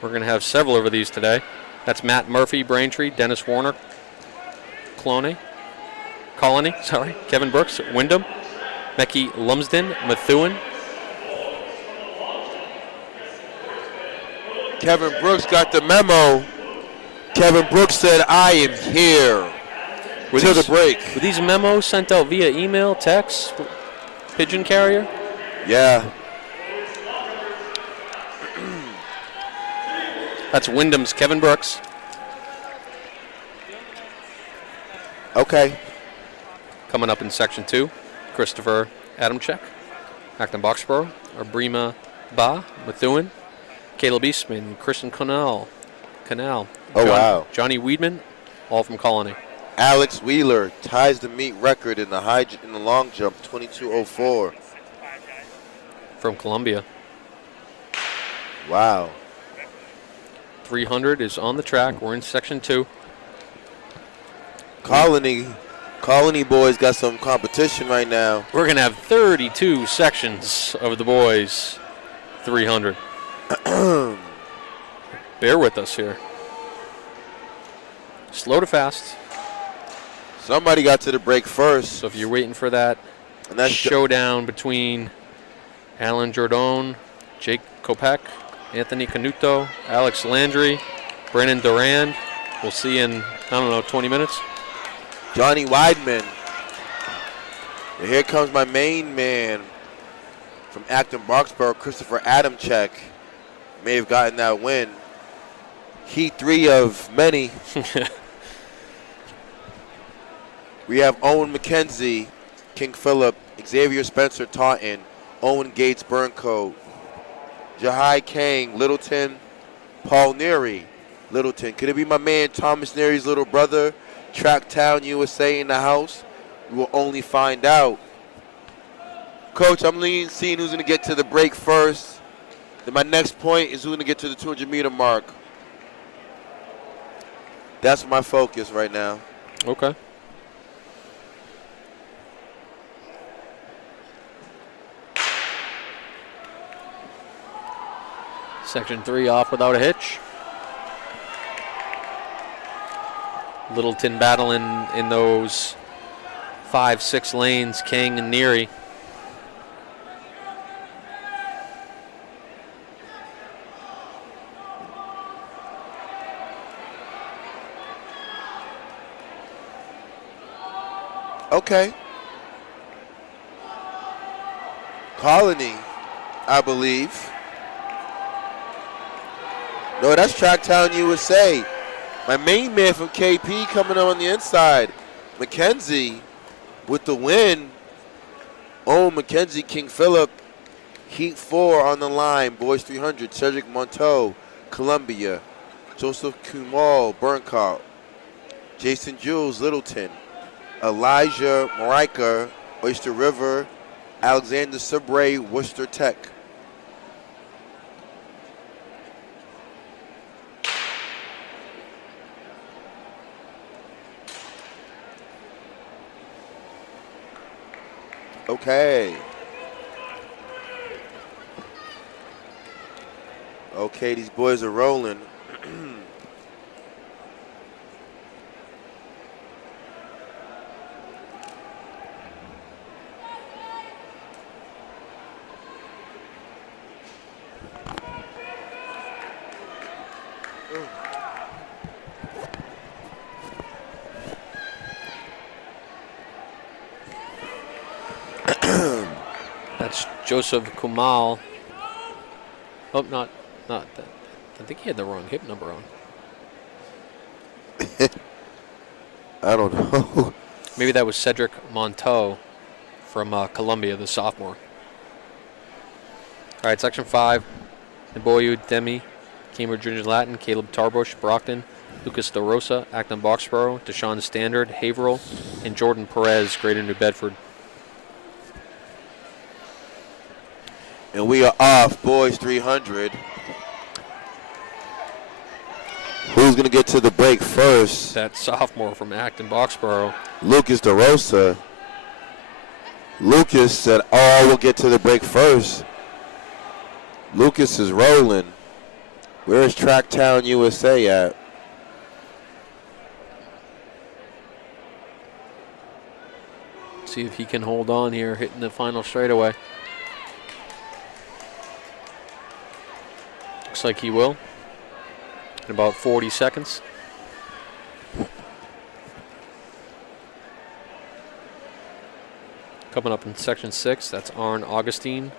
We're going to have several of these today. That's Matt Murphy, Braintree, Dennis Warner, Colony, Kevin Brooks, Wyndham, Mecky Lumsden, Methuen. Kevin Brooks got the memo. Kevin Brooks said, "I am here." Till the break. Were these memos sent out via email, text, pigeon carrier? Yeah. That's Wyndham's Kevin Brooks. Okay. Coming up in section 2, Christopher Adamczyk, Acton Boxborough, Abrima Ba, Methuen, Caleb Eastman, Christian Canal. Wow. Johnny Weedman, all from Colony. Alex Wheeler ties the meet record in the long jump, 22:04. From Columbia. Wow. 300 is on the track. We're in section 2. Colony boys got some competition right now. We're going to have 32 sections of the boys 300. Bear with us here. Slow to fast. Somebody got to the break first. So if you're waiting for that And that's showdown between Alan Jordone, Jake Kopech, Anthony Canuto, Alex Landry, Brennan Durand. We'll see in, 20 minutes. Johnny Weidman. And here comes my main man from Acton Boxborough, Christopher Adamczyk. May have gotten that win. Heat 3 of many. We have Owen McKenzie, King Philip, Xavier Spencer Taunton, Owen Gates Burncoat, Jahai Kang Littleton, Paul Neary Littleton. Could it be my man Thomas Neary's little brother, Tracktown USA in the house? We will only find out. Coach, I'm seeing who's going to get to the break first. Then my next point is who's going to get to the 200-meter mark. That's my focus right now. Okay. Section 3 off without a hitch. Littleton battling in those 5-6 lanes, King and Neary. Okay. Colony, I believe. No, that's Tracktown USA. My main man from KP coming on the inside. McKenzie with the win. Oh, McKenzie, King Philip. Heat 4 on the line. Boys 300. Cedric Monteau, Columbia. Joseph Kumal, Burncoat. Jason Jules, Littleton. Elijah Marica, Oyster River. Alexander Sabre, Worcester Tech. Okay. Okay, these boys are rolling. That's Joseph Kumal. Oh, not that. I think he had the wrong hip number on. I don't know. Maybe that was Cedric Monteau from Columbia, the sophomore. All right, section 5. Neboyu Demi, Cambridge Junior Latin, Caleb Tarbush, Brockton, Lucas De Rosa, Acton Boxborough, Deshaun Standard, Haverhill, and Jordan Perez, Greater New Bedford. And we are off, boys 300. Who's going to get to the break first? That sophomore from Acton Boxborough. Lucas De Rosa. Lucas said, oh, we'll get to the break first. Lucas is rolling. Where's Tracktown USA at? See if he can hold on here, hitting the final straightaway. Looks like he will. In about 40 seconds. Coming up in section 6, that's Arn Augustine,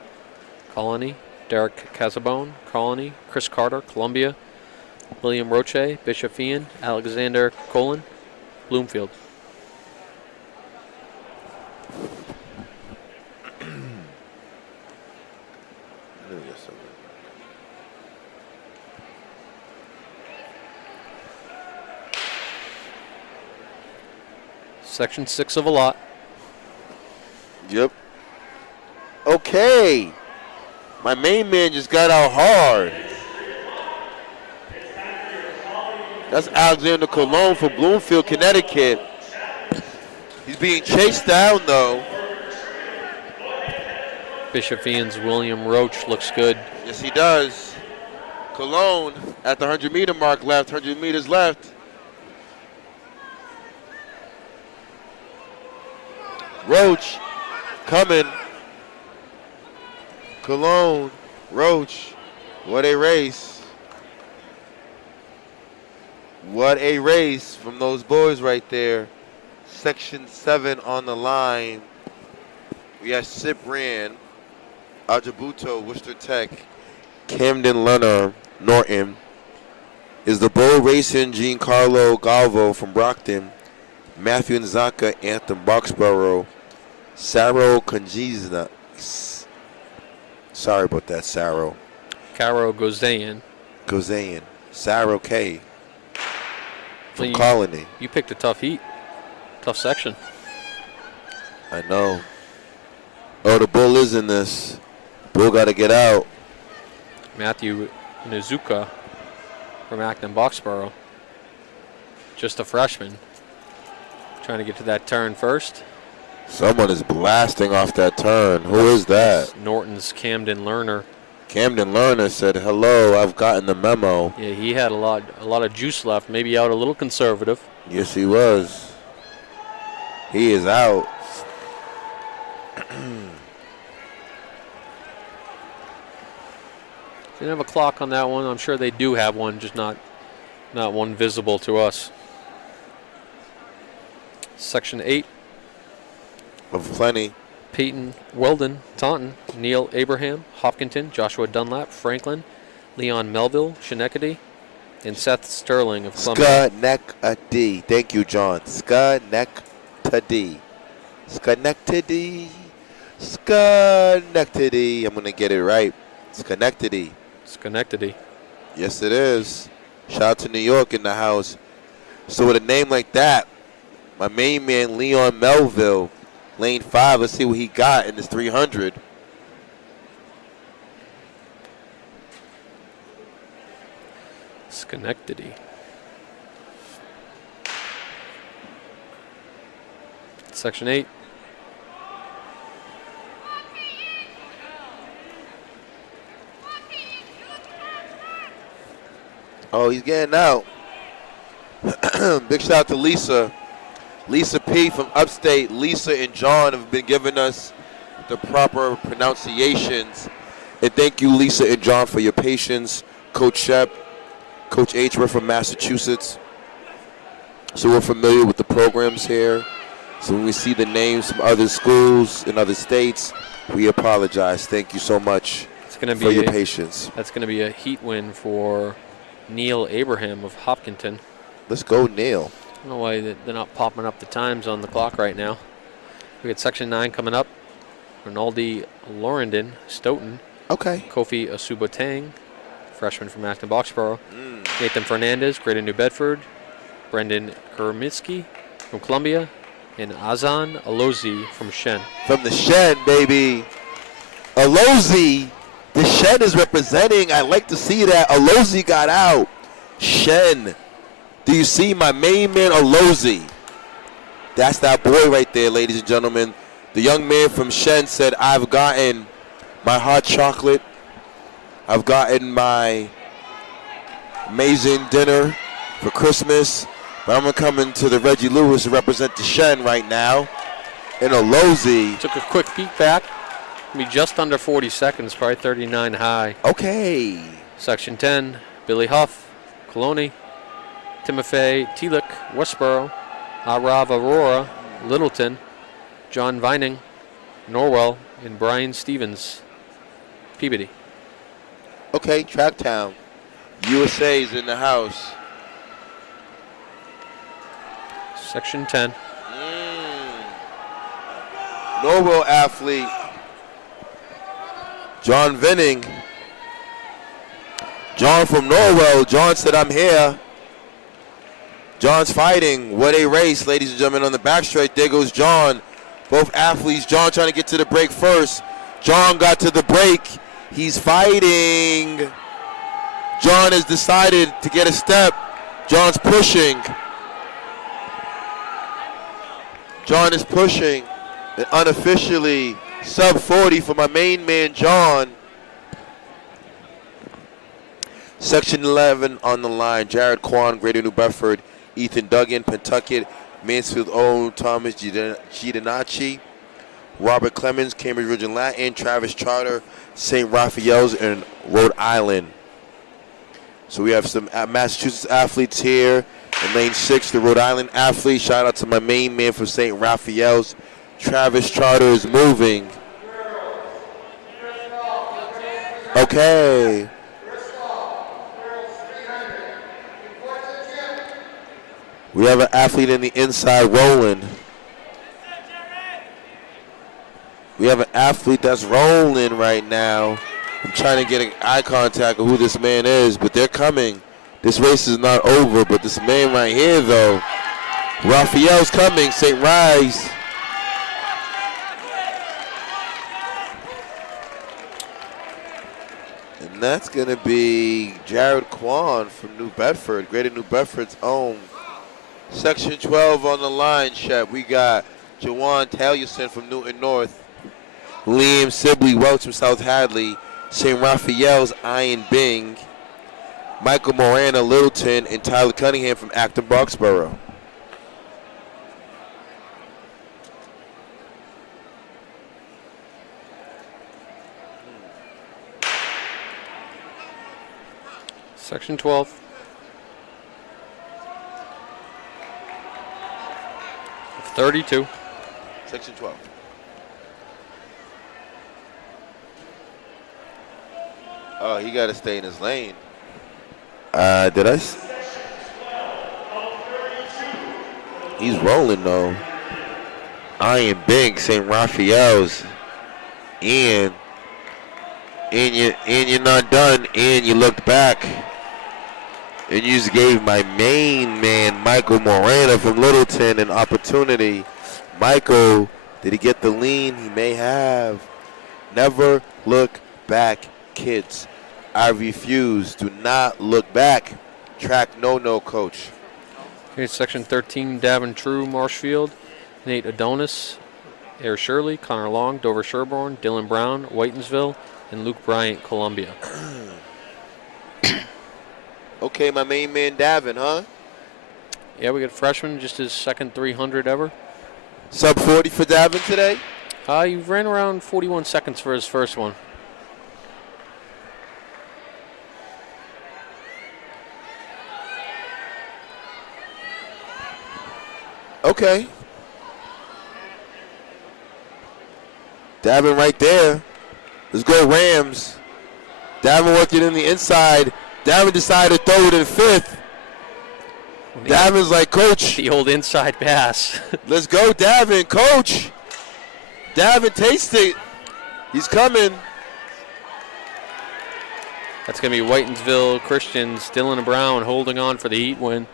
Colony, Derek Casabone, Colony, Chris Carter, Columbia, William Roche, Bishop Ian, Alexander Colon, Bloomfield. Section 6 of a lot. Yep. Okay. My main man just got out hard. That's Alexander Colon from Bloomfield, Connecticut. He's being chased down, though. Bishop Ian's William Roach looks good. Yes, he does. Cologne at the 100-meter mark left, 100 meters left. Roach coming. Cologne, Roach. What a race. What a race from those boys right there. Section 7 on the line. We have Cyprian, Ajabuto, Worcester Tech, Camden Lerner, Norton. Is the bull racing Giancarlo Galvo from Brockton, Matthew Nzaka, Anthem Boxborough, Saro Conjizna. Sorry about that, Saro. Caro Gozayan. Gozayan. Saro K. From Well, Colony. You picked a tough heat. Tough section. I know. Oh, the bull is in this. Bull got to get out. Matthew Nizuka from Acton Boxborough. Just a freshman. Trying to get to that turn first. Someone is blasting off that turn. Who is that? It's Norton's Camden Lerner. Camden Lerner said, hello, I've gotten the memo. Yeah, he had a lot of juice left. Maybe out a little conservative. Yes, he was. He is out. Didn't have a clock on that one. I'm sure they do have one, just not one visible to us. Section 8. Of plenty. Peyton Weldon, Taunton, Neil Abraham, Hopkinton, Joshua Dunlap, Franklin, Leon Melville, Schenectady, and Seth Sterling of Columbia. Schenectady. Thank you, John. Schenectady. Schenectady. Schenectady. I'm going to get it right. Schenectady. Schenectady. Yes, it is. Shout out to New York in the house. So with a name like that, my main man, Leon Melville, lane 5, let's see what he got in this 300. Schenectady. Section 8. Oh, he's getting out. Big shout out to Lisa. Lisa P. from upstate. Lisa and John have been giving us the proper pronunciations. And thank you, Lisa and John, for your patience. Coach Shep, Coach H, we're from Massachusetts. So we're familiar with the programs here. So when we see the names from other schools in other states, we apologize. Thank you so much for your patience. That's going to be a heat win for Neil Abraham of Hopkinton. Let's go, Neil. I don't know why they're not popping up the times on the clock right now. We got Section 9 coming up. Rinaldi Laurendon, Stoughton. Okay. Kofi Asubotang, freshman from Acton Boxborough. Nathan Fernandez, Greater New Bedford. Brendan Kermitsky from Columbia. And Azan Alozi from Shen. From the Shen, baby. Alozi. The Shen is representing. I like to see that. Alozi got out. Shen. Do you see my main man, Alozi? That's that boy right there, ladies and gentlemen. The young man from Shen said, I've gotten my hot chocolate. I've gotten my amazing dinner for Christmas. But I'm going to come into the Reggie Lewis to represent the Shen right now in a Lozy. Took a quick peek back. Be just under 40 seconds, probably 39 high. Okay. Section 10, Billy Huff, Coloni, Timofey Telick, Westboro, Arav Aurora, Littleton, John Vining, Norwell, and Brian Stevens, Peabody. Okay, Tracktown. USA's in the house. Section 10. Norwell athlete. John Vinning. John from Norwell. John said, I'm here. John's fighting. What a race, ladies and gentlemen, on the backstretch. There goes John. Both athletes. John trying to get to the break first. John got to the break. He's fighting. John has decided to get a step. John's pushing. John is pushing. And unofficially, sub 40 for my main man, John. Section 11 on the line. Jared Kwan, Greater New Bedford. Ethan Duggan, Pentucket. Mansfield O. Thomas Gidanacci. Robert Clemens, Cambridge Ridge and Latin. Travis Charter, St. Raphael's in Rhode Island. So we have some Massachusetts athletes here. In lane 6, the Rhode Island athlete. Shout out to my main man from St. Raphael's. Travis Charter is moving. Okay. We have an athlete in the inside rolling. We have an athlete that's rolling right now. I'm trying to get an eye contact of who this man is, but they're coming. This race is not over, but this man right here, though, Raphael's coming, St. Rise. And that's going to be Jared Kwan from New Bedford, Greater New Bedford's own. Section 12 on the line, Shep. We got Jawan Taliesin from Newton North, Liam Sibley Welch from South Hadley, St. Raphael's Iron Bing, Michael Morana Littleton, and Tyler Cunningham from Acton Boxborough. Section 12. Of 32. Section 12. Oh, he got to stay in his lane. Did I? He's rolling, though. Iron Big, St. Raphael's. And you're not done. And you looked back. And you just gave my main man, Michael Morana from Littleton, an opportunity. Michael, did he get the lean? He may have. Never look back, kids. I refuse. Do not look back. Track no, coach. Okay, section 13, Davin True, Marshfield, Nate Adonis, Air Shirley, Connor Long, Dover Sherborne, Dylan Brown, Whitensville, and Luke Bryant, Columbia. Okay, my main man, Davin, huh? Yeah, we got freshman, just his second 300 ever. Sub 40 for Davin today? He ran around 41 seconds for his first one. Okay. Davin right there. Let's go Rams. Davin working in the inside. Davin decided to throw it in fifth. Davin's like, coach. The old inside pass. Let's go, Davin. Coach. Davin tastes it. He's coming. That's going to be Whitensville Christians. Dylan Brown holding on for the Heat win.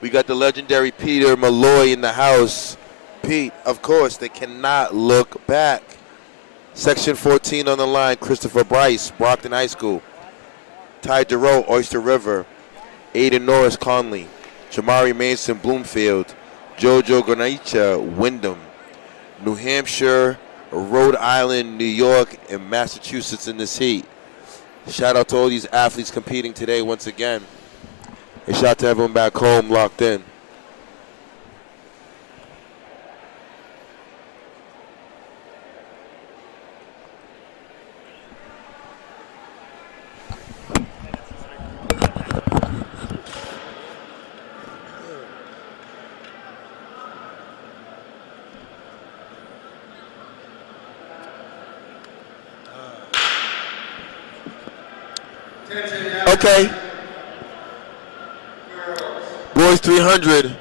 We got the legendary Peter Malloy in the house. Pete, of course, they cannot look back. Section 14 on the line, Christopher Bryce, Brockton High School. Ty Durow, Oyster River. Aiden Norris, Conley. Jamari Mason, Bloomfield. Jojo Gonaicha, Wyndham. New Hampshire, Rhode Island, New York, and Massachusetts in this heat. Shout out to all these athletes competing today once again. And shout out to everyone back home locked in. Okay. Boys 300.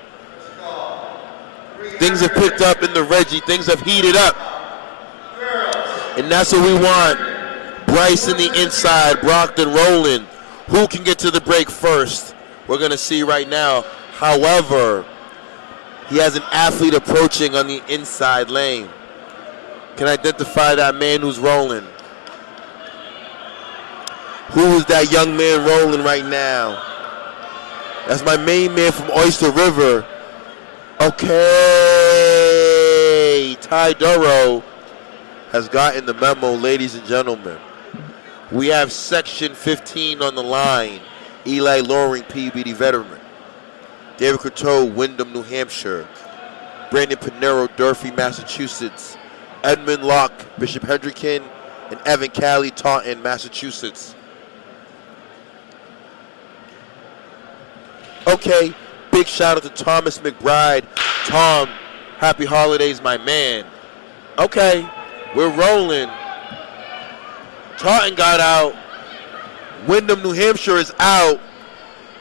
Things have picked up in the Reggie. Things have heated up. And that's what we want. Bryce in the inside. Brockton rolling. Who can get to the break first? We're going to see right now. However, he has an athlete approaching on the inside lane. Can identify that man who's rolling. Who is that young man rolling right now? That's my main man from Oyster River. Okay. Ty Duro has gotten the memo, ladies and gentlemen. We have section 15 on the line. Eli Loring, PBD veteran. David Coteau, Wyndham, New Hampshire. Brandon Pinero, Durfee, Massachusetts. Edmund Locke, Bishop Hendricken, and Evan Calley, Taunton, Massachusetts. Okay, big shout out to Thomas McBride. Tom, happy holidays, my man. Okay, we're rolling. Taunton got out. Wyndham, New Hampshire is out.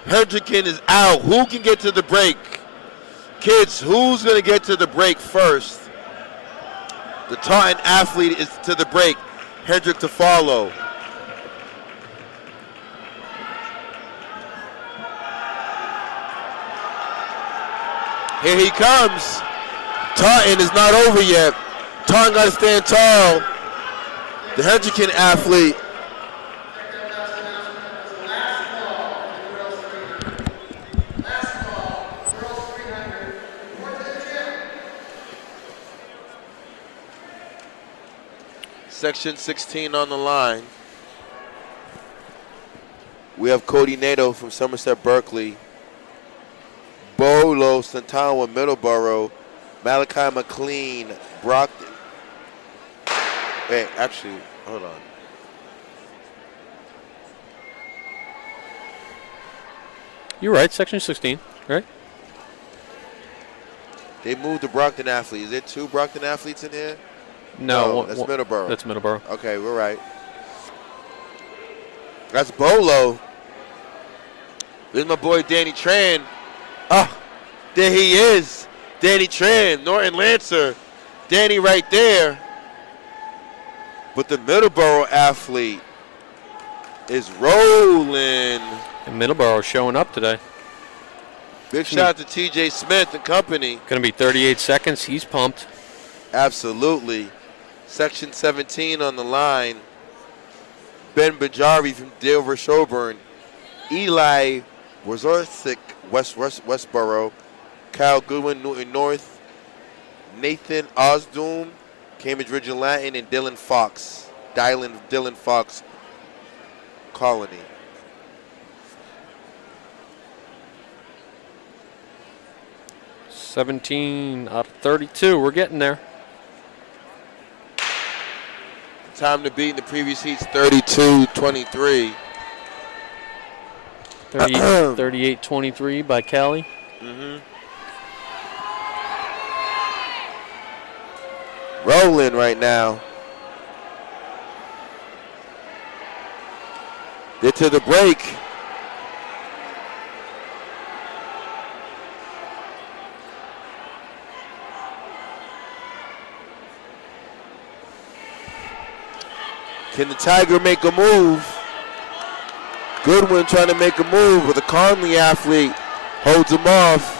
Hendricken is out. Who can get to the break? Kids, who's going to get to the break first? The Taunton athlete is to the break. Hendrick to follow. Here he comes. Taunton is not over yet. Taunton got to stand tall. The Hendricken athlete. Section 16 on the line. We have Cody Nato from Somerset Berkeley. Bolo Santana, Middleborough. Malachi McLean, Brockton. Wait, actually, hold on. You're right, section 16, right? They moved the Brockton athlete. Is there two Brockton athletes in here? No, that's Middleborough. That's Middleborough. Okay, we're right. That's Bolo. There's my boy Danny Tran. Ah, there he is. Danny Tran, Norton Lancer. Danny right there. But the Middleborough athlete is rolling. And Middleborough showing up today. Big shout out to TJ Smith and company. Going to be 38 seconds. He's pumped. Absolutely. Section 17 on the line. Ben Bajari from Dover Shelburne. Eli Wazorthick, Westboro. Kyle Goodwin, Newton North. Nathan Osdoom, Cambridge Ridge and Latin, and Dylan Fox, Colony. $17 out of 32. We're getting there. Time to beat in the previous heats, 32-23. 38-23 by Callie. Rolling right now. They're to the break. Can the Tiger make a move? Goodwin trying to make a move, but the Conley athlete holds him off.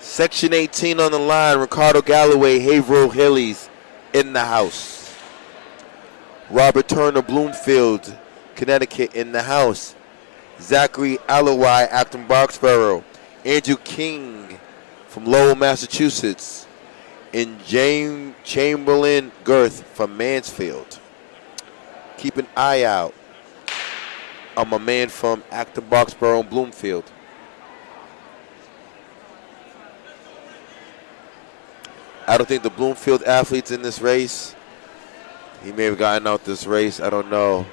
Section 18 on the line, Ricardo Galloway, Haverhill Hillies in the house. Robert Turner, Bloomfield, Connecticut in the house. Zachary Alloway, Acton Boxborough. Andrew King from Lowell, Massachusetts. And James Chamberlain Girth from Mansfield. Keep an eye out on my man from Acton Boxborough and Bloomfield. I don't think the Bloomfield athletes in this race. He may have gotten out this race, I don't know.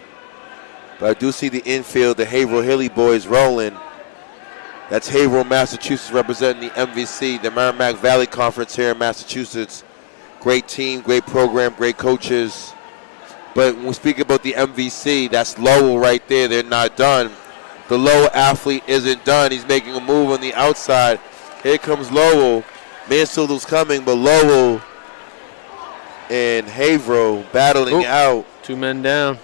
But I do see the infield, the Haverhill Hilly boys rolling. That's Haverhill, Massachusetts, representing the MVC, the Merrimack Valley Conference here in Massachusetts. Great team, great program, great coaches. But when we speak about the MVC, that's Lowell right there. They're not done. The Lowell athlete isn't done. He's making a move on the outside. Here comes Lowell. Mansfield's coming, but Lowell and Haverhill battling out. 2 men down.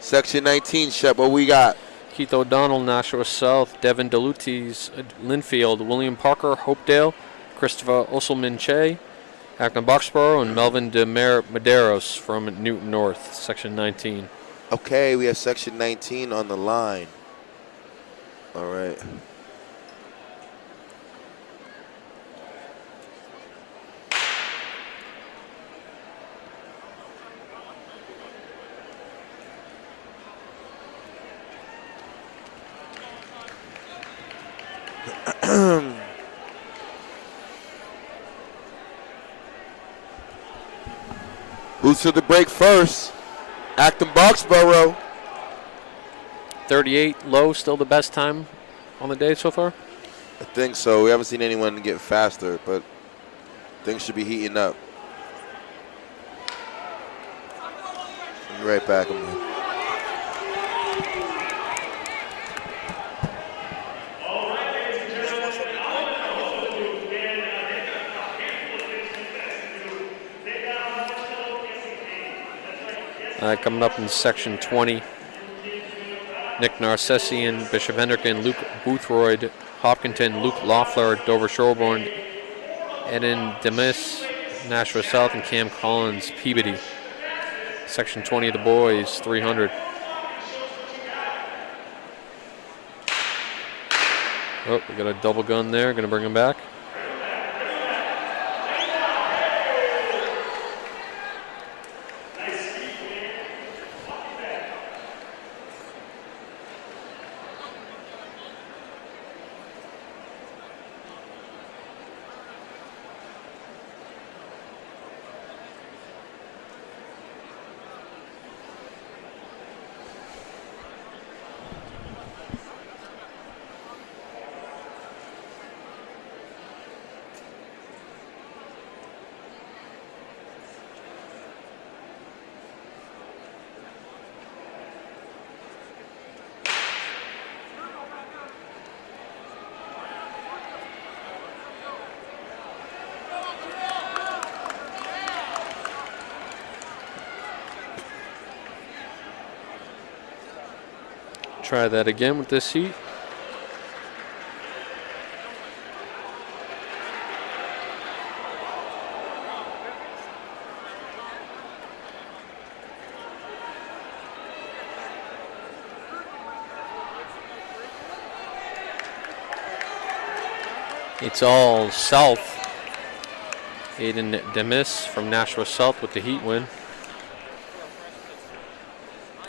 Section 19, Shep, what we got? Keith O'Donnell, Nashua South. Devin DeLutis, Linfield. William Parker, Hopedale. Christopher Osselman-Che, Acton Boxborough, and Melvin de Medeiros from Newton North, Section 19. Okay, we have Section 19 on the line. All right. Who's to the break first? Acton Boxborough. 38 low, still the best time on the day so far? I think so. We haven't seen anyone get faster, but things should be heating up. I'll be right back. Coming up in Section 20, Nick Narcessian, Bishop Hendricken, Luke Boothroyd, Hopkinton, Luke Loeffler, Dover Sherborne, Eden Demis, Nashua South, and Cam Collins, Peabody. Section 20 of the boys, 300. Oh, we got a double gun there, gonna bring him back. Try that again with this heat. It's all south. Aiden Demis from Nashua South with the heat win.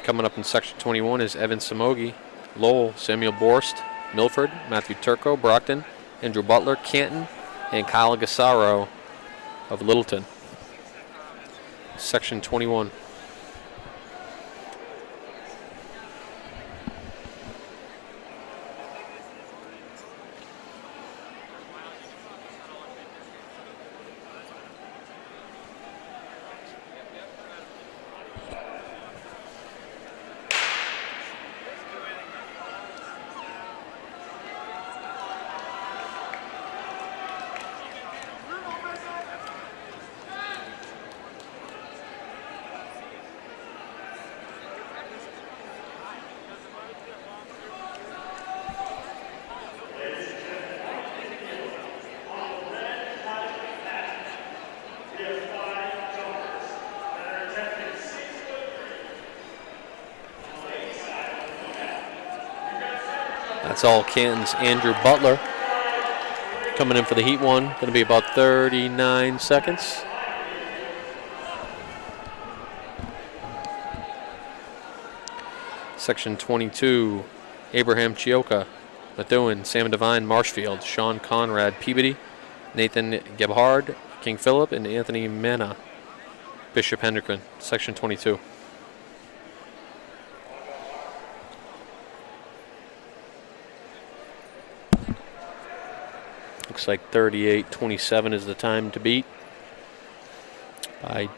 Coming up in Section 21 is Evan Samogi, Lowell, Samuel Borst, Milford, Matthew Turco, Brockton, Andrew Butler, Canton, and Kyle Gassaro of Littleton. Section 21. That's all Canton's Andrew Butler. Coming in for the heat one, going to be about 39 seconds. Section 22, Abraham Chioka, Methuen, Sam Devine, Marshfield, Sean Conrad, Peabody, Nathan Gebhard, King Philip, and Anthony Mena, Bishop Hendrickman, Section 22. Looks like 38:27 is the time to beat by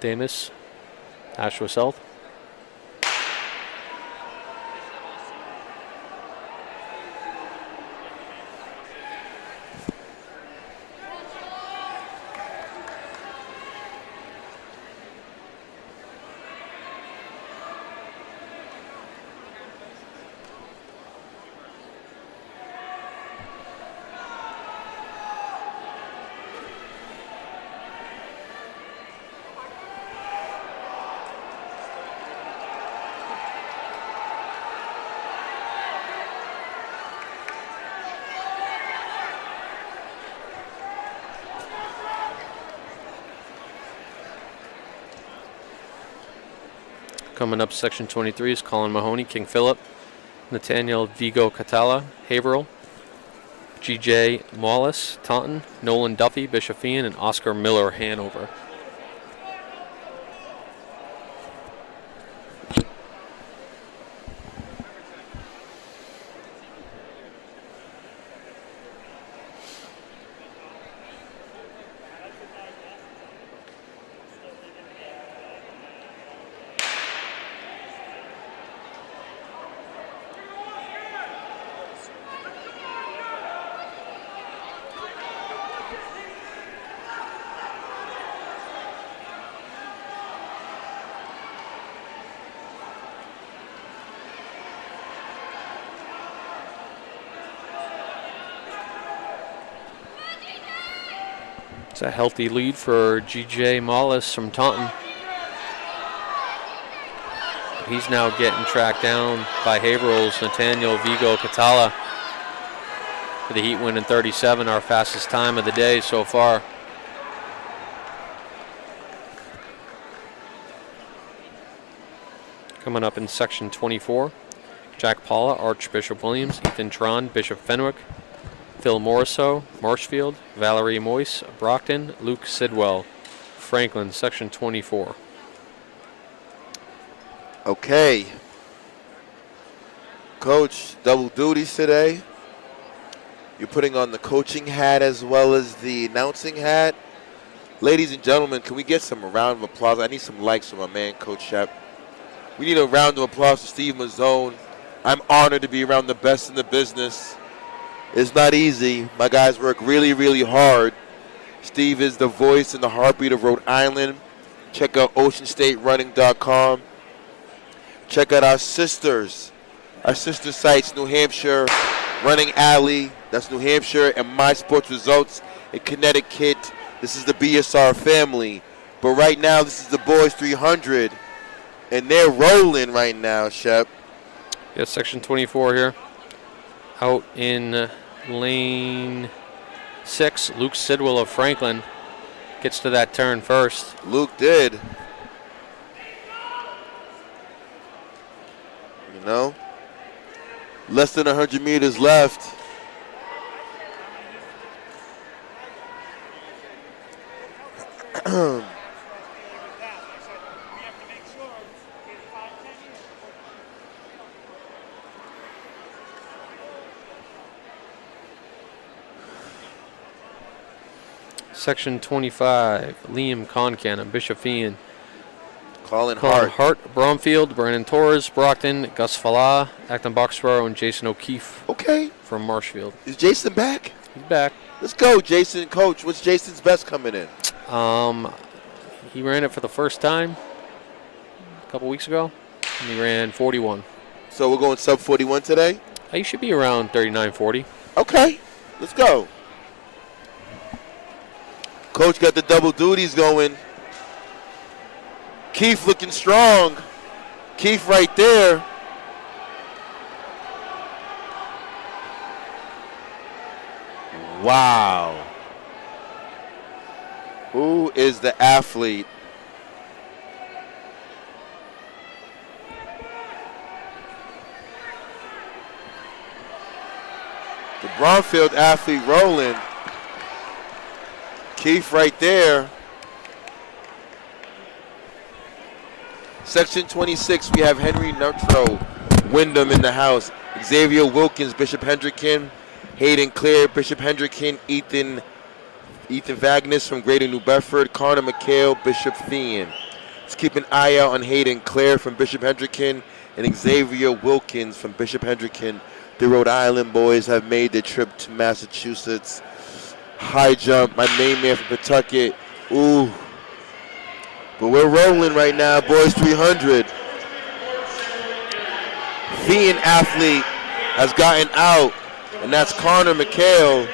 Damus, Ashwa South. Coming up, Section 23 is Colin Mahoney, King Philip, Nathaniel Vigo Catala, Haverhill, G.J. Wallace, Taunton, Nolan Duffy, Bishofian, and Oscar Miller, Hanover. It's a healthy lead for G.J. Mollis from Taunton. He's now getting tracked down by Haverhill's Nathaniel Vigo Catala for the heat win in 37, our fastest time of the day so far. Coming up in Section 24, Jack Paula, Archbishop Williams, Ethan Tron, Bishop Fenwick, Phil Morriso, Marshfield, Valerie Moyce, Brockton, Luke Sidwell, Franklin, Section 24. Okay. Coach, double duties today. You're putting on the coaching hat as well as the announcing hat. Ladies and gentlemen, can we get some round of applause? I need some likes from my man, Coach Shep. We need a round of applause for Steve Mazzone. I'm honored to be around the best in the business. It's not easy. My guys work really, really hard. Steve is the voice and the heartbeat of Rhode Island. Check out oceanstaterunning.com. Check out our sister sites, New Hampshire Running Alley. That's New Hampshire, and My Sports Results in Connecticut. This is the BSR family. But right now, this is the Boys 300, and they're rolling right now, Shep. Yeah, Section 24 here. Out in lane 6, Luke Sidwell of Franklin gets to that turn first. Luke did. You know, less than 100 meters left. Section 25, Liam Concan, Bishop Fian, Colin Hart, Bromfield, Brandon Torres, Brockton, Gus Falah, Acton Boxborough, and Jason O'Keefe. Okay. From Marshfield. Is Jason back? He's back. Let's go, Jason. Coach, what's Jason's best coming in? He ran it for the first time a couple weeks ago, and he ran 41. So we're going sub 41 today? He should be around 39-40. Okay, let's go. Coach got the double duties going. Keith looking strong. Keith right there. Wow. Who is the athlete? The Bromfield athlete rolling. Keith right there. Section 26, we have Henry Nutro, Wyndham in the house. Xavier Wilkins, Bishop Hendricken. Hayden Clare, Bishop Hendricken. Ethan Vagnus from Greater New Bedford. Connor McHale, Bishop Thean. Let's keep an eye out on Hayden Clare from Bishop Hendricken and Xavier Wilkins from Bishop Hendricken. The Rhode Island boys have made the trip to Massachusetts. High jump, my main man from Pawtucket. Ooh. But we're rolling right now, boys 300. Thean athlete has gotten out, and that's Connor McHale.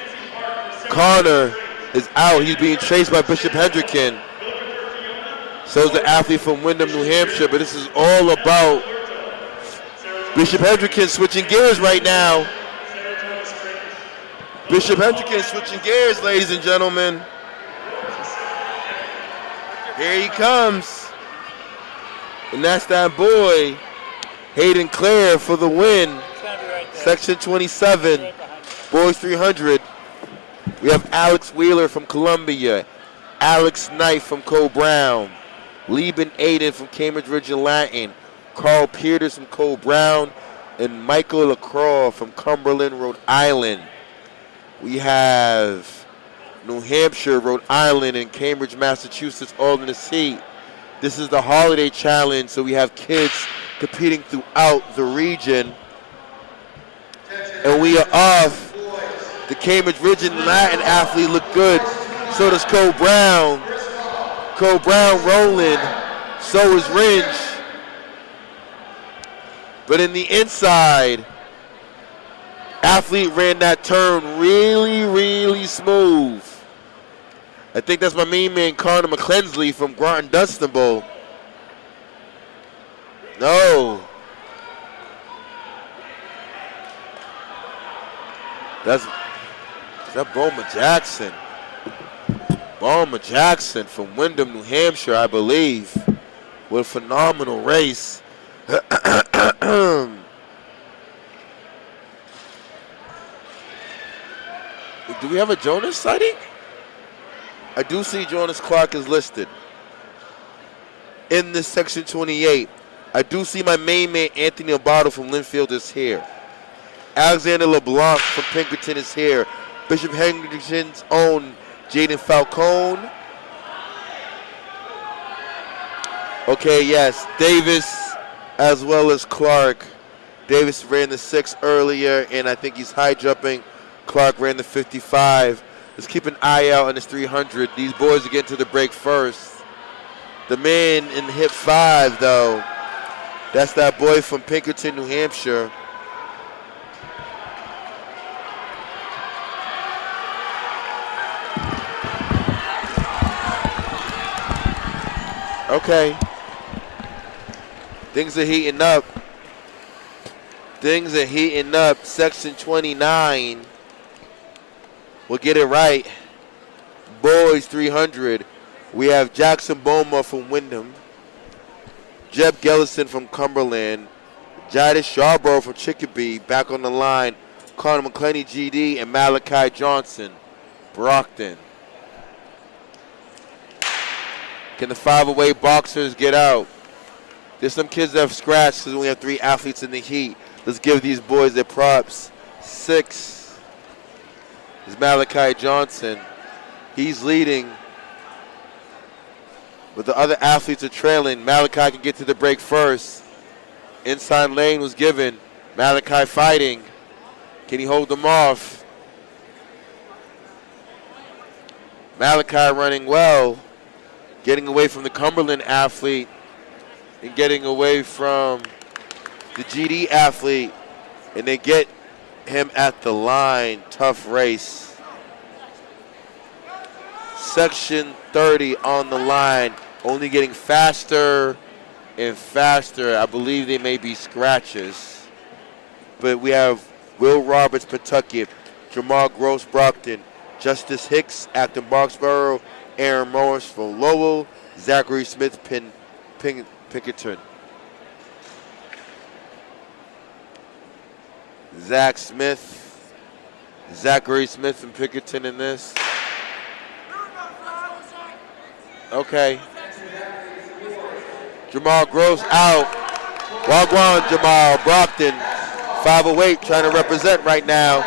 Connor is out. He's being chased by Bishop Hendricken. So is the athlete from Wyndham, New Hampshire. But this is all about Bishop Hendricken switching gears right now. Bishop Hendricken switching gears, ladies and gentlemen. Here he comes. And that's that boy, Hayden Clare, for the win. Section 27, boys 300. We have Alex Wheeler from Columbia, Alex Knight from Cole Brown, Lieben Aiden from Cambridge Region Latin, Carl Peters from Cole Brown, and Michael LaCroix from Cumberland, Rhode Island. We have New Hampshire, Rhode Island, and Cambridge, Massachusetts all in this heat. This is the holiday challenge, so we have kids competing throughout the region. And we are off. The Cambridge Region Latin athlete looked good. So does Cole Brown. Cole Brown rolling. So is Ringe. But in the inside, athlete ran that turn really, really smooth. I think that's my main man, Connor McClensley from Groton Dunstable. No. Is that Bowman Jackson? Bowman Jackson from Wyndham, New Hampshire, I believe. What a phenomenal race. Do we have a Jonas sighting? I do see Jonas Clark is listed in this section 28. I do see my main man, Anthony Abato from Linfield, is here. Alexander LeBlanc from Pinkerton is here. Bishop Hendrickson's own Jaden Falcone. Okay, yes, Davis as well as Clark. Davis ran the 6 earlier, and I think he's high jumping. Clark ran the 55. Let's keep an eye out on this 300. These boys are getting to the break first. The man in hip 5, though, that's that boy from Pinkerton, New Hampshire. Okay. Things are heating up. Things are heating up. Section 29. We'll get it right. Boys 300. We have Jackson Boma from Wyndham. Jeb Gellison from Cumberland. Jadis Sharborough from Chicopee back on the line. Connor McClenny, GD, and Malachi Johnson, Brockton. Can the 5-away boxers get out? There's some kids that have scratched because we have 3 athletes in the heat. Let's give these boys their props. 6 is Malachi Johnson. He's leading, but the other athletes are trailing. Malachi can get to the break first. Inside lane was given. Malachi fighting. Can he hold them off? Malachi running well. Getting away from the Cumberland athlete and getting away from the GD athlete. And they get him at the line. Tough race. Section 30 on the line. Only getting faster and faster. I believe they may be scratches. But we have Will Roberts, Pawtucket. Jamal Gross, Brockton. Justice Hicks, Acton Boxborough. Aaron Morris from Lowell. Zachary Smith, Pinkerton. Zach Smith, Zachary Smith and Pinkerton in this. Okay. Jamal Gross out. Wagwan Jamal Brockton, 508, trying to represent right now.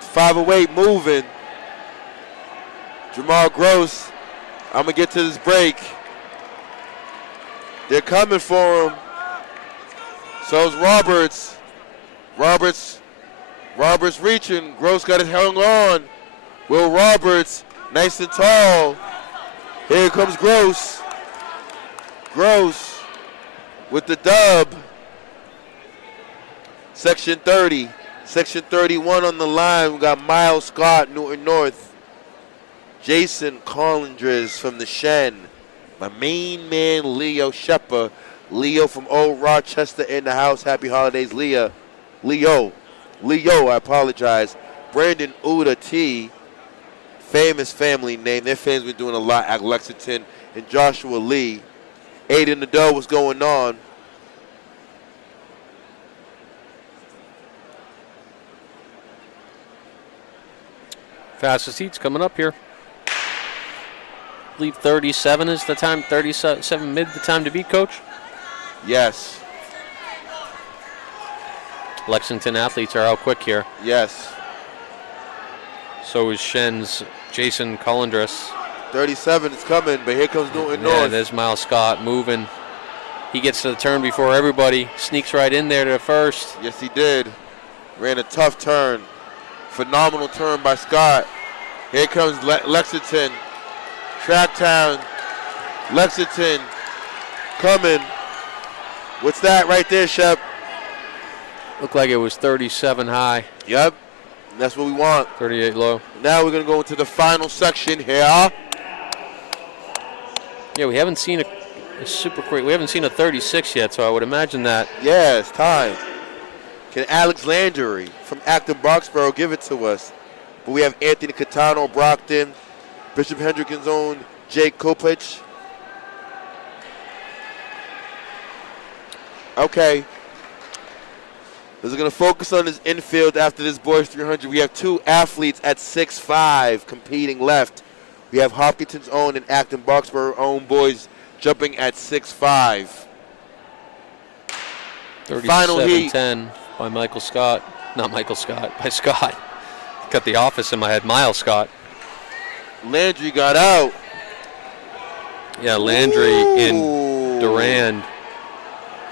508 moving. Jamal Gross, I'm going to get to this break. They're coming for him. So's Roberts. Roberts reaching. Gross got it hung on. Will Roberts, nice and tall. Here comes Gross. Gross with the dub. Section 30. Section 31 on the line. We got Miles Scott, Newton North. Jason Collindres from the Shen. My main man, Leo Shepard. Leo from Old Rochester in the house. Happy holidays, Leo, I apologize. Brandon Uda T. Famous family name. Their fans been doing a lot at Lexington. And Joshua Lee. Aiden Nadeau, what's going on? Fastest heats coming up here. I believe 37 is the time, 37 mid the time to beat, Coach? Yes. Lexington athletes are out quick here. Yes. So is Shen's Jason Collindres. 37 is coming, but here comes Newton North. Yeah, there's Miles Scott moving. He gets to the turn before everybody. Sneaks right in there to the first. Yes, he did. Ran a tough turn. Phenomenal turn by Scott. Here comes Lexington. Tracktown. Lexington coming. What's that right there, Shep? Looked like it was 37 high. Yep. That's what we want. 38 low. Now we're going to go into the final section here. Yeah, we haven't seen a super quick. We haven't seen a 36 yet, so I would imagine that. Yeah, it's time. Can Alex Landry from Acton Boxborough give it to us? But we have Anthony Catano, Brockton, Bishop Hendrick's own Jake Kopich. Okay. We're going to focus on this infield after this boys 300. We have two athletes at 6'5" competing left. We have Hopkinton's own and Acton Boxborough own boys jumping at 6'5". Final heat. 37-10 by Michael Scott. Not Michael Scott, by Scott. Got the office in my head. Miles Scott. Landry got out. Yeah, Landry and Durand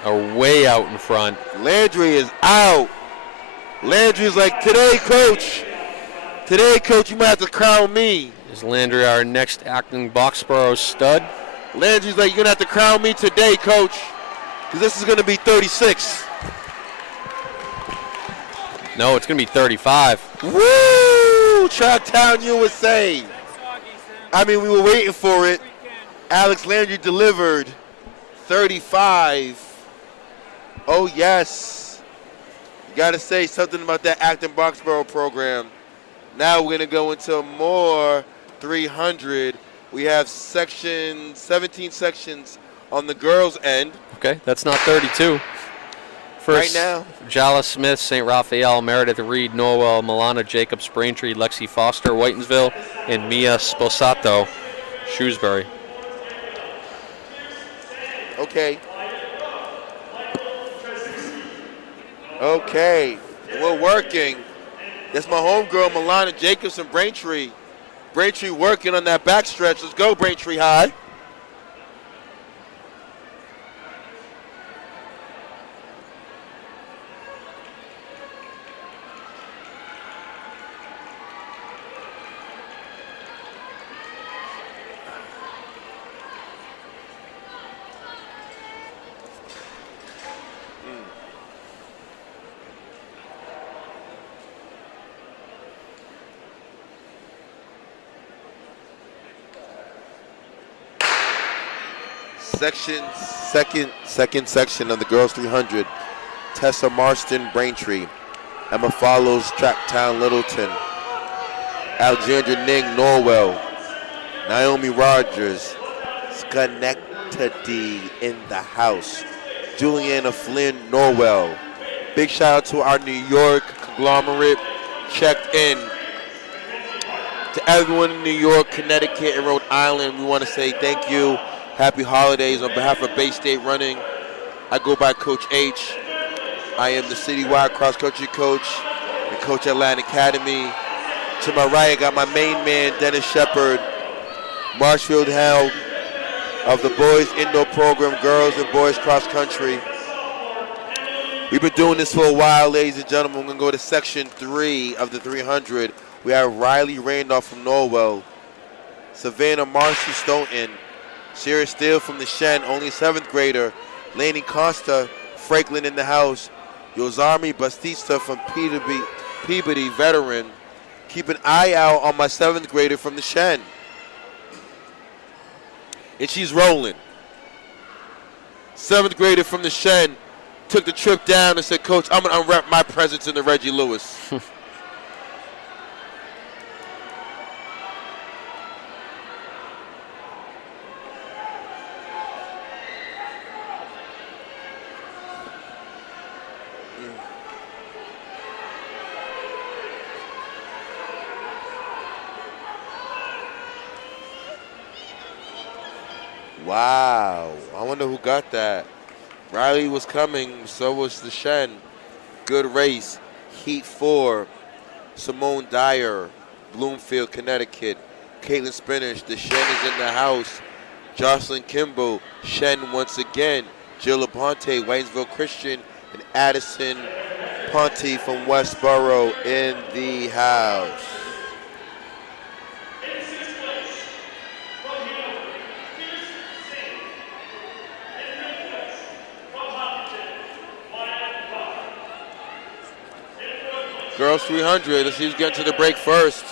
are way out in front. Landry is out. Landry's like, today, coach, you might have to crown me. Is Landry our next Acton Boxborough stud? Landry's like, you're going to have to crown me today, coach, because this is going to be 36. No, it's going to be 35. Woo! Tracktown, USA. I mean, we were waiting for it. Alex Landry delivered 35. Oh, yes. You got to say something about that Acton Boxborough program. Now we're going to go into more 300. We have 17 sections on the girls' end. Okay, that's not 32. First, right now, Jala Smith, St. Raphael, Meredith Reed, Norwell, Milana Jacobs, Braintree, Lexi Foster, Whitensville, and Mia Sposato, Shrewsbury. Okay. Okay, we're working. That's my homegirl, Milana Jacobs and Braintree. Braintree working on that backstretch. Let's go, Braintree High. Second section of the girls 300. Tessa Marston, Braintree. Emma Follows, Tracktown, Littleton. Alexandra Ning, Norwell. Naomi Rogers, Schenectady in the house. Juliana Flynn, Norwell. Big shout out to our New York conglomerate, checked in. To everyone in New York, Connecticut, and Rhode Island, we want to say thank you. Happy holidays on behalf of Bay State Running. I go by Coach H. I am the citywide cross-country coach and coach at Latin Academy. To my right, I got my main man, Dennis Shepard, Marshfield Held of the boys indoor program, girls and boys cross-country. We've been doing this for a while, ladies and gentlemen. We're going to go to section 3 of the 300. We have Riley Randolph from Norwell, Savannah Marcy Stoughton, Sierra Steele from the Shen, only 7th grader, Laney Costa, Franklin in the house, Yozarmi Bastista from Peabody, veteran. Keep an eye out on my 7th grader from the Shen. And she's rolling. 7th grader from the Shen took the trip down and said, Coach, I'm going to unwrap my presence in the Reggie Lewis. Wow, I wonder who got that. Riley was coming, so was the Shen. Good race. Heat 4, Simone Dyer, Bloomfield, Connecticut. Caitlin Spinach, the Shen is in the house. Jocelyn Kimball, Shen once again. Jill Aponte, Waynesville Christian, and Addison Ponte from Westboro in the house. Girls 300, let's see who's getting to the break first.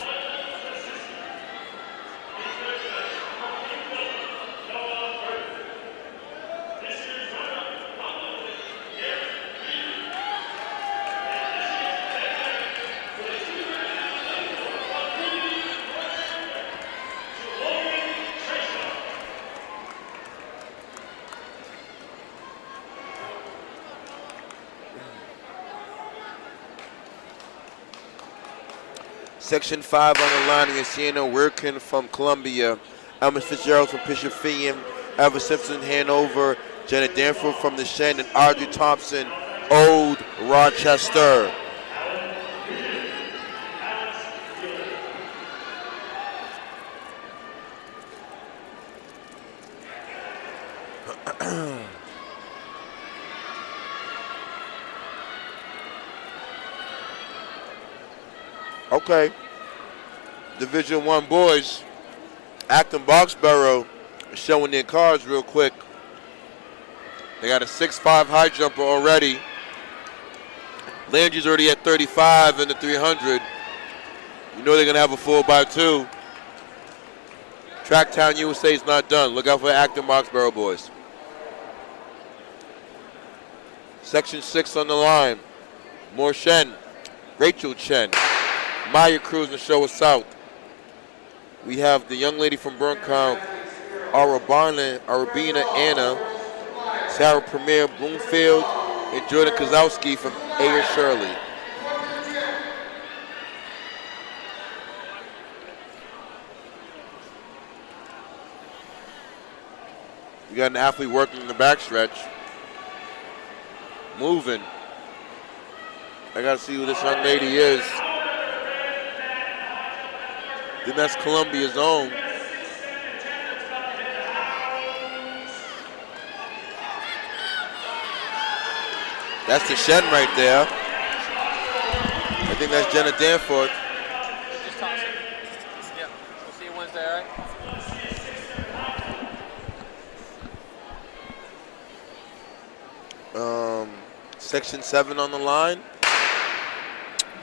Section 5 on the line is Sienna Wirkin from Columbia, Elma Fitzgerald from Bishop Fee, Eva Simpson, Hanover, Jenna Danforth from the Shen, and Audrey Thompson, Old Rochester. Okay. Division 1 boys. Acton Boxborough is showing their cards real quick. They got a 6'5" high jumper already. Landry's already at 35 in the 300. You know they're going to have a 4x2. Tracktown USA is not done. Look out for the Acton Boxborough boys. Section 6 on the line. More Shen. Rachel Chen. Maya Cruz and Showa South. We have the young lady from Burncow, Arabina Anna, Sarah Premier Bloomfield, and Jordan Kozowski from Ayer Shirley. We got an athlete working in the backstretch. Moving. I got to see who this young lady is. Then that's Columbia's own. That's the Shen right there. I think that's Jenna Danforth. Just toss it. Yep. We'll see you Wednesday, all right? Section 7 on the line.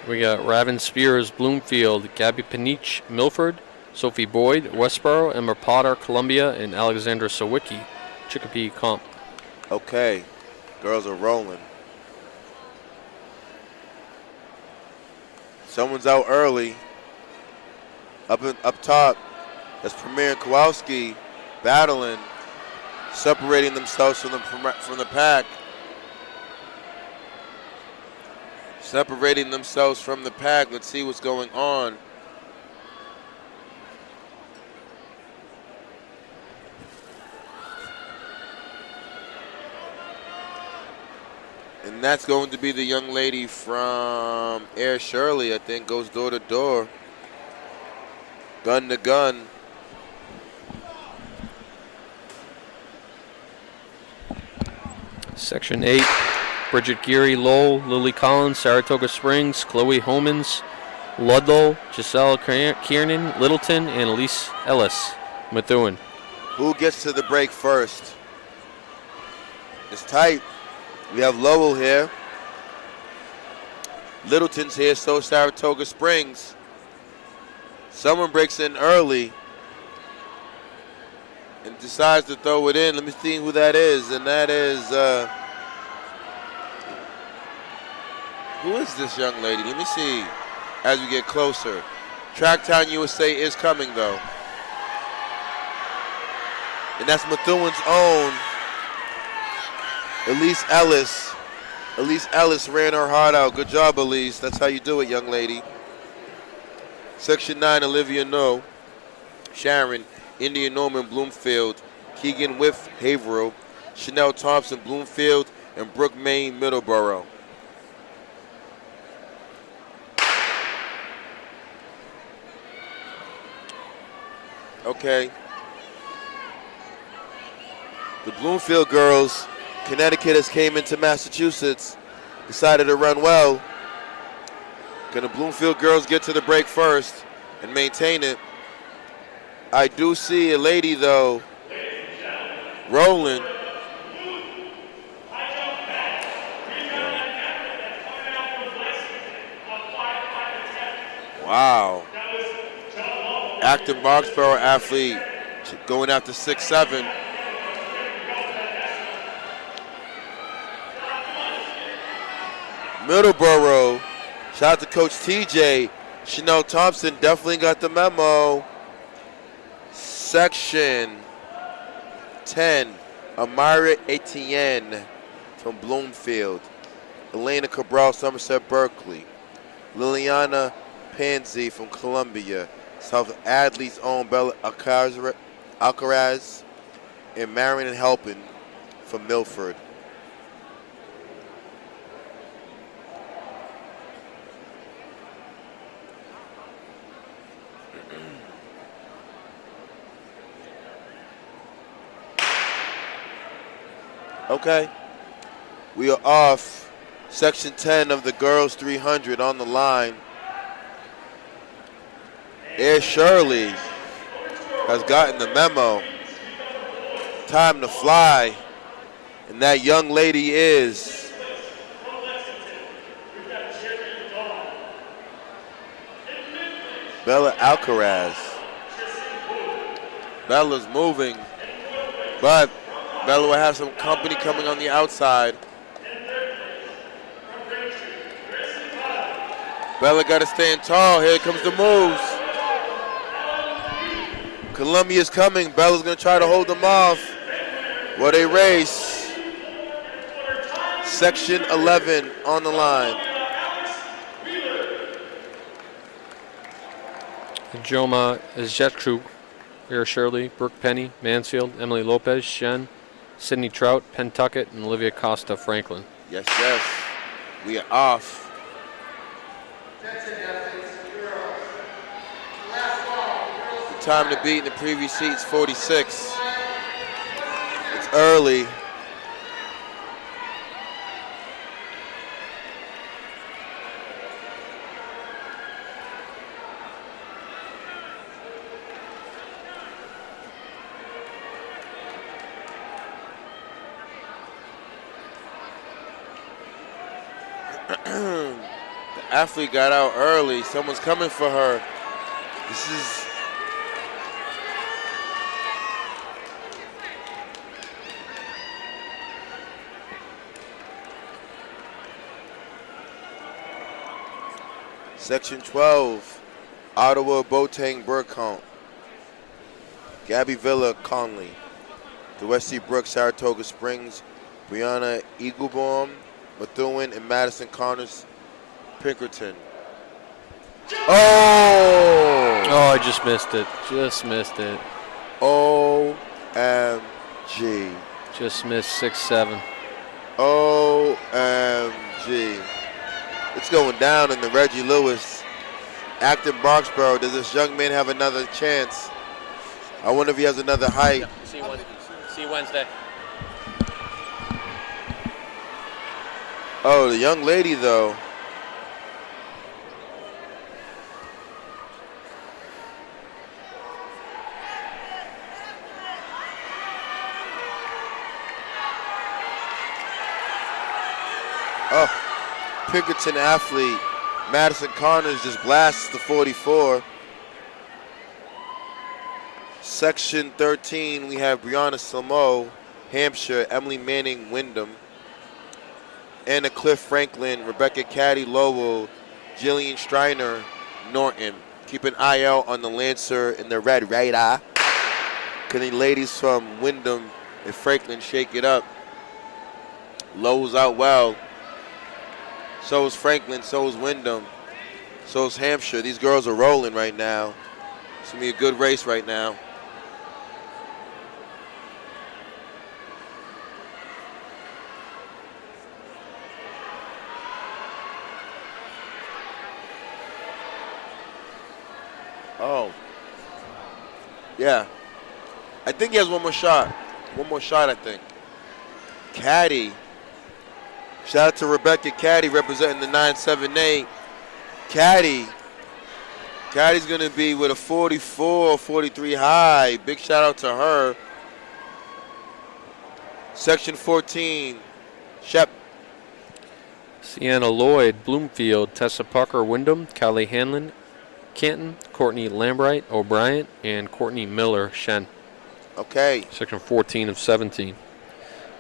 We got Raven Spears, Bloomfield, Gabby Panich, Milford, Sophie Boyd, Westboro, Emma Potter, Columbia, and Alexandra Sawicki, Chicopee Comp. Okay, girls are rolling. Someone's out early. Up top, that's Premier and Kowalski battling, separating themselves from the pack. Separating themselves from the pack. Let's see what's going on. And that's going to be the young lady from Air Shirley, I think, goes door to door. Gun to gun. Section 8, Bridget Geary, Lowell, Lily Collins, Saratoga Springs, Chloe Homans, Ludlow, Giselle Kiernan, Littleton, and Elise Ellis, Methuen. Who gets to the break first? It's tight. We have Lowell here. Littleton's here, so Saratoga Springs. Someone breaks in early and decides to throw it in. Let me see who that is. And that is, who is this young lady? Let me see as we get closer. Tracktown USA is coming, though. And that's Methuen's own Elise Ellis. Elise Ellis ran her heart out. Good job, Elise. That's how you do it, young lady. Section 9, Olivia No, Sharon, Indian Norman, Bloomfield, Keegan Whiff, Haverhill, Chanel Thompson, Bloomfield, and Brooke Main, Middleborough. Okay. The Bloomfield girls, Connecticut has came into Massachusetts, decided to run well. Can the Bloomfield girls get to the break first and maintain it? I do see a lady, though, rolling. Wow. Acton Boxborough athlete going after 6'7". Middleborough, shout out to Coach TJ. Chanel Thompson definitely got the memo. Section 10, Amira Etienne from Bloomfield. Elena Cabral, Somerset Berkeley. Liliana Panzi from Columbia. South Adley's own Bella Alcaraz. And Marion Helpin from Milford. Okay, we are off. Section 10 of the girls 300 on the line. Air Shirley has gotten the memo. Time to fly. And that young lady is Bella Alcaraz. Bella's moving, but Bella will have some company coming on the outside. Bella got to stand tall. Here comes the moves. Columbia's coming. Bella's going to try to hold them off. What a race. Section 11 on the line. Joma Izjetchuk, Air Shirley, Brooke Penny, Mansfield, Emily Lopez, Shen, Sydney Trout, Pentucket, and Olivia Costa Franklin. Yes, yes. We are off. The time to beat in the previous heats, 46. It's early. The athlete got out early. Someone's coming for her. This is Section 12, Ottawa, Boateng, Burcount. Gabby Villa, Conley. The West Seabrook, Saratoga Springs, Brianna Eaglebaum, Methuen, and Madison Connors, Pinkerton. Oh! Oh, I just missed it. Just missed it. OMG. Just missed 6-7. OMG. It's going down in the Reggie Lewis. Acton Boxborough. Does this young man have another chance? I wonder if he has another height. See you Wednesday. Oh, the young lady, though. Oh, Pinkerton athlete. Madison Connors just blasts the 44. Section 13, we have Brianna Samo, Hampshire, Emily Manning, Wyndham, Anna Cliff Franklin, Rebecca Caddy, Lowell, Jillian Striner, Norton. Keep an eye out on the Lancer in the red radar. Can the ladies from Wyndham and Franklin shake it up? Lowell's out well. So is Franklin, so is Wyndham, so is Hampshire. These girls are rolling right now. It's going to be a good race right now. Oh. Yeah. I think he has one more shot. One more shot, I think. Caddy. Shout out to Rebecca Caddy representing the 978. Caddy's going to be with a 44, 43 high. Big shout out to her. Section 14, Shep. Sienna Lloyd, Bloomfield, Tessa Pucker, Wyndham, Callie Hanlon, Canton, Courtney Lambright, O'Brien, and Courtney Miller, Shen. Okay. Section 14 of 17.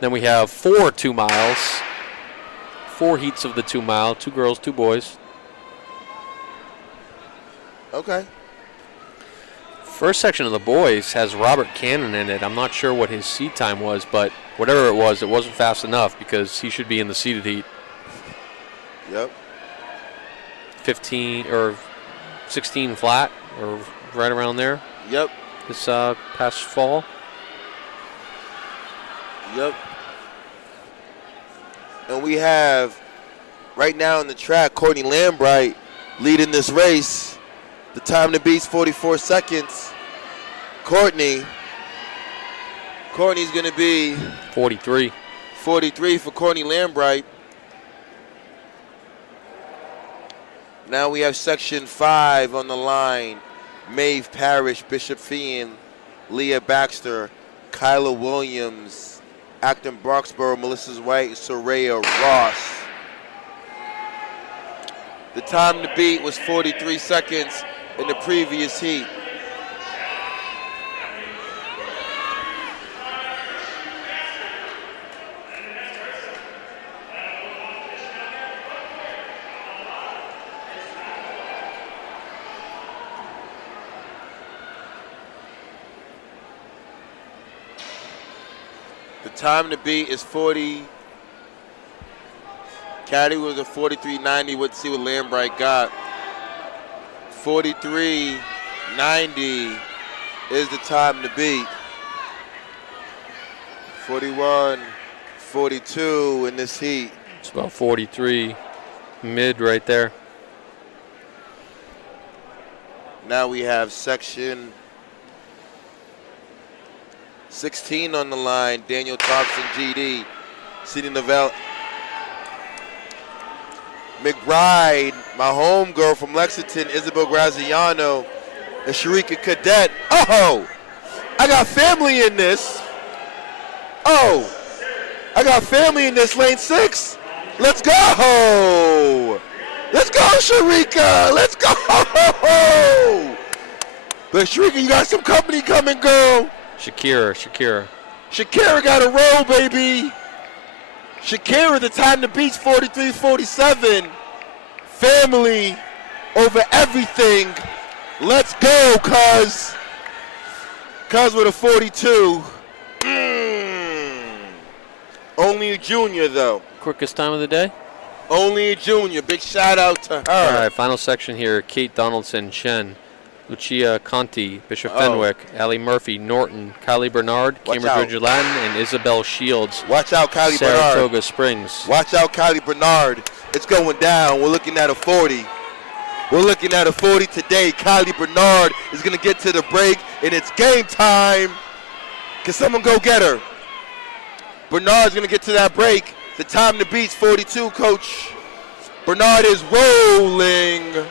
Then we have 4 2 miles. 4 heats of the 2 mile, 2 girls, 2 boys. Okay. First section of the boys has Robert Cannon in it. I'm not sure what his seat time was, but whatever it wasn't fast enough because he should be in the seated heat. Yep. 15 or 16 flat or right around there. Yep. This past fall. Yep. And we have, right now in the track, Courtney Lambright leading this race. The time to beat's 44 seconds. Courtney's going to be 43. 43 for Courtney Lambright. Now we have section 5 on the line. Maeve Parrish, Bishop Fian, Leah Baxter, Kyla Williams, Acton Broxborough, Melissa White, Soraya Ross. The time to beat was 43 seconds in the previous heat. The time to beat is 40. Caddy was a 43.90. Let's see what Lambright got. 43.90 is the time to beat. 41.42 in this heat. It's about 43 mid right there. Now we have section 16 on the line. Daniel Thompson, GD. Sidney Novell. McBride, my homegirl from Lexington, Isabel Graziano, and Sharika Cadet. Oh, I got family in this. Oh, I got family in this, lane 6. Let's go. Let's go, Sharika. Let's go. But Sharika, you got some company coming, girl. Shakira got a roll, baby. Shakira, the time to beat's 43-47. Family over everything. Let's go, cuz. Cuz with a 42. Only a junior, though. Quickest time of the day? Only a junior. Big shout out to her. All right, final section here. Kate Donaldson, Shen, Lucia Conti, Bishop Fenwick, Allie Murphy, Norton, Kylie Bernard, Cambridge Ridge Latin, and Isabel Shields. Watch out, Kylie Bernard. Saratoga Springs. Watch out, Kylie Bernard. It's going down. We're looking at a 40. We're looking at a 40 today. Kylie Bernard is going to get to the break, and it's game time. Can someone go get her? Bernard's going to get to that break. The time to beat's 42, Coach. Bernard is rolling.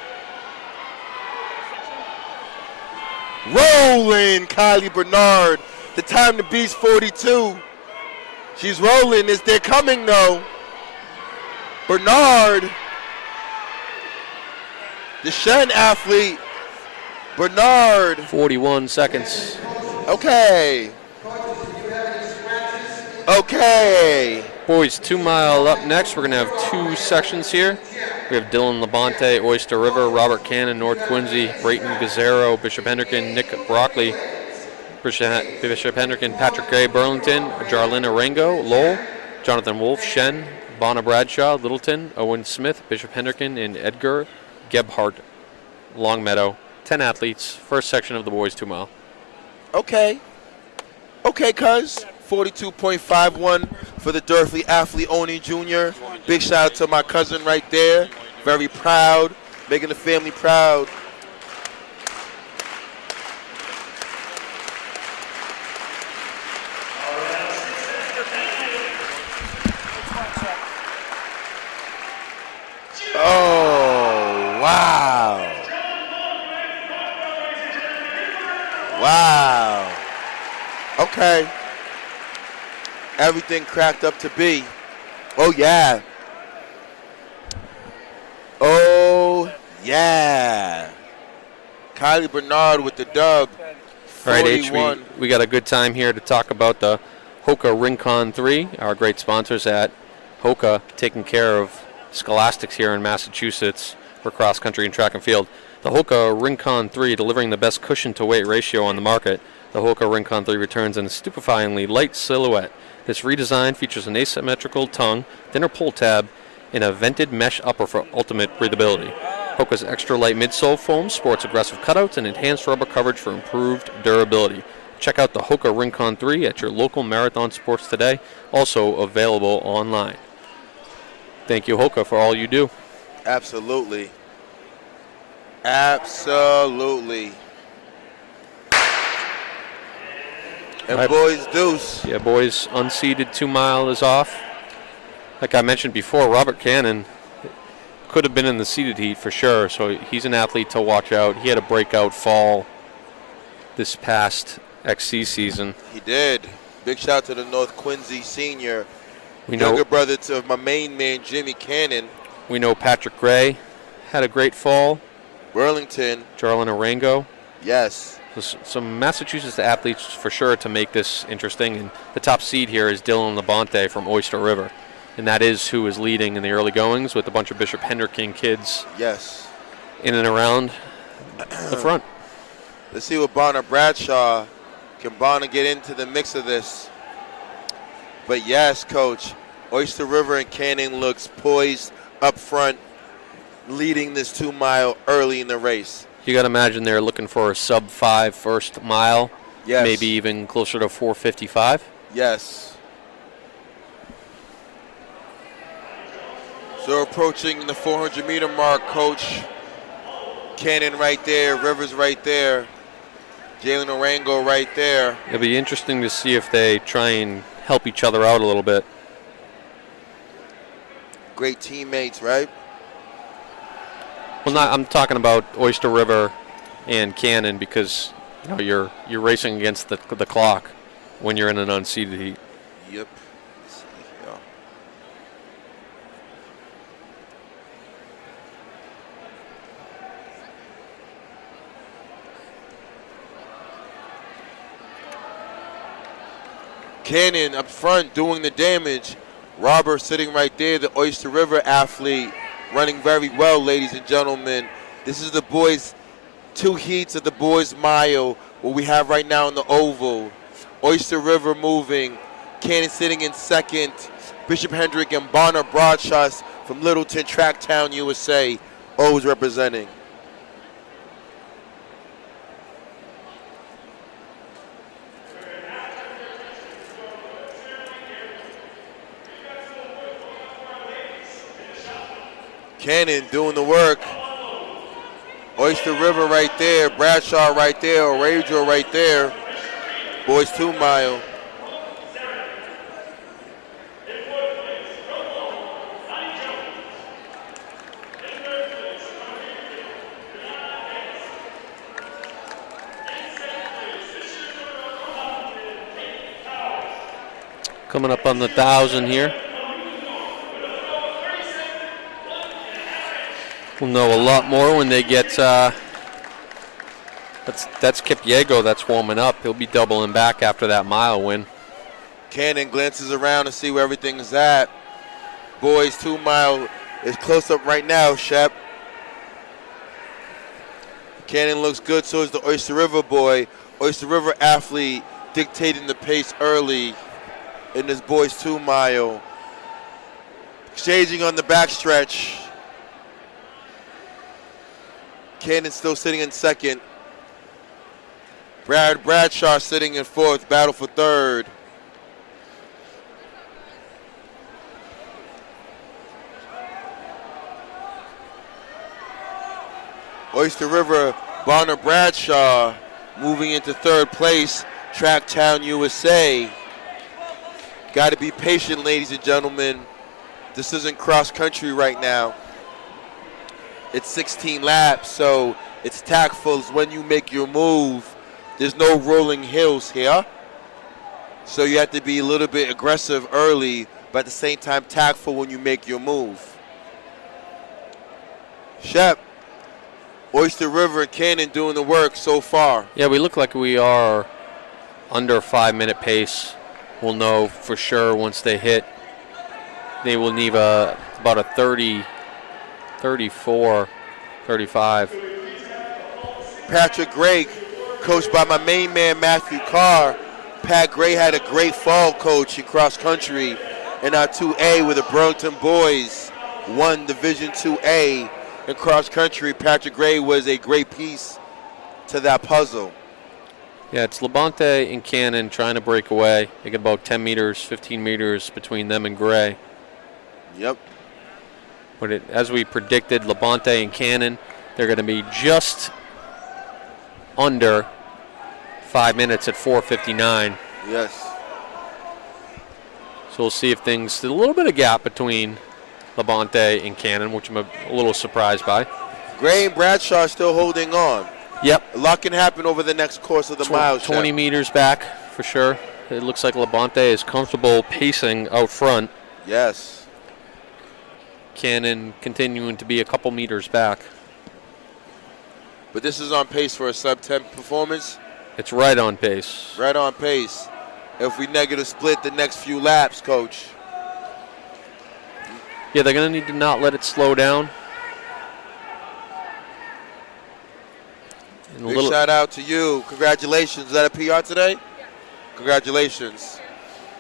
Rolling, Kylie Bernard. The time to beat's 42. She's rolling. They're coming, though. Bernard, the Shen athlete. Bernard. 41 seconds. Okay. Okay. Boys 2 mile up next. We're going to have 2 sections here. We have Dylan Labonte, Oyster River, Robert Cannon, North Quincy, Brayton Gazzaro, Bishop Hendricken, Nick Broccoli, Bishop Hendricken, Patrick Gray, Burlington, Jarlina Rango, Lowell, Jonathan Wolf, Shen, Bonna Bradshaw, Littleton, Owen Smith, Bishop Hendricken, and Edgar Gebhardt, Longmeadow. 10 athletes, first section of the boys 2 mile. Okay. Okay, cuz. 42.51 for the Durfee athlete, Oni Jr. Big shout out to my cousin right there. Very proud, making the family proud. Oh, wow. Wow. Okay. Everything cracked up to be. Oh, yeah. Oh, yeah. Kylie Bernard with the dub. All right, H, 41. we got a good time here to talk about the Hoka Rincon 3, our great sponsors at Hoka, taking care of scholastics here in Massachusetts for cross country and track and field. The Hoka Rincon 3, delivering the best cushion to weight ratio on the market. The Hoka Rincon 3 returns in a stupefyingly light silhouette. This redesign features an asymmetrical tongue, thinner pull tab, and a vented mesh upper for ultimate breathability. Hoka's extra light midsole foam sports aggressive cutouts and enhanced rubber coverage for improved durability. Check out the Hoka Rincon 3 at your local Marathon Sports today, also available online. Thank you, Hoka, for all you do. Absolutely. Absolutely. And right. boys, deuce. Yeah, boys, unseeded 2 mile is off. Like I mentioned before, Robert Cannon could have been in the seeded heat for sure, so he's an athlete to watch out. He had a breakout fall this past XC season. He did. Big shout out to the North Quincy senior. We know, Younger brother to my main man, Jimmy Cannon. we know Patrick Gray had a great fall. Burlington. Jarlin Arango. Yes. So some Massachusetts athletes for sure to make this interesting. And the top seed here is Dylan Labonte from Oyster River. And that is who is leading in the early goings with a bunch of Bishop Hendricken kids. Yes. In and around the front. Let's see what Bonna Bradshaw. Can Bonna get into the mix of this? But yes, Coach, Oyster River and Cannon looks poised up front, leading this 2 mile early in the race. You got to imagine they're looking for a sub-5 first mile. Yes. Maybe even closer to 4:55. Yes. So approaching the 400-meter mark, Coach. Cannon right there, Rivers right there, Jalen Arango right there. It'll be interesting to see if they try and help each other out a little bit. Great teammates, right? Well, I'm talking about Oyster River and Cannon because you know you're racing against the clock when you're in an unseeded heat. Yep. Yeah. Cannon up front doing the damage. Robert sitting right there, the Oyster River athlete, running very well, ladies and gentlemen. This is the boys, 2 heats of the boys mile, what we have right now in the oval. Oyster River moving, Cannon sitting in second, Bishop Hendrick and Bonner Broadshots from Littleton, Tracktown, USA, always representing. Cannon doing the work. Oyster River right there, Bradshaw right there, Orajo right there. Boys 2 mile. Coming up on the 1,000 here. We'll know a lot more when they get, that's Kipyego that's warming up. He'll be doubling back after that mile win. Cannon glances around to see where everything is at. Boys 2 mile is close up right now, Shep. Cannon looks good, so is the Oyster River boy. Oyster River athlete dictating the pace early in this boys 2 mile. Exchanging on the backstretch. Cannon still sitting in second. Bradshaw sitting in fourth, battle for third. Oyster River, Bonner Bradshaw moving into third place, Tracktown, USA. Got to be patient, ladies and gentlemen. This isn't cross country right now. It's 16 laps, so it's tactful when you make your move. There's no rolling hills here. So you have to be a little bit aggressive early, but at the same time tactful when you make your move. Shep, Oyster River and Cannon doing the work so far. Yeah, we look like we are under 5-minute pace. We'll know for sure once they hit. They will need about a 30, 34, 35. Patrick Gray, coached by my main man, Matthew Carr. Pat Gray had a great fall, coach, in cross country in our 2A with the Burlington boys won Division 2A in cross country. Patrick Gray was a great piece to that puzzle. Yeah, it's Labonte and Cannon trying to break away. They get about 10 meters, 15 meters between them and Gray. Yep. But as we predicted, Labonte and Cannon, they're going to be just under 5 minutes at 4:59. Yes. So we'll see if things, a little bit of gap between Labonte and Cannon, which I'm a little surprised by. Gray and Bradshaw still holding on. Yep. A lot can happen over the next course of the mile. 20 meters back for sure. It looks like Labonte is comfortable pacing out front. Yes. Cannon continuing to be a couple meters back. But this is on pace for a sub-10 performance. It's right on pace. Right on pace. If we negative split the next few laps, coach. Yeah, they're going to need to not let it slow down. And Big shout out to you. Congratulations. Is that a PR today? Congratulations.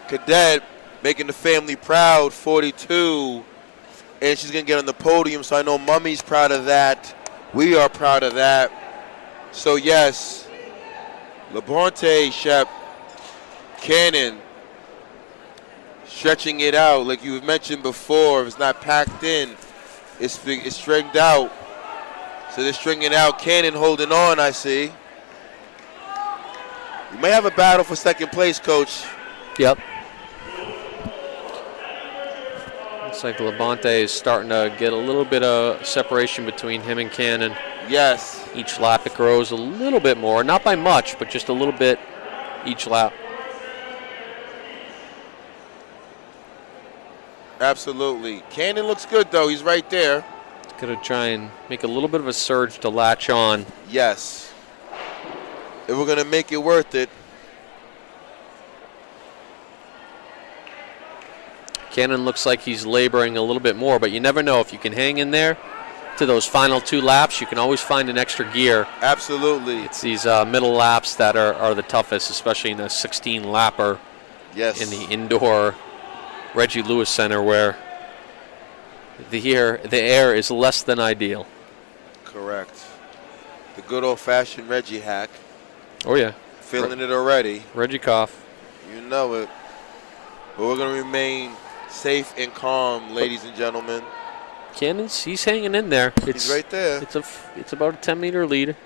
Cadet making the family proud, 42. And she's going to get on the podium, so I know Mummy's proud of that. We are proud of that. So, yes, Labonte, Shep, Cannon, stretching it out. Like you've mentioned before, if it's not packed in, it's stringed out. So they're stringing out. Cannon holding on, I see. You may have a battle for second place, Coach. Yep. Looks like Labonte is starting to get a little bit of separation between him and Cannon. Yes. Each lap it grows a little bit more. Not by much, but just a little bit each lap. Absolutely. Cannon looks good, though. He's right there. Going to try and make a little bit of a surge to latch on. Yes. If we're going to make it worth it. Cannon looks like he's laboring a little bit more, but you never know. If you can hang in there, to those final 2 laps, you can always find an extra gear. Absolutely. It's these middle laps that are the toughest, especially in the 16-lapper Yes. in the indoor Reggie Lewis Center, where the air is less than ideal. Correct. The good old-fashioned Reggie hack. Oh, yeah. Feeling it already. Reggie Koff. You know it. But we're going to remain safe and calm, ladies and gentlemen. Cannon's, he's hanging in there. He's right there. It's about a 10-meter lead.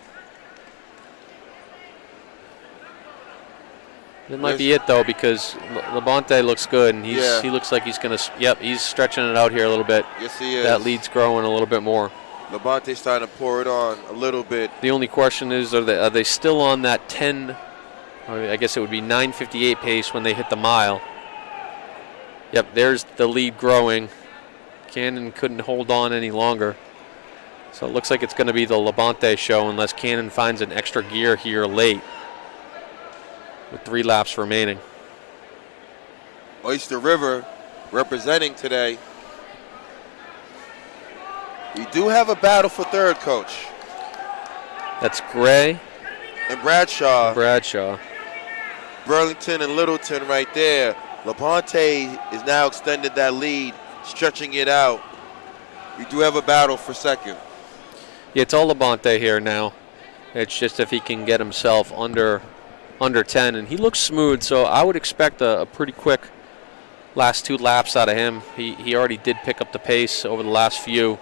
That might be it, though, because Labonte looks good, and he looks like he's going to, yep, he's stretching it out here a little bit. Yes, he is. That lead's growing a little bit more. Labonte's starting to pour it on a little bit. The only question is, are they still on that 10, I guess it would be 9:58 pace when they hit the mile. Yep, there's the lead growing. Cannon couldn't hold on any longer. So it looks like it's going to be the Labonte show unless Cannon finds an extra gear here late with 3 laps remaining. Oyster River representing today. We do have a battle for third, Coach. That's Gray and Bradshaw. Burlington and Littleton right there. Labonte is now extended that lead, stretching it out. We do have a battle for second. Yeah, it's all Labonte here now. It's just if he can get himself under 10, and he looks smooth, so I would expect a pretty quick last 2 laps out of him. He already did pick up the pace over the last few.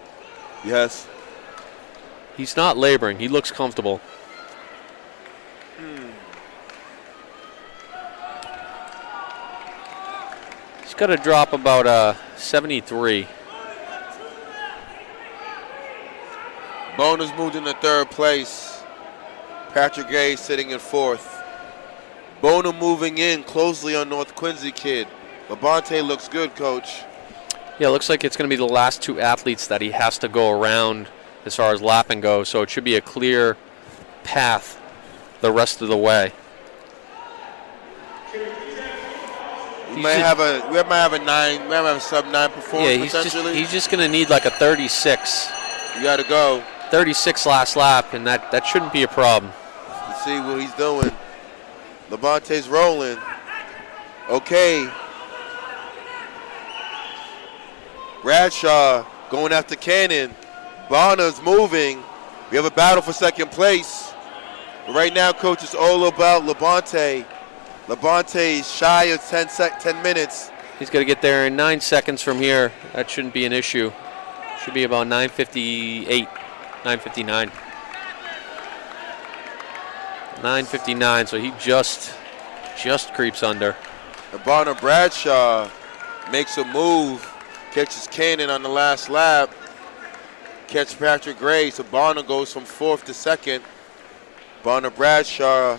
Yes. He's not laboring. He looks comfortable. He's got to drop about 73. Bona's moved into 3rd place. Patrick Gay sitting in 4th. Bona moving in closely on North Quincy kid. Labonte looks good, Coach. Yeah, it looks like it's going to be the last 2 athletes that he has to go around as far as lapping goes, so it should be a clear path the rest of the way. We might have a sub-9 performance potentially. He's just going to need like a 36. You got to go. 36 last lap, and that shouldn't be a problem. You see what he's doing. Labonte's rolling. Okay. Bradshaw going after Cannon. Bonner's moving. We have a battle for second place. But right now, Coach, it's all about Labonte. Labonte's shy of 10 minutes. He's got to get there in 9 seconds from here. That shouldn't be an issue. Should be about 9:58, 9:59. 9:59, so he just creeps under. And Bonner Bradshaw makes a move, catches Cannon on the last lap, catches Patrick Gray, so Bonner goes from 4th to 2nd. Bonner Bradshaw,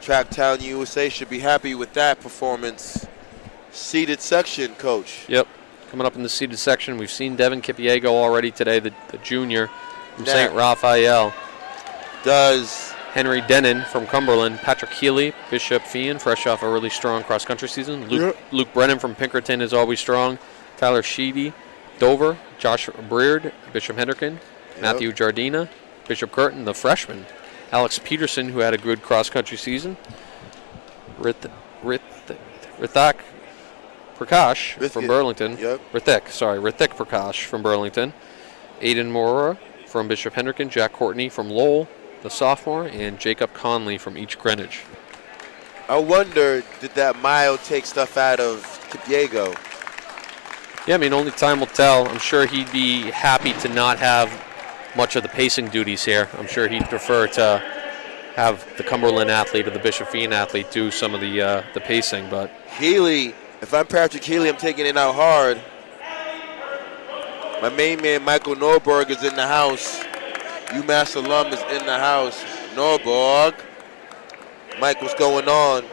Tracktown USA should be happy with that performance. Seated section, Coach. Yep, coming up in the seated section, we've seen Devin Kipiego already today, the junior from St. Raphael. Does Henry Denon from Cumberland, Patrick Healy, Bishop Fian, fresh off a really strong cross-country season. Luke Brennan from Pinkerton is always strong. Tyler Sheedy, Dover, Josh Breard, Bishop Hendricken, Matthew Jardina, Bishop Curtin, the freshman. Alex Peterson, who had a good cross-country season. Rithik Prakash from Burlington. Rithik Prakash from Burlington. Aiden Mora from Bishop Hendricken, Jack Courtney from Lowell, the sophomore, and Jacob Conley from East Greenwich. I wonder, did that mile take stuff out of Kipiego? Yeah, I mean, only time will tell. I'm sure he'd be happy to not have much of the pacing duties here. I'm sure he'd prefer to have the Cumberland athlete or the Bishop Fian athlete do some of the pacing. But Healy, if I'm Patrick Healy, I'm taking it out hard. My main man, Michael Norberg, is in the house. UMass alum is in the house. Norberg. Mike, what's going on?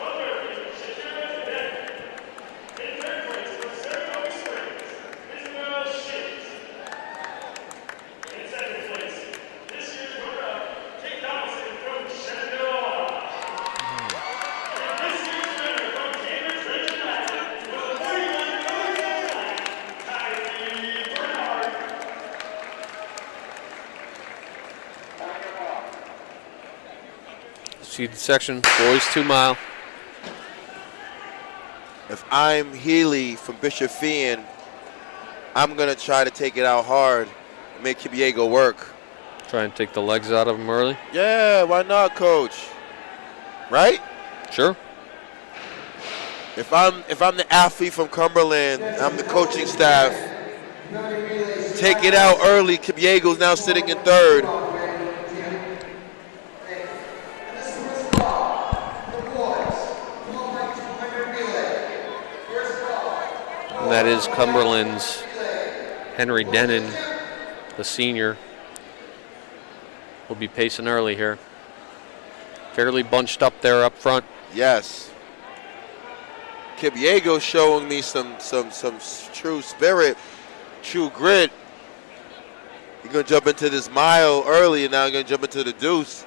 Seeded section, boys 2 mile. If I'm Healy from Bishop Fian, I'm going to try to take it out hard and make Kipiego work. Try and take the legs out of him early. Yeah, why not, coach? Right? Sure. If I'm the athlete from Cumberland, I'm the coaching staff. Take it out early. Kipiego's now sitting in third. And that is Cumberland's Henry Denon, the senior. Will be pacing early here. Fairly bunched up there up front. Yes. Kipiego showing me some true spirit, true grit. He's gonna jump into this mile early, and now he's gonna jump into the deuce.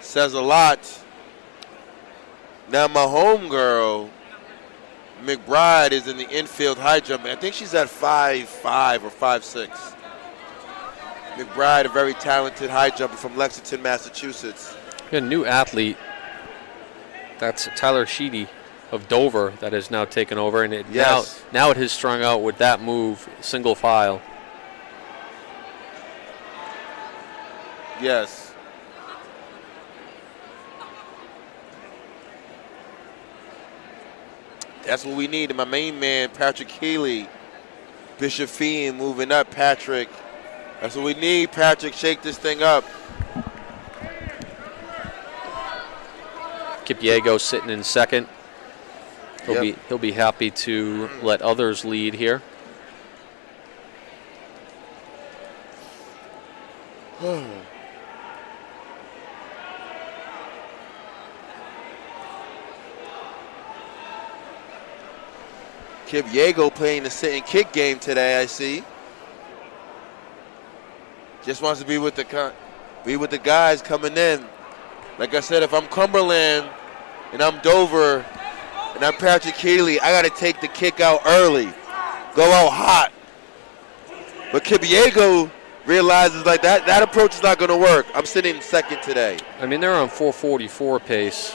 Says a lot. Now my homegirl, McBride, is in the infield high jump. I think she's at 5'5" or 5'6". McBride, a very talented high jumper from Lexington, Massachusetts. A new athlete. That's Tyler Sheedy of Dover that has now taken over, and it Yes. now it has strung out with that move, single file. Yes. That's what we need. And my main man, Patrick Healy, Bishop Fian moving up. Patrick, that's what we need. Patrick, shake this thing up. Kipiego sitting in second. He'll be happy to let others lead here. Kipiego playing the sit and kick game today, I see. Just wants to be with the guys coming in. Like I said, if I'm Cumberland and I'm Dover and I'm Patrick Healy, I got to take the kick out early, go out hot. But Kipiego realizes like that approach is not going to work. I'm sitting second today. I mean, they're on 4:44 pace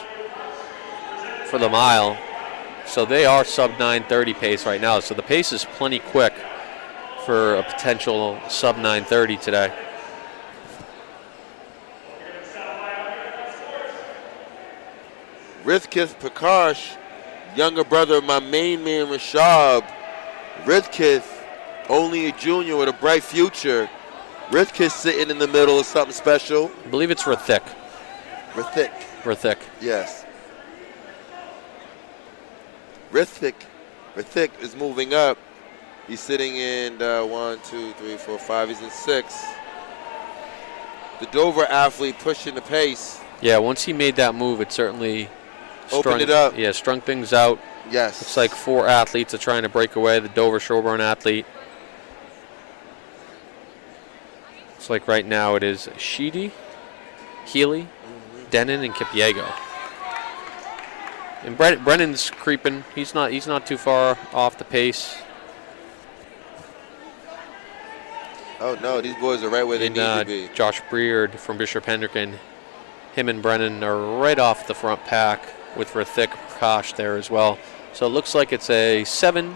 for the mile, so they are sub 9:30 pace right now. So the pace is plenty quick for a potential sub 9:30 today. Rizkith Prakash, younger brother of my main man Rashab. Rizkith, only a junior with a bright future. Rizkith sitting in the middle of something special. I believe it's Rathik. Rathik, yes. Rathik is moving up. He's sitting in 1, 2, 3, 4, 5. He's in 6. The Dover athlete pushing the pace. Yeah, once he made that move, it certainly Opened it up. Yeah, strung things out. Yes. Looks like 4 athletes are trying to break away. The Dover Shelburne athlete. Looks like right now it is Sheedy, Healy, Denon, and Kipiego. And Brennan's creeping. He's not too far off the pace. Oh no, these boys are right where they need to be. Josh Breard from Bishop Hendricken. Him and Brennan are right off the front pack with Rathik Prakash there as well. So it looks like it's a 7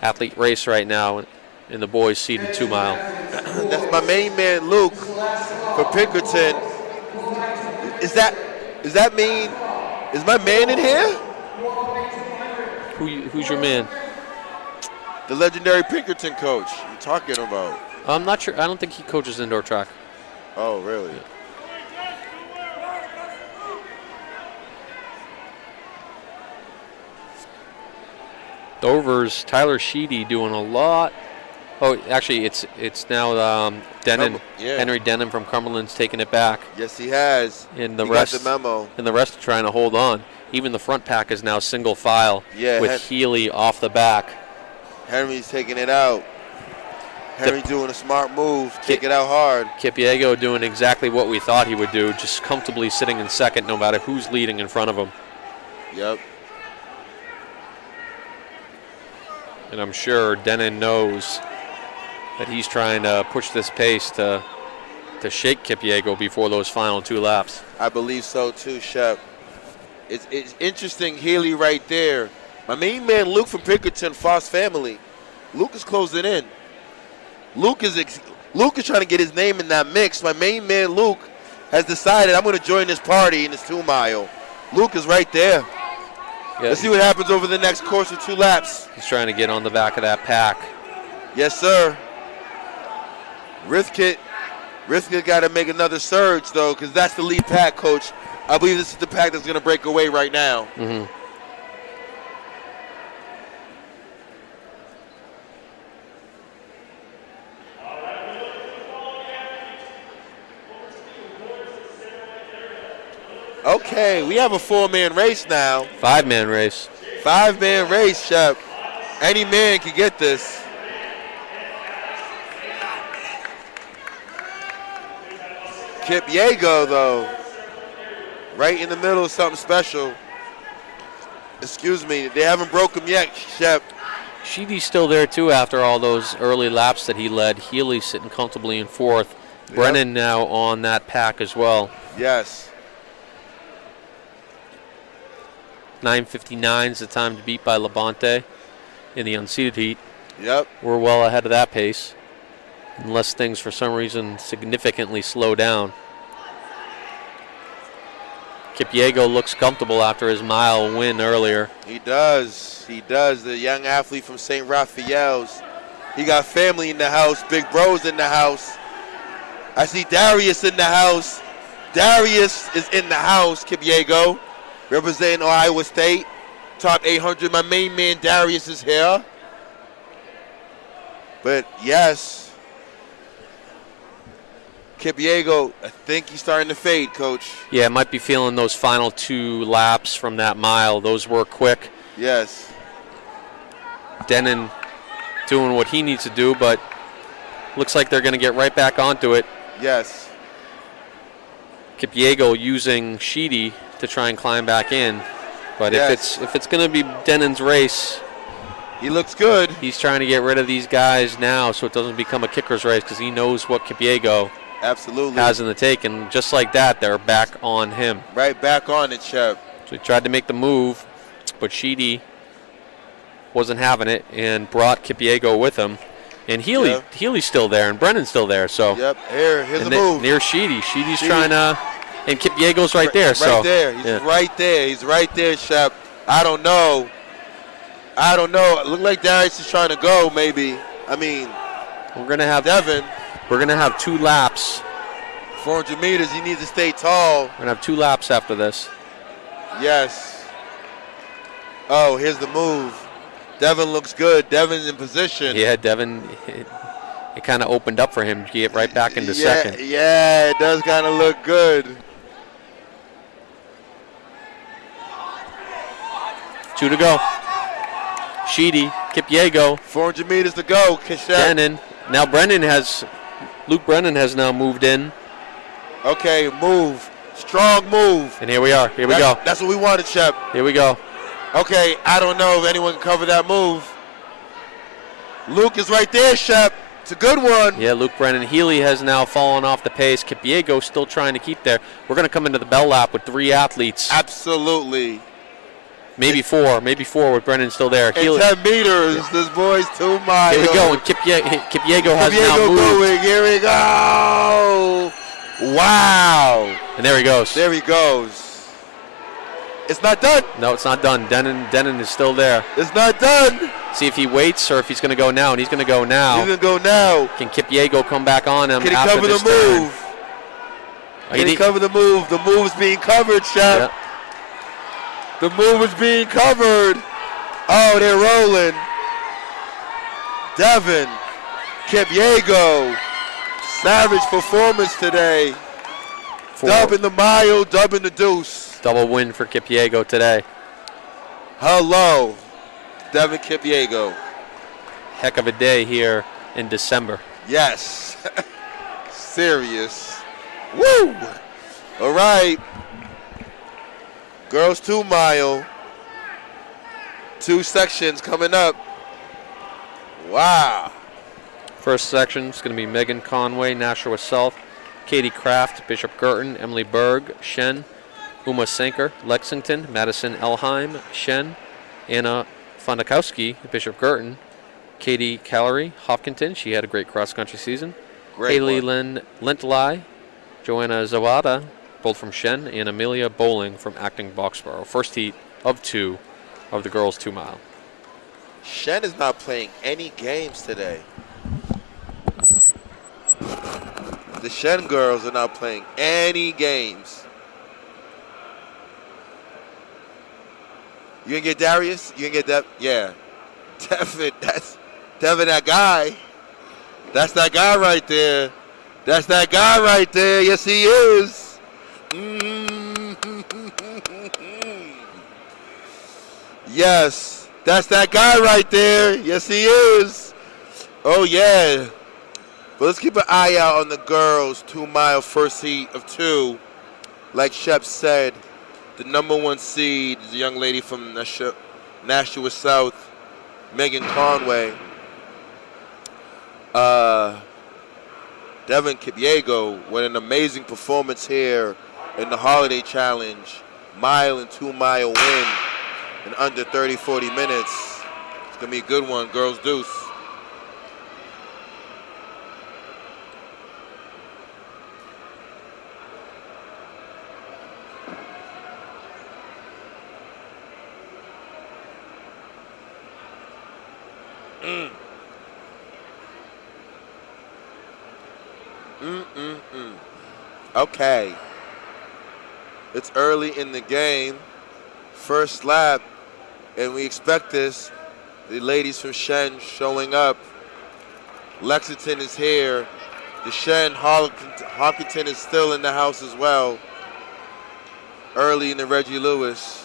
athlete race right now in the boys seeded 2 mile. That's my main man Luke from Pinkerton. Is that mean? Is my man in here? Who's your man? The legendary Pinkerton coach I'm talking about. I'm not sure. I don't think he coaches indoor track. Oh, really? Dover's Tyler Sheedy doing a lot. Oh, actually, it's now Denon, yeah. Henry Denon from Cumberland's taking it back. Yes, he has. And the he rest, got the memo. And the rest are trying to hold on. Even the front pack is now single file with Healy off the back. Henry's taking it out. Henry doing a smart move, take it out hard. Kipiego doing exactly what we thought he would do, just comfortably sitting in second no matter who's leading in front of him. Yep. And I'm sure Denon knows that he's trying to push this pace to to shake Kipyego before those final 2 laps. I believe so too, Shep. It's interesting, Healy right there. My main man, Luke from Pinkerton, Foss family. Luke is closing in. Luke is trying to get his name in that mix. My main man, Luke, has decided I'm going to join this party in this 2 mile. Luke is right there. Yeah, let's see what happens over the next course of 2 laps. He's trying to get on the back of that pack. Yes, sir. Rithkit got to make another surge, though, because that's the lead pack, Coach. I believe this is the pack that's going to break away right now. Mm-hmm. Okay, we have a 4-man race now. 5-man race. 5-man race, Shep. Any man can get this. Kipyego, though, right in the middle of something special. Excuse me, they haven't broke him yet, Shep. Sheedy's still there, too, after all those early laps that he led. Healy sitting comfortably in 4th. Yep. Brennan now on that pack as well. Yes. 9:59 is the time to beat by Labonte in the unseeded heat. Yep. We're well ahead of that pace, unless things for some reason significantly slow down. Kipyego looks comfortable after his mile win earlier. He does. He does. The young athlete from St. Raphael's. He got family in the house. Big bro's in the house. I see Darius in the house. Darius is in the house, Kipyego. Representing Iowa State. Top 800. My main man, Darius, is here. But, yes. Kipyego, I think he's starting to fade, Coach. Yeah, might be feeling those final 2 laps from that mile. Those were quick. Yes. Denon doing what he needs to do, but looks like they're going to get right back onto it. Yes. Kipyego using Sheedy to try and climb back in. But yes. if it's going to be Denon's race, he looks good. He's trying to get rid of these guys now so it doesn't become a kicker's race, because he knows what Kipyego absolutely has in the take. And just like that, they're back on him. Right back on it, Shep. So he tried to make the move, but Sheedy wasn't having it and brought Kipyego with him. And Healy's still there, and Brennan's still there. So yep, here's the move. Near Sheedy. Sheedy's trying to, and Kipyego's right there. Right there. He's right there. He's right there, Shep. I don't know. It looked like Darius is trying to go, maybe. I mean, we're going to have Devin. We're going to have 2 laps. 400 meters, he needs to stay tall. We're going to have 2 laps after this. Yes. Oh, here's the move. Devin looks good. Devin's in position. Yeah, Devin, it kind of opened up for him to get right back into second. Yeah, it does kind of look good. 2 to go. Sheedy, Kipyego. 400 meters to go. Denon. Now Luke Brennan has now moved in. Okay, move. Strong move. And here we are. Here we go. That's what we wanted, Shep. Here we go. Okay, I don't know if anyone can cover that move. Luke is right there, Shep. It's a good one. Yeah, Luke Brennan. Healy has now fallen off the pace. Kipyego still trying to keep there. We're going to come into the bell lap with 3 athletes. Absolutely. Maybe 4 with Brennan still there. In 10 meters, this boy's 2 miles. Here we go, and Kipyego has now moved. Going. Here we go. Wow. And there he goes. There he goes. It's not done. No, it's not done. Denon is still there. It's not done. See if he waits or if he's going to go now, and he's going to go now. He's going to go now. Can Kipyego come back on him Can he after cover this the move? Turn? Can he cover the move? The move's being covered, Shep. Yep. The move is being covered. Oh, they're rolling. Devin, Kipyego, savage performance today. Dub in the mile, dub in the deuce. Double win for Kipyego today. Hello, Devin Kipyego. Heck of a day here in December. Yes. Serious. Woo! All right. Girls 2 mile. 2 sections coming up. Wow. First section is going to be Megan Conway, Nashua South. Katie Kraft, Bishop Girton, Emily Berg, Shen, Uma Sanker, Lexington, Madison Elheim, Shen, Anna Fondakowski, Bishop Girton, Katie Callery, Hopkinton. She had a great cross-country season. Great Haley one. Lynn Lintley, Joanna Zawada, both from Shen, and Amelia Bowling from Acting Boxborough. First heat of 2 of the girls 2 mile. Shen is not playing any games today. The Shen girls are not playing any games. You gonna get Darius? You gonna get that? Yeah. Devin, that's Devin, that guy. That's that guy right there. That's that guy right there. Yes, he is. Yes, that's that guy right there. Yes, he is. Oh, yeah. But let's keep an eye out on the girls' 2 mile first heat of 2. Like Shep said, the #1 seed is a young lady from Nashua South, Megan Conway. Devin Kipiego with an amazing performance here in the Holiday Challenge. Mile and 2 mile win in under 30, 40 minutes. It's going to be a good one. Girls deuce. Okay. It's early in the game. First lap, and we expect this. The ladies from Shen showing up. Lexington is here. The Shen Hopkinton is still in the house as well. Early in the Reggie Lewis.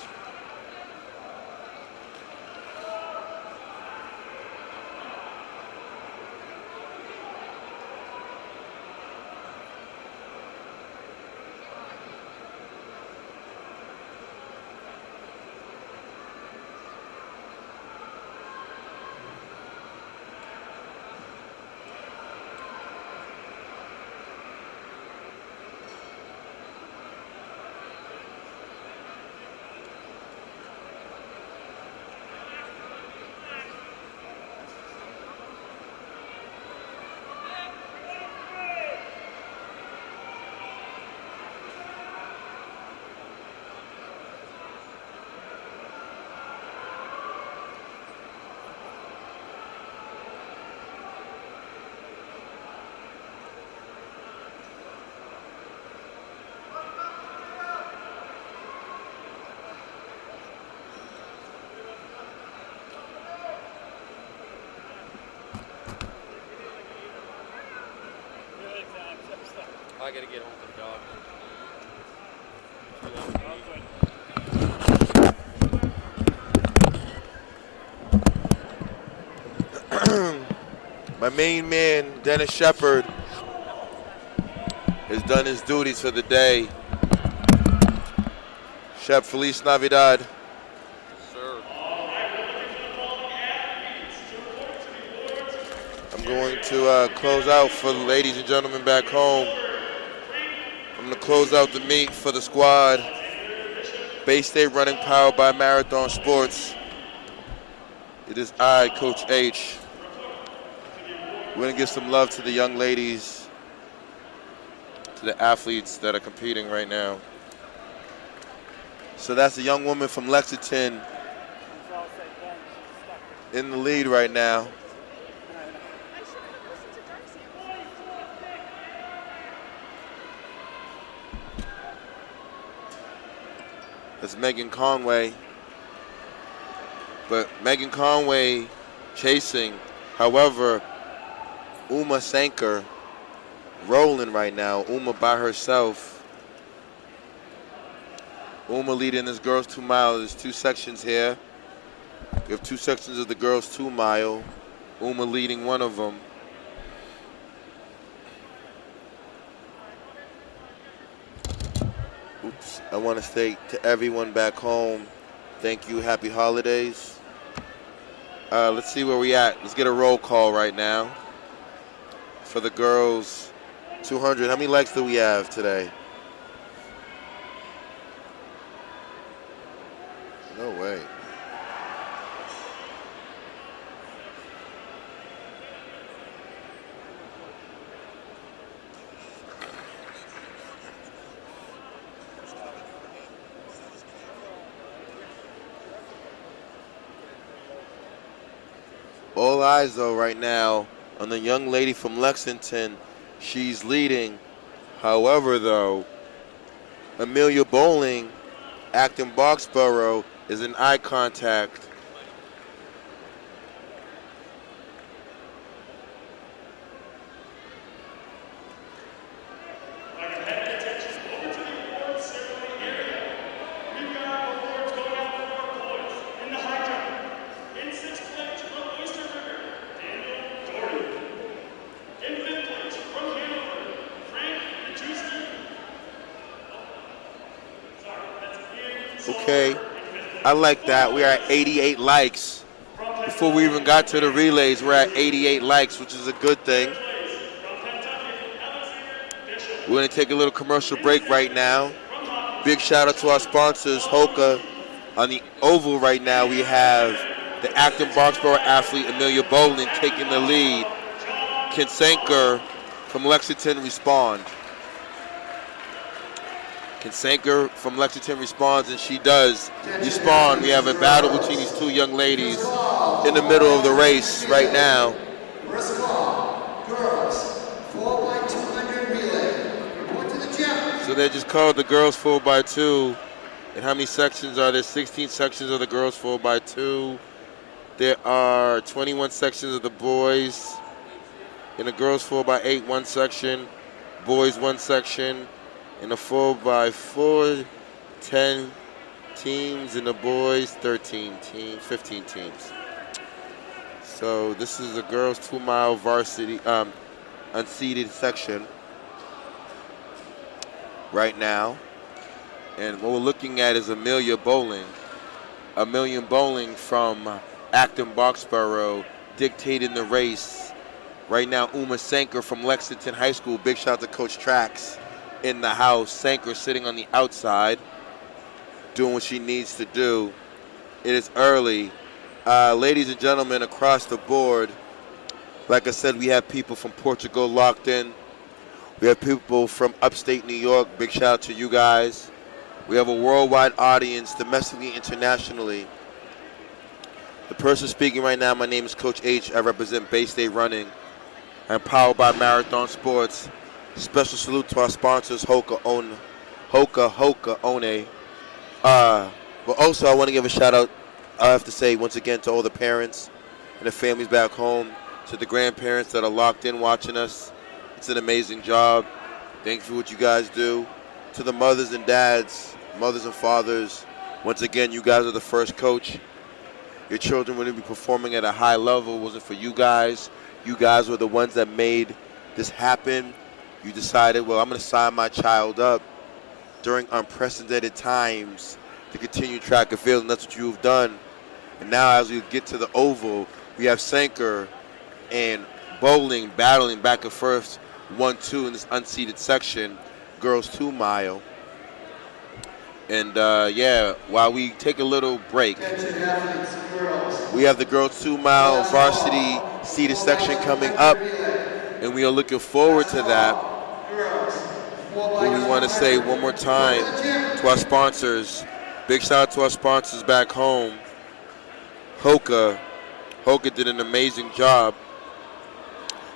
I gotta get home to the dog. My main man, Dennis Shepard, has done his duties for the day. Shep, Feliz Navidad. Sir. I'm going to close out for the ladies and gentlemen back home. I'm going to close out the meet for the squad. Bay State Running powered by Marathon Sports. It is I, Coach H. We're going to give some love to the young ladies, to the athletes that are competing right now. So that's a young woman from Lexington in the lead right now. That's Megan Conway. But Megan Conway chasing. However, Uma Sanker rolling right now. Uma by herself. Uma leading this girls 2 mile. There's 2 sections here. We have 2 sections of the girls 2 mile. Uma leading one of them. Oops. I want to say to everyone back home, thank you, happy holidays. Let's see where we at. Let's get a roll call right now for the girls 200. How many likes do we have today? No way. All eyes, though, right now on the young lady from Lexington. She's leading. However, though, Amelia Bowling, Acton Boxborough, is in eye contact. Okay, I like that. We are at 88 likes. Before we even got to the relays, we're at 88 likes, which is a good thing. We're going to take a little commercial break right now. Big shout out to our sponsors, Hoka. On the oval right now, we have the Acton Boxborough athlete, Amelia Bowling, taking the lead. Kinsanker from Lexington respond. Kinsanker from Lexington responds, and she does respond. We have a battle between these two young ladies in the middle of the race right now. First of all, girls, 4x200 relay. Report to the gym. So they just called the girls 4x2. And how many sections are there? 16 sections of the girls 4x2. There are 21 sections of the boys. In the girls 4x8, one section. Boys, one section. In the 4x4, 10 teams. In the boys, 15 teams. So this is the girls 2-mile varsity unseeded section right now. And what we're looking at is Amelia Bowling. Amelia Bowling from Acton Boxborough dictating the race. Right now, Uma Sanker from Lexington High School. Big shout out to Coach Trax in the house. Sanker sitting on the outside, doing what she needs to do. It is early. Ladies and gentlemen, across the board, like I said, we have people from Portugal locked in. We have people from upstate New York. Big shout out to you guys. We have a worldwide audience, domestically, internationally. The person speaking right now, my name is Coach H. I represent Bay State Running. I'm powered by Marathon Sports. Special salute to our sponsors, Hoka One. But also, I want to give a shout out, I have to say once again, to all the parents and the families back home, to the grandparents that are locked in watching us. It's an amazing job. Thank you for what you guys do. To the mothers and dads, mothers and fathers, once again, you guys are the first coach. Your children wouldn't be performing at a high level. It wasn't for you guys. You guys were the ones that made this happen. You decided, well, I'm going to sign my child up during unprecedented times to continue track and field, and that's what you've done. And now as we get to the oval, we have Sanker and Bowling battling back and forth, 1-2 in this unseeded section, girls 2-mile. And yeah, while we take a little break, we have the girls 2-mile varsity seeded section coming up, and we are looking forward to that. But we want to say one more time to our sponsors, big shout out to our sponsors back home. Hoka did an amazing job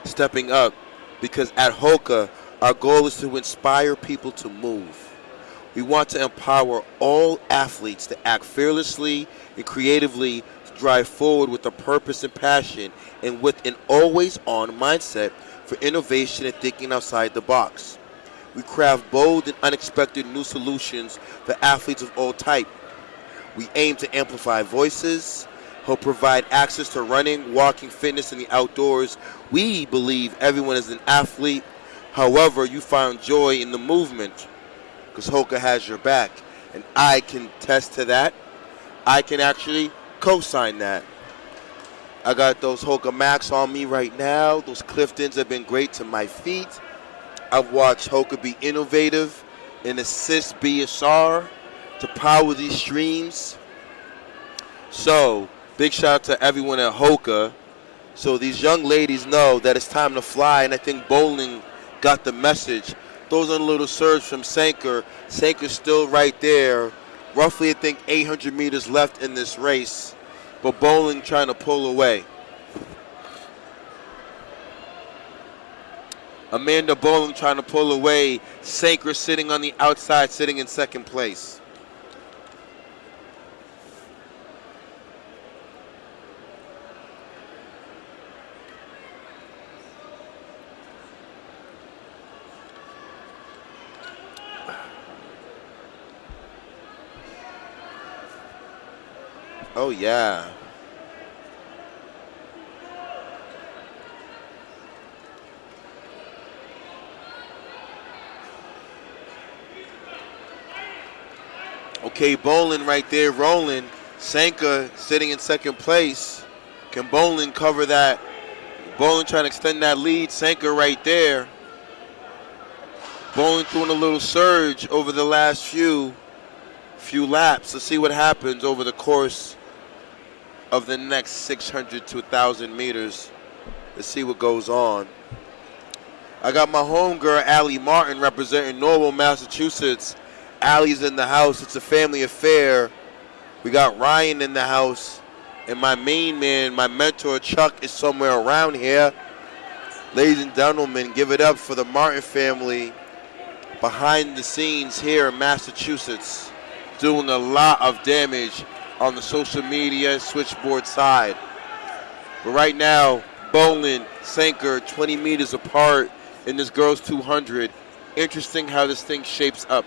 stepping up, because at Hoka, our goal is to inspire people to move. We want to empower all athletes to act fearlessly and creatively, to drive forward with a purpose and passion, and with an always-on mindset for innovation and thinking outside the box. We craft bold and unexpected new solutions for athletes of all types. We aim to amplify voices, help provide access to running, walking, fitness, and the outdoors. We believe everyone is an athlete. However, you find joy in the movement, because Hoka has your back. And I can attest to that. I can actually co-sign that. I got those Hoka Max on me right now. Those Cliftons have been great to my feet. I've watched Hoka be innovative and assist BSR to power these streams. So, big shout out to everyone at Hoka. So these young ladies know that it's time to fly, and I think Bowling got the message. Throws on a little surge from Sanker. Sanker's still right there. Roughly, I think, 800 meters left in this race. But Bowling trying to pull away. Amanda Bowling trying to pull away. Sanker sitting on the outside, sitting in second place. Oh, yeah. Okay, Bowling right there rolling. Sanka sitting in second place. Can Bowling cover that? Bowling trying to extend that lead. Sanka right there. Bowling doing a little surge over the last few laps. Let's see what happens over the course of the next 600 to 1,000 meters. Let's see what goes on. I got my homegirl, Allie Martin, representing Norwell, Massachusetts. Allie's in the house. It's a family affair. We got Ryan in the house. And my main man, my mentor, Chuck, is somewhere around here. Ladies and gentlemen, give it up for the Martin family behind the scenes here in Massachusetts, doing a lot of damage on the social media switchboard side. But right now, Bowling, Sanker, 20 meters apart in this girls 200. Interesting how this thing shapes up.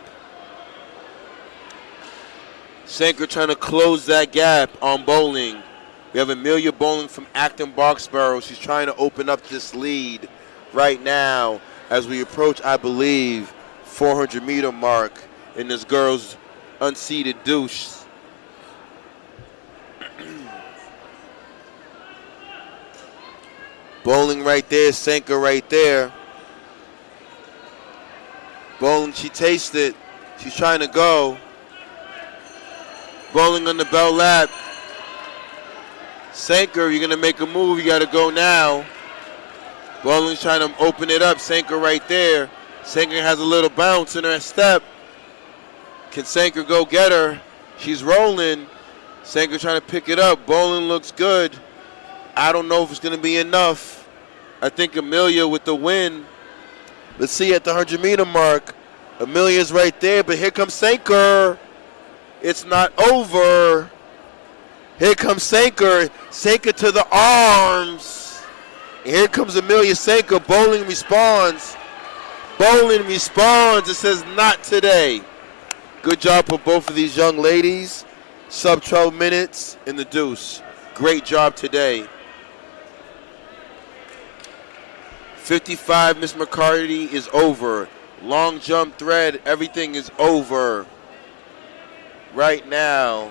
Sanker trying to close that gap on Bowling. We have Amelia Bowling from Acton Boxborough. She's trying to open up this lead right now as we approach, I believe, 400-meter mark in this girls' unseated douche. Bowling right there, Sanker right there. Bowling, she tastes it. She's trying to go. Bowling on the bell lap. Sanker, you're going to make a move. You got to go now. Bowling's trying to open it up. Sanker right there. Sanker has a little bounce in her step. Can Sanker go get her? She's rolling. Sanker trying to pick it up. Bowling looks good. I don't know if it's going to be enough. I think Amelia with the win. Let's see at the 100-meter mark. Amelia's right there, but here comes Sanker. It's not over. Here comes Sanker. Sanker to the arms. And here comes Amelia Sanker. Bowling responds. Bowling responds. It says not today. Good job for both of these young ladies. Sub 12 minutes in the deuce. Great job today. 55, Miss McCarty is over. Long jump thread, everything is over right now.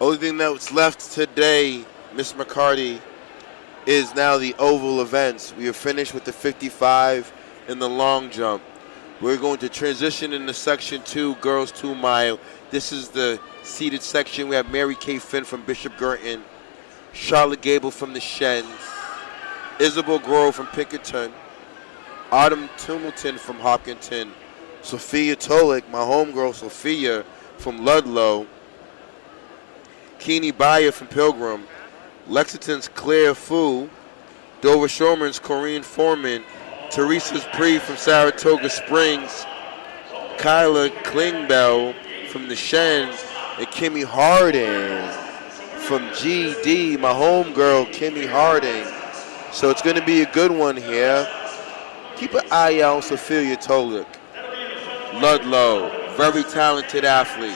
Only thing that's left today, Miss McCarty, is now the oval events. We are finished with the 55 and the long jump. We're going to transition into section 2, girls 2 mile. This is the seated section. We have Mary Kay Finn from Bishop Girton, Charlotte Gable from the Shens, Isabel Grove from Pinkerton, Autumn Tumilton from Hopkinton, Sophia Tolik, my homegirl Sophia from Ludlow, Keeney Bayer from Pilgrim, Lexington's Claire Fu, Dover Showman's Corinne Foreman, Teresa's Pre from Saratoga Springs, Kyla Klingbell from the Shens, and Kimmy Harding from GD, my homegirl Kimmy Harding. So it's going to be a good one here. Keep an eye out on Sophia Tolik. Ludlow, very talented athlete.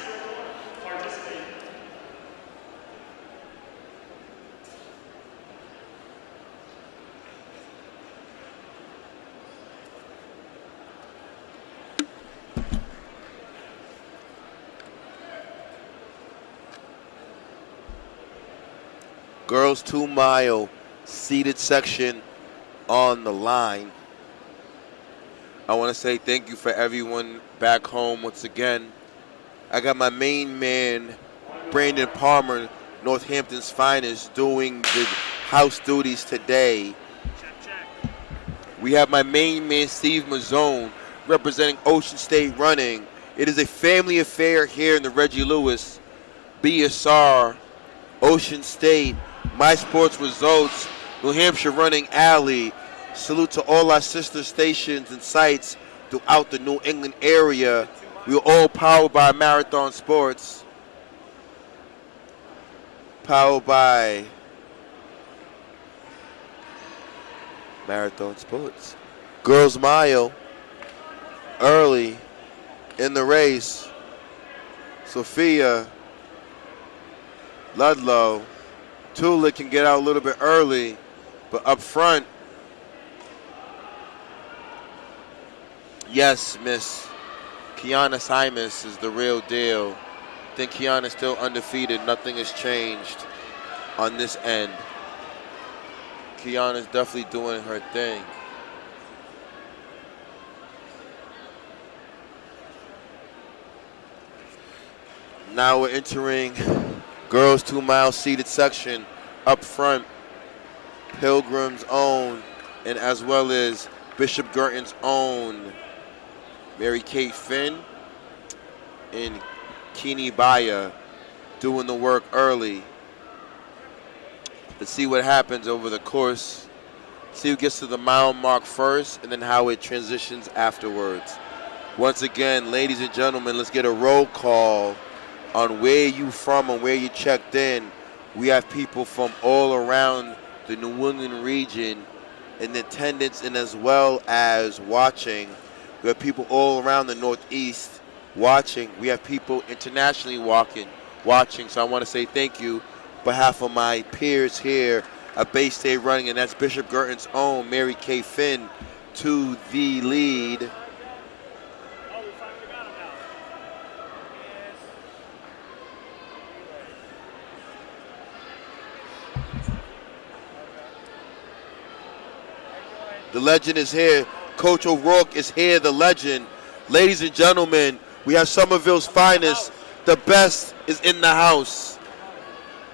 Girls 2 mile, seated section. on the line. I want to say thank you for everyone back home once again. I got my main man, Brandon Palmer, Northampton's finest, doing the house duties today. We have my main man, Steve Mazzone, representing Ocean State Running. It is a family affair here in the Reggie Lewis, BSR, Ocean State, My Sports Results, New Hampshire Running Alley. Salute to all our sister stations and sites throughout the New England area. We are all powered by Marathon Sports. Powered by Marathon Sports. Girls Mile, early in the race. Sophia Ludlow. Tula can get out a little bit early, but up front, yes, Miss Kiana Simus is the real deal. I think Kiana's still undefeated. Nothing has changed on this end. Kiana's definitely doing her thing. Now we're entering girls 2 mile seated section. Up front, Pilgrim's own, and as well as Bishop Girton's own Mary Kate Finn and Kini Baya doing the work early. Let's see what happens over the course. See who gets to the mile mark first and then how it transitions afterwards. Once again, ladies and gentlemen, let's get a roll call on where you from and where you checked in. We have people from all around the New England region in attendance and as well as watching. We have people all around the Northeast watching. We have people internationally watching. So I want to say thank you on behalf of my peers here at Bay State Running, and that's Bishop Girton's own Mary Kay Finn to the lead. The legend is here. Coach O'Rourke is here, the legend. Ladies and gentlemen, we have Somerville's finest. The best is in the house.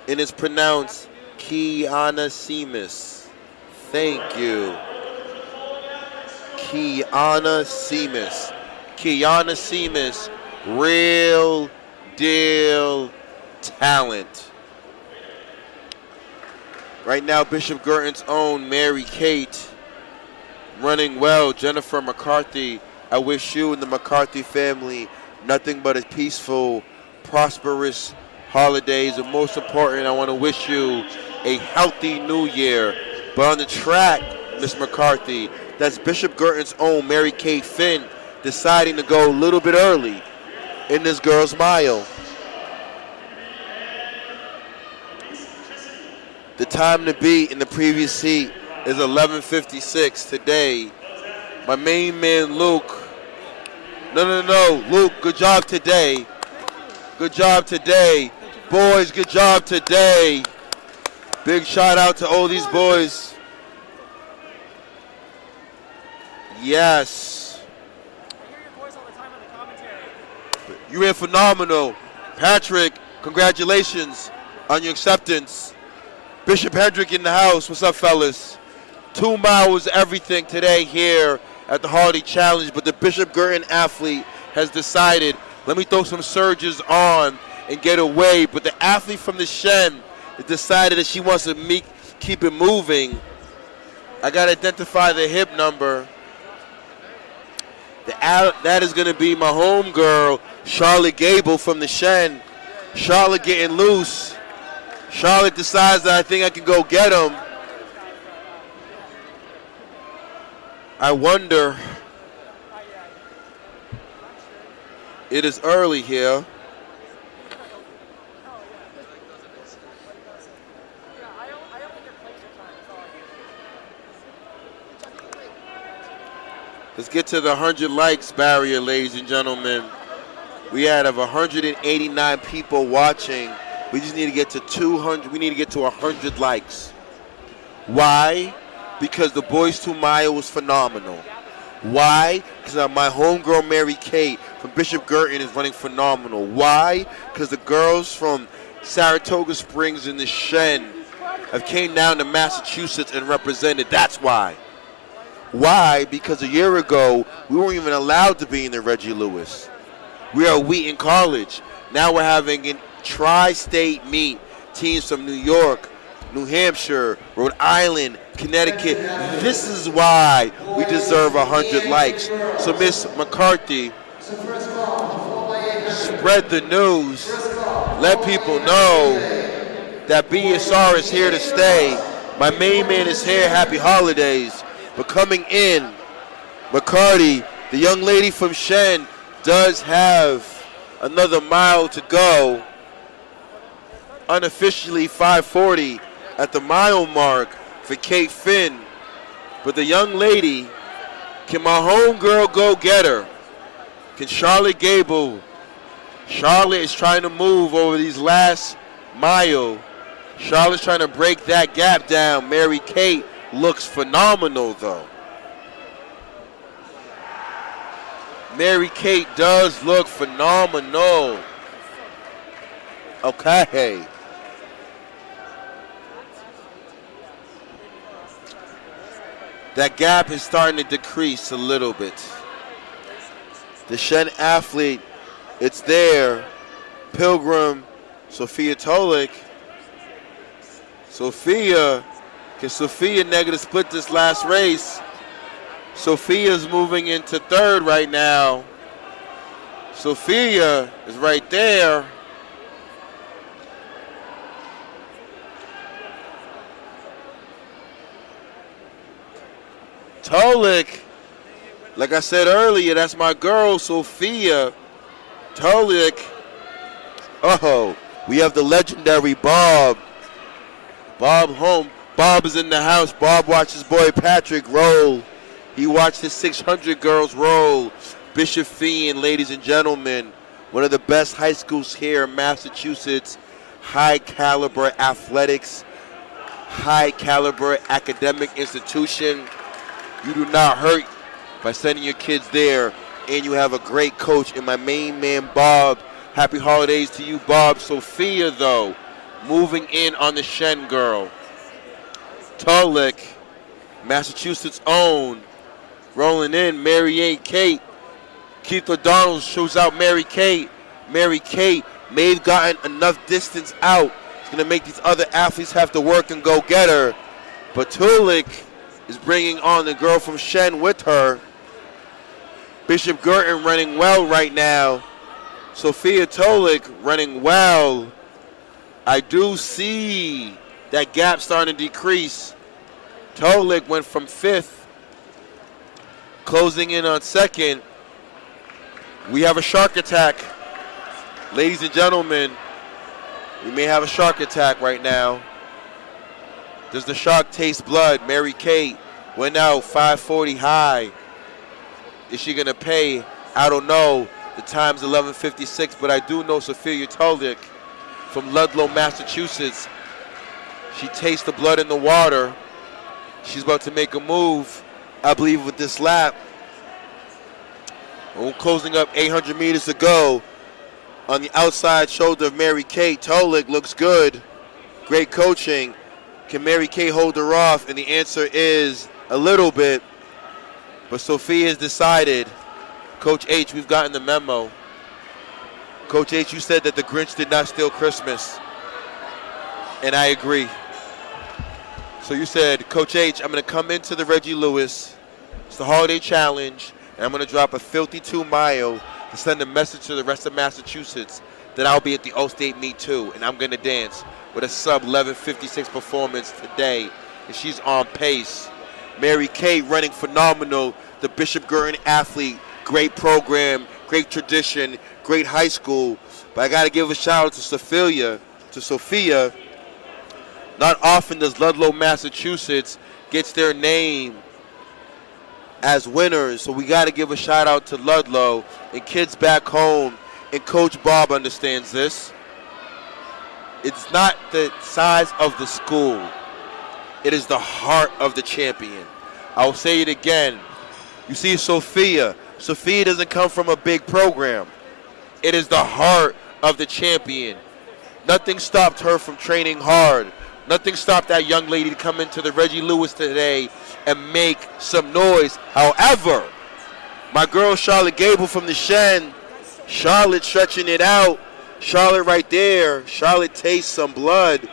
And it's pronounced Kiana Simus. Thank you. Kiana Simus. Kiana Simus, real deal talent. Right now, Bishop Girton's own Mary Kate running well. Jennifer McCarthy, I wish you and the McCarthy family nothing but a peaceful, prosperous holidays, and most important, I want to wish you a healthy new year. But on the track, Miss McCarthy, that's Bishop Girton's own Mary Kate Finn deciding to go a little bit early in this girls' mile. The time to beat in the previous seat is 11:56 today. My main man, Luke. No, Luke, good job today. Good job today. Boys, good job today. Big shout out to all these boys. Yes. I hear your voice all the time on the commentary. You ran phenomenal. Patrick, congratulations on your acceptance. Bishop Hendrick in the house. What's up, fellas? 2 mile was everything today here at the Hardy Challenge, but the Bishop Girton athlete has decided, let me throw some surges on and get away. But the athlete from the Shen has decided that she wants to keep it moving. I got to identify the hip number. That is going to be my home girl, Charlotte Gable from the Shen. Charlotte getting loose. Charlotte decides that I think I can go get him. I wonder. It is early here. Let's get to the 100 likes barrier, ladies and gentlemen. We have 189 people watching. We just need to get to 200. We need to get to 100 likes. Why? because the boys 2 mile was phenomenal. Why? Because my homegirl Mary Kate from Bishop Girton is running phenomenal. Why? Because the girls from Saratoga Springs and the Shen have came down to Massachusetts and represented. That's why. Why? Because a year ago, we weren't even allowed to be in the Reggie Lewis. We are Wheaton College. Now we're having a tri-state meet. Teams from New York, New Hampshire, Rhode Island, Connecticut. This is why we deserve 100 likes. So Miss McCarthy, spread the news. Let people know that BSR is here to stay. My main man is here. Happy holidays. But coming in, McCarty, the young lady from Shen, does have another mile to go. Unofficially 5:40 at the mile mark for Kate Finn. But the young lady, can my homegirl go get her? Can Charlotte Gable? Charlotte is trying to move over these last mile. Charlotte's trying to break that gap down. Mary Kate looks phenomenal though. Mary Kate does look phenomenal. Okay. That gap is starting to decrease a little bit. The Shen athlete, it's there. Pilgrim, Sophia Tolik. Sophia, can Sophia negative split this last race? Sophia's moving into third right now. Sophia is right there. Tolik, like I said earlier, that's my girl, Sophia Tolik. Oh, we have the legendary Bob. Bob home. Bob is in the house. Bob watched his boy Patrick roll. He watched his 600 girls roll. Bishop Fien, ladies and gentlemen, one of the best high schools here in Massachusetts. High caliber athletics, high caliber academic institution. You do not hurt by sending your kids there, and you have a great coach in my main man, Bob. Happy holidays to you, Bob. Sophia, though, moving in on the Shen girl. Tolik, Massachusetts own, rolling in, Mary Kate. Keith O'Donnell shows out Mary Kate. Mary Kate may have gotten enough distance out. It's going to make these other athletes have to work and go get her. But Tolik is bringing on the girl from Shen with her. Bishop Girton running well right now. Sophia Tolik running well. I do see that gap starting to decrease. Tolik went from 5th, closing in on 2nd. We have a shark attack. Ladies and gentlemen, we may have a shark attack right now. Does the shark taste blood? Mary Kate went out 5:40 high. Is she going to pay? I don't know. The time's 11:56, but I do know Sophia Tolik from Ludlow, Massachusetts. She tastes the blood in the water. She's about to make a move, I believe, with this lap. We're closing up 800 meters to go. On the outside shoulder of Mary Kate, Tolik looks good. Great coaching. Can Mary Kay hold her off? And the answer is a little bit. But Sophia has decided. Coach H, we've gotten the memo. Coach H, you said that the Grinch did not steal Christmas. And I agree. So you said, Coach H, I'm going to come into the Reggie Lewis. It's the holiday challenge. And I'm going to drop a filthy 2 mile to send a message to the rest of Massachusetts that I'll be at the All-State meet too. And I'm going to dance with a sub 11:56 performance today, and she's on pace. Mary Kay running phenomenal, the Bishop Girton athlete, great program, great tradition, great high school. But I got to give a shout out to Sophia. Not often does Ludlow, Massachusetts gets their name as winners, so we got to give a shout out to Ludlow and kids back home, and Coach Bob understands this. It's not the size of the school. It is the heart of the champion. I'll say it again. You see Sophia. Sophia doesn't come from a big program. It is the heart of the champion. Nothing stopped her from training hard. Nothing stopped that young lady to come into the Reggie Lewis today and make some noise. However, my girl Charlotte Gable from the Shen, Charlotte stretching it out. Charlotte right there. Charlotte tastes some blood.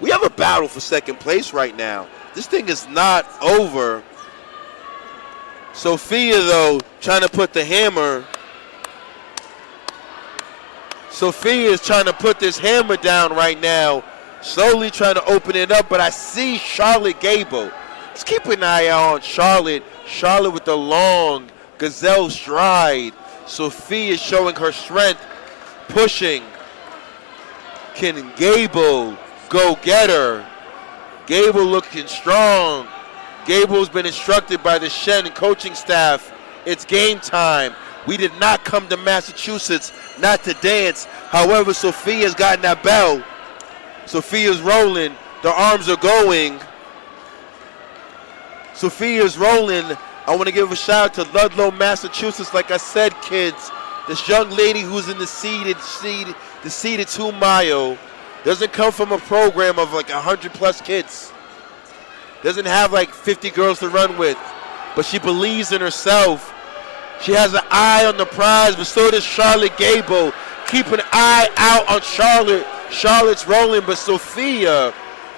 We have a battle for second place right now. This thing is not over. Sophia, though, trying to put the hammer. Sophia is trying to put this hammer down right now. Slowly trying to open it up, but I see Charlotte Gable. Let's keep an eye out on Charlotte. Charlotte with the long gazelle stride. Sophia showing her strength, pushing. Can Gable go get her? Gable looking strong. Gable's been instructed by the Shen coaching staff. It's game time. We did not come to Massachusetts not to dance. However, Sophia's gotten that bell. Sophia's rolling. The arms are going. Sophia's rolling. I want to give a shout out to Ludlow, Massachusetts. Like I said, kids, this young lady who's in the seated 2 mile doesn't come from a program of like 100 plus kids. Doesn't have like 50 girls to run with, but she believes in herself. She has an eye on the prize, but so does Charlotte Gable. Keep an eye out on Charlotte. Charlotte's rolling, but Sophia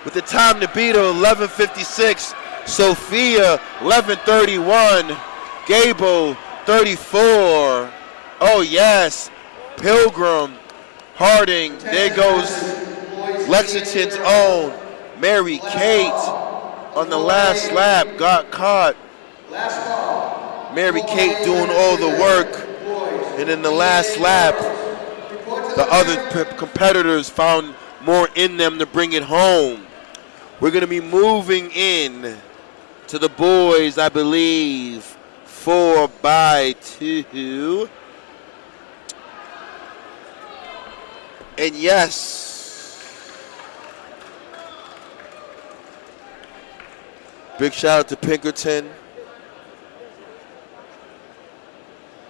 with the time to beat her, 11:56. Sophia, 11:31. Gable, 34. Oh, yes. Pilgrim, Harding. There goes Lexington's own Mary Kate on the last lap. Got caught. Mary Kate doing all the work. And in the last lap, the other competitors found more in them to bring it home. We're going to be moving in to the boys, I believe, 4x2. And yes, big shout out to Pinkerton.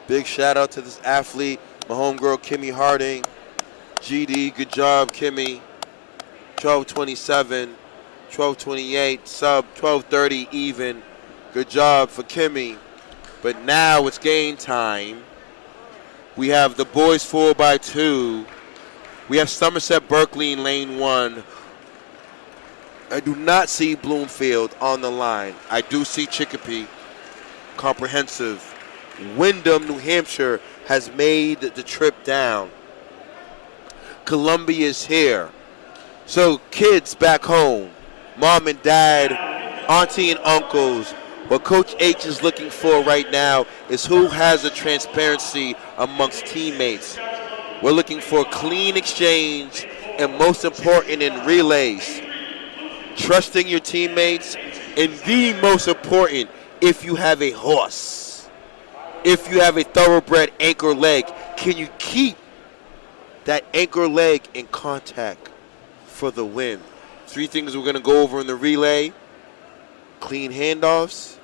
Big shout out to this athlete, my homegirl Kimmy Harding. GD, good job, Kimmy. 12:27, 12:28, sub 12:30 even. Good job for Kimmy. But now it's game time. We have the boys 4x2. We have Somerset Berkeley in lane 1. I do not see Bloomfield on the line. I do see Chicopee. Comprehensive. Windham, New Hampshire has made the trip down. Columbia is here. So kids back home, mom and dad, auntie and uncles, what Coach H is looking for right now is who has a transparency amongst teammates. We're looking for clean exchange and most important in relays. Trusting your teammates, and the most important, if you have a horse, if you have a thoroughbred anchor leg, can you keep that anchor leg in contact for the win? 3 things we're going to go over in the relay: clean handoffs,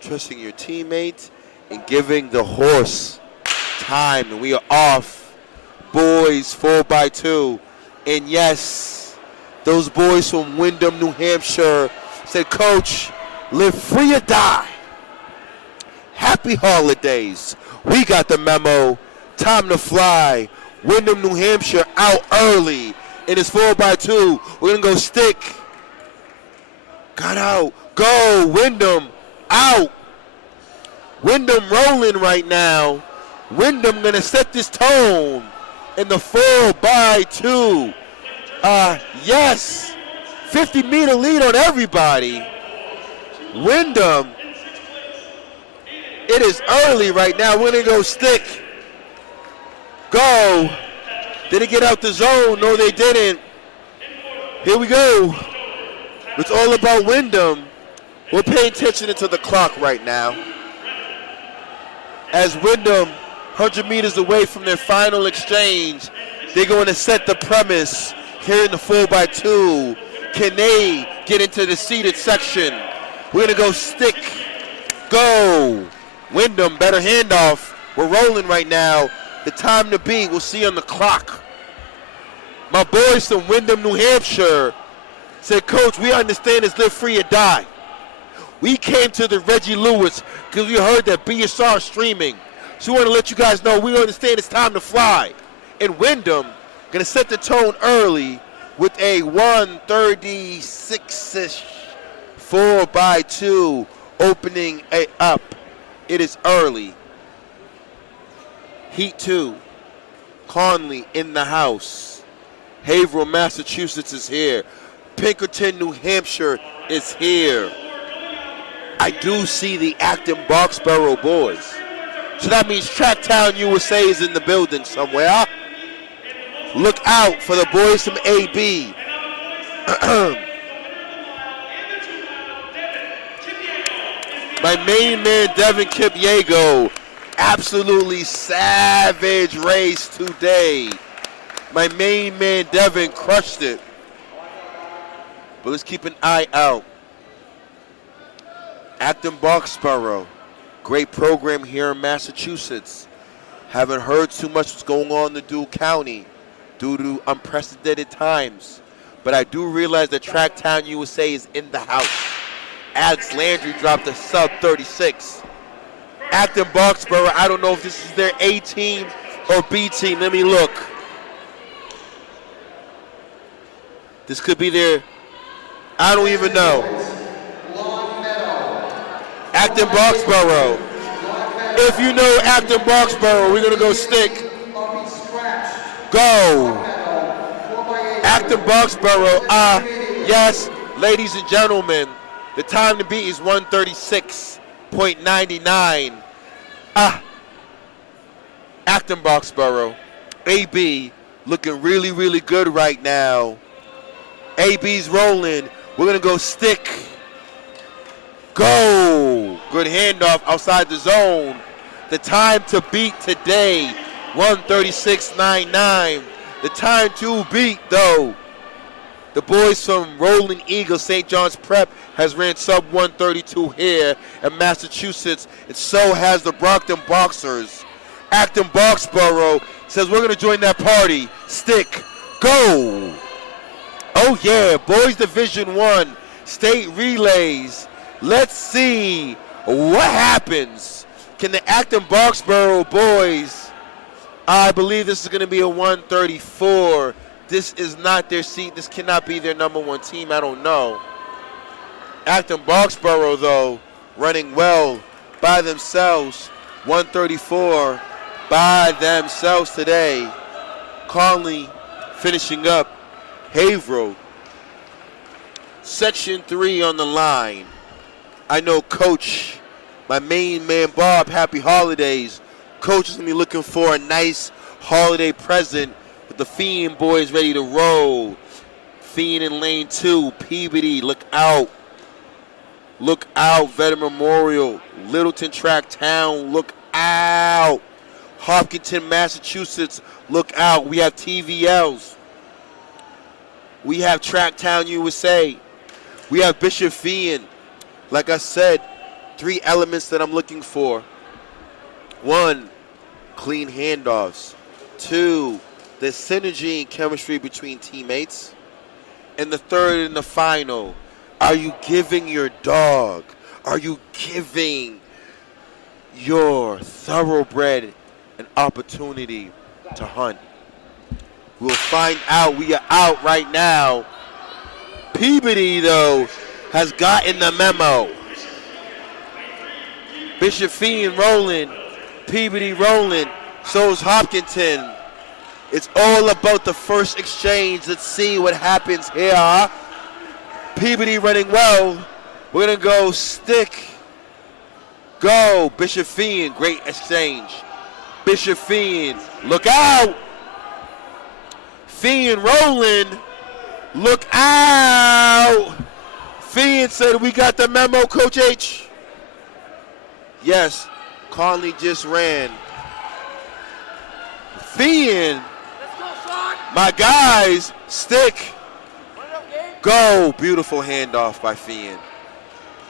trusting your teammates, and giving the horse time. And we are off. Boys 4x2. And yes, those boys from Windham, New Hampshire said, Coach, live free or die. Happy holidays. We got the memo. Time to fly. Windham, New Hampshire out early. And it's 4x2. We're going to go stick. Got out. Go. Windham out. Windham rolling right now. Windham going to set this tone in the 4x2. Yes. 50-meter lead on everybody. Windham. It is early right now. We're going to go stick. Go. Did it get out the zone? No, they didn't. Here we go. It's all about Windham. We're paying attention to the clock right now. As Windham, 100 meters away from their final exchange, they're going to set the premise here in the 4x2. Can they get into the seated section? We're going to go stick, go. Wyndham, better handoff. We're rolling right now. The time to beat, we'll see on the clock. My boys from Wyndham, New Hampshire said, Coach, we understand it's live free or die. We came to the Reggie Lewis because we heard that BSR is streaming. So we want to let you guys know we understand it's time to fly. And Wyndham going to set the tone early with a 136-ish 4x2 opening up. It is early. Heat 2. Conley in the house. Haverhill, Massachusetts is here. Pinkerton, New Hampshire is here. I do see the Acton Boxborough boys. So that means Tracktown USA is in the building somewhere. Look out for the boys from AB. My main man, Devin Kipyego. Absolutely savage race today. My main man, Devin, crushed it. But let's keep an eye out. Acton Boxborough, great program here in Massachusetts. Haven't heard too much what's going on in Dual County due to unprecedented times. But I do realize that Tracktown USA is in the house. Alex Landry dropped a sub 36. Acton Boxborough, I don't know if this is their A team or B team. Let me look. This could be their, I don't even know. Acton Boxborough. If you know Acton Boxborough, we're going to go stick. Go. Acton Boxborough. Yes, ladies and gentlemen, the time to beat is 136.99. Acton Boxborough. AB looking really, really good right now. AB's rolling. We're going to go stick. Go. Good handoff outside the zone. The time to beat today, 136.99. The time to beat, though, the boys from Rolling Eagle, St. John's Prep, has ran sub 132 here in Massachusetts, and so has the Brockton Boxers. Acton Boxborough says we're going to join that party. Stick. Go. Oh, yeah, Boys Division 1 State Relays. Let's see what happens. Can the Acton Boxborough boys, I believe this is going to be a 134. This is not their seat. This cannot be their number one team. I don't know. Acton Boxborough, though, running well by themselves. 134 by themselves today. Conley finishing up. Haverhill. Section 3 on the line. I know Coach, my main man Bob, happy holidays. Coach is going to be looking for a nice holiday present with the Fiend boys ready to roll. Fiend in lane 2. Peabody, look out. Look out. Veteran Memorial. Littleton Tracktown, look out. Hopkinton, Massachusetts, look out. We have TVLs. We have Tracktown USA. We have Bishop Fiend. Like I said, 3 elements that I'm looking for. 1, clean handoffs. 2, the synergy and chemistry between teammates. And the third and the final, are you giving your dog? Are you giving your thoroughbred an opportunity to hunt? We'll find out. We are out right now. Peabody, though, has gotten the memo. Bishop Fiend rolling. Peabody rolling. So is Hopkinton. It's all about the first exchange. Let's see what happens here. Peabody running well. We're going to go stick. Go. Bishop Fiend. Great exchange. Bishop Fiend. Look out. Fiend rolling. Look out. Fiend said we got the memo, Coach H. Yes. Conley just ran. Fiend. My guys, stick. Go. Beautiful handoff by Fian.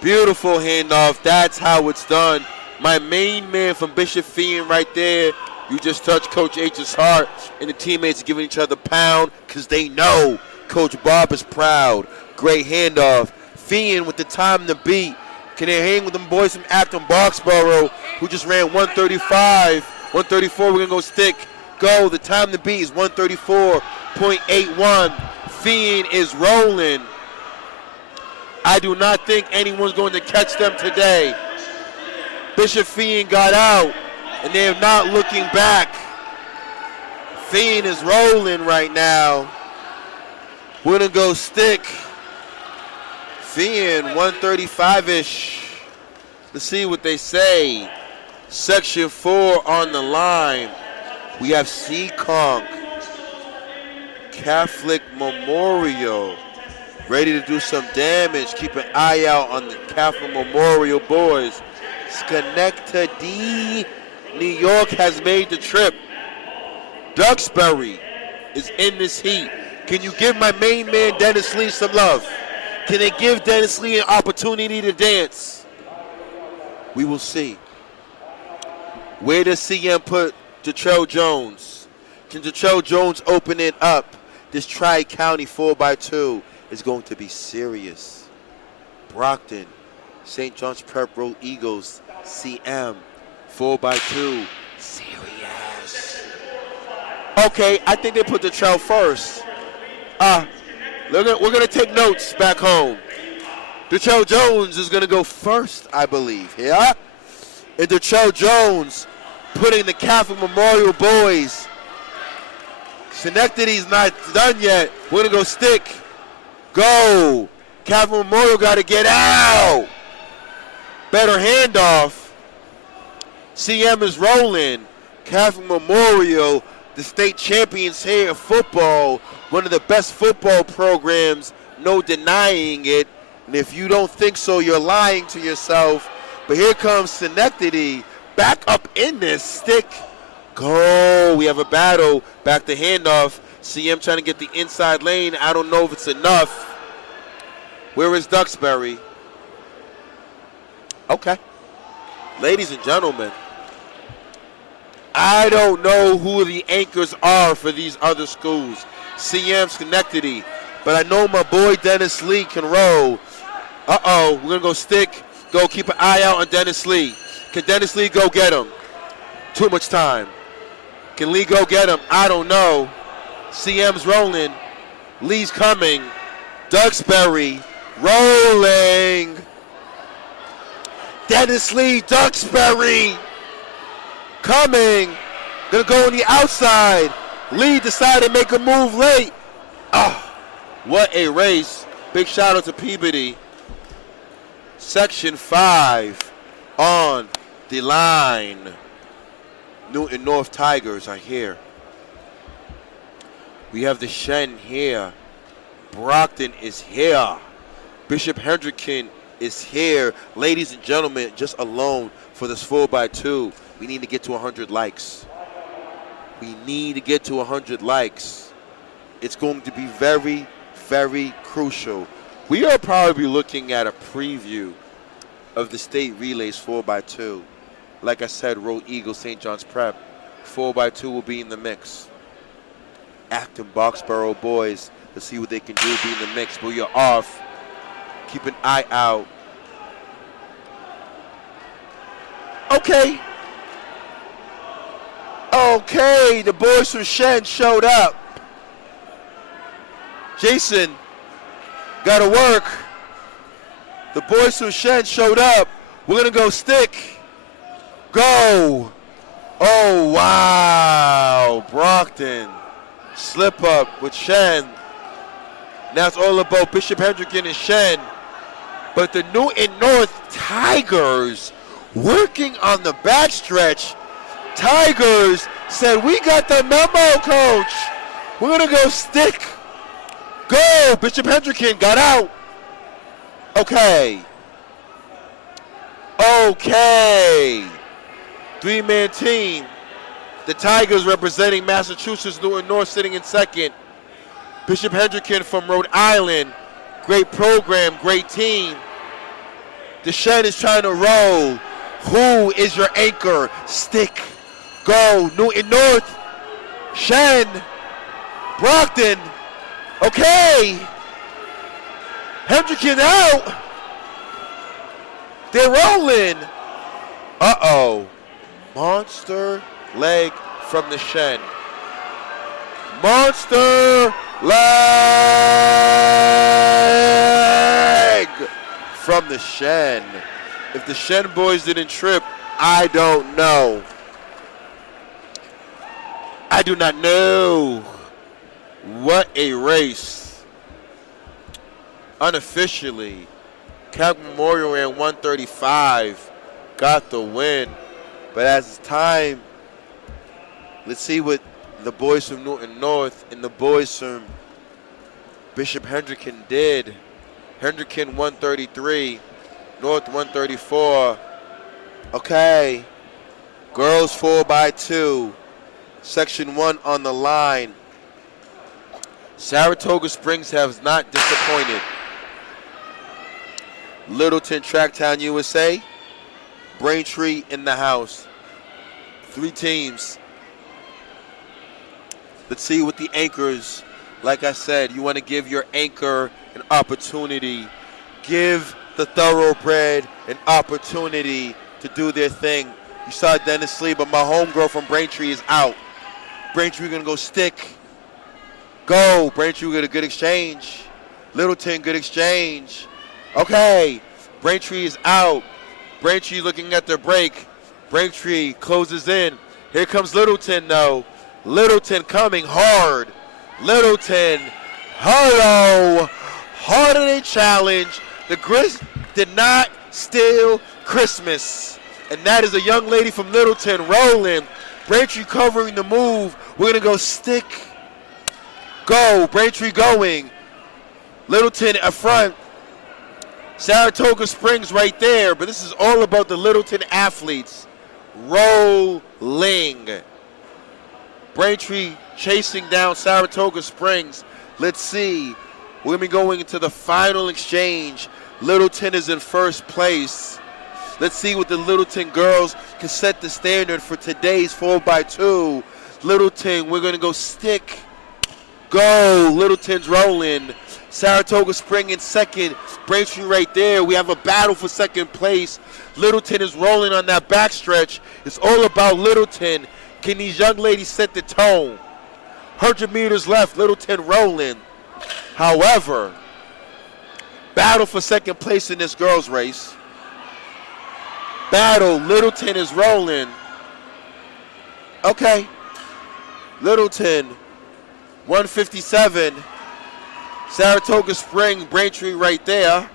Beautiful handoff. That's how it's done. My main man from Bishop Fian right there. You just touched Coach H's heart, and the teammates are giving each other a pound because they know Coach Bob is proud. Great handoff. Fian with the time to beat. Can they hang with them boys from Acton Boxborough who just ran 135, 134? We're going to go stick. Go. The time to beat is 134.81. Fian is rolling. I do not think anyone's going to catch them today. Bishop Fian got out, and they're not looking back. Fian is rolling right now. We're going to go stick. Fian, 135-ish. Let's see what they say. Section 4 on the line. We have Seekonk Catholic Memorial ready to do some damage. Keep an eye out on the Catholic Memorial boys. Schenectady, New York has made the trip. Duxbury is in this heat. Can you give my main man Dennis Lee some love? Can they give Dennis Lee an opportunity to dance? We will see. Where does CM put Detrell Jones? Can Detrell Jones open it up? This Tri-County 4x2 is going to be serious. Brockton, St. John's Prep Road Eagles, CM, 4x2, serious. Okay, I think they put Detrell first. We're going to take notes back home. Detrell Jones is going to go first, I believe. Yeah? And Detrell Jones putting the Catholic Memorial boys. Schenectady's not done yet. We're going to go stick. Go. Catholic Memorial got to get out. Better handoff. CM is rolling. Catholic Memorial, the state champions here in football. One of the best football programs, no denying it. And if you don't think so, you're lying to yourself. But here comes Schenectady back up in this stick. Go. We have a battle. Back to handoff. CM trying to get the inside lane. I don't know if it's enough. Where is Duxbury? Okay. Ladies and gentlemen, I don't know who the anchors are for these other schools. CM, Schenectady. But I know my boy Dennis Lee can roll. Uh-oh, we're going to go stick. Go keep an eye out on Dennis Lee. Can Dennis Lee go get him? Too much time. Can Lee go get him? I don't know. CM's rolling. Lee's coming. Duxbury rolling. Dennis Lee, Duxbury coming. Gonna go on the outside. Lee decided to make a move late. What a race. Big shout out to Peabody. Section 5 on the line. Newton North Tigers are here. We have the Shen here. Brockton is here. Bishop Hendricken is here. Ladies and gentlemen, just alone for this 4x2, we need to get to 100 likes. We need to get to 100 likes. It's going to be very, very crucial. We are probably looking at a preview of the state relays 4x2. Like I said, Road Eagles, St. John's Prep, 4x2 will be in the mix. Acton Boxborough boys, let's see what they can do, be in the mix. But you're off. Keep an eye out. Okay. Okay, the boys from Shen showed up. Jason, gotta work. The boys from Shen showed up. We're gonna go stick. Go. Oh, wow. Brockton. Slip up with Shen. Now it's all about Bishop Hendricken and Shen. But the Newton North Tigers working on the backstretch. Tigers said, we got the memo, coach. We're going to go stick. Go. Bishop Hendricken got out. Okay. Okay. Three-man team. The Tigers representing Massachusetts, Newton North sitting in second. Bishop Hendricken from Rhode Island Great program, great team. The Shen is trying to roll. Who is your anchor? Stick. Go. Newton North. Shen. Brockton. Okay. Hendricken out. They're rolling. Uh-oh. Monster leg from the Shen. Monster leg from the Shen. If the Shen boys didn't trip, I don't know. I do not know. What a race. Unofficially, Cap Memorial ran 135, got the win. But as time, let's see what the boys from Newton North and the boys from Bishop Hendricken did. Hendricken 133, North 134. Okay, girls 4x2, section 1 on the line. Saratoga Springs has not disappointed. Littleton, Tracktown, USA. Braintree in the house. 3 teams. Let's see what the anchors, like I said, you want to give your anchor an opportunity. Give the thoroughbred an opportunity to do their thing. You saw Dennis Lee, but my homegirl from Braintree is out. Braintree going to go stick. Go. Braintree get a good exchange. Littleton, good exchange. Okay. Braintree is out. Braintree looking at their break. Braintree closes in. Here comes Littleton, though. Littleton coming hard. Littleton, hello. Holiday challenge. The Grizz did not steal Christmas. And that is a young lady from Littleton rolling. Braintree covering the move. We're going to go stick. Go. Braintree going. Littleton up front. Saratoga Springs right there, but this is all about the Littleton athletes. Rolling. Braintree chasing down Saratoga Springs. Let's see. We're going to be going into the final exchange. Littleton is in first place. Let's see what the Littleton girls can set the standard for today's 4x2. Littleton, we're going to go stick. Go. Littleton's rolling. Saratoga Spring in second. Braintree right there. We have a battle for second place. Littleton is rolling on that backstretch. It's all about Littleton. Can these young ladies set the tone? 100 meters left. Littleton rolling. However, battle for second place in this girls' race. Battle. Littleton is rolling. Okay. Littleton, 157. Saratoga Spring, Braintree right there.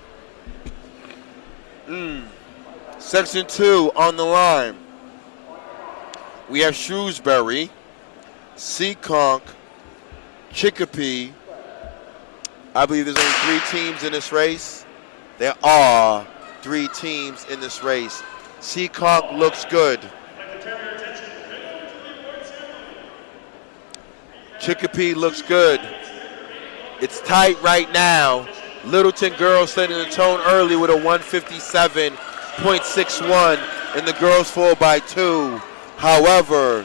Section 2 on the line. We have Shrewsbury, Seekonk, Chicopee. I believe there's only 3 teams in this race. There are 3 teams in this race. Seekonk looks good. Chicopee looks good. It's tight right now. Littleton girls setting the tone early with a 157.61 in the girls 4x2. However,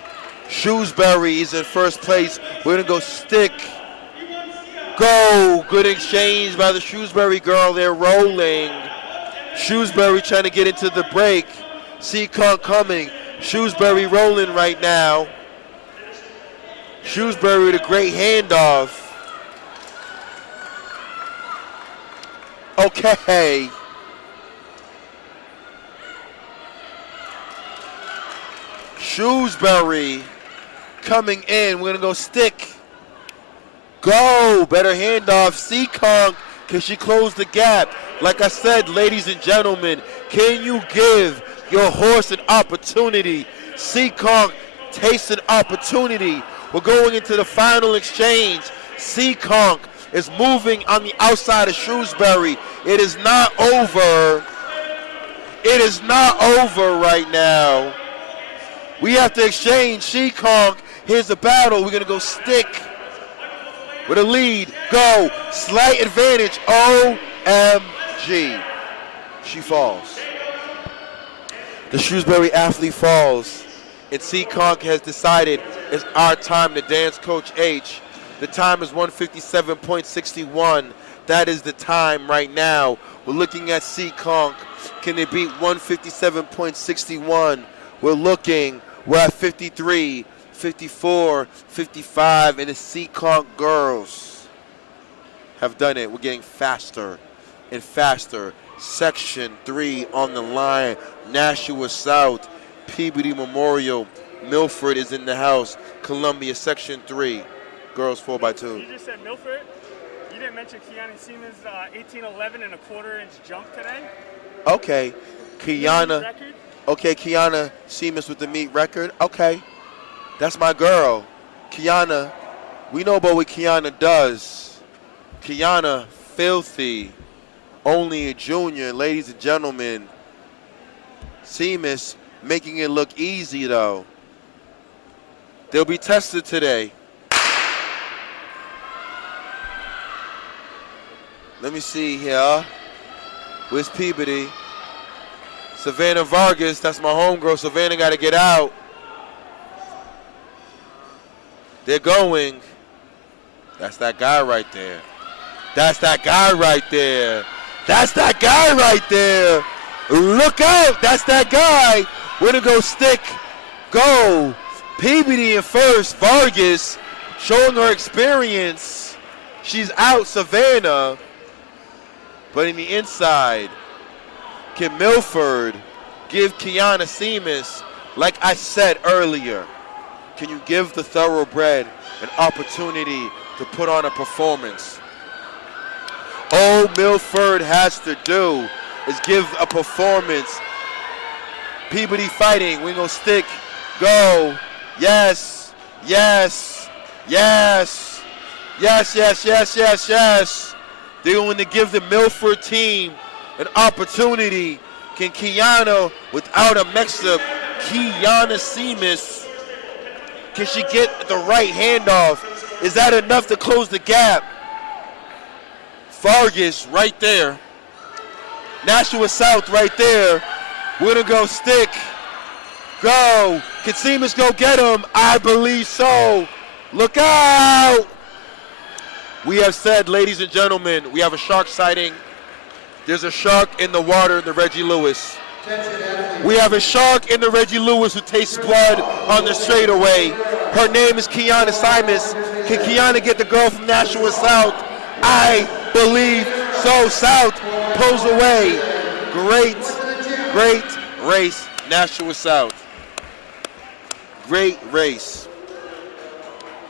Shrewsbury is in first place. We're going to go stick. Go. Good exchange by the Shrewsbury girl. They're rolling. Shrewsbury trying to get into the break. Seekonk coming. Shrewsbury rolling right now. Shrewsbury with a great handoff. Okay. Shrewsbury coming in. We're going to go stick. Go. Better handoff. Seekonk, can she close the gap? Like I said, ladies and gentlemen, can you give your horse an opportunity? Seekonk takes an opportunity. We're going into the final exchange. Seekonk is moving on the outside of Shrewsbury. It is not over. It is not over right now. We have to exchange. Seekonk, here's the battle. We're going to go stick with a lead. Go. Slight advantage. OMG. She falls. The Shrewsbury athlete falls. And C-Conk has decided it's our time to dance, Coach H. The time is 157.61. That is the time right now. We're looking at C-Conk. Can they beat 157.61? We're at 53, 54, 55, and the C-Conk girls have done it. We're getting faster and faster. Section 3 on the line. Nashua South, Peabody Memorial, Milford is in the house. Columbia, Section 3, girls 4x2. You just said Milford? You didn't mention Kiana Siemens' 18:11 and a quarter-inch jump today? Okay, Kiana. Okay, Kiana Siemens with the meet record. Okay, that's my girl. Kiana, we know about what Kiana does. Kiana, filthy, only a junior, ladies and gentlemen. Siemens making it look easy, though. They'll be tested today. Let me see here. Where's Peabody? Savannah Vargas, that's my homegirl. Savannah got to get out. They're going. That's that guy right there. That's that guy right there. That's that guy right there. Look out. That's that guy. We're going to go stick. Go. Peabody in first. Vargas showing her experience. She's out, Savannah. But in the inside, can Milford give Kiana Siemens, like I said earlier, can you give the thoroughbred an opportunity to put on a performance? All Milford has to do is give a performance. Peabody fighting, we're gonna stick, go, yes, yes, yes, yes, yes, yes, yes, yes. They're going to give the Milford team an opportunity. Can Kiana, without a mix-up, Kiana Siemens, can she get the right handoff? Is that enough to close the gap? Vargas right there. Nashua South right there. We're going to go stick. Go. Can Siemens go get him? I believe so. Look out. We have said, ladies and gentlemen, we have a shark sighting. There's a shark in the water in the Reggie Lewis. We have a shark in the Reggie Lewis who tastes blood on the straightaway. Her name is Kiana Siemens. Can Kiana get the girl from Nashua South? I believe so. South pulls away. Great, great race, Nashua South. Great race.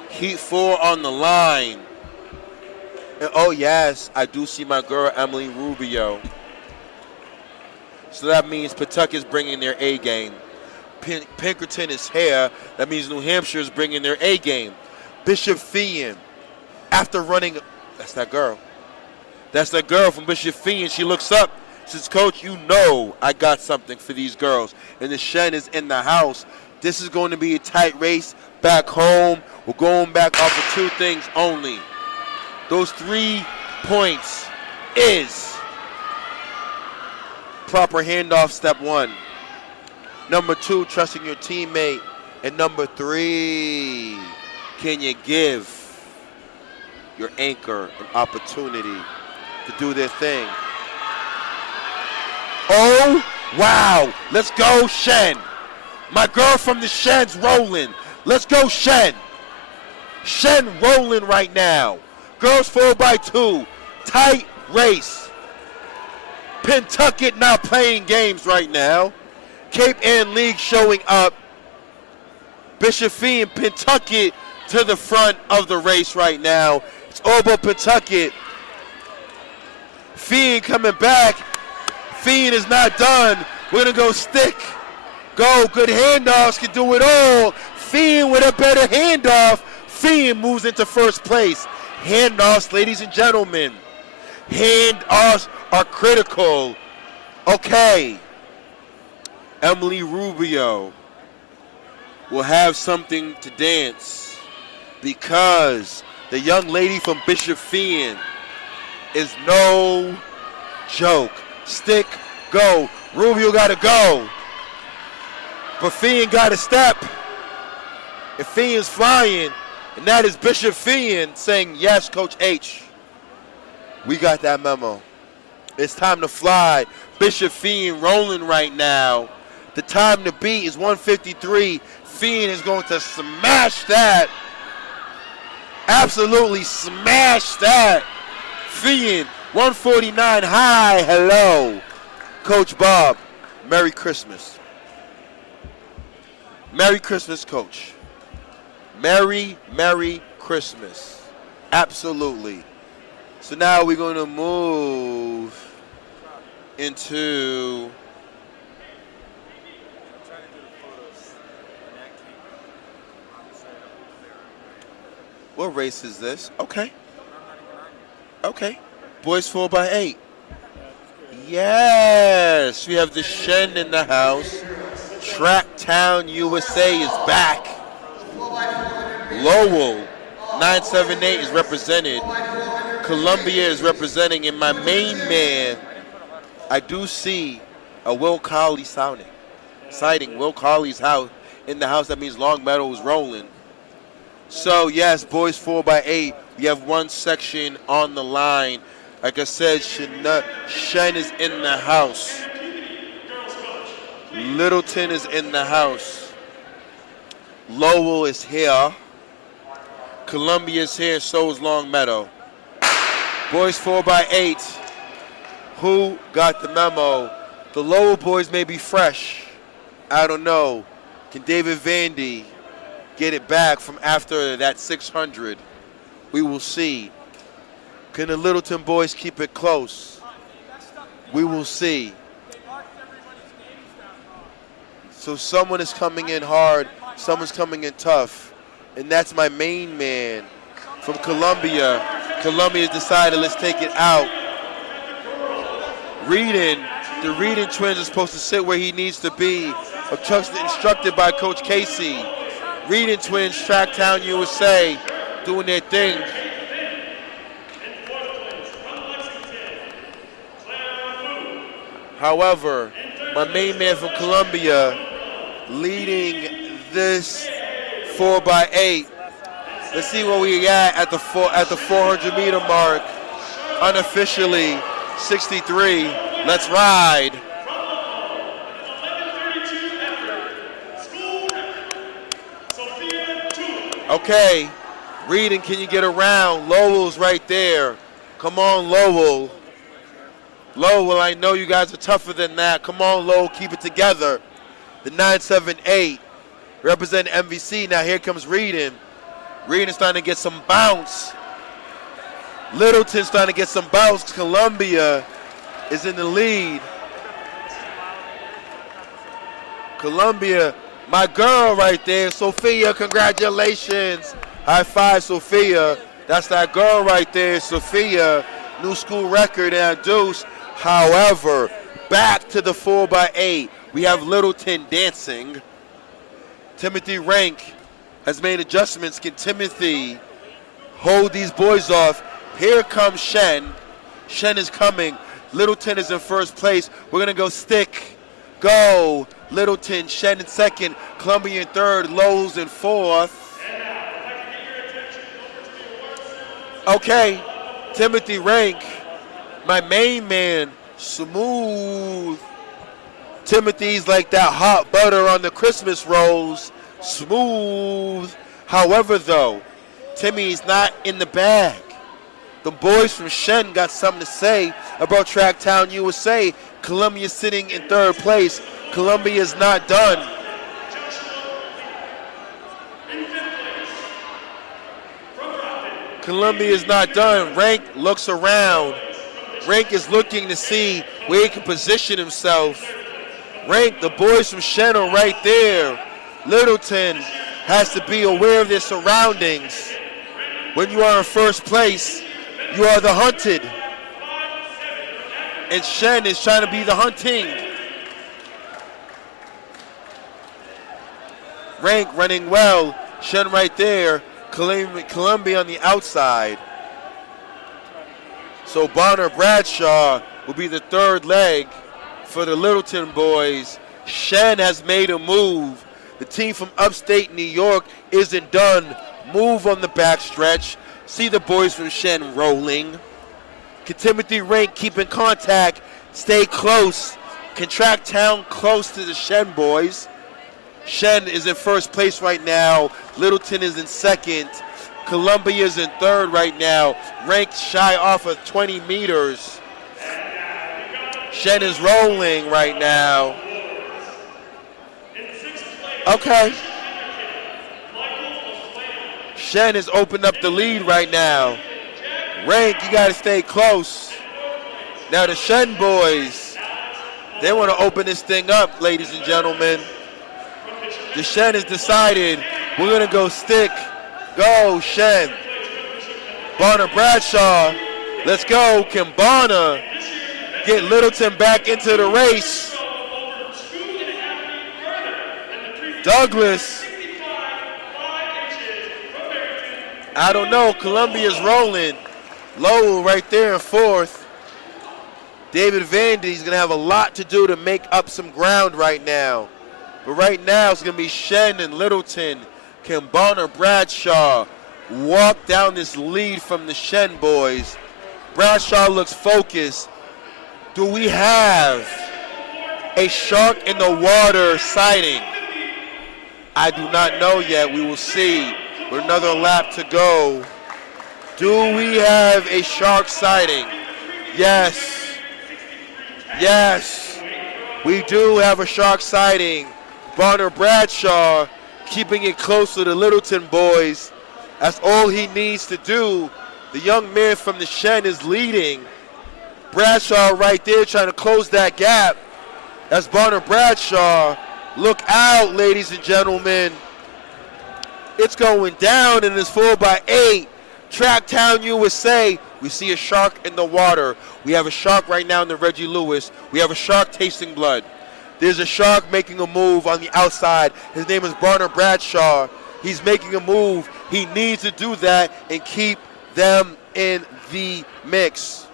Heat 4 on the line. And oh yes, I do see my girl Emily Rubio. So that means Pawtucket's bringing their A game. Pinkerton is here. That means New Hampshire is bringing their A game. Bishop Feion, after running, that's that girl. That's that girl from Bishop Feion. She looks up, says, Coach, you know I got something for these girls. And the Shen is in the house. This is going to be a tight race back home. We're going back off of 2 things only. Those 3 points is proper handoff, step 1. Number 2, trusting your teammate. And number 3, can you give your anchor an opportunity to do their thing? Oh, wow. Let's go, Shen. My girl from the Shen's rolling. Let's go, Shen. Shen rolling right now. Girls 4x2, tight race. Pentucket not playing games right now. Cape Ann League showing up. Bishop Feion, Pentucket to the front of the race right now. It's all about Pentucket. Feion coming back. Feion is not done. We're going to go stick. Go, good handoffs, can do it all. Feion with a better handoff. Feion moves into first place. Handoffs, ladies and gentlemen. Handoffs are critical. Okay. Emily Rubio will have something to dance because The young lady from Bishop Fien is no joke. Stick, go. Rubio got to go. But Fien got to step. If Fien's flying, and that is Bishop Fien saying, yes, Coach H. We got that memo. It's time to fly. Bishop Fien rolling right now. The time to beat is 153. Fien is going to smash that. Absolutely smash that. Fien, 149 high. Hello. Coach Bob, Merry Christmas. Merry Christmas, Coach. Merry Christmas. Absolutely. So now we're going to move into what race is this? Okay. Boys 4x8. Yes, we have the Shen in the house. Track Town USA is back. Lowell 978 is represented. Columbia is representing, and my main man, I do see a Will Colley sighting. Will Colley's house in the house. That means Long Meadow is rolling. So yes, boys 4x8. We have one section on the line. Like I said, Shen is in the house. Littleton is in the house. Lowell is here. Columbia is here, so is Long Meadow. Boys 4x8. Who got the memo? The Lowell boys may be fresh. I don't know. Can David Vandy get it back from after that 600? We will see. Can the Littleton boys keep it close? We will see. So someone is coming in hard, someone's coming in tough, and that's my main man from Columbia. Columbia decided, let's take it out. The Reading twins are supposed to sit where he needs to be, instructed by Coach Casey. Reading twins, Track Town USA, doing their thing. However, my main man from Columbia leading this 4x8. Let's see where we at the 400 meter mark. Unofficially 63. Let's ride. Okay, Reading, can you get around? Lowell's right there. Come on, Lowell. Lowell, I know you guys are tougher than that. Come on, Lowell, keep it together. The 978 representing MVC. Now here comes Reading. Reading's starting to get some bounce. Littleton's starting to get some bounce. Columbia is in the lead. Columbia, my girl right there, Sophia, congratulations. High five, Sophia. That's that girl right there, Sophia. New school record and a deuce. However, back to the 4x8. We have Littleton dancing. Timothy Rank has made adjustments. Can Timothy hold these boys off? Here comes Shen. Shen is coming. Littleton is in first place. We're going to go stick, go. Littleton, Shen in second. Columbia in third. Lowell's in fourth. Okay, Timothy Rank, my main man, smooth. Timothy's like that hot butter on the Christmas rolls, smooth. However, though, Timmy's not in the bag. The boys from Shen got something to say about Track Town USA. Columbia sitting in third place. Columbia is not done. Columbia is not done. Rank looks around. Rank is looking to see where he can position himself. Rank, the boys from Shen are right there. Littleton has to be aware of their surroundings. When you are in first place, you are the hunted. And Shen is trying to be the hunting. Rank running well. Shen right there. Columbia on the outside. So Bonner Bradshaw will be the third leg for the Littleton boys. Shen has made a move. The team from upstate New York isn't done. Move on the backstretch. See the boys from Shen rolling. Can Timothy Rank keep in contact? Stay close. Contract Town close to the Shen boys. Shen is in first place right now. Littleton is in second. Columbia is in third right now. Ranked shy off of 20 meters. Shen is rolling right now. Okay. Shen has opened up the lead right now. Rank, you got to stay close. Now the Shen boys, they want to open this thing up, ladies and gentlemen. The Shen has decided we're going to go stick. Go, Shen. Bonner Bradshaw, let's go. Can Bonner get Littleton back into the race? Douglas, I don't know. Columbia's rolling. Lowell right there in fourth. David Vandy's going to have a lot to do to make up some ground right now. But right now it's going to be Shen and Littleton. Can Bonner Bradshaw walk down this lead from the Shen boys? Bradshaw looks focused. Do we have a shark in the water sighting? I do not know yet. We will see. With another lap to go. Do we have a shark sighting? Yes. Yes. We do have a shark sighting. Bonner Bradshaw keeping it close to the Littleton boys. That's all he needs to do. The young man from the Shen is leading. Bradshaw right there trying to close that gap. That's Bonner Bradshaw. Look out, ladies and gentlemen. It's going down in this 4x8. Tracktown, USA. We see a shark in the water. We have a shark right now in the Reggie Lewis. We have a shark tasting blood. There's a shark making a move on the outside. His name is Bonner Bradshaw. He's making a move. He needs to do that and keep them in the mix.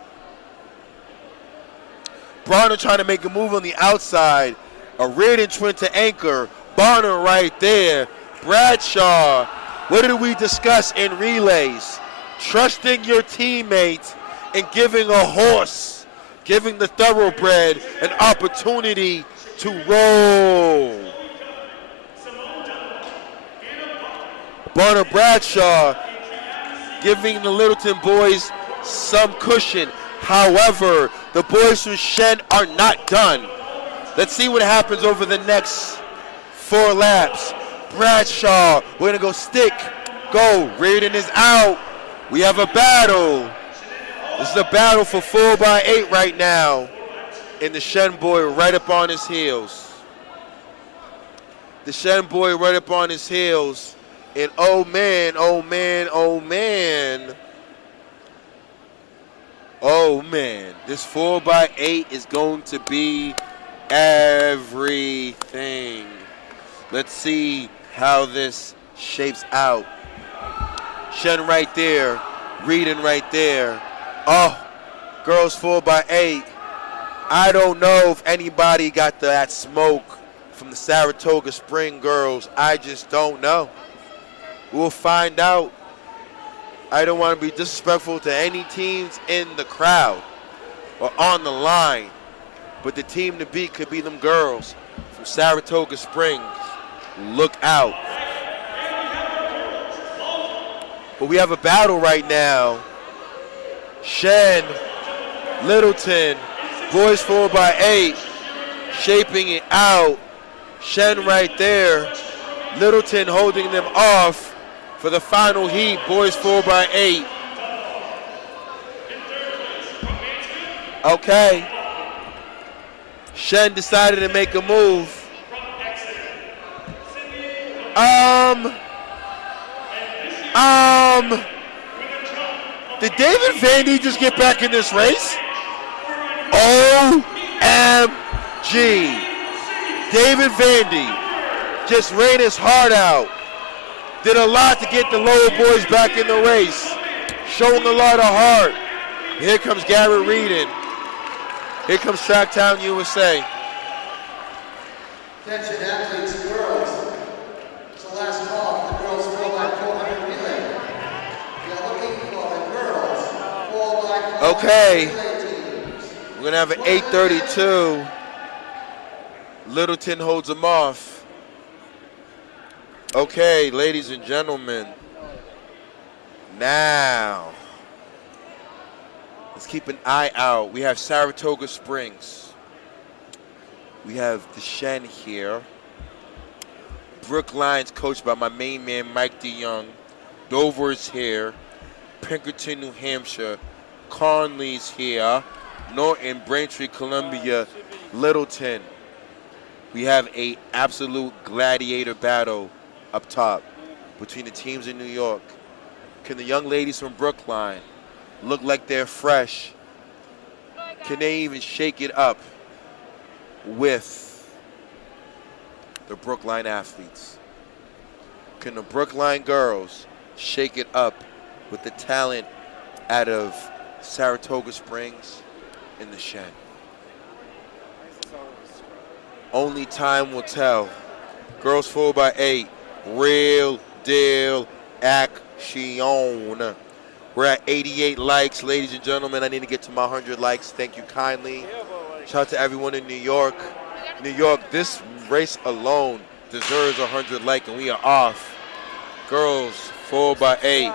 Bonner trying to make a move on the outside. A Reardon twin to anchor. Bonner right there. Bradshaw. What did we discuss in relays? Trusting your teammates and giving a horse, giving the thoroughbred an opportunity to roll. Bonner Bradshaw giving the Littleton boys some cushion. However, the boys from Shen are not done. Let's see what happens over the next 4 laps. Bradshaw, we're going to go stick, go. Reardon is out. We have a battle. This is a battle for 4x8 right now. And the Shen boy right up on his heels. The Shen boy right up on his heels. And oh man, oh man, oh man. Oh man, this 4x8 is going to be everything. Let's see how this shapes out. Shen right there, Reardon right there. Oh, girls 4x8. I don't know if anybody got that smoke from the Saratoga Spring girls. I just don't know. We'll find out. I don't want to be disrespectful to any teams in the crowd or on the line, but the team to beat could be them girls from Saratoga Springs. Look out. But we have a battle right now. Shen, Littleton, boys 4x8, shaping it out. Shen right there. Littleton holding them off for the final heat, boys 4x8. Okay. Shen decided to make a move. Did David Vandy just get back in this race? OMG. David Vandy just ran his heart out. Did a lot to get the lower boys back in the race. Showing a lot of heart. Here comes Garrett Reedon. Here comes Tracktown USA. Attention athletes, girls. It's the last call for the girls 4x400 relay. We are looking for the girls 4x400 Okay. relay teams. We're going to have an 8:32. Littleton holds them off. Okay, ladies and gentlemen. Now, let's keep an eye out. We have Saratoga Springs. We have the Shen here. Brookline's coached by my main man, Mike DeYoung. Dover's here. Pinkerton, New Hampshire. Conley's here. Norton, Braintree, Columbia, Littleton. We have a absolute gladiator battle up top between the teams in New York. Can the young ladies from Brookline look like they're fresh? Can they even shake it up with the Brookline athletes? Can the Brookline girls shake it up with the talent out of Saratoga Springs and the Shen? Only time will tell. Girls 4x8, real deal action. We're at 88 likes, ladies and gentlemen. I need to get to my 100 likes. Thank you kindly. Shout out to everyone in New York. New York, this race alone deserves 100 likes, and we are off. Girls 4x8.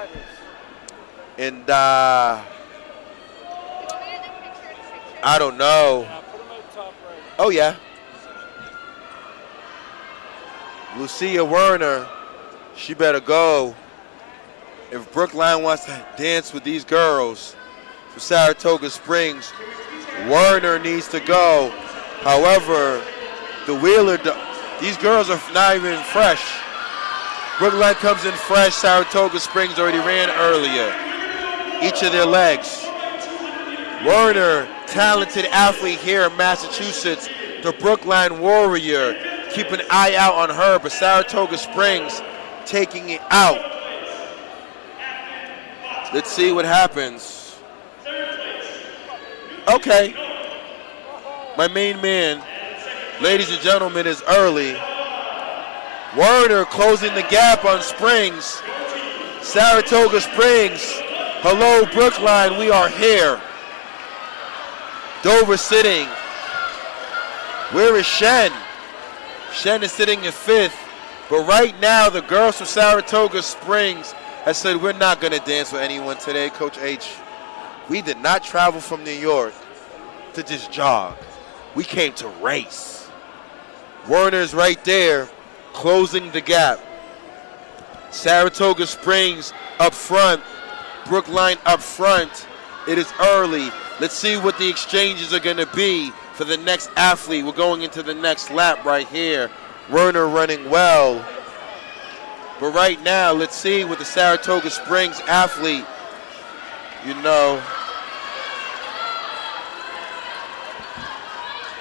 And I don't know. Oh, yeah. Lucia Werner, she better go. If Brookline wants to dance with these girls from Saratoga Springs, Werner needs to go. However, the Wheeler, these girls are not even fresh. Brookline comes in fresh. Saratoga Springs already ran earlier. Each of their legs. Werner, talented athlete here in Massachusetts, the Brookline Warrior. Keep an eye out on her, but Saratoga Springs taking it out. Let's see what happens. Okay. My main man, ladies and gentlemen, is early. Werner closing the gap on Springs. Saratoga Springs. Hello, Brookline, we are here. Dover sitting. Where is Shen? Shen is sitting in 5th, but right now the girls from Saratoga Springs have said we're not going to dance with anyone today, Coach H. We did not travel from New York to just jog. We came to race. Werner's right there, closing the gap. Saratoga Springs up front, Brookline up front. It is early. Let's see what the exchanges are going to be for the next athlete. We're going into the next lap right here. Werner running well. But right now, let's see what the Saratoga Springs athlete,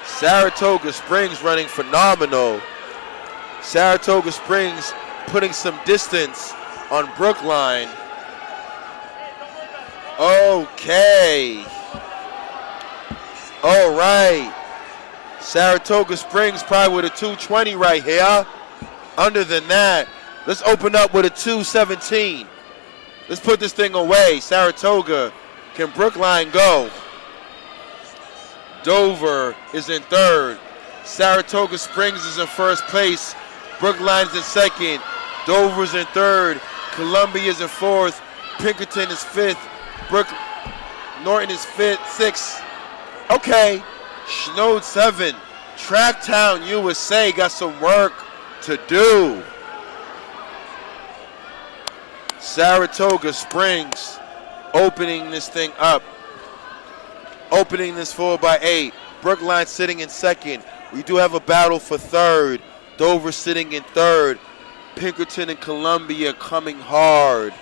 Saratoga Springs running phenomenal. Saratoga Springs putting some distance on Brookline. Okay. All right. Saratoga Springs probably with a 220 right here. Under than that, let's open up with a 217. Let's put this thing away. Saratoga, can Brookline go? Dover is in 3rd. Saratoga Springs is in 1st place. Brookline's in 2nd. Dover's in 3rd. Columbia is in 4th. Pinkerton is 5th. Norton is 5th, 6th. Okay, Schnode 7. Tracktown USA got some work to do. Saratoga Springs opening this thing up. Opening this 4x8. Brookline sitting in 2nd. We do have a battle for 3rd. Dover sitting in 3rd. Pinkerton and Columbia coming hard.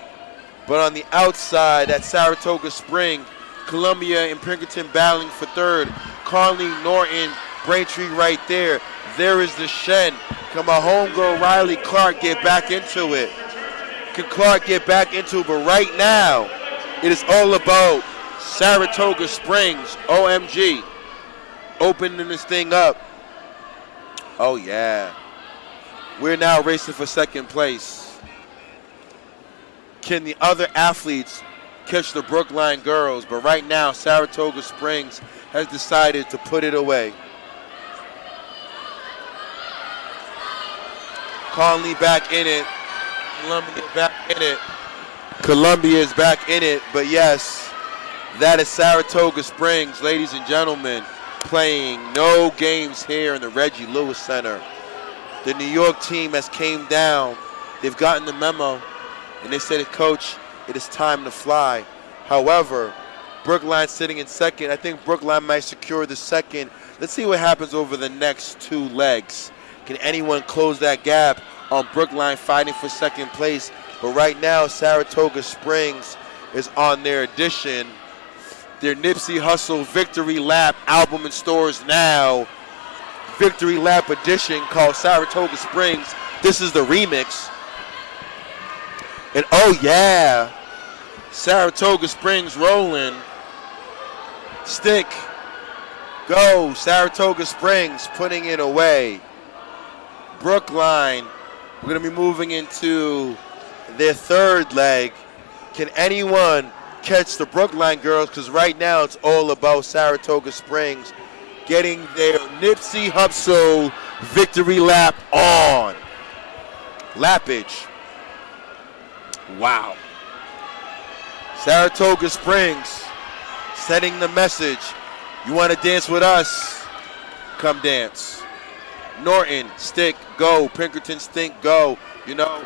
But on the outside at Saratoga Springs, Columbia and Pinkerton battling for 3rd. Conley, Norton, Braintree right there. There is the Shen. Can my homegirl Riley Clark get back into it? can Clark get back into it? But right now, it is all about Saratoga Springs, OMG, opening this thing up. Oh, yeah. We're now racing for second place. Can the other athletes catch the Brookline girls? But right now, Saratoga Springs has decided to put it away. Conley back in it. Columbia back in it. Columbia is back in it. But yes, that is Saratoga Springs, ladies and gentlemen, playing no games here in the Reggie Lewis Center. The New York team has came down. They've gotten the memo, and they said, Coach, it is time to fly. However, Brookline sitting in second. I think Brookline might secure the second. Let's see what happens over the next two legs. Can anyone close that gap on Brookline fighting for second place? But right now, Saratoga Springs is on their edition. Their Nipsey Hussle Victory Lap album in stores now. Victory Lap edition called Saratoga Springs. This is the remix. And oh yeah, Saratoga Springs rolling. Stick, go, Saratoga Springs putting it away. Brookline, we're gonna be moving into their third leg. Can anyone catch the Brookline girls? Because right now it's all about Saratoga Springs getting their Nipsey Hussle victory lap on. Lappage. Wow. Saratoga Springs setting the message. You want to dance with us? Come dance. Norton, stick, go. Pinkerton, stink, go. You know,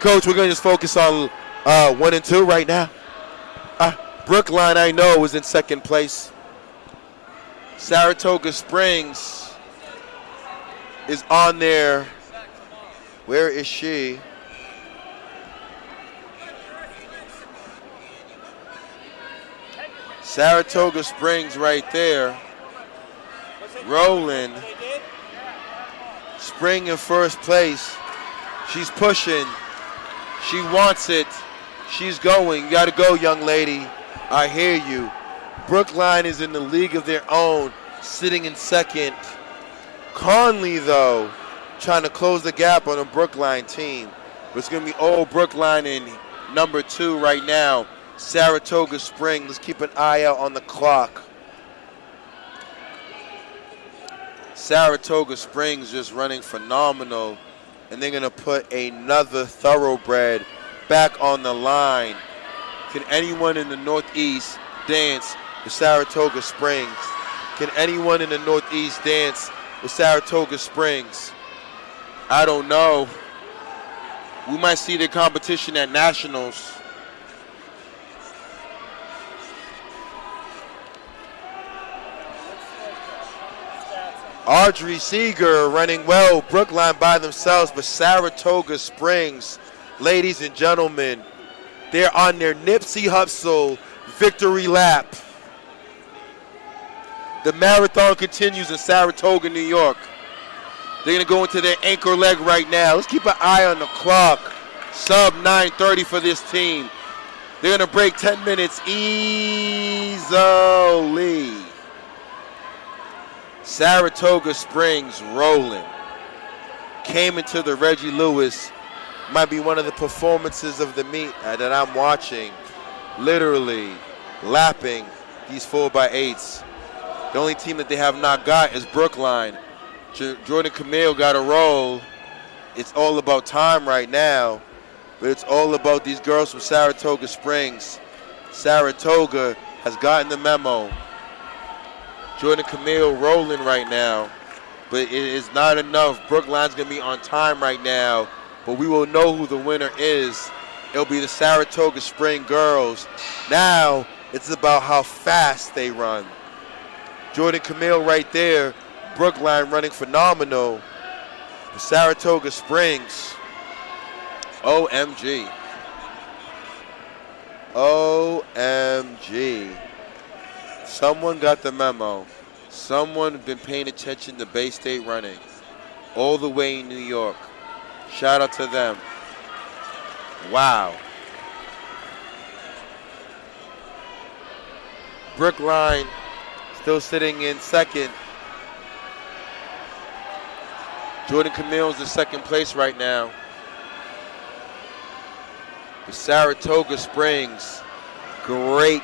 Coach, we're going to just focus on 1 and 2 right now. Brookline, I know, is in second place. Saratoga Springs is on there. Where is she? Saratoga Springs right there. Rolling. Spring in first place. She's pushing. She wants it. She's going. You got to go, young lady. I hear you. Brookline is in the league of their own, sitting in second. Conley, though, trying to close the gap on the Brookline team. But it's going to be all Brookline in number 2 right now. Saratoga Springs. Let's keep an eye out on the clock. Saratoga Springs just running phenomenal. And they're going to put another thoroughbred back on the line. Can anyone in the Northeast dance with Saratoga Springs? Can anyone in the Northeast dance with Saratoga Springs? I don't know. We might see the competition at Nationals. Audrey Seeger running well. Brookline by themselves, but Saratoga Springs, ladies and gentlemen, they're on their Nipsey Hussle victory lap. The marathon continues in Saratoga, New York. They're going to go into their anchor leg right now. Let's keep an eye on the clock. Sub 9:30 for this team. They're going to break 10 minutes easily. Saratoga Springs rolling. Came into the Reggie Lewis. Might be one of the performances of the meet that I'm watching. Literally lapping these 4x8s. The only team that they have not got is Brookline. Jordan Camille got a roll. It's all about time right now, but it's all about these girls from Saratoga Springs. Saratoga has gotten the memo. Jordan Camille rolling right now, but it is not enough. Brookline's going to be on time right now, but we will know who the winner is. It'll be the Saratoga Spring girls. Now it's about how fast they run. Jordan Camille right there. Brookline running phenomenal. Saratoga Springs. OMG. OMG. Someone got the memo. Someone been paying attention to Bay State running all the way in New York. Shout out to them. Wow. Brookline still sitting in second. Jordan Camille's in second place right now. The Saratoga Springs, great,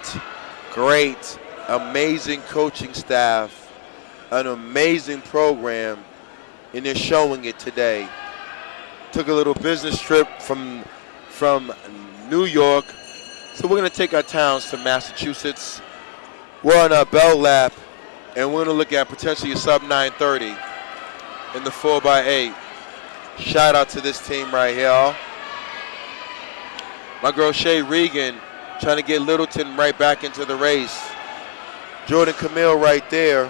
amazing coaching staff, an amazing program, and they're showing it today. Took a little business trip from New York, so we're gonna take our towns to Massachusetts. We're on our bell lap, and we're gonna look at potentially a sub 930 in the 4x8. Shout out to this team right here. My girl Shay Regan trying to get Littleton right back into the race. Jordan Camille right there.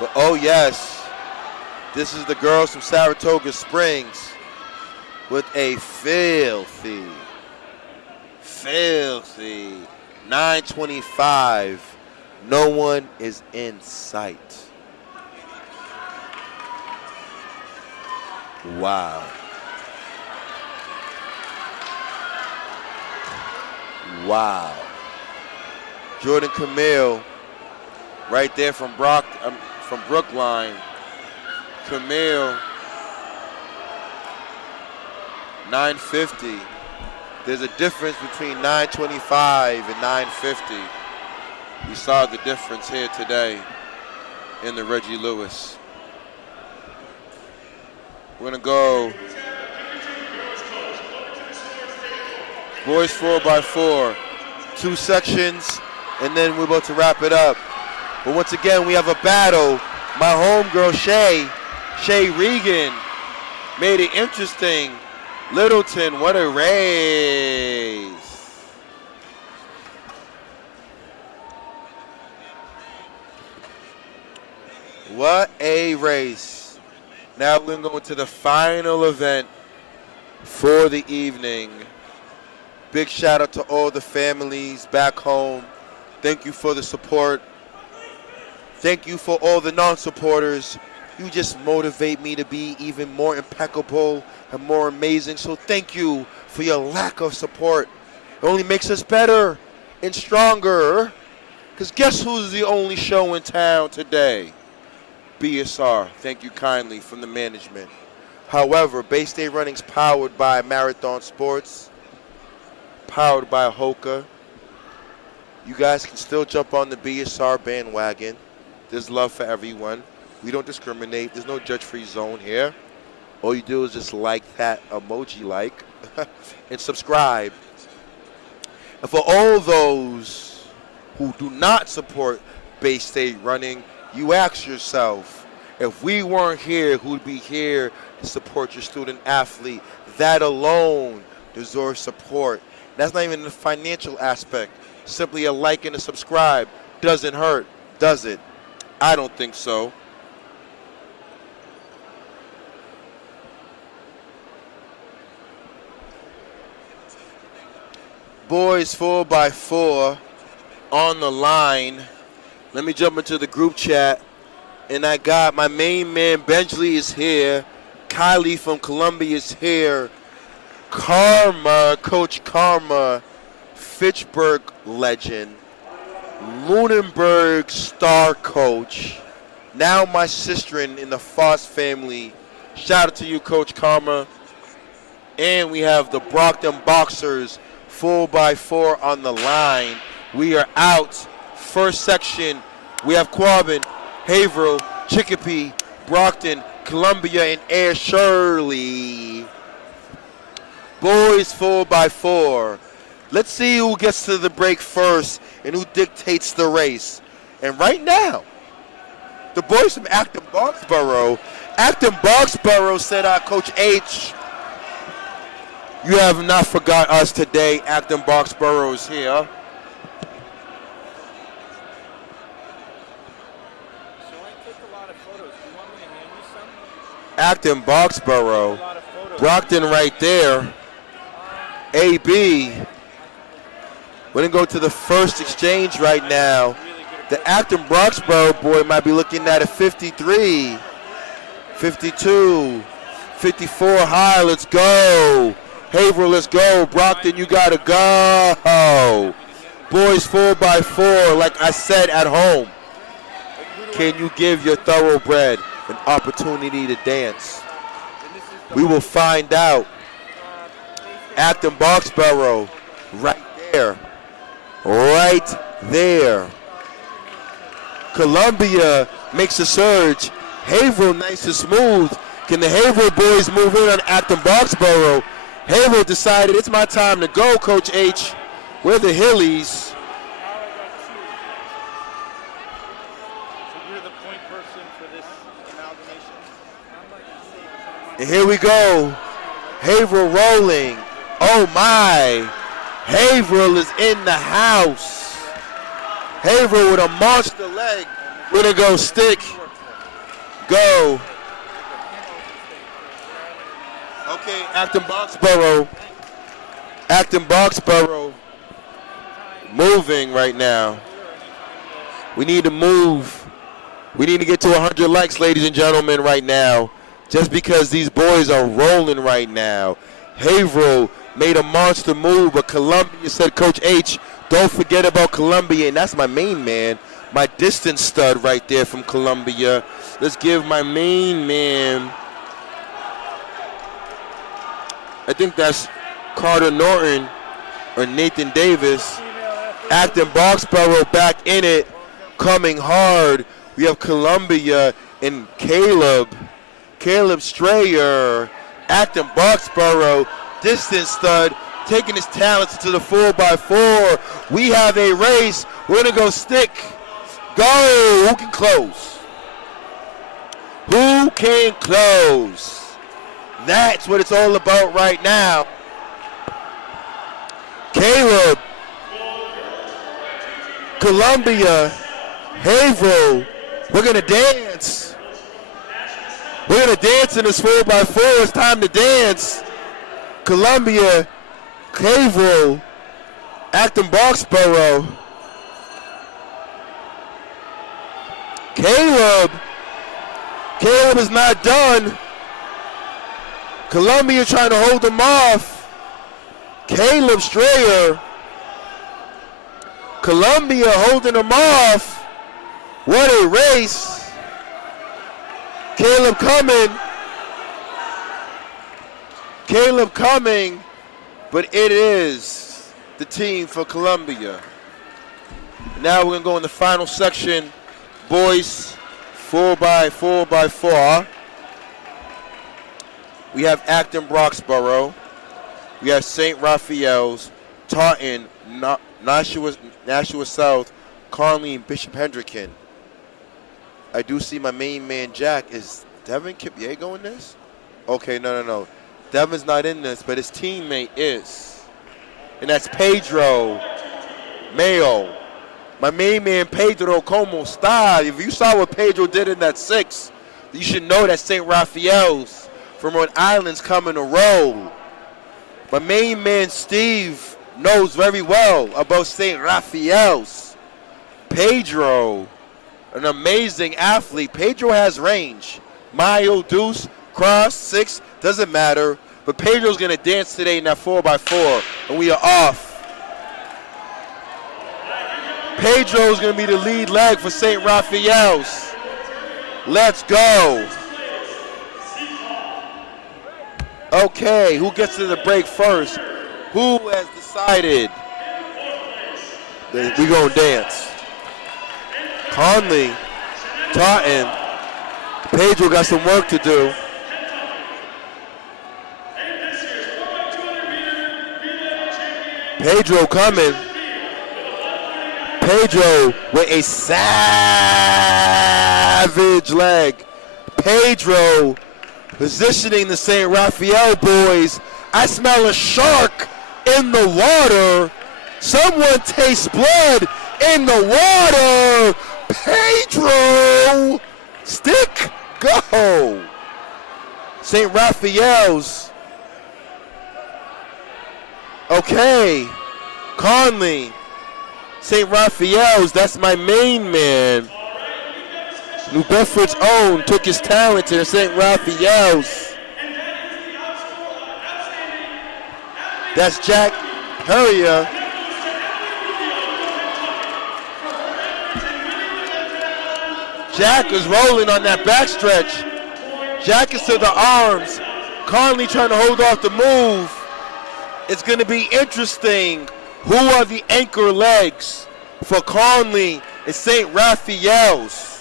But oh yes, this is the girls from Saratoga Springs with a filthy 925. No one is in sight. Wow. Wow. Jordan Camille right there from Brookline. Camille 950. There's a difference between 925 and 950. We saw the difference here today in the Reggie Lewis. We're gonna go boys 4x4, 2 sections, and then we're about to wrap it up. But once again, we have a battle. My homegirl Shay Regan made it interesting. Littleton, what a race. What a race. Now we're going to go into the final event for the evening. Big shout out to all the families back home. Thank you for the support. Thank you for all the non-supporters. You just motivate me to be even more impeccable and more amazing. So thank you for your lack of support. It only makes us better and stronger. Because guess who's the only show in town today? BSR. Thank you kindly from the management. However, Bay State Running's powered by Marathon Sports, powered by Hoka. You guys can still jump on the BSR bandwagon. There's love for everyone. We don't discriminate. There's no judge-free zone here. All you do is just like that emoji like and subscribe. And for all those who do not support Bay State Running, you ask yourself, if we weren't here, who'd be here to support your student athlete? That alone deserves support. That's not even the financial aspect. Simply a like and a subscribe doesn't hurt, does it? I don't think so. Boys 4x4 on the line. Let me jump into the group chat. And I got my main man, Benjley, is here. Kylie from Columbia is here. Karma, Coach Karma, Fitchburg legend. Lunenburg star coach. Now my sister in the Foss family. Shout out to you, Coach Karma. And we have the Brockton Boxers 4x4 on the line. We are out. First section, we have Quabbin, Haverhill, Chicopee, Brockton, Columbia, and Air Shirley. Boys 4x4. Let's see who gets to the break first and who dictates the race. And right now, the boys from Acton Boxborough. Acton Boxborough said, Coach H, you have not forgot us today. Acton Boxborough is here. Acton Boxborough. Brockton right there. AB. We're going to go to the first exchange right now. The Acton Boxborough boy might be looking at a 53. 52, 54 high, let's go. Haverhill, let's go. Brockton, you gotta go. Boys 4x4, like I said at home. Can you give your thoroughbred an opportunity to dance? We will find out. Acton Boxborough, right there. Right there. Columbia makes a surge. Haverhill nice and smooth. Can the Haverhill boys move in on Acton Boxborough? Haverhill decided it's my time to go, Coach H. We're the Hillies. So you're the point person for this amalgamation? And here we go. Haverhill rolling. Oh my. Haverhill is in the house. Haverhill with a monster leg. We're gonna go stick. Go. Okay, Acton Boxborough. Acton Boxborough moving right now. We need to move. We need to get to 100 likes, ladies and gentlemen, right now. Just because these boys are rolling right now. Haverhill made a monster move, but Columbia said, Coach H, don't forget about Columbia, and that's my main man, my distance stud right there from Columbia. Let's give my main man, I think that's Carter Norton or Nathan Davis. Acton Boxborough back in it, coming hard. We have Columbia and Caleb Strayer. Acton Boxborough, distance stud, taking his talents to the 4x4. We have a race. We're going to go stick. Go. Who can close? Who can close? That's what it's all about right now. Caleb, Columbia, Haverhill, we're going to dance. We're going to dance in this 4x4. It's time to dance. Columbia, Haverhill, Acton Boxborough. Caleb is not done. Columbia trying to hold him off. Caleb Strayer. Columbia holding him off. What a race. Caleb coming, but it is the team for Columbia. Now we're going to go in the final section. Boys, 4x4. We have Acton Boxborough. We have St. Raphael's, Taunton, Nashua South, Conley, and Bishop Hendricken. I do see my main man, Jack. Is Devin Kipiego in this? Okay, no. Devin's not in this, but his teammate is. And that's Pedro Mayo. My main man, Pedro, como está? If you saw what Pedro did in that 6, you should know that St. Raphael's from Rhode Island's coming to roll. My main man, Steve, knows very well about St. Raphael's. Pedro, an amazing athlete. Pedro has range. Mile, deuce, cross, 6, doesn't matter. But Pedro's going to dance today in that 4x4, and we are off. Pedro's going to be the lead leg for St. Raphael's. Let's go. Okay, who gets to the break first? Who has decided that we're going to dance? Conley, Taunton, Pedro got some work to do. Pedro coming. Pedro with a savage leg. Pedro positioning the St. Raphael boys. I smell a shark in the water. Someone tastes blood in the water. Pedro, stick, go. St. Raphael's. Okay, Conley, St. Raphael's, that's my main man. New Bedford's own took his talent to the St. Raphael's. That's Jack Perrier. Jack is rolling on that backstretch. Jack is to the arms. Conley trying to hold off the move. It's going to be interesting. Who are the anchor legs for Conley and St. Raphael's?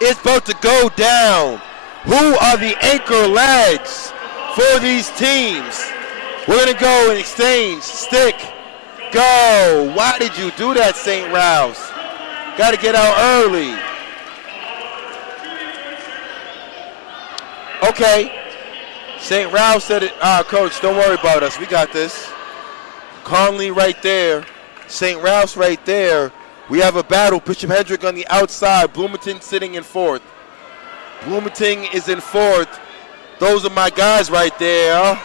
It's about to go down. Who are the anchor legs for these teams? We're going to go and exchange. Stick. Go. Why did you do that, St. Ralph's? Got to get out early. Okay. St. Ralph said it. Coach, don't worry about us. We got this. Conley right there. St. Ralph's right there. We have a battle. Bishop Hendrick on the outside. Bloomington sitting in fourth. Bloomington is in fourth. Those are my guys right there.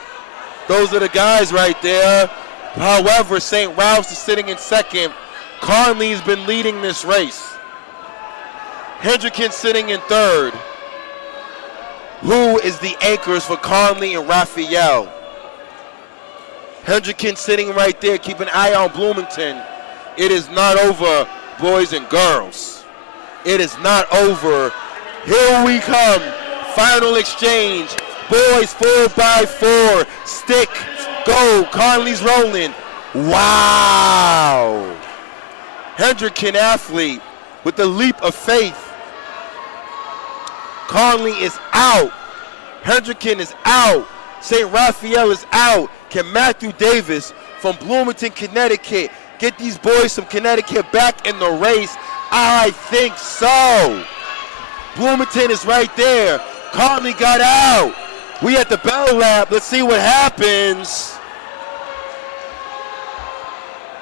Those are the guys right there. However, St. Ralph's is sitting in second. Conley's been leading this race. Hendricken sitting in third. Who is the anchors for Conley and Raphael? Hendricken sitting right there. Keep an eye on Bloomington. It is not over, boys and girls. It is not over. Here we come. Final exchange. Boys 4x4. Stick. Go. Conley's rolling. Wow. Hendricken athlete with the leap of faith. Conley is out. Hendricken is out. St. Raphael is out. Can Matthew Davis from Bloomington, Connecticut get these boys from Connecticut back in the race? I think so. Bloomington is right there. Conley got out. We at the Bell Lab. Let's see what happens.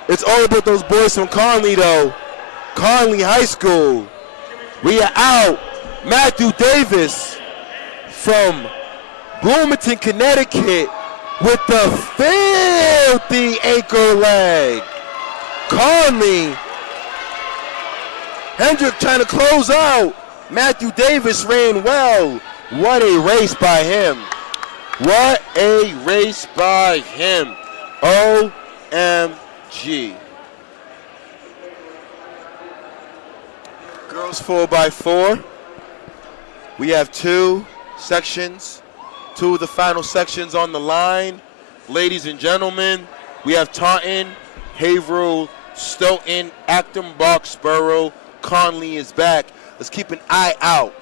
It's all about those boys from Conley, though. Conley High School. We are out. Matthew Davis from Bloomington, Connecticut with the filthy anchor leg. Conley. Hendrick trying to close out. Matthew Davis ran well. What a race by him. What a race by him. OMG. Girls 4x4. We have two sections, two of the final sections on the line. Ladies and gentlemen, we have Taunton, Haverhill, Stoughton, Acton, Boxborough. Conley is back. Let's keep an eye out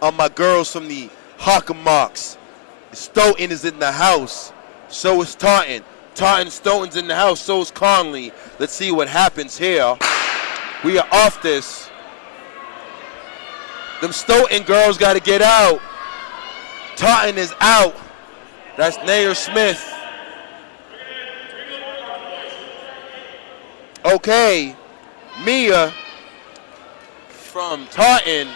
on my girls from the Hockomoks. Stoughton is in the house. So is Taunton. Taunton, Stoughton's in the house. So is Conley. Let's see what happens here. We are off this. Them Stoughton girls got to get out. Taunton is out. That's Nair Smith. Okay. Mia from Taunton.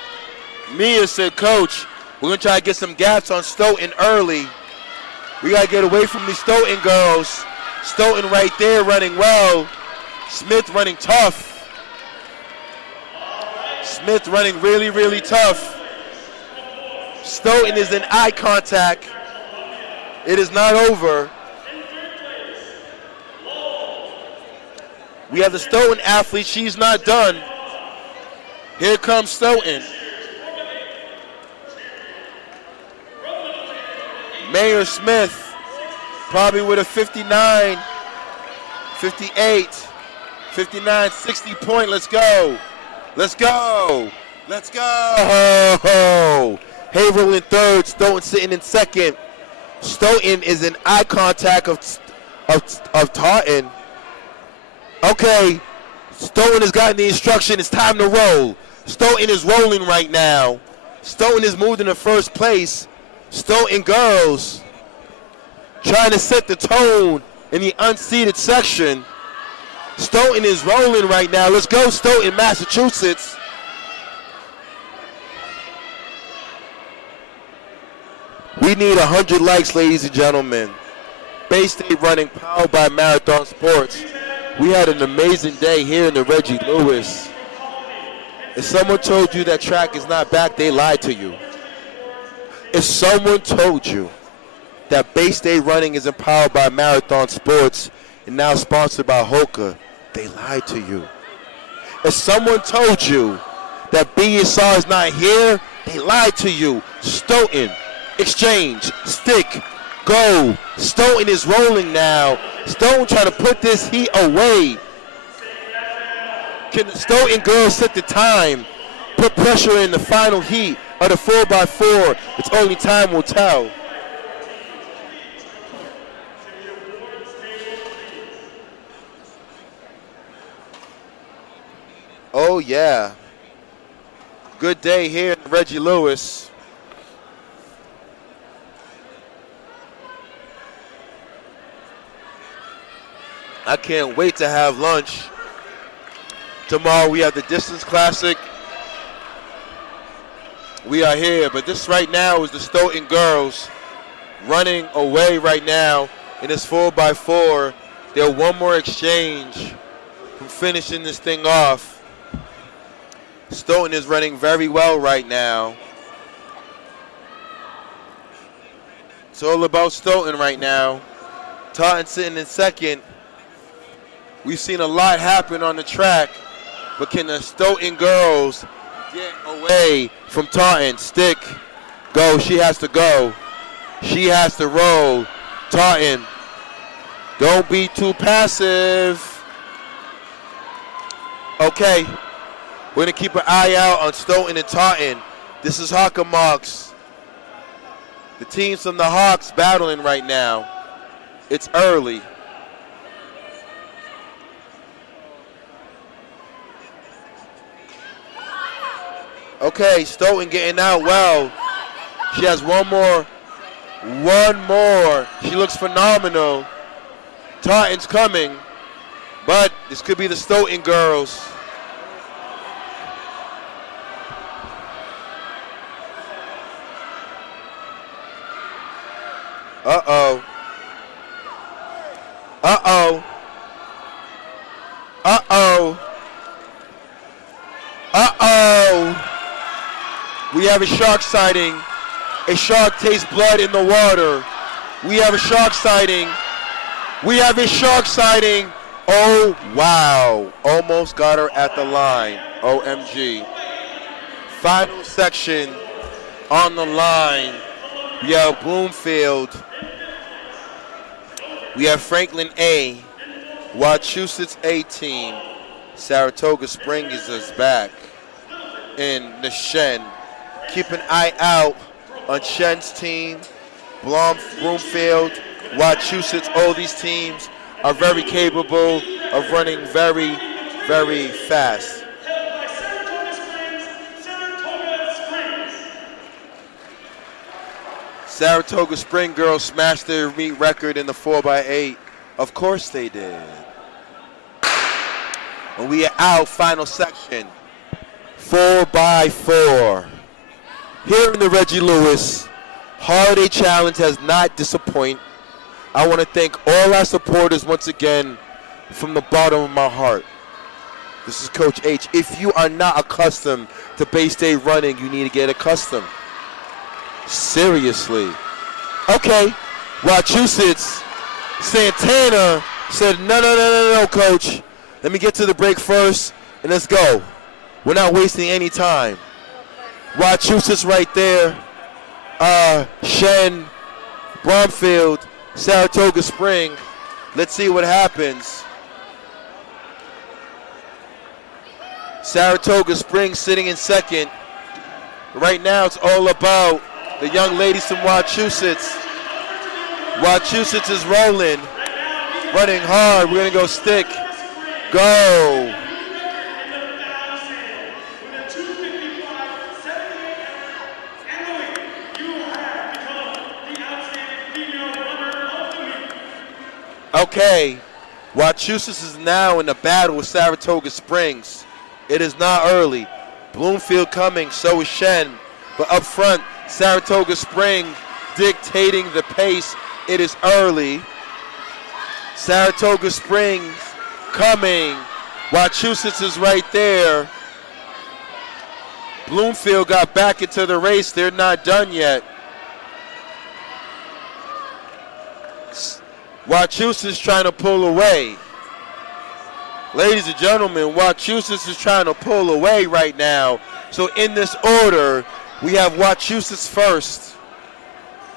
Mia said, Coach, we're going to try to get some gaps on Stoughton early. We got to get away from these Stoughton girls. Stoughton right there running well. Smith running tough. Smith running really, really tough. Stoughton is in eye contact. It is not over. We have the Stoughton athlete. She's not done. Here comes Stoughton. Mayor Smith, probably with a 59, 58, 59, 60 point. Let's go. Let's go. Let's go. Haverhill in third. Stoughton sitting in second. Stoughton is in eye contact of Taunton. Okay. Stoughton has gotten the instruction. It's time to roll. Stoughton is rolling right now. Stoughton is moved into first place. Stoughton girls trying to set the tone in the unseeded section. Stoughton is rolling right now. Let's go, Stoughton, Massachusetts. We need 100 likes, ladies and gentlemen. Bay State running, powered by Marathon Sports. We had an amazing day here in the Reggie Lewis. If someone told you that track is not back, they lied to you. If someone told you that Bay State Running is empowered by Marathon Sports and now sponsored by Hoka, they lied to you. If someone told you that BSR is not here, they lied to you. Stoughton, exchange, stick, go. Stoughton is rolling now. Stoughton trying to put this heat away. Can the Stoughton girls set the time, put pressure in the final heat of the 4x4? It's only time will tell. Oh yeah. Good day here at Reggie Lewis. I can't wait to have lunch. Tomorrow we have the Distance Classic. We are here, but this right now is the Stoughton girls running away right now in this 4x4. They're one more exchange from finishing this thing off. Stoughton is running very well right now. It's all about Stoughton right now. Taunton sitting in second. We've seen a lot happen on the track, but can the Stoughton girls get away from Taunton? Stick, go, she has to go. She has to roll. Taunton, don't be too passive. Okay, we're gonna keep an eye out on Stoughton and Taunton. This is Hawkamox. The teams from the Hawks battling right now. It's early. Okay, Stoughton getting out well. She has one more. She looks phenomenal. Taunton's coming, but this could be the Stoughton girls. Uh-oh. Uh-oh. Uh-oh. Uh-oh. We have a shark sighting. A shark tastes blood in the water. We have a shark sighting. We have a shark sighting. Oh, wow. Almost got her at the line. OMG. Final section on the line. We have Bloomfield. We have Franklin A. Wachusett A team. Saratoga Springs is back. And the Shen. Keep an eye out on Shen's team. Bloomfield, Wachusett, all these teams are very capable of running very, very fast. Saratoga Spring girls smashed their meet record in the 4x8. Of course they did. And we are out, final section. 4x4. Here in the Reggie Lewis, Holiday Challenge has not disappointed. I want to thank all our supporters once again from the bottom of my heart. This is Coach H. If you are not accustomed to Bay State running, you need to get accustomed. Seriously. Okay, Wachusett, Santana said, no, Coach. Let me get to the break first, and let's go. We're not wasting any time. Wachusett's right there. Shen, Bromfield, Saratoga Spring. Let's see what happens. Saratoga Spring sitting in second. Right now it's all about the young ladies from Wachusett. Wachusett is rolling, running hard. We're gonna go stick, go. Okay, Wachusett is now in the battle with Saratoga Springs. It is not early. Bloomfield coming, so is Shen. But up front, Saratoga Springs dictating the pace. It is early. Saratoga Springs coming. Wachusett is right there. Bloomfield got back into the race. They're not done yet. Wachusett trying to pull away. Ladies and gentlemen, Wachusett is trying to pull away right now. So in this order, we have Wachusett first.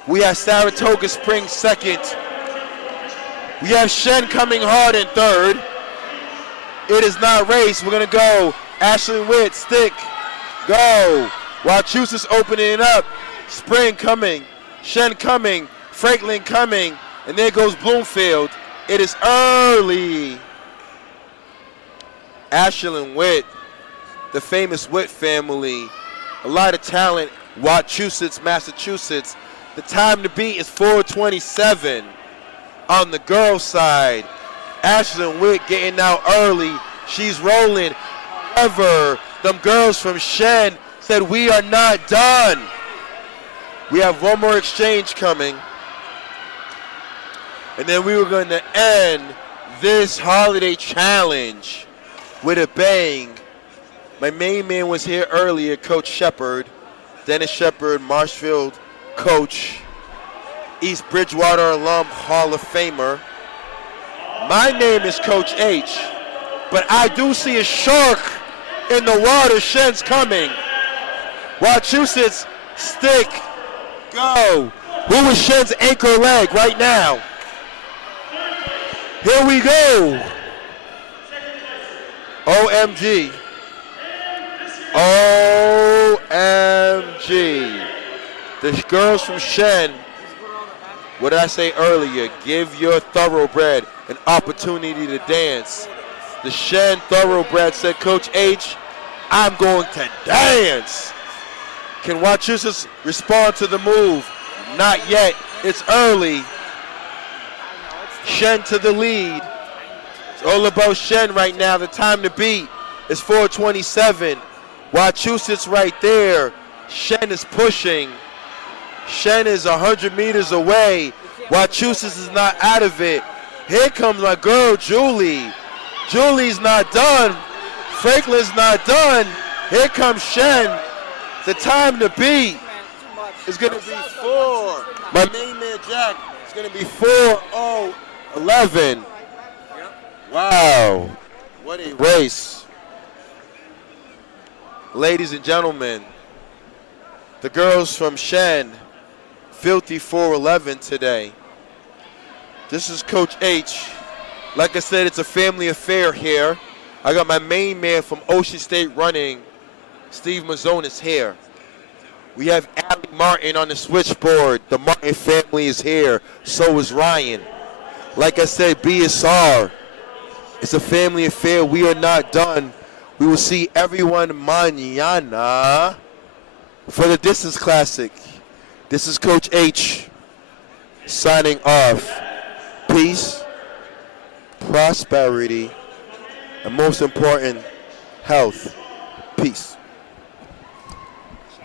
We have Saratoga Springs second. We have Shen coming hard in third. It is not race. We're going to go. Ashland Witt, stick, go. Wachusett's opening it up. Spring coming. Shen coming. Franklin coming. And there goes Bloomfield. It is early. Ashland Witt, the famous Witt family. A lot of talent. Wachusett, Massachusetts. The time to beat is 4:27 on the girls' side. Ashland Witt getting out early. She's rolling. However, them girls from Shen said we are not done. We have one more exchange coming. And then we were going to end this holiday challenge with a bang. My main man was here earlier, Coach Shepard. Dennis Shepard, Marshfield coach, East Bridgewater alum, Hall of Famer. My name is Coach H, but I do see a shark in the water. Shen's coming. Wachusett's stick, go. Who is Shen's anchor leg right now? Here we go. OMG. OMG. The girls from Shen, what did I say earlier? Give your thoroughbred an opportunity to dance. The Shen thoroughbred said, Coach H, I'm going to dance. Can Wachusett respond to the move? Not yet. It's early. Shen to the lead. It's all about Shen right now. The time to beat is 4:27. Wachusett's right there. Shen is pushing. Shen is 100 meters away. Wachusett is not out of it. Here comes my girl, Julie. Julie's not done. Franklin's not done. Here comes Shen. The time to beat is going to be 4. My main man, Jack, is going to be 4:11. Wow. What a race. Ladies and gentlemen, the girls from Shen, filthy 4:11 today. This is Coach H. Like I said, it's a family affair here. I got my main man from Ocean State running, Steve Mazzonis here. We have Allie Martin on the switchboard. The Martin family is here. So is Ryan. Like I said, BSR. It's a family affair. We are not done. We will see everyone mañana for the Distance Classic. This is Coach H signing off. Peace, prosperity, and most important, health. Peace.